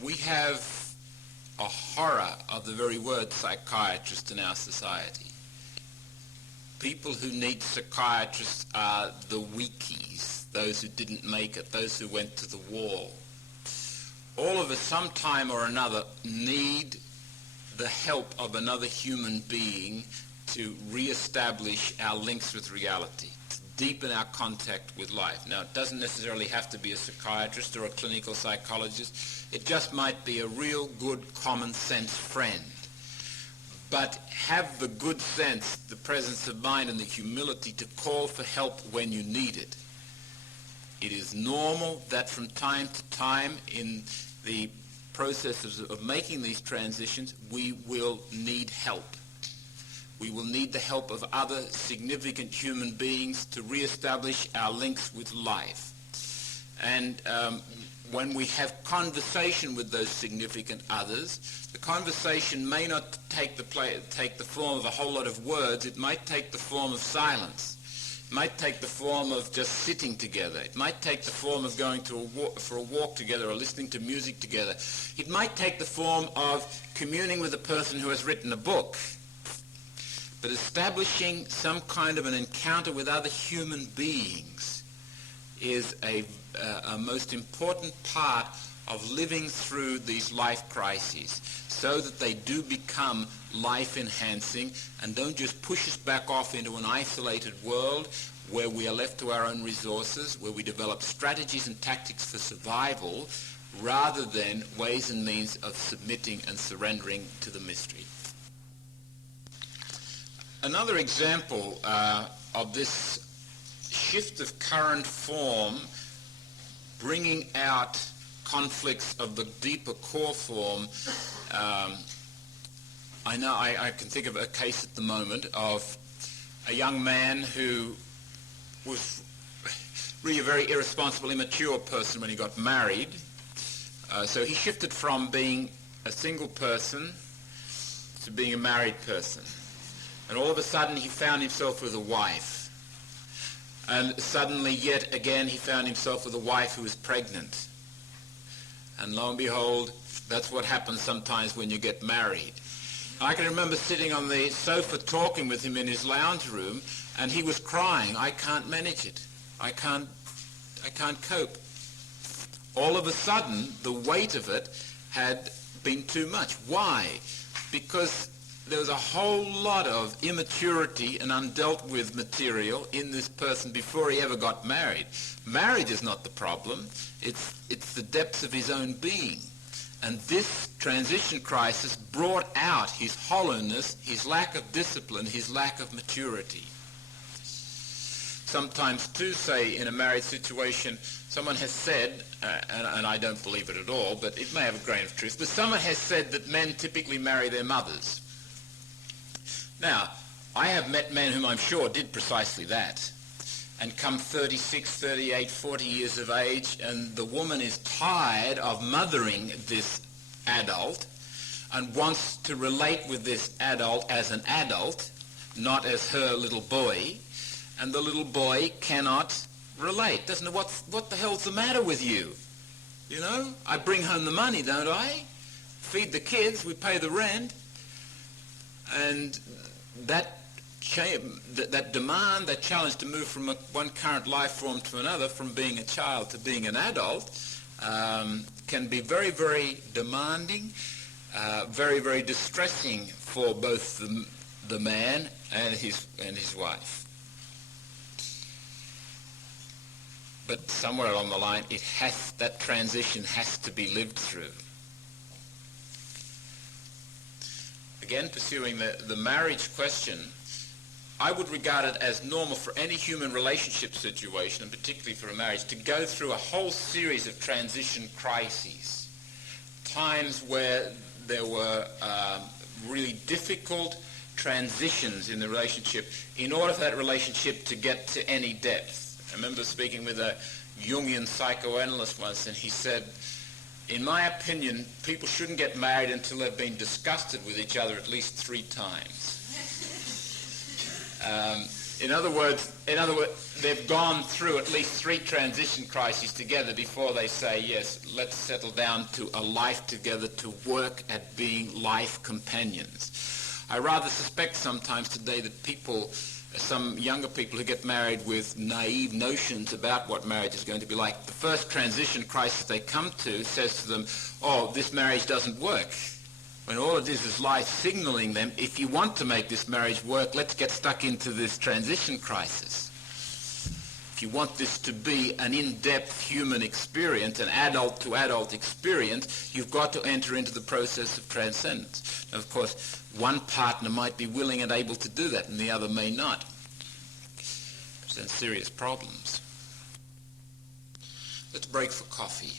We have a horror of the very word psychiatrist in our society. People who need psychiatrists are the weakies, those who didn't make it, those who went to the wall. All of us, sometime or another, need the help of another human being to re-establish our links with reality, to deepen our contact with life. Now, it doesn't necessarily have to be a psychiatrist or a clinical psychologist. It just might be a real good common sense friend. But have the good sense, the presence of mind, and the humility to call for help when you need it. It is normal that from time to time in the process of making these transitions, we will need help. We will need the help of other significant human beings to reestablish our links with life. And when we have conversation with those significant others, the conversation may not take the form of a whole lot of words. It might take the form of silence. It might take the form of just sitting together. It might take the form of going for a walk together or listening to music together. It might take the form of communing with a person who has written a book. But establishing some kind of an encounter with other human beings is a most important part of living through these life crises, so that they do become life-enhancing and don't just push us back off into an isolated world where we are left to our own resources, where we develop strategies and tactics for survival rather than ways and means of submitting and surrendering to the mystery. Another example of this shift of current form bringing out conflicts of the deeper core form. I can think of a case at the moment of a young man who was really a very irresponsible, immature person when he got married. So he shifted from being a single person to being a married person. And all of a sudden he found himself with a wife. And suddenly, yet again, he found himself with a wife who was pregnant. And lo and behold, that's what happens sometimes when you get married. I can remember sitting on the sofa talking with him in his lounge room, and he was crying. I can't manage it. I can't cope. All of a sudden, the weight of it had been too much. Why? Because there was a whole lot of immaturity and undealt with material in this person before he ever got married. Marriage is not the problem. It's the depths of his own being. And this transition crisis brought out his hollowness, his lack of discipline, his lack of maturity. Sometimes, too, say, in a married situation, someone has said, and I don't believe it at all, but it may have a grain of truth, but someone has said that men typically marry their mothers. Now, I have met men whom I'm sure did precisely that, and come 36, 38, 40 years of age, and the woman is tired of mothering this adult and wants to relate with this adult as an adult, not as her little boy, and the little boy cannot relate. Doesn't know what the hell's the matter with you? You know, I bring home the money, don't I? Feed the kids, we pay the rent, and that demand, that challenge to move from one current life form to another, from being a child to being an adult, can be very, very demanding, very, very distressing for both the man and his wife. But somewhere along the line, that transition has to be lived through. Again, pursuing the marriage question, I would regard it as normal for any human relationship situation, and particularly for a marriage, to go through a whole series of transition crises. Times where there were really difficult transitions in the relationship in order for that relationship to get to any depth. I remember speaking with a Jungian psychoanalyst once, and he said, in my opinion, people shouldn't get married until they've been disgusted with each other at least 3 times. In other words, they've gone through at least 3 transition crises together before they say, yes, let's settle down to a life together, to work at being life companions. I rather suspect sometimes today that people, some younger people who get married with naive notions about what marriage is going to be like, the first transition crisis they come to says to them, oh, this marriage doesn't work. When all it is life signaling them, if you want to make this marriage work, let's get stuck into this transition crisis. If you want this to be an in-depth human experience, an adult-to-adult experience, you've got to enter into the process of transcendence. Now, of course, one partner might be willing and able to do that, and the other may not. Presents serious problems. Let's break for coffee.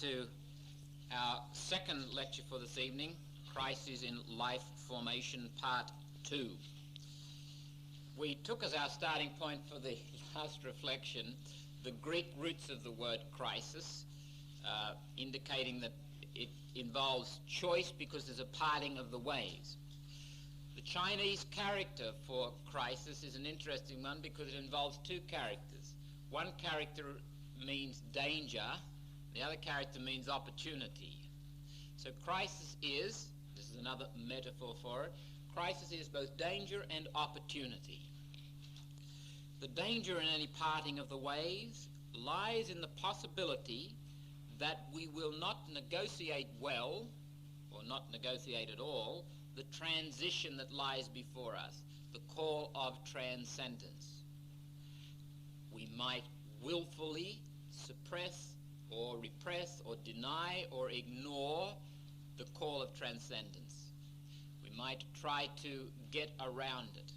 To our second lecture for this evening, Crises in Life Formation, Part 2. We took as our starting point for the last reflection the Greek roots of the word crisis, indicating that it involves choice because there's a parting of the ways. The Chinese character for crisis is an interesting one because it involves 2 characters. One character means danger, the other character means opportunity. So crisis is, this is another metaphor for it, crisis is both danger and opportunity. The danger in any parting of the ways lies in the possibility that we will not negotiate well, or not negotiate at all, the transition that lies before us, the call of transcendence. We might willfully suppress or repress or deny or ignore the call of transcendence. We might try to get around it.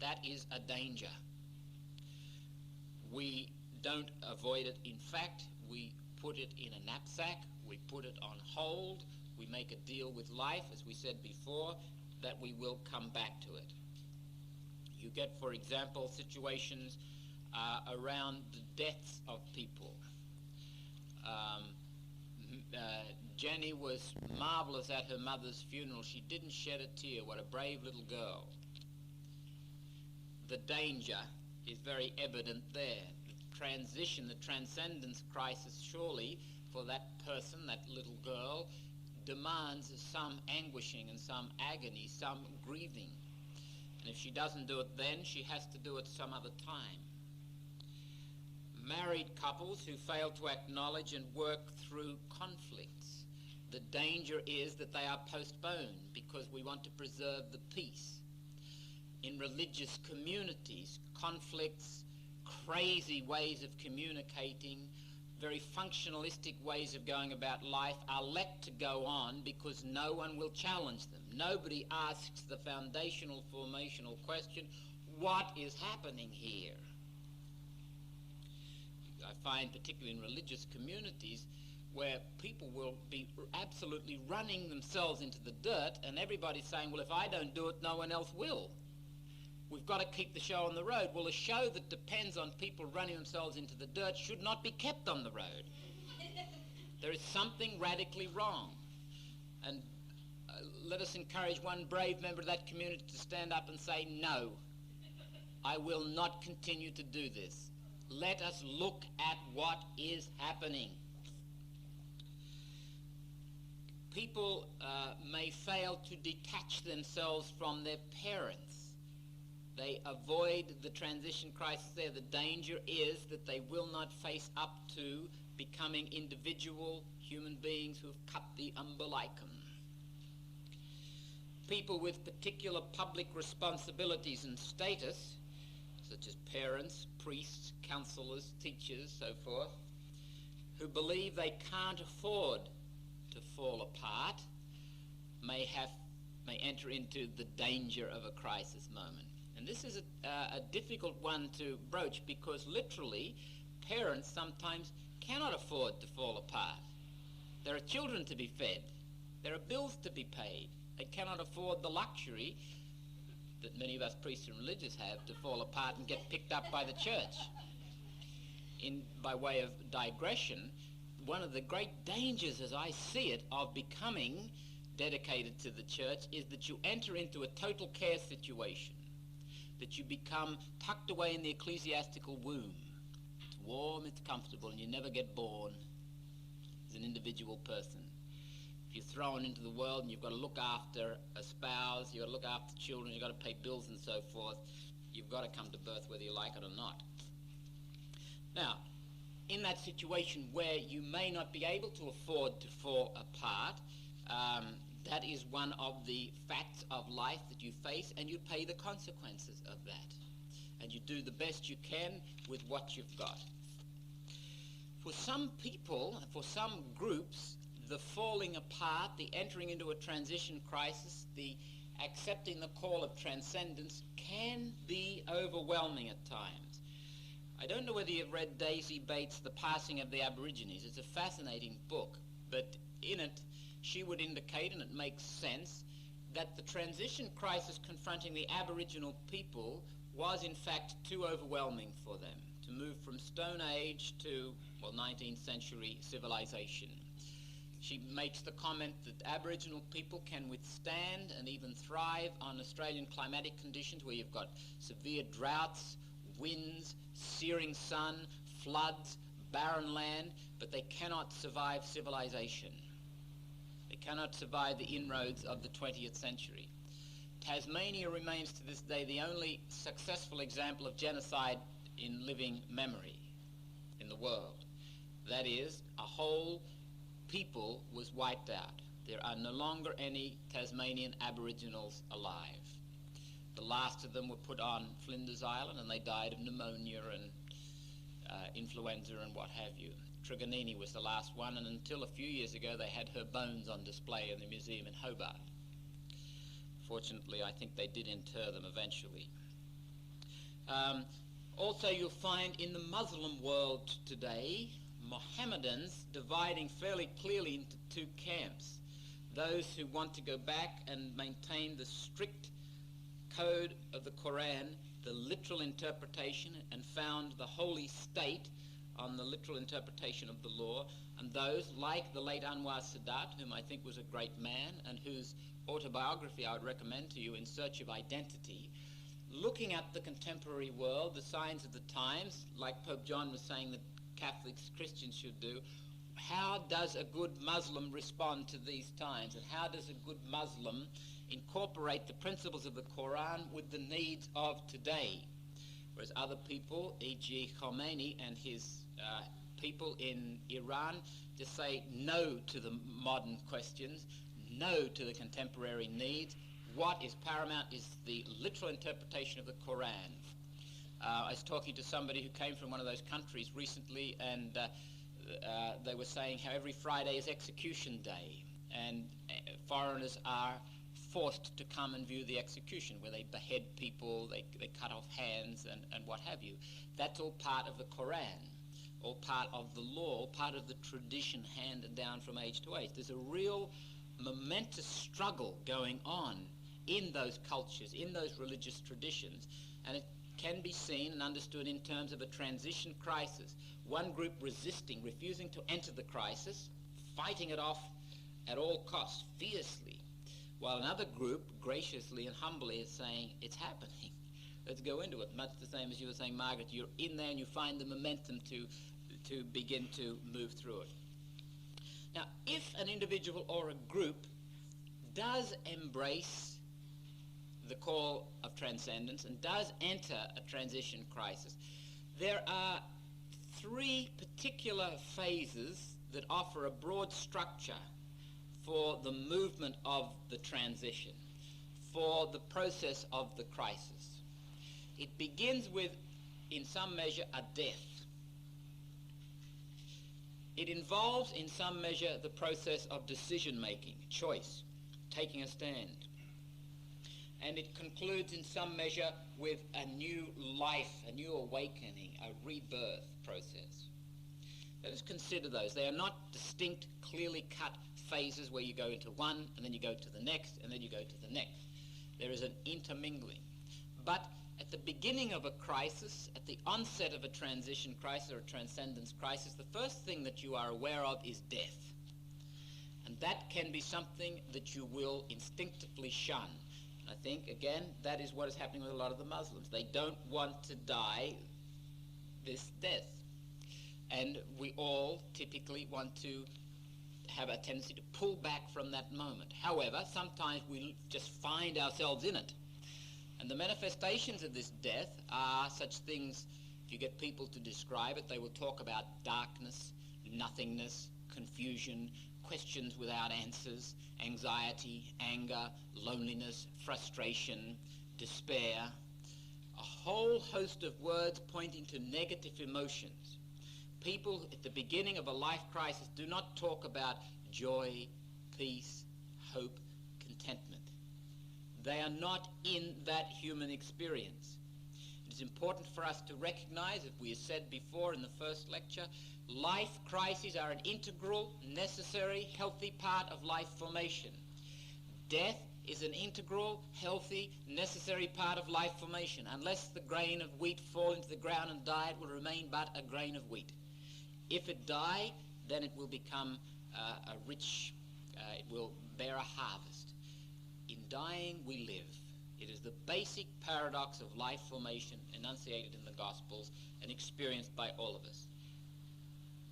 That is a danger. We don't avoid it. In fact, we put it in a knapsack, we put it on hold, we make a deal with life, as we said before, that we will come back to it. You get, for example, situations around the deaths of people. Jenny was marvelous at her mother's funeral. She didn't shed a tear. What a brave little girl. The danger is very evident there. The transition, the transcendence crisis, surely, for that person, that little girl, demands some anguishing and some agony, some grieving. And if she doesn't do it then, she has to do it some other time. Married couples who fail to acknowledge and work through conflicts. The danger is that they are postponed because we want to preserve the peace. In religious communities, conflicts, crazy ways of communicating, very functionalistic ways of going about life are let to go on because no one will challenge them. Nobody asks the foundational formational question, what is happening here? I find particularly in religious communities where people will be absolutely running themselves into the dirt and everybody's saying, well, if I don't do it, no one else will. We've got to keep the show on the road. Well, a show that depends on people running themselves into the dirt should not be kept on the road. There is something radically wrong. And let us encourage one brave member of that community to stand up and say, no, I will not continue to do this. let us look at what is happening. People may fail to detach themselves from their parents. They avoid the transition crisis there. The danger is that they will not face up to becoming individual human beings who have cut the umbilicum. People with particular public responsibilities and status, such as parents, priests, counselors, teachers, so forth, who believe they can't afford to fall apart, may enter into the danger of a crisis moment. And this is a difficult one to broach, because literally parents sometimes cannot afford to fall apart. There are children to be fed. There are bills to be paid. They cannot afford the luxury that many of us priests and religious have to fall apart and get picked up by the church. By way of digression, one of the great dangers, as I see it, of becoming dedicated to the church is that you enter into a total care situation, that you become tucked away in the ecclesiastical womb. It's warm, it's comfortable, and you never get born as an individual person. If you're thrown into the world and you've got to look after a spouse, you've got to look after children, you've got to pay bills and so forth, you've got to come to birth whether you like it or not. Now, in that situation where you may not be able to afford to fall apart, that is one of the facts of life that you face, and you pay the consequences of that. And you do the best you can with what you've got. For some people, for some groups, the falling apart, the entering into a transition crisis, the accepting the call of transcendence can be overwhelming at times. I don't know whether you've read Daisy Bates' The Passing of the Aborigines. It's a fascinating book, but in it she would indicate, and it makes sense, that the transition crisis confronting the Aboriginal people was in fact too overwhelming for them to move from Stone Age to, 19th century civilization. She makes the comment that Aboriginal people can withstand and even thrive on Australian climatic conditions where you've got severe droughts, winds, searing sun, floods, barren land, but they cannot survive civilization. They cannot survive the inroads of the 20th century. Tasmania remains to this day the only successful example of genocide in living memory in the world. That is, a whole people was wiped out. There are no longer any Tasmanian Aboriginals alive. The last of them were put on Flinders Island, and they died of pneumonia and influenza and what have you. Truganini was the last one, and until a few years ago they had her bones on display in the museum in Hobart. Fortunately, I think they did inter them eventually. Also, you'll find in the Muslim world today, Mohammedans dividing fairly clearly into two camps. Those who want to go back and maintain the strict code of the Quran, the literal interpretation, and found the holy state on the literal interpretation of the law, and those like the late Anwar Sadat, whom I think was a great man and whose autobiography I would recommend to you, In Search of Identity, looking at the contemporary world, the signs of the times, like Pope John was saying that Catholics, Christians should do. How does a good Muslim respond to these times, and how does a good Muslim incorporate the principles of the Quran with the needs of today? Whereas other people, e.g. Khomeini and his people in Iran, just say no to the modern questions, no to the contemporary needs. What is paramount is the literal interpretation of the Quran. I was talking to somebody who came from one of those countries recently, and they were saying how every Friday is execution day, and foreigners are forced to come and view the execution, where they behead people, they cut off hands, and what have you. That's all part of the Quran, all part of the law, all part of the tradition handed down from age to age. There's a real momentous struggle going on in those cultures, in those religious traditions, and it can be seen and understood in terms of a transition crisis. One group resisting, refusing to enter the crisis, fighting it off at all costs, fiercely, while another group graciously and humbly is saying, it's happening. Let's go into it. Much the same as you were saying, Margaret. You're in there and you find the momentum to begin to move through it. Now, if an individual or a group does embrace the call of transcendence and does enter a transition crisis, there are three particular phases that offer a broad structure for the movement of the transition, for the process of the crisis. It begins with, in some measure, a death. It involves, in some measure, the process of decision-making, choice, taking a stand. And it concludes, in some measure, with a new life, a new awakening, a rebirth process. Let us consider those. They are not distinct, clearly cut phases where you go into one, and then you go to the next, and then you go to the next. There is an intermingling. But at the beginning of a crisis, at the onset of a transition crisis or a transcendence crisis, the first thing that you are aware of is death. And that can be something that you will instinctively shun. And I think, again, that is what is happening with a lot of the Muslims. They don't want to die this death. And we all typically want to have a tendency to pull back from that moment. However, sometimes we just find ourselves in it. And the manifestations of this death are such things, if you get people to describe it, they will talk about darkness, nothingness, confusion, questions without answers, anxiety, anger, loneliness, frustration, despair, a whole host of words pointing to negative emotions. People at the beginning of a life crisis do not talk about joy, peace, hope, contentment. They are not in that human experience. It is important for us to recognize, as we have said before in the first lecture, life crises are an integral, necessary, healthy part of life formation. Death is an integral, healthy, necessary part of life formation. Unless the grain of wheat fall into the ground and die, it will remain but a grain of wheat. If it die, then it will become it will bear a harvest. In dying, we live. It is the basic paradox of life formation enunciated in the Gospels and experienced by all of us.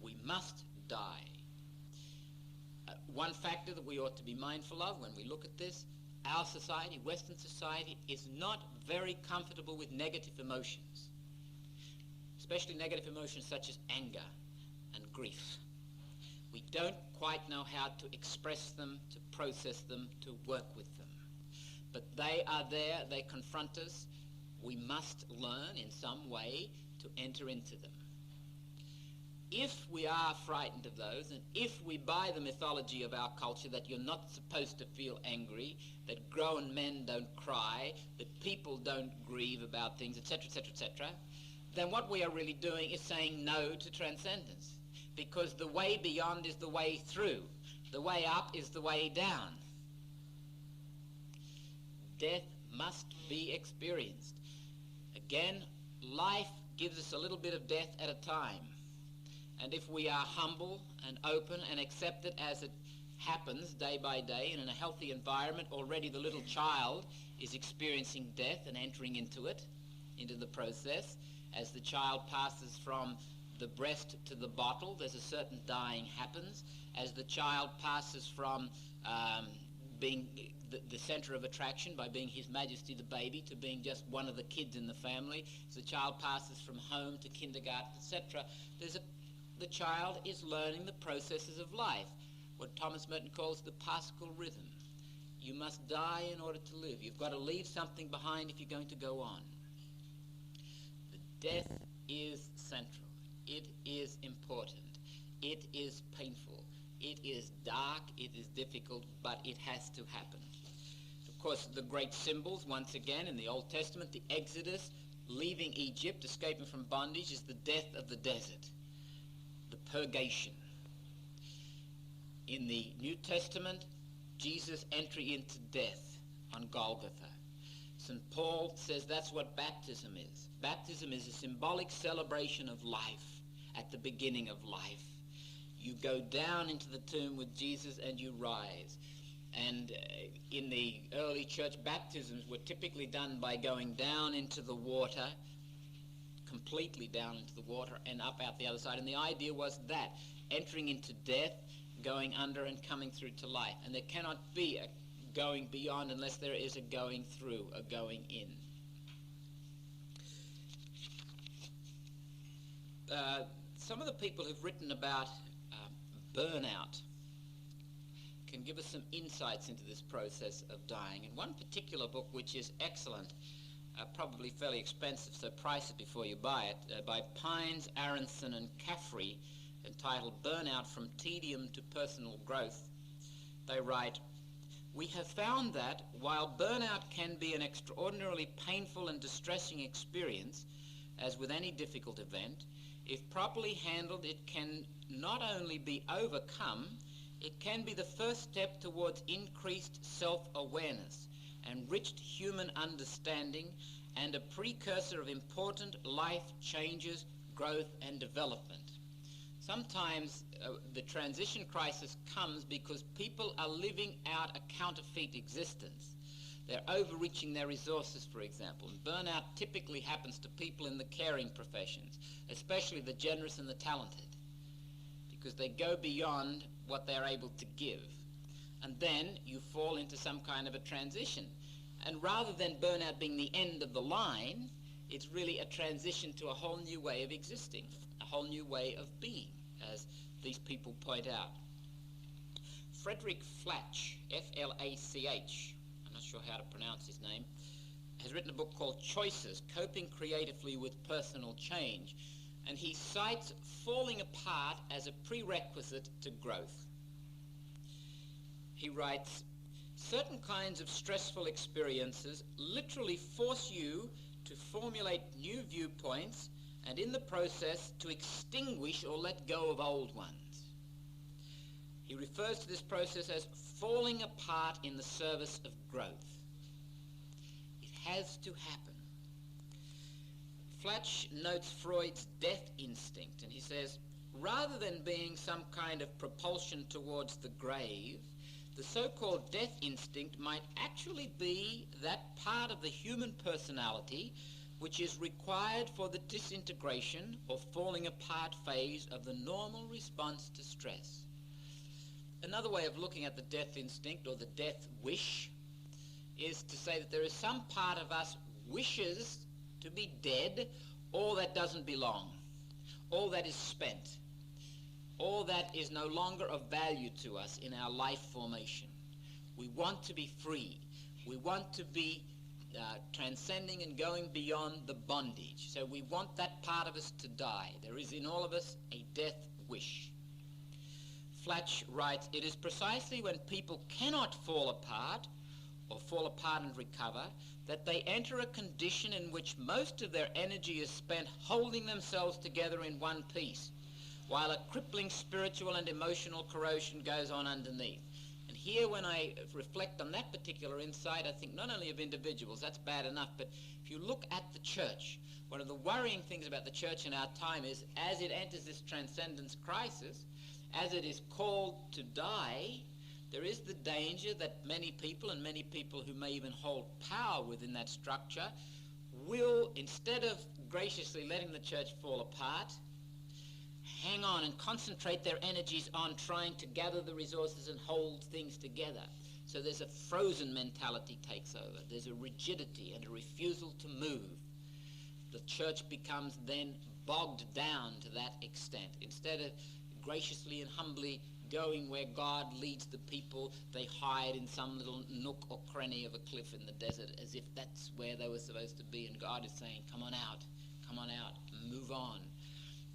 We must die. One factor that we ought to be mindful of when we look at this, our society, Western society, is not very comfortable with negative emotions, especially negative emotions such as anger and grief. We don't quite know how to express them, to process them, to work with them. But they are there, they confront us. We must learn in some way to enter into them. If we are frightened of those, and if we buy the mythology of our culture that you're not supposed to feel angry, that grown men don't cry, that people don't grieve about things, etc., etc., etc., then what we are really doing is saying no to transcendence. Because the way beyond is the way through. The way up is the way down. Death must be experienced. Again, life gives us a little bit of death at a time. And if we are humble and open and accept it as it happens day by day and in a healthy environment, already the little child is experiencing death and entering into it, into the process. As the child passes from the breast to the bottle, there's a certain dying happens. As the child passes from being the center of attraction by being His Majesty the baby to being just one of the kids in the family, as the child passes from home to kindergarten, etc., the child is learning the processes of life, what Thomas Merton calls the Paschal rhythm. You must die in order to live. You've got to leave something behind if you're going to go on. The death is central. It is important. It is painful. It is dark. It is difficult, but it has to happen. Of course, the great symbols, once again, in the Old Testament, the Exodus, leaving Egypt, escaping from bondage, is the death of the desert, the purgation. In the New Testament, Jesus' entry into death on Golgotha. St. Paul says that's what baptism is. Baptism is a symbolic celebration of life at the beginning of life. You go down into the tomb with Jesus and you rise. And in the early church, baptisms were typically done by going down into the water, completely down into the water and up out the other side. And the idea was that, entering into death, going under and coming through to life. And there cannot be a going beyond unless there is a going through, a going in. Some of the people who've written about burnout can give us some insights into this process of dying. In one particular book, which is excellent, probably fairly expensive, so price it before you buy it, by Pines, Aronson and Caffrey, entitled Burnout from Tedium to Personal Growth, they write, "We have found that while burnout can be an extraordinarily painful and distressing experience, as with any difficult event, if properly handled, it can not only be overcome, it can be the first step towards increased self-awareness, enriched human understanding, and a precursor of important life changes, growth, and development." Sometimes the transition crisis comes because people are living out a counterfeit existence. They're overreaching their resources, for example. And burnout typically happens to people in the caring professions, especially the generous and the talented, because they go beyond what they're able to give. And then you fall into some kind of a transition. And rather than burnout being the end of the line, it's really a transition to a whole new way of existing, a whole new way of being, as these people point out. Frederick Flach, F-L-A-C-H, I'm not sure how to pronounce his name, has written a book called Choices, Coping Creatively with Personal Change, and he cites falling apart as a prerequisite to growth. He writes, "Certain kinds of stressful experiences literally force you to formulate new viewpoints and in the process to extinguish or let go of old ones." He refers to this process as falling apart in the service of growth. It has to happen. Flach notes Freud's death instinct, and he says, rather than being some kind of propulsion towards the grave, the so-called death instinct might actually be that part of the human personality which is required for the disintegration or falling apart phase of the normal response to stress. Another way of looking at the death instinct or the death wish is to say that there is some part of us wishes to be dead, all that doesn't belong, all that is spent, all that is no longer of value to us in our life formation. We want to be free. We want to be transcending and going beyond the bondage. So we want that part of us to die. There is in all of us a death wish. Flach writes, "It is precisely when people cannot fall apart or fall apart and recover that they enter a condition in which most of their energy is spent holding themselves together in one piece, while a crippling spiritual and emotional corrosion goes on underneath." And here, when I reflect on that particular insight, I think not only of individuals, that's bad enough, but if you look at the church, one of the worrying things about the church in our time is, as it enters this transcendence crisis, as it is called to die, there is the danger that many people, and many people who may even hold power within that structure, will, instead of graciously letting the church fall apart, hang on and concentrate their energies on trying to gather the resources and hold things together. So there's a frozen mentality takes over. There's a rigidity and a refusal to move. The church becomes then bogged down to that extent. Instead of graciously and humbly going where God leads the people, they hide in some little nook or cranny of a cliff in the desert as if that's where they were supposed to be, and God is saying, come on out, move on.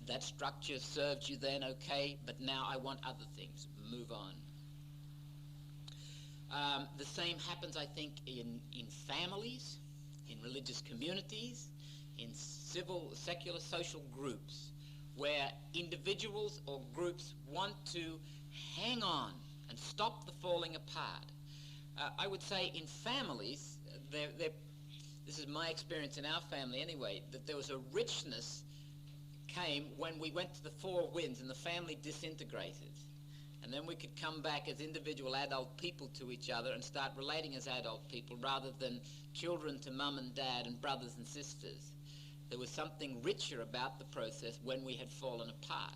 That structure served you then, okay, but now I want other things. Move on. The same happens, I think, in families, in religious communities, in civil, secular, social groups, where individuals or groups want to hang on and stop the falling apart. I would say in families, this is my experience in our family anyway, that there was a richness came when we went to the four winds and the family disintegrated. And then we could come back as individual adult people to each other and start relating as adult people rather than children to mum and dad and brothers and sisters. There was something richer about the process when we had fallen apart.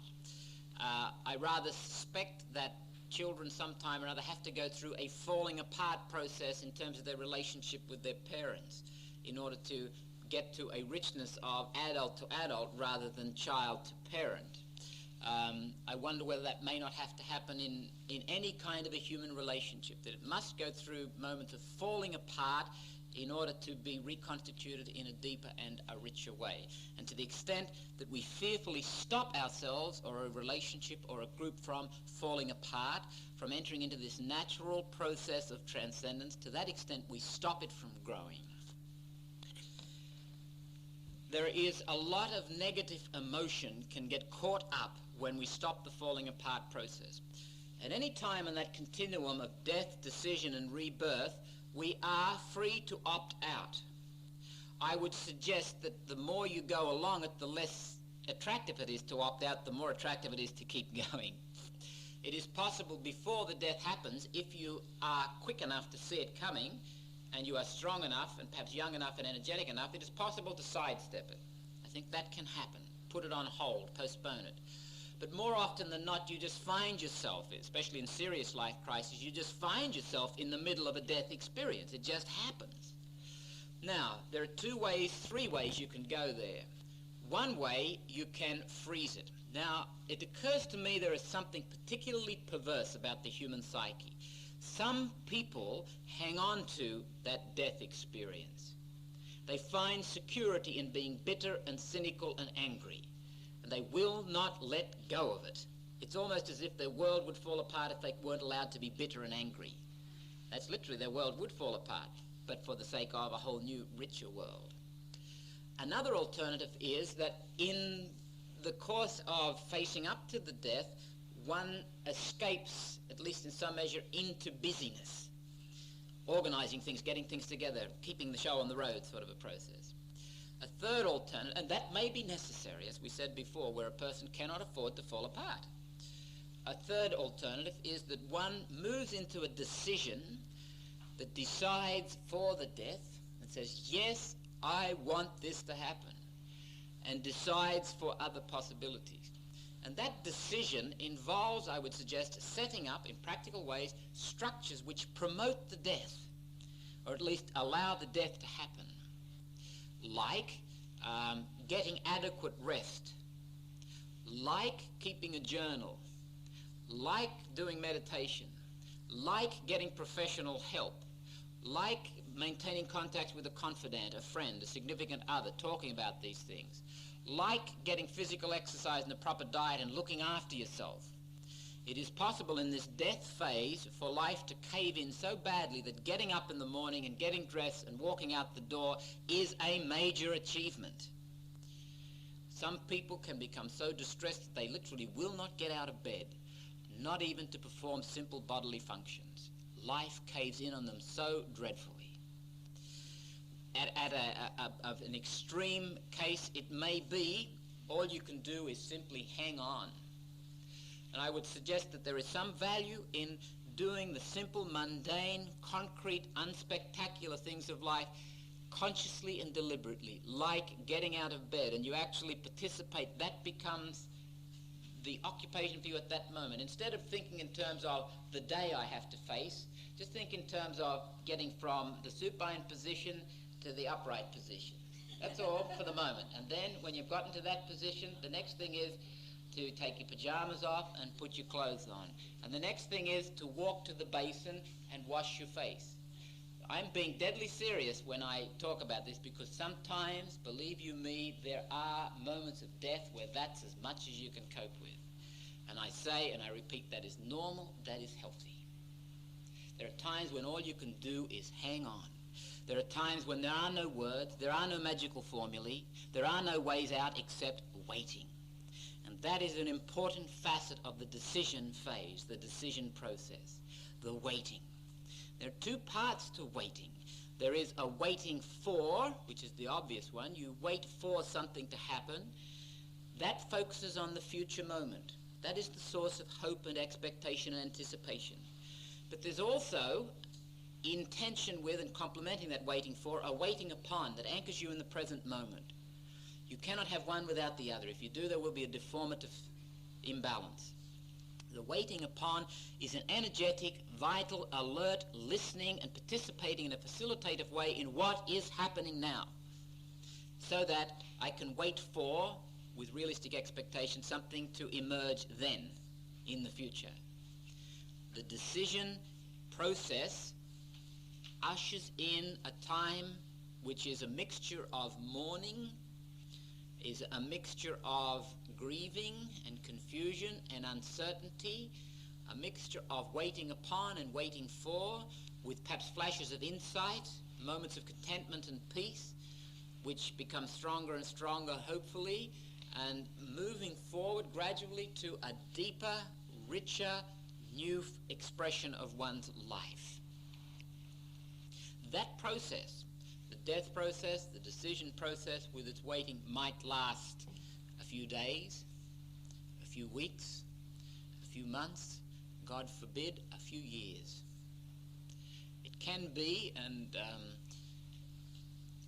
I rather suspect that children sometime or other have to go through a falling apart process in terms of their relationship with their parents in order to get to a richness of adult to adult rather than child to parent. I wonder whether that may not have to happen in any kind of a human relationship, that it must go through moments of falling apart in order to be reconstituted in a deeper and a richer way. And to the extent that we fearfully stop ourselves or a relationship or a group from falling apart, from entering into this natural process of transcendence, to that extent we stop it from growing. There is a lot of negative emotion can get caught up when we stop the falling apart process. At any time in that continuum of death, decision and rebirth, we are free to opt out. I would suggest that the more you go along it, the less attractive it is to opt out, the more attractive it is to keep going. It is possible before the death happens, if you are quick enough to see it coming, and you are strong enough and perhaps young enough and energetic enough, it is possible to sidestep it. I think that can happen. Put it on hold, postpone it. But more often than not, you just find yourself, especially in serious life crises, you just find yourself in the middle of a death experience. It just happens. Now, there are three ways you can go there. One way, you can freeze it. Now, it occurs to me there is something particularly perverse about the human psyche. Some people hang on to that death experience. They find security in being bitter and cynical and angry, and they will not let go of it. It's almost as if their world would fall apart if they weren't allowed to be bitter and angry. That's literally, their world would fall apart, but for the sake of a whole new, richer world. Another alternative is that in the course of facing up to the death, one escapes, at least in some measure, into busyness. Organising things, getting things together, keeping the show on the road sort of a process. A third alternative, and that may be necessary, as we said before, where a person cannot afford to fall apart. A third alternative is that one moves into a decision that decides for the death and says, yes, I want this to happen, and decides for other possibilities. And that decision involves, I would suggest, setting up in practical ways structures which promote the death, or at least allow the death to happen, like getting adequate rest, like keeping a journal, like doing meditation, like getting professional help, like maintaining contacts with a confidant, a friend, a significant other, talking about these things, like getting physical exercise and a proper diet and looking after yourself. It is possible in this death phase for life to cave in so badly that getting up in the morning and getting dressed and walking out the door is a major achievement. Some people can become so distressed that they literally will not get out of bed, not even to perform simple bodily functions. Life caves in on them so dreadfully. At an extreme case, it may be all you can do is simply hang on. And I would suggest that there is some value in doing the simple, mundane, concrete, unspectacular things of life consciously and deliberately, like getting out of bed, and you actually participate. That becomes the occupation for you at that moment. Instead of thinking in terms of the day I have to face, just think in terms of getting from the supine position to the upright position. That's all for the moment. And then when you've gotten to that position, the next thing is to take your pajamas off and put your clothes on. And the next thing is to walk to the basin and wash your face. I'm being deadly serious when I talk about this, because sometimes, believe you me, there are moments of death where that's as much as you can cope with. And I say, and I repeat, that is normal, that is healthy. There are times when all you can do is hang on. There are times when there are no words, there are no magical formulae, there are no ways out except waiting. And that is an important facet of the decision phase, the decision process, the waiting. There are two parts to waiting. There is a waiting for, which is the obvious one. You wait for something to happen. That focuses on the future moment. That is the source of hope and expectation and anticipation. But there's also, in tension with and complementing that waiting for, a waiting upon that anchors you in the present moment. You cannot have one without the other. If you do, there will be a deformative imbalance. The waiting upon is an energetic, vital, alert, listening and participating in a facilitative way in what is happening now, so that I can wait for, with realistic expectation, something to emerge then, in the future. The decision process ushers in a time which is a mixture of mourning, is a mixture of grieving and confusion and uncertainty, a mixture of waiting upon and waiting for, with perhaps flashes of insight, moments of contentment and peace, which become stronger and stronger, hopefully, and moving forward gradually to a deeper, richer, new expression of one's life. That process, the death process, the decision process with its waiting, might last a few days, a few weeks, a few months, God forbid, a few years. It can be, and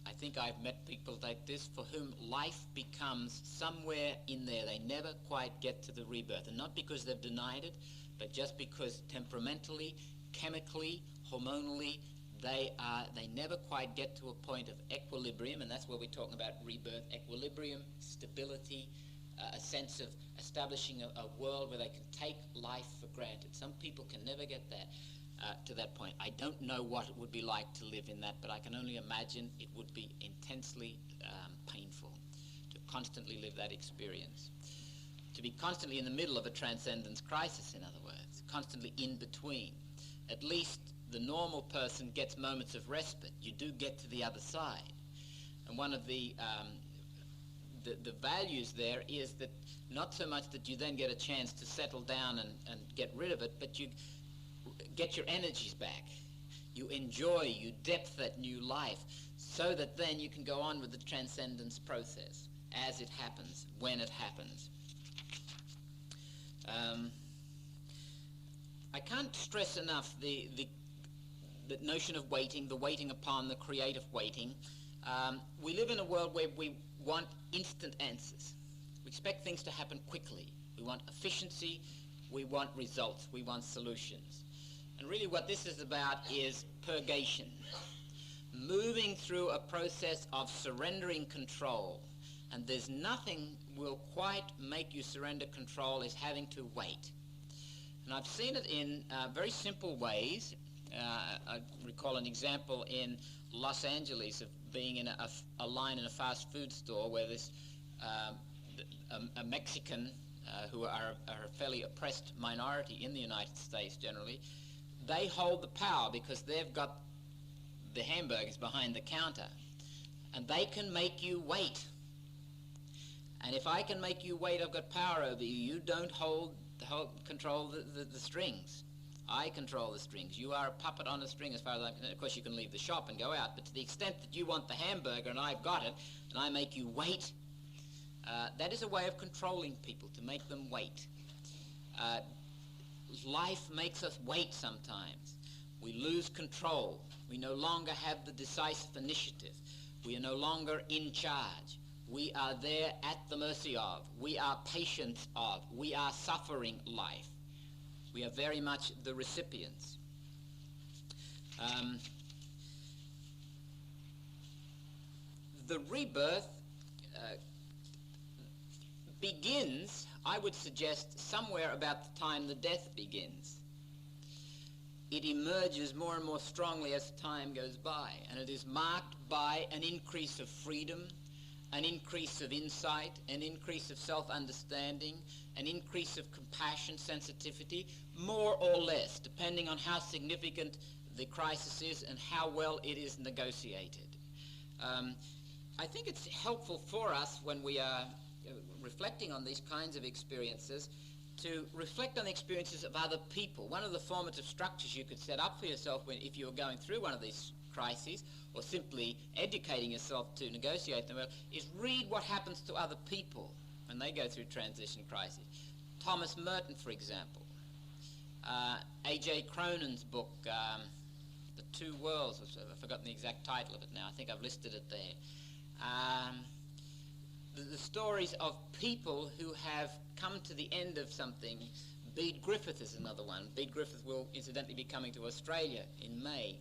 I think I've met people like this for whom life becomes somewhere in there. They never quite get to the rebirth, and not because they've denied it, but just because temperamentally, chemically, hormonally, they never quite get to a point of equilibrium, and that's where we're talking about rebirth: equilibrium, stability, a sense of establishing a world where they can take life for granted. Some people can never get that to that point. I don't know what it would be like to live in that, but I can only imagine it would be intensely painful to constantly live that experience. To be constantly in the middle of a transcendence crisis, in other words, constantly in between. At least the normal person gets moments of respite. You do get to the other side. And one of the values there is that not so much that you then get a chance to settle down and get rid of it, but you get your energies back. You enjoy, you depth that new life, so that then you can go on with the transcendence process as it happens, when it happens. I can't stress enough the notion of waiting, the waiting upon, the creative waiting. We live in a world where we want instant answers. We expect things to happen quickly. We want efficiency, we want results, we want solutions. And really what this is about is purgation, moving through a process of surrendering control. And there's nothing will quite make you surrender control as having to wait. And I've seen it in very simple ways. I recall an example in Los Angeles of being in a line in a fast food store where this a Mexican who are a fairly oppressed minority in the United States generally, they hold the power because they've got the hamburgers behind the counter, and they can make you wait. And if I can make you wait, I've got power over you. You don't control the strings. I control the strings. You are a puppet on a string as far as I'm concerned. Of course, you can leave the shop and go out, but to the extent that you want the hamburger and I've got it, and I make you wait, that is a way of controlling people, to make them wait. Life makes us wait sometimes. We lose control. We no longer have the decisive initiative. We are no longer in charge. We are there at the mercy of. We are patients of. We are suffering life. We are very much the recipients. The rebirth begins, I would suggest, somewhere about the time the death begins. It emerges more and more strongly as time goes by, and it is marked by an increase of freedom, an increase of insight, an increase of self-understanding, an increase of compassion, sensitivity, more or less, depending on how significant the crisis is and how well it is negotiated. I think it's helpful for us when we are reflecting on these kinds of experiences to reflect on the experiences of other people. One of the formative structures you could set up for yourself if you were going through one of these crises, or simply educating yourself to negotiate them well, is read what happens to other people when they go through transition crises. Thomas Merton, for example. A.J. Cronin's book, The Two Worlds, I've forgotten the exact title of it now. I think I've listed it there. The stories of people who have come to the end of something. Bede Griffith is another one. Bede Griffith will incidentally be coming to Australia in May.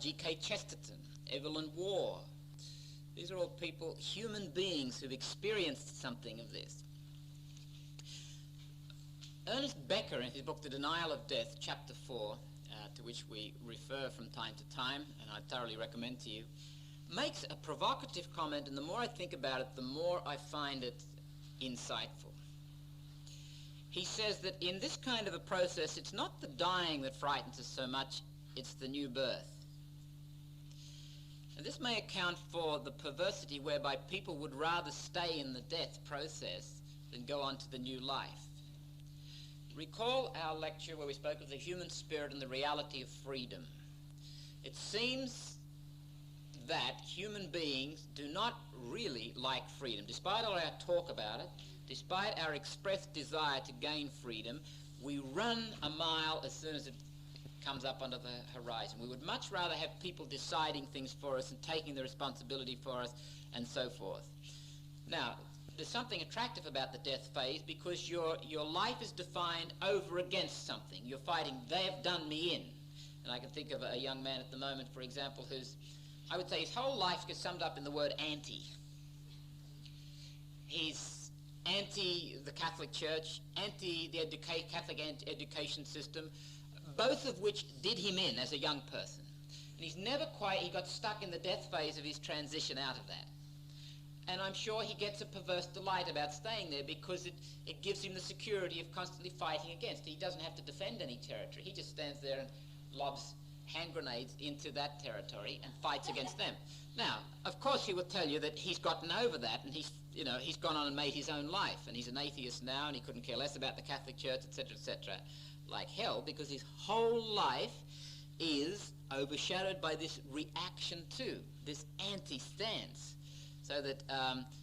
G.K. Chesterton, Evelyn Waugh. These are all people, human beings who've experienced something of this. Ernest Becker, in his book The Denial of Death, chapter 4, to which we refer from time to time, and I thoroughly recommend to you, makes a provocative comment, and the more I think about it, the more I find it insightful. He says that in this kind of a process, it's not the dying that frightens us so much, it's the new birth. And this may account for the perversity whereby people would rather stay in the death process than go on to the new life. Recall our lecture where we spoke of the human spirit and the reality of freedom. It seems that human beings do not really like freedom. Despite all our talk about it, despite our expressed desire to gain freedom, we run a mile as soon as it comes up under the horizon. We would much rather have people deciding things for us and taking the responsibility for us and so forth. Now, there's something attractive about the death phase because your life is defined over against something. You're fighting, they have done me in. And I can think of a young man at the moment, for example, who's, I would say his whole life gets summed up in the word anti. He's anti the Catholic Church, anti the Catholic education system, both of which did him in as a young person. And he's never quite, he got stuck in the death phase of his transition out of that. And I'm sure he gets a perverse delight about staying there because it gives him the security of constantly fighting against. He doesn't have to defend any territory. He just stands there and lobs hand grenades into that territory and fights against them. Now, of course he will tell you that he's gotten over that and he's gone on and made his own life and he's an atheist now and he couldn't care less about the Catholic Church, etc., like hell, because his whole life is overshadowed by this reaction to, this anti-stance. So that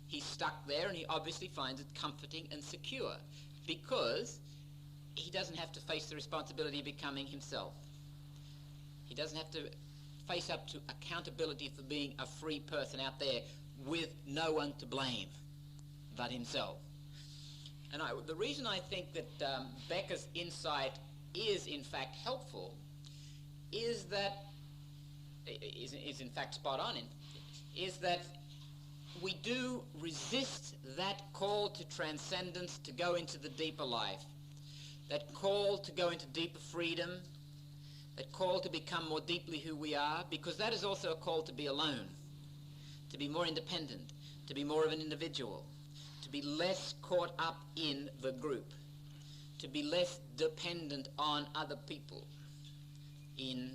he's stuck there and he obviously finds it comforting and secure because he doesn't have to face the responsibility of becoming himself. He doesn't have to face up to accountability for being a free person out there with no one to blame but himself. And the reason I think that Becker's insight is in fact helpful is that, is in fact spot on, is that we do resist that call to transcendence, to go into the deeper life, that call to go into deeper freedom, that call to become more deeply who we are, because that is also a call to be alone, to be more independent, to be more of an individual, to be less caught up in the group, to be less dependent on other people in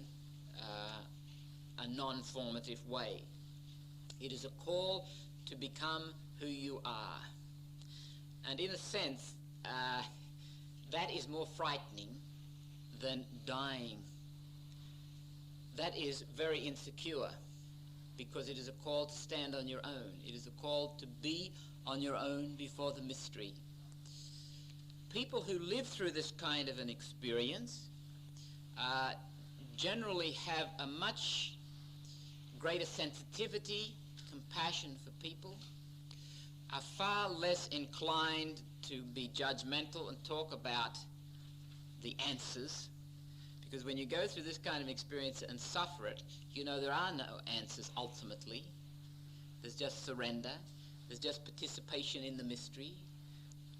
a non-formative way. It is a call to become who you are. And in a sense, that is more frightening than dying. That is very insecure because it is a call to stand on your own. It is a call to be on your own before the mystery. People who live through this kind of an experience generally have a much greater sensitivity, compassion for people, are far less inclined to be judgmental and talk about the answers, because when you go through this kind of experience and suffer it, you know there are no answers ultimately. There's just surrender, there's just participation in the mystery,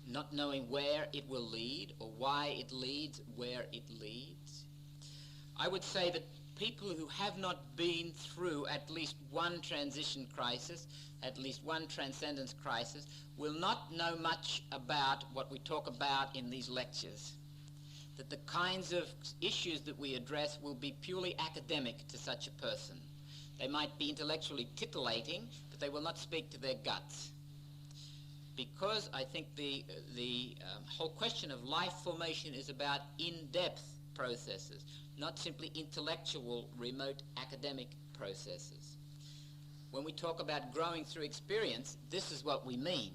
not knowing where it will lead or why it leads where it leads. I would say that people who have not been through at least one transition crisis, at least one transcendence crisis, will not know much about what we talk about in these lectures. That the kinds of issues that we address will be purely academic to such a person. They might be intellectually titillating, but they will not speak to their guts. Because I think the whole question of life formation is about in-depth processes, not simply intellectual, remote academic processes. When we talk about growing through experience, this is what we mean.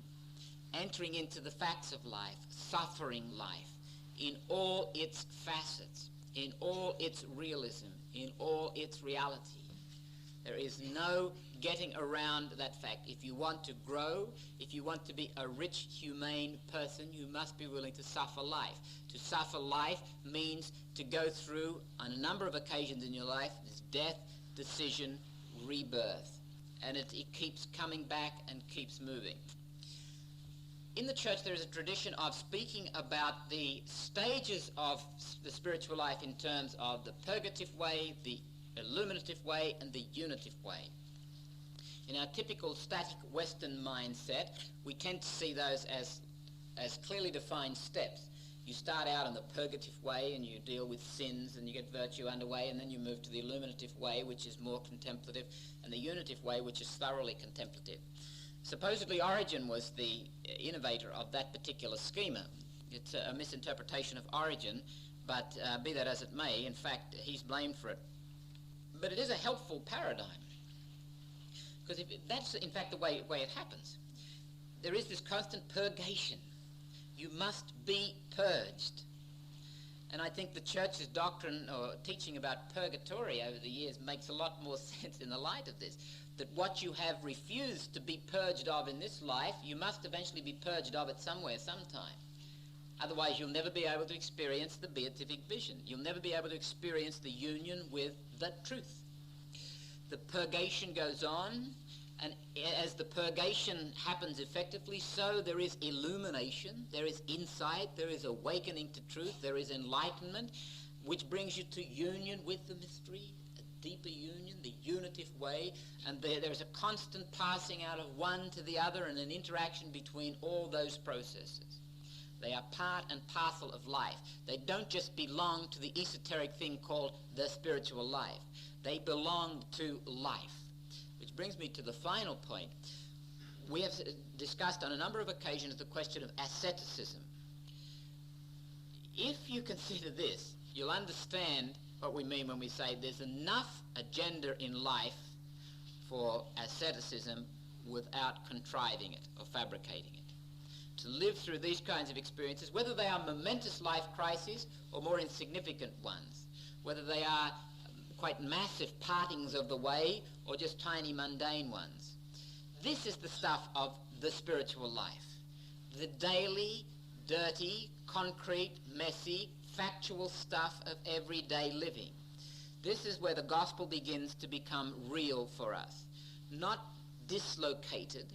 entering into the facts of life, suffering life, in all its facets, in all its realism, in all its reality. There is no getting around that fact. If you want to grow, if you want to be a rich, humane person, you must be willing to suffer life. To suffer life means to go through, on a number of occasions in your life, this death, decision, rebirth. And it keeps coming back and keeps moving. In the church, there is a tradition of speaking about the stages of the spiritual life in terms of the purgative way, the illuminative way, and the unitive way. In our typical static Western mindset, we tend to see those as clearly defined steps. You start out in the purgative way and you deal with sins and you get virtue underway, and then you move to the illuminative way, which is more contemplative, and the unitive way, which is thoroughly contemplative. Supposedly Origen was the innovator of that particular schema. It's a misinterpretation of Origen, but be that as it may, in fact, he's blamed for it. But it is a helpful paradigm, because that's in fact the way it happens. There is this constant purgation. You must be purged. And I think the church's doctrine or teaching about purgatory over the years makes a lot more sense in the light of this, that what you have refused to be purged of in this life, you must eventually be purged of it somewhere, sometime. Otherwise, you'll never be able to experience the beatific vision. You'll never be able to experience the union with the truth. The purgation goes on, and as the purgation happens effectively, so there is illumination, there is insight, there is awakening to truth, there is enlightenment, which brings you to union with the mystery, a deeper union, the unitive way, and there's a constant passing out of one to the other and an interaction between all those processes. They are part and parcel of life. They don't just belong to the esoteric thing called the spiritual life. They belong to life. Which brings me to the final point. We have discussed on a number of occasions the question of asceticism. If you consider this, you'll understand what we mean when we say there's enough agenda in life for asceticism without contriving it or fabricating it. To live through these kinds of experiences, whether they are momentous life crises or more insignificant ones, whether they are quite massive partings of the way or just tiny mundane ones. This is the stuff of the spiritual life. The daily, dirty, concrete, messy, factual stuff of everyday living. This is where the gospel begins to become real for us. Not dislocated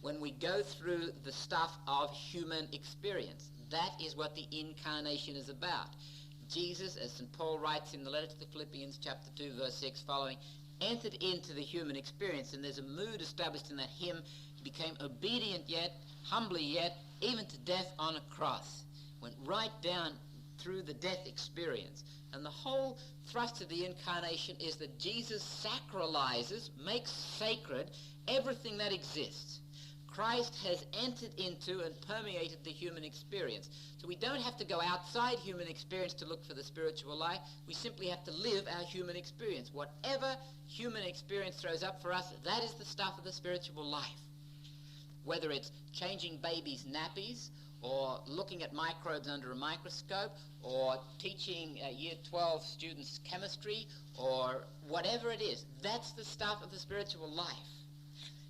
when we go through the stuff of human experience. That is what the incarnation is about. Jesus, as St. Paul writes in the letter to the Philippians, chapter 2, verse 6 following, entered into the human experience, and there's a mood established in that hymn. He became obedient yet, humbly yet, even to death on a cross. Went right down through the death experience. And the whole thrust of the incarnation is that Jesus sacralizes, makes sacred everything that exists. Christ has entered into and permeated the human experience. So we don't have to go outside human experience to look for the spiritual life. We simply have to live our human experience. Whatever human experience throws up for us, that is the stuff of the spiritual life. Whether it's changing babies' nappies, or looking at microbes under a microscope, or teaching Year 12 students chemistry, or whatever it is, that's the stuff of the spiritual life.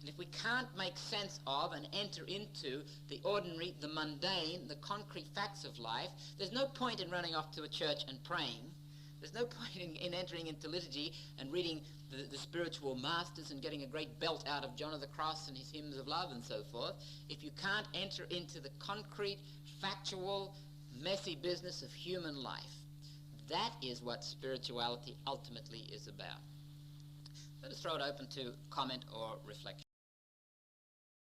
And if we can't make sense of and enter into the ordinary, the mundane, the concrete facts of life, there's no point in running off to a church and praying. There's no point in entering into liturgy and reading the spiritual masters and getting a great belt out of John of the Cross and his hymns of love and so forth, if you can't enter into the concrete, factual, messy business of human life. That is what spirituality ultimately is about. Let us throw it open to comment or reflection.